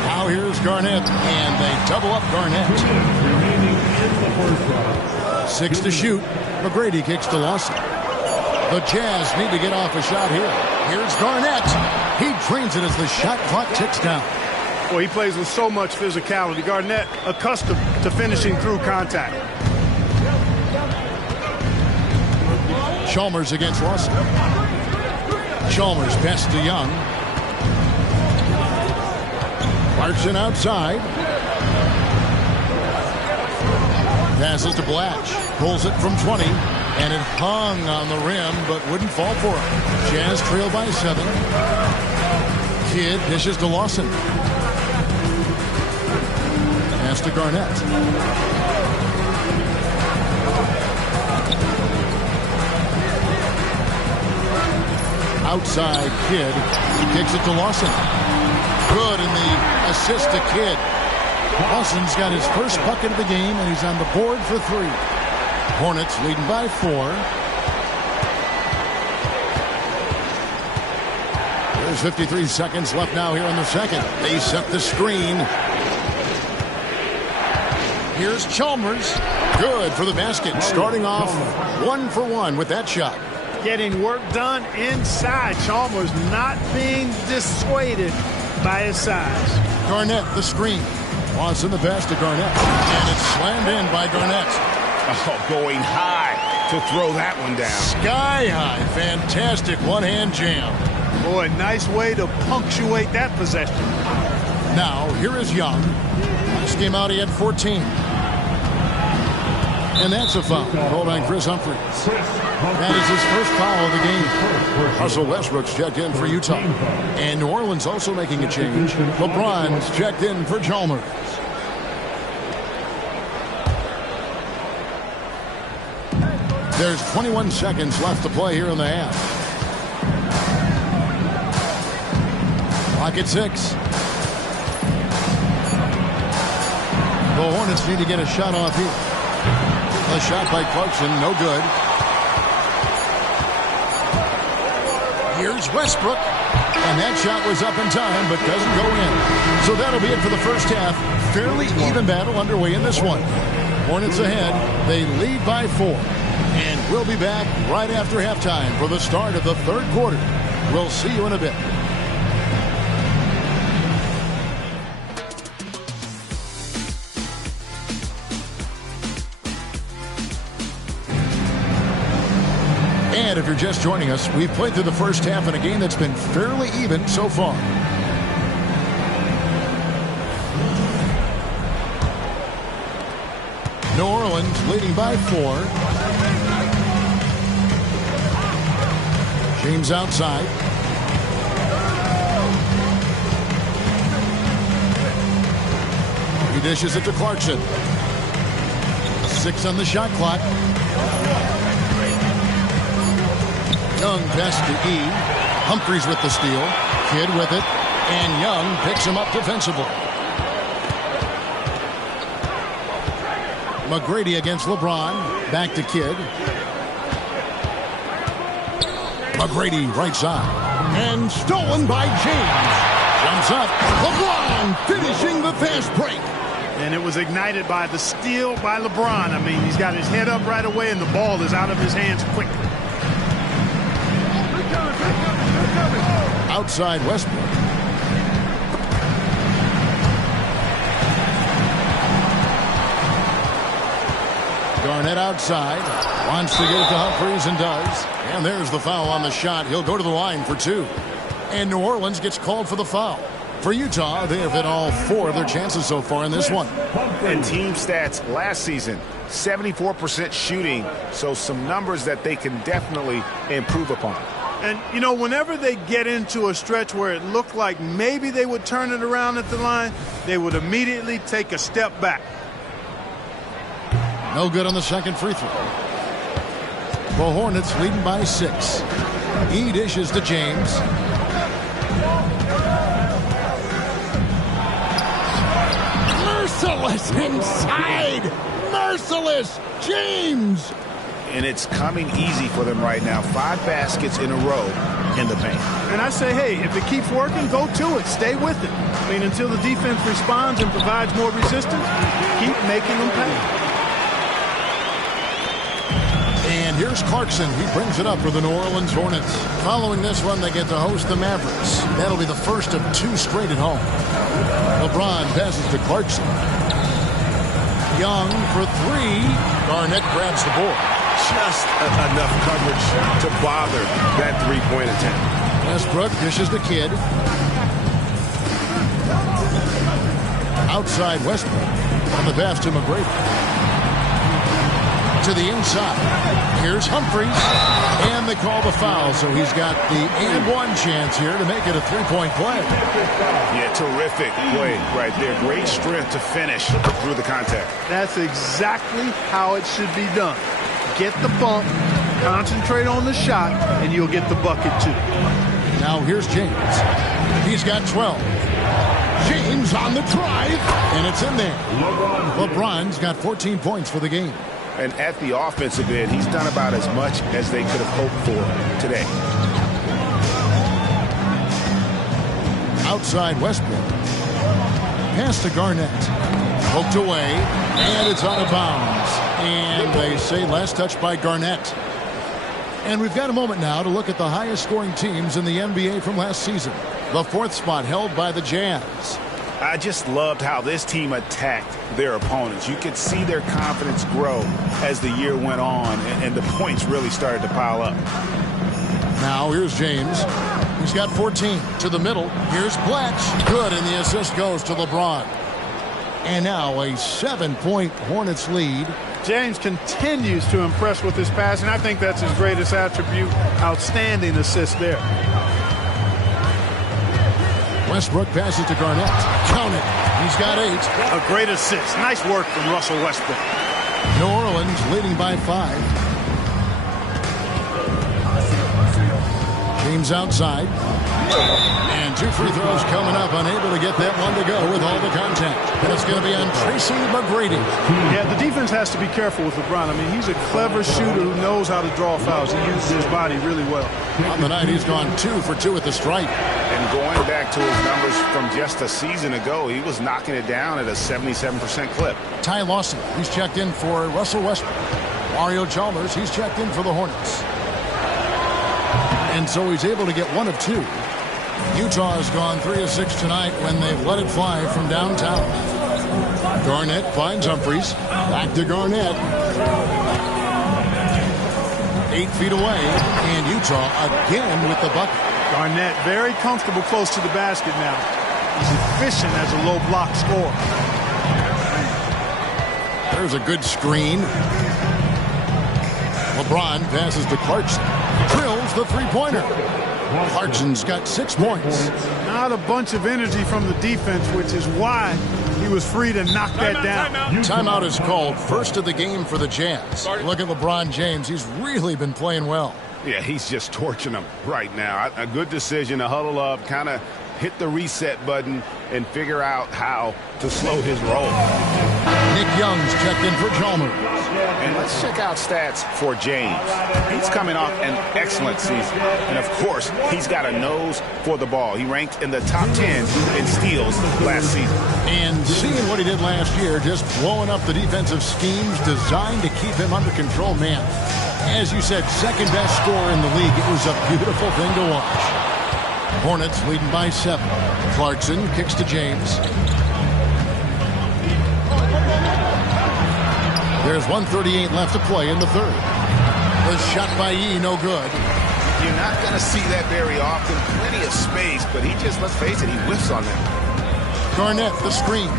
Now here's Garnett, and they double up Garnett. 6 to shoot. McGrady kicks to Lawson. The Jazz need to get off a shot here. Here's Garnett. He drains it as the shot clock ticks down. Well, he plays with so much physicality. Garnett accustomed to finishing through contact. Chalmers against Lawson. Chalmers pass to Young. Clarkson outside. Passes to Blatch. Pulls it from 20. And it hung on the rim, but wouldn't fall for him. Jazz trail by 7. Kidd dishes to Lawson. Pass to Garnett. Outside Kidd. He kicks it to Lawson. Good in the assist to Kidd. Lawson's got his first bucket of the game, and he's on the board for 3. Hornets leading by 4. There's 53 seconds left now here in the second. They set the screen. Here's Chalmers. Good for the basket. Starting off 1 for 1 with that shot. Getting work done inside. Chalmers not being dissuaded by his size. Garnett, the screen. Lawson the pass to Garnett. And it's slammed in by Garnett. Oh, going high to throw that one down. Sky high. Fantastic one-hand jam. Boy, nice way to punctuate that possession. Now, here is Young. Last game out, he had 14. And that's a foul called on Chris Humphries. That is his first foul of the game. Russell Westbrook's checked in for Utah. And New Orleans also making a change. LeBron's checked in for Chalmers. There's 21 seconds left to play here in the half. Clock at 6. The Hornets need to get a shot off here. A shot by Clarkson, no good. Here's Westbrook. And that shot was up in time, but doesn't go in. So that'll be it for the first half. Fairly even battle underway in this one. Hornets ahead. They lead by 4. And we'll be back right after halftime for the start of the third quarter. We'll see you in a bit. And if you're just joining us, we've played through the first half in a game that's been fairly even so far. New Orleans leading by 4. James outside. He dishes it to Clarkson. 6 on the shot clock. Young pass to E. Humphries with the steal. Kidd with it. And Young picks him up defensively. McGrady against LeBron. Back to Kidd. McGrady right side. And stolen by James. Jumps up. LeBron finishing the fast break. And it was ignited by the steal by LeBron. I mean, he's got his head up right away, and the ball is out of his hands quickly. Outside Westbrook. Garnett outside. Wants to get it to Humphries and does. And there's the foul on the shot. He'll go to the line for 2. And New Orleans gets called for the foul. For Utah, they have hit all 4 of their chances so far in this one. And team stats last season, 74% shooting. So some numbers that they can definitely improve upon. And, you know, whenever they get into a stretch where it looked like maybe they would turn it around at the line, they would immediately take a step back. No good on the second free throw. The Hornets leading by 6. E dishes to James. Merciless inside. Merciless James. And it's coming easy for them right now. 5 baskets in a row in the paint. And I say, hey, if it keeps working, go to it. Stay with it. I mean, until the defense responds and provides more resistance, keep making them pay. And here's Clarkson. He brings it up for the New Orleans Hornets. Following this one, they get to host the Mavericks. That'll be the first of 2 straight at home. LeBron passes to Clarkson. Young for 3. Garnett grabs the board. Just enough coverage to bother that three-point attempt. Westbrook dishes the Kidd. Outside Westbrook. On the pass to McGrady. To the inside. Here's Humphries. And they call the foul, so he's got the and 1 chance here to make it a 3-point play. Yeah, terrific play right there. Great strength to finish through the contact. That's exactly how it should be done. Get the bump, concentrate on the shot, and you'll get the bucket too. Now here's James. He's got 12. James on the drive, and it's in there. LeBron's got 14 points for the game. And at the offensive end, he's done about as much as they could have hoped for today. Outside Westbrook. Pass to Garnett. Poked away, and it's out of bounds. And they say last touch by Garnett. And we've got a moment now to look at the highest scoring teams in the NBA from last season. The 4th spot held by the Jazz. I just loved how this team attacked their opponents. You could see their confidence grow as the year went on, and the points really started to pile up. Now here's James. He's got 14 to the middle. Here's Blatch. Good, and the assist goes to LeBron. And now a 7-point Hornets lead. James continues to impress with his passing. I think that's his greatest attribute. Outstanding assist there. Westbrook passes to Garnett. Count it. He's got 8. A great assist. Nice work from Russell Westbrook. New Orleans leading by 5. James outside. And 2 free throws coming up. Unable to get that one to go with all the contact. And it's going to be on Tracy McGrady. Yeah, the defense has to be careful with LeBron. I mean, he's a clever shooter who knows how to draw fouls. He uses his body really well. On the night, he's gone 2 for 2 at the stripe. And going back to his numbers from just a season ago, he was knocking it down at a 77% clip. Ty Lawson, he's checked in for Russell Westbrook. Mario Chalmers, he's checked in for the Hornets. And so he's able to get 1 of 2. Utah has gone 3 of 6 tonight when they've let it fly from downtown. Garnett finds Humphries. Back to Garnett. 8 feet away. And Utah again with the bucket. Garnett very comfortable close to the basket now. He's efficient as a low block scorer. There's a good screen. LeBron passes to Clarkson. Drills the three-pointer. Clarkson's got 6 points. Not a bunch of energy from the defense, which is why he was free to knock that down. Timeout is called. First of the game for the Jazz. Look at LeBron James. He's really been playing well. Yeah, he's just torching them right now. A good decision to huddle up, kind of hit the reset button, and figure out how to slow his roll. Nick Young's checked in for Chalmers. And let's check out stats for James. He's coming off an excellent season. And, of course, he's got a nose for the ball. He ranked in the top 10 in steals last season. And seeing what he did last year, just blowing up the defensive schemes designed to keep him under control, man. As you said, second best scorer in the league. It was a beautiful thing to watch. Hornets leading by 7. Clarkson kicks to James. There's 1:38 left to play in the third. The shot by Yee, no good. You're not going to see that very often. Plenty of space, but he just, let's face it, he whiffs on that. Garnett, the screen.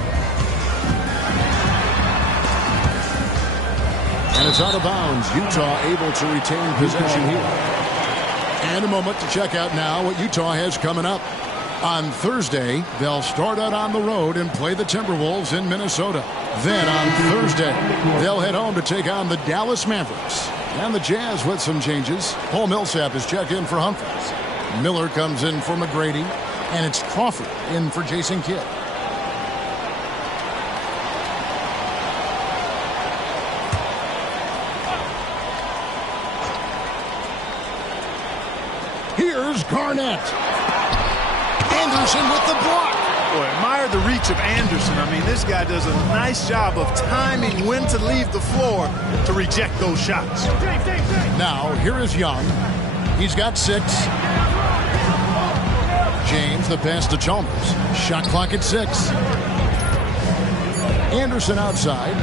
And it's out of bounds. Utah able to retain possession here. And a moment to check out now what Utah has coming up. On Thursday, they'll start out on the road and play the Timberwolves in Minnesota. Then on Thursday, they'll head home to take on the Dallas Mavericks. And the Jazz with some changes. Paul Millsap is checked in for Humphries. Miller comes in for McGrady. And it's Crawford in for Jason Kidd. Here's Garnett. Anderson with the block. Boy, admire the reach of Anderson. I mean, this guy does a nice job of timing when to leave the floor to reject those shots. Now, here is Young. He's got 6. James, the pass to Chalmers. Shot clock at 6. Anderson outside.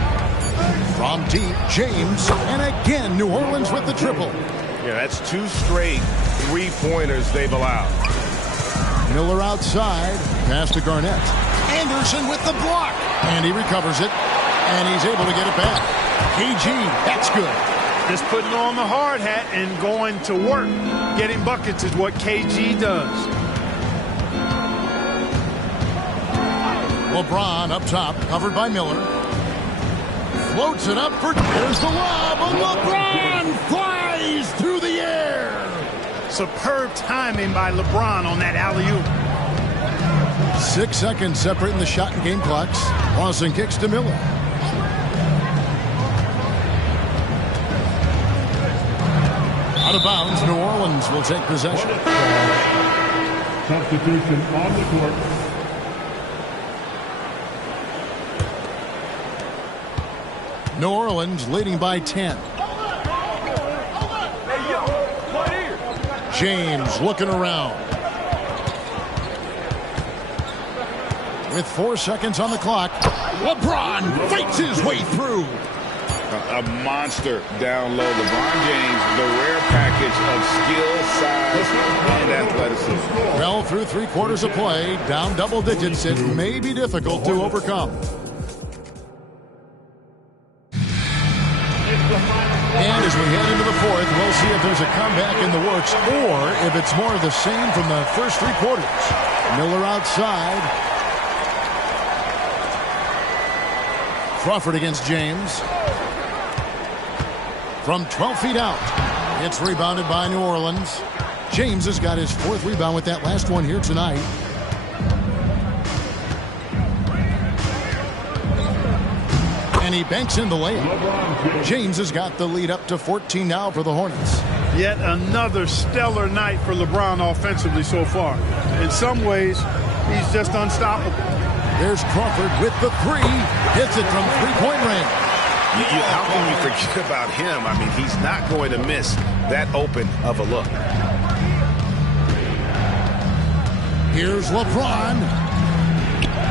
From deep, James. And again, New Orleans with the triple. Yeah, that's 2 straight 3-pointers they've allowed. Miller outside. Pass to Garnett. Anderson with the block. And he recovers it. And he's able to get it back. KG, that's good. Just putting on the hard hat and going to work. Getting buckets is what KG does. LeBron up top, covered by Miller. Floats it up for... There's the lob. And LeBron flies through the air. Superb timing by LeBron on that alley-oop. 6 seconds separating the shot and game clocks. Lawson kicks to Miller. Out of bounds, New Orleans will take possession. Substitution on the court. New Orleans leading by 10. James looking around. With 4 seconds on the clock, LeBron fights his way through. A monster down low. LeBron James, the rare package of skill, size, and athleticism. Well, through 3 quarters of play, down double digits, it may be difficult to overcome. as we head into the fourth. We'll see if there's a comeback in the works or if it's more of the same from the first three quarters. Miller outside. Crawford against James. From 12 feet out. It's rebounded by New Orleans. James has got his fourth rebound with that last one here tonight. And he banks in the layup. James has got the lead up to 14 now for the Hornets. Yet another stellar night for LeBron offensively so far. In some ways, he's just unstoppable. There's Crawford with the three. Hits it from three-point range. How can you forget about him? I mean, he's not going to miss that open of a look. Here's LeBron.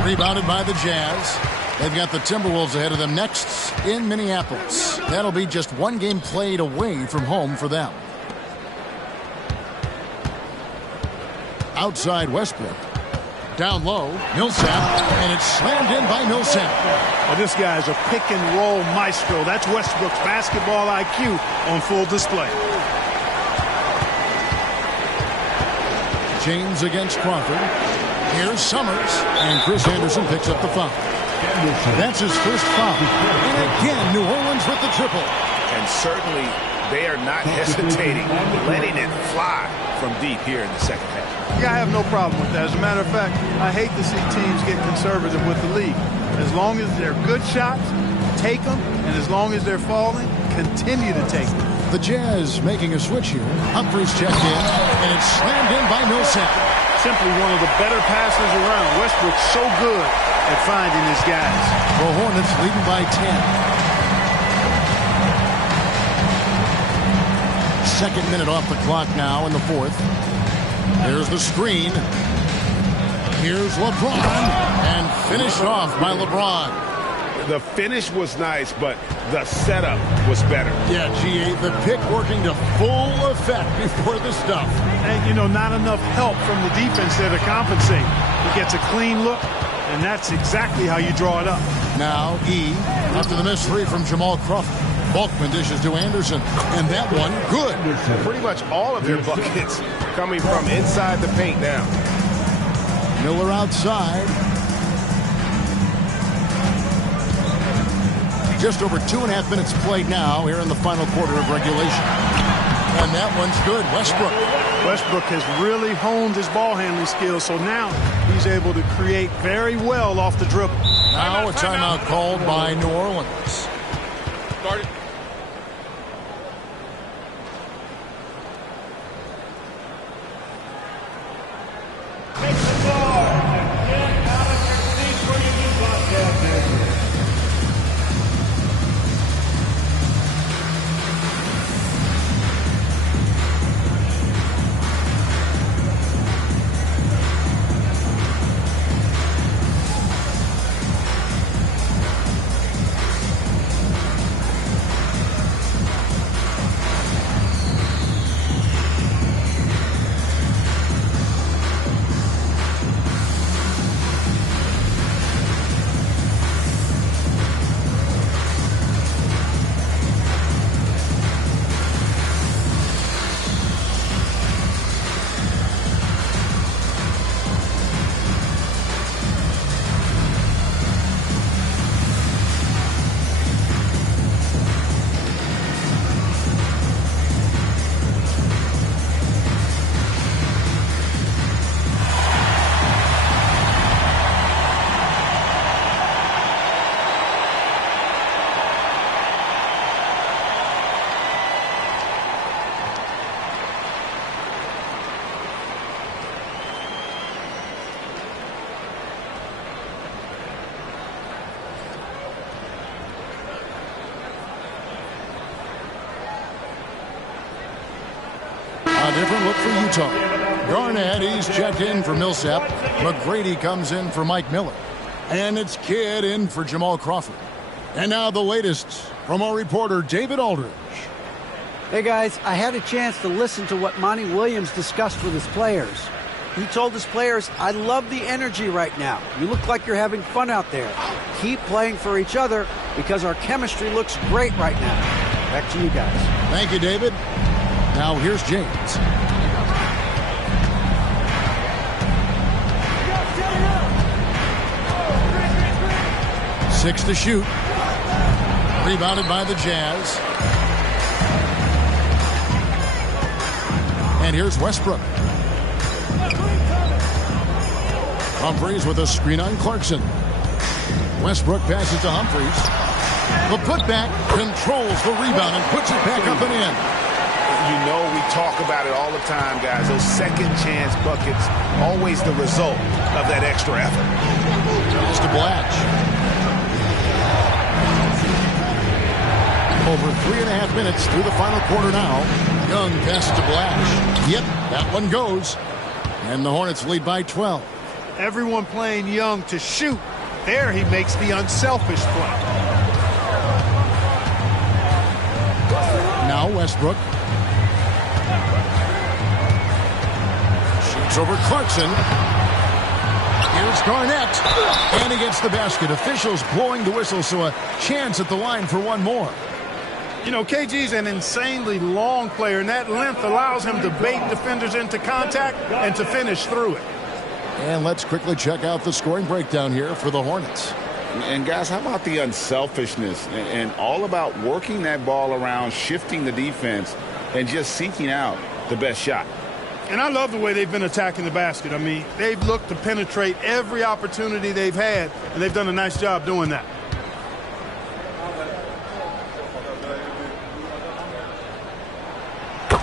Rebounded by the Jazz. They've got the Timberwolves ahead of them next in Minneapolis. That'll be just one game played away from home for them. Outside Westbrook. Down low, Millsap, and it's slammed in by Millsap. Well, this guy's a pick-and-roll maestro. That's Westbrook's basketball IQ on full display. James against Crawford. Here's Summers, and Chris Anderson picks up the foul. That's his first foul. And again, New Orleans with the triple. And certainly they are not hesitating, letting it fly from deep here in the second half. Yeah, I have no problem with that. As a matter of fact, I hate to see teams get conservative with the lead. As long as they're good shots, take them. And as long as they're falling, continue to take them. The Jazz making a switch here. Humphries checked in, and it's slammed in by Millsap. Simply one of the better passers around. Westbrook's so good at finding his guys. The Hornets leading by 10. Second minute off the clock now in the fourth. There's the screen. Here's LeBron, and finished off by LeBron. The finish was nice, but the setup was better. Yeah, GA, the pick working to full effect before the stuff. And, you know, not enough help from the defense there to compensate. He gets a clean look, and that's exactly how you draw it up. Now, E, after the missed three from Jamal Crawford. Balkman dishes to Anderson, and that one, good. Pretty much all of their buckets coming from inside the paint now. Miller outside. Just over 2.5 minutes played now here in the final quarter of regulation. And that one's good. Westbrook has really honed his ball handling skills, so now he's able to create very well off the dribble. Now a timeout called by New Orleans. Started. Different look for Utah. Garnett, he's checked in for Millsap. McGrady comes in for Mike Miller. And it's Kidd in for Jamal Crawford. And now the latest from our reporter, David Aldridge. Hey, guys, I had a chance to listen to what Monty Williams discussed with his players. He told his players, I love the energy right now. You look like you're having fun out there. Keep playing for each other because our chemistry looks great right now. Back to you guys. Thank you, David. Now here's James. 6 to shoot. Rebounded by the Jazz. And here's Westbrook. Humphries with a screen on Clarkson. Westbrook passes to Humphries. The putback controls the rebound and puts it back up and in. You know, we talk about it all the time, guys. Those second chance buckets, always the result of that extra effort. Pass to Blatch. Over 3.5 minutes through the final quarter now. Young passes to Blatch. Yep, that one goes. And the Hornets lead by 12. Everyone playing Young to shoot. There he makes the unselfish play. Now Westbrook. Shoots over Clarkson. Here's Garnett. And he gets the basket. Officials blowing the whistle, so a chance at the line for one more. You know, KG's an insanely long player, and that length allows him to bait defenders into contact and to finish through it. And let's quickly check out the scoring breakdown here for the Hornets. And guys, how about the unselfishness and all about working that ball around, shifting the defense, and just seeking out the best shot. And I love the way they've been attacking the basket. I mean, they've looked to penetrate every opportunity they've had, and they've done a nice job doing that.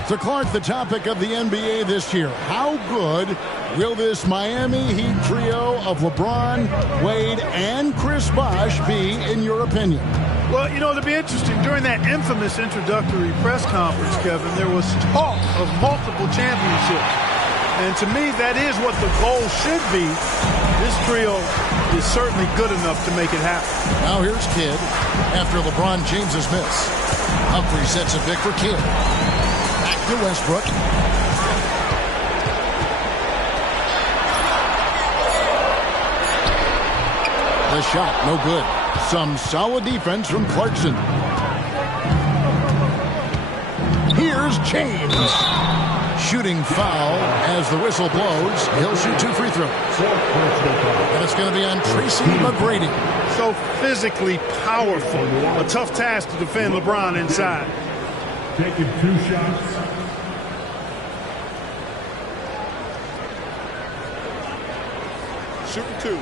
To Clark, the topic of the NBA this year. How good will this Miami Heat trio of LeBron, Wade, and Chris Bosh be, in your opinion? Well, you know, it'll be interesting. During that infamous introductory press conference, Kevin, there was talk of multiple championships. And to me, that is what the goal should be. This trio is certainly good enough to make it happen. Now here's Kidd after LeBron James's miss. Humphrey sets a pick for Kidd. Back to Westbrook. The shot, no good. Some solid defense from Clarkson. Here's James. Shooting foul as the whistle blows. He'll shoot 2 free throws. And it's going to be on Tracy McGrady. So physically powerful. A tough task to defend LeBron inside. Taking 2 shots. Shooting 2.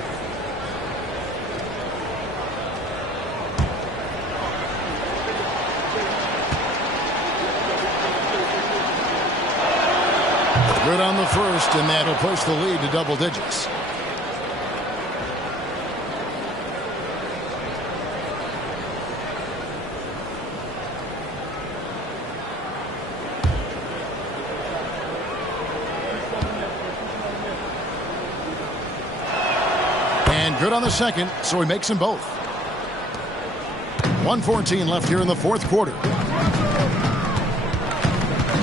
Good on the first, and that'll push the lead to double digits. And good on the second, so he makes them both. 1:14 left here in the fourth quarter.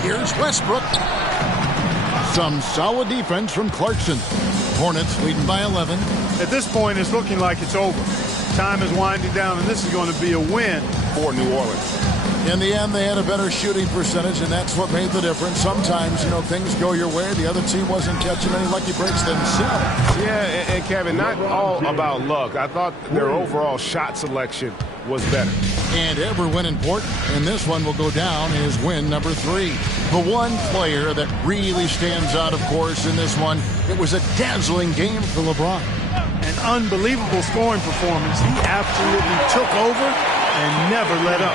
Here's Westbrook. Some solid defense from Clarkson. Hornets leading by 11. At this point, it's looking like it's over. Time is winding down, and this is going to be a win For New Orleans. In the end, they had a better shooting percentage, and that's what made the difference. Sometimes, you know, things go your way. The other team wasn't catching any lucky breaks themselves. Yeah, and Kevin, not all about luck. I thought their overall shot selection was better. And every win important, and this one will go down as win number 3. The one player that really stands out, of course, in this one, it was a dazzling game for LeBron. an unbelievable scoring performance. He absolutely took over and never let up.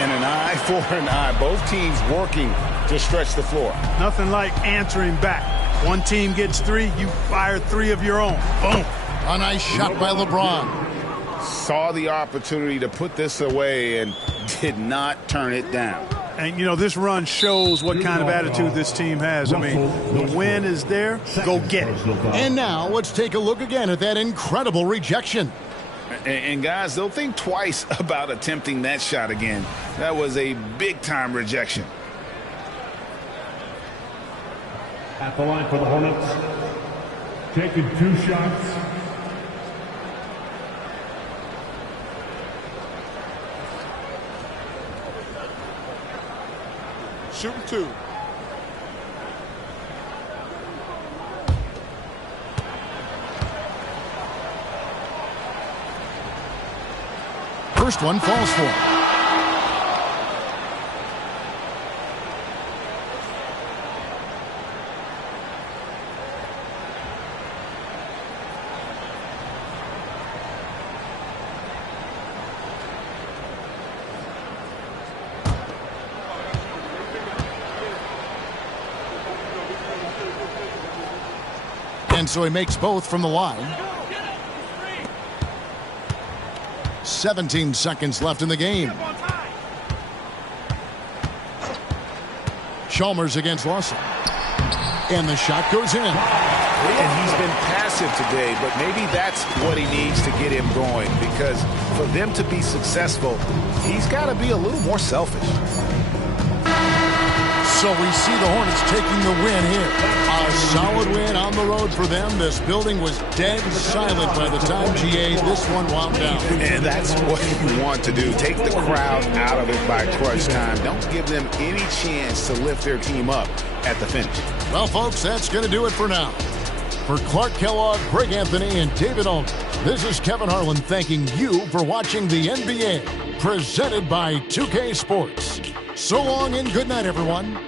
And an eye for an eye. Both teams working to stretch the floor. Nothing like answering back. One team gets three, you fire three of your own. Boom. A nice shot by LeBron. Saw the opportunity to put this away and did not turn it down. And, you know, this run shows what kind of attitude this team has. I mean, the win is there. Go get it. And now let's take a look again at that incredible rejection. And guys, they'll think twice about attempting that shot again. That was a big-time rejection. At the line for the Hornets, taking 2 shots. shooting 2. First one falls for him. And so he makes both from the line. 17 seconds left in the game. Chalmers against Lawson. And the shot goes in. And he's been passive today, but maybe that's what he needs to get him going, because for them to be successful, he's got to be a little more selfish. So we see the Hornets taking the win here. A solid win on the road for them. This building was dead silent by the time GA this one wound down. And that's what you want to do. Take the crowd out of it by crunch time. Don't give them any chance to lift their team up at the finish. Well, folks, that's going to do it for now. For Clark Kellogg, Greg Anthony, and David Ulmer, this is Kevin Harlan thanking you for watching the NBA, presented by 2K Sports. So long and good night, everyone.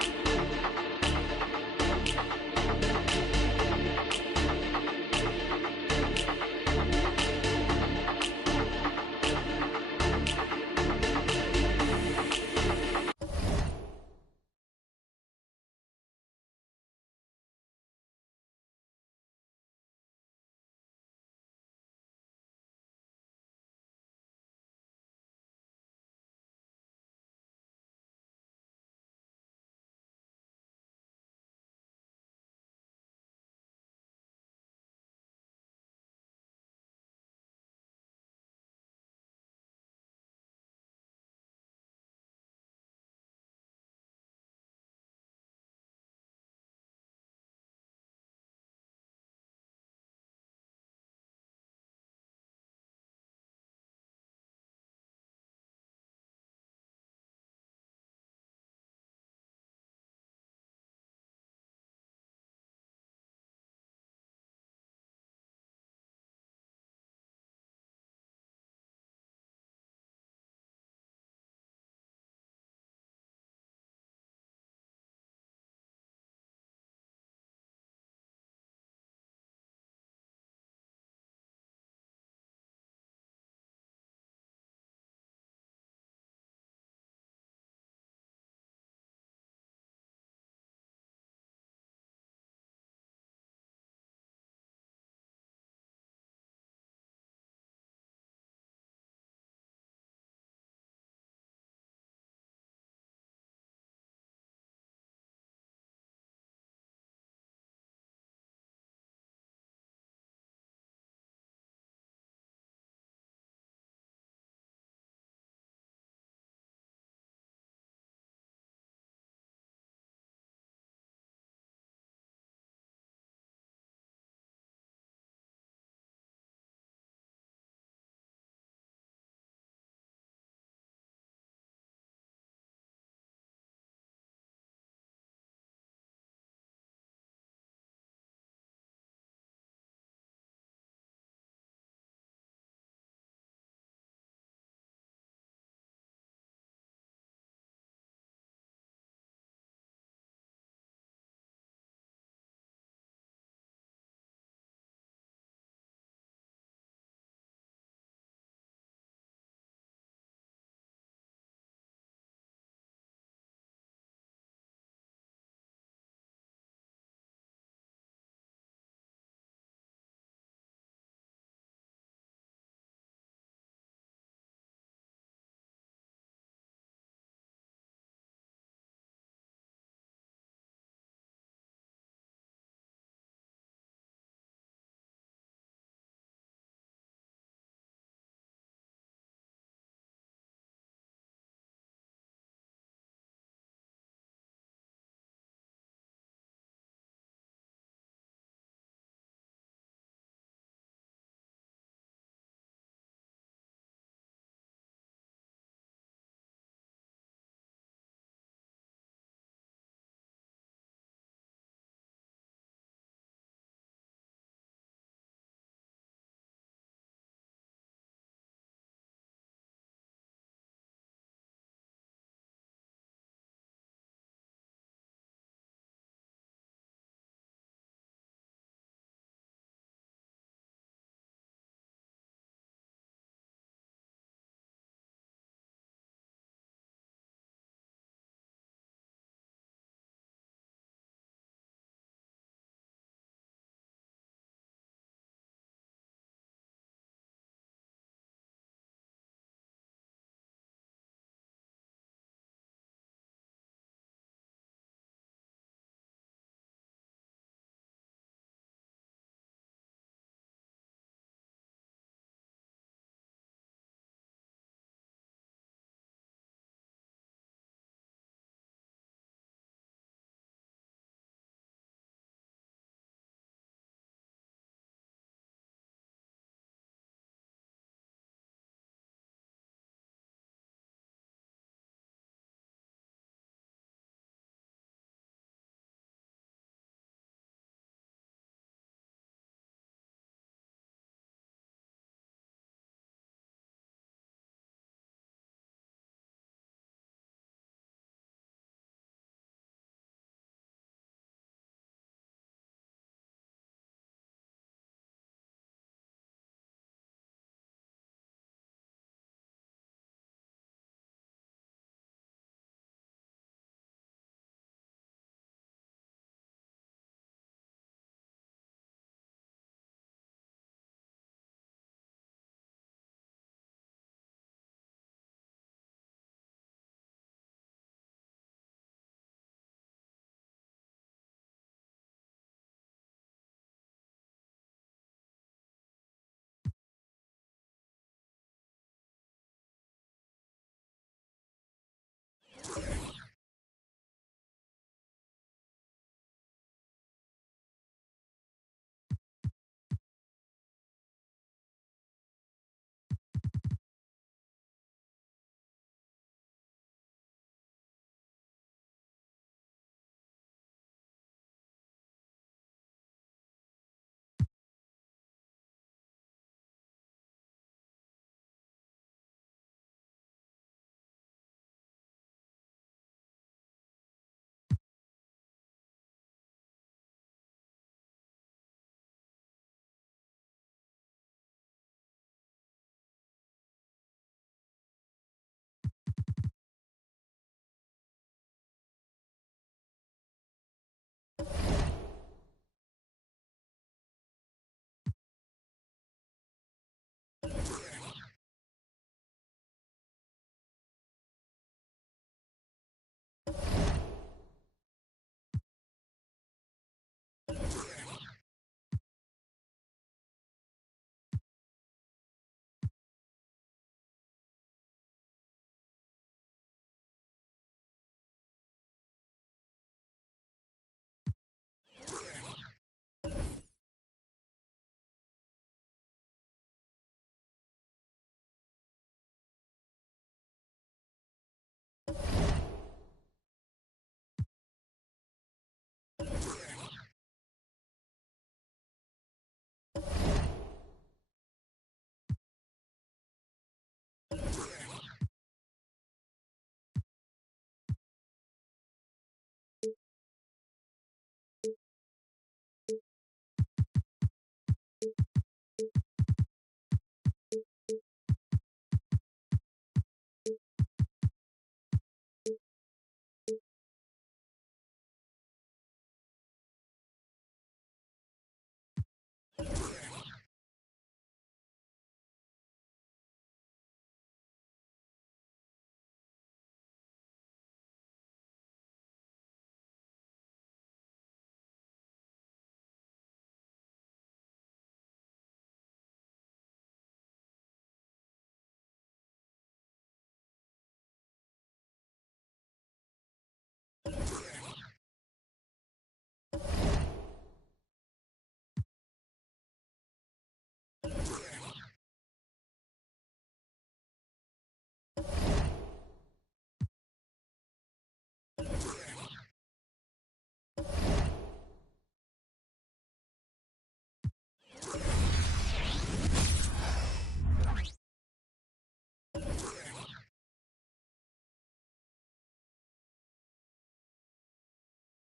it.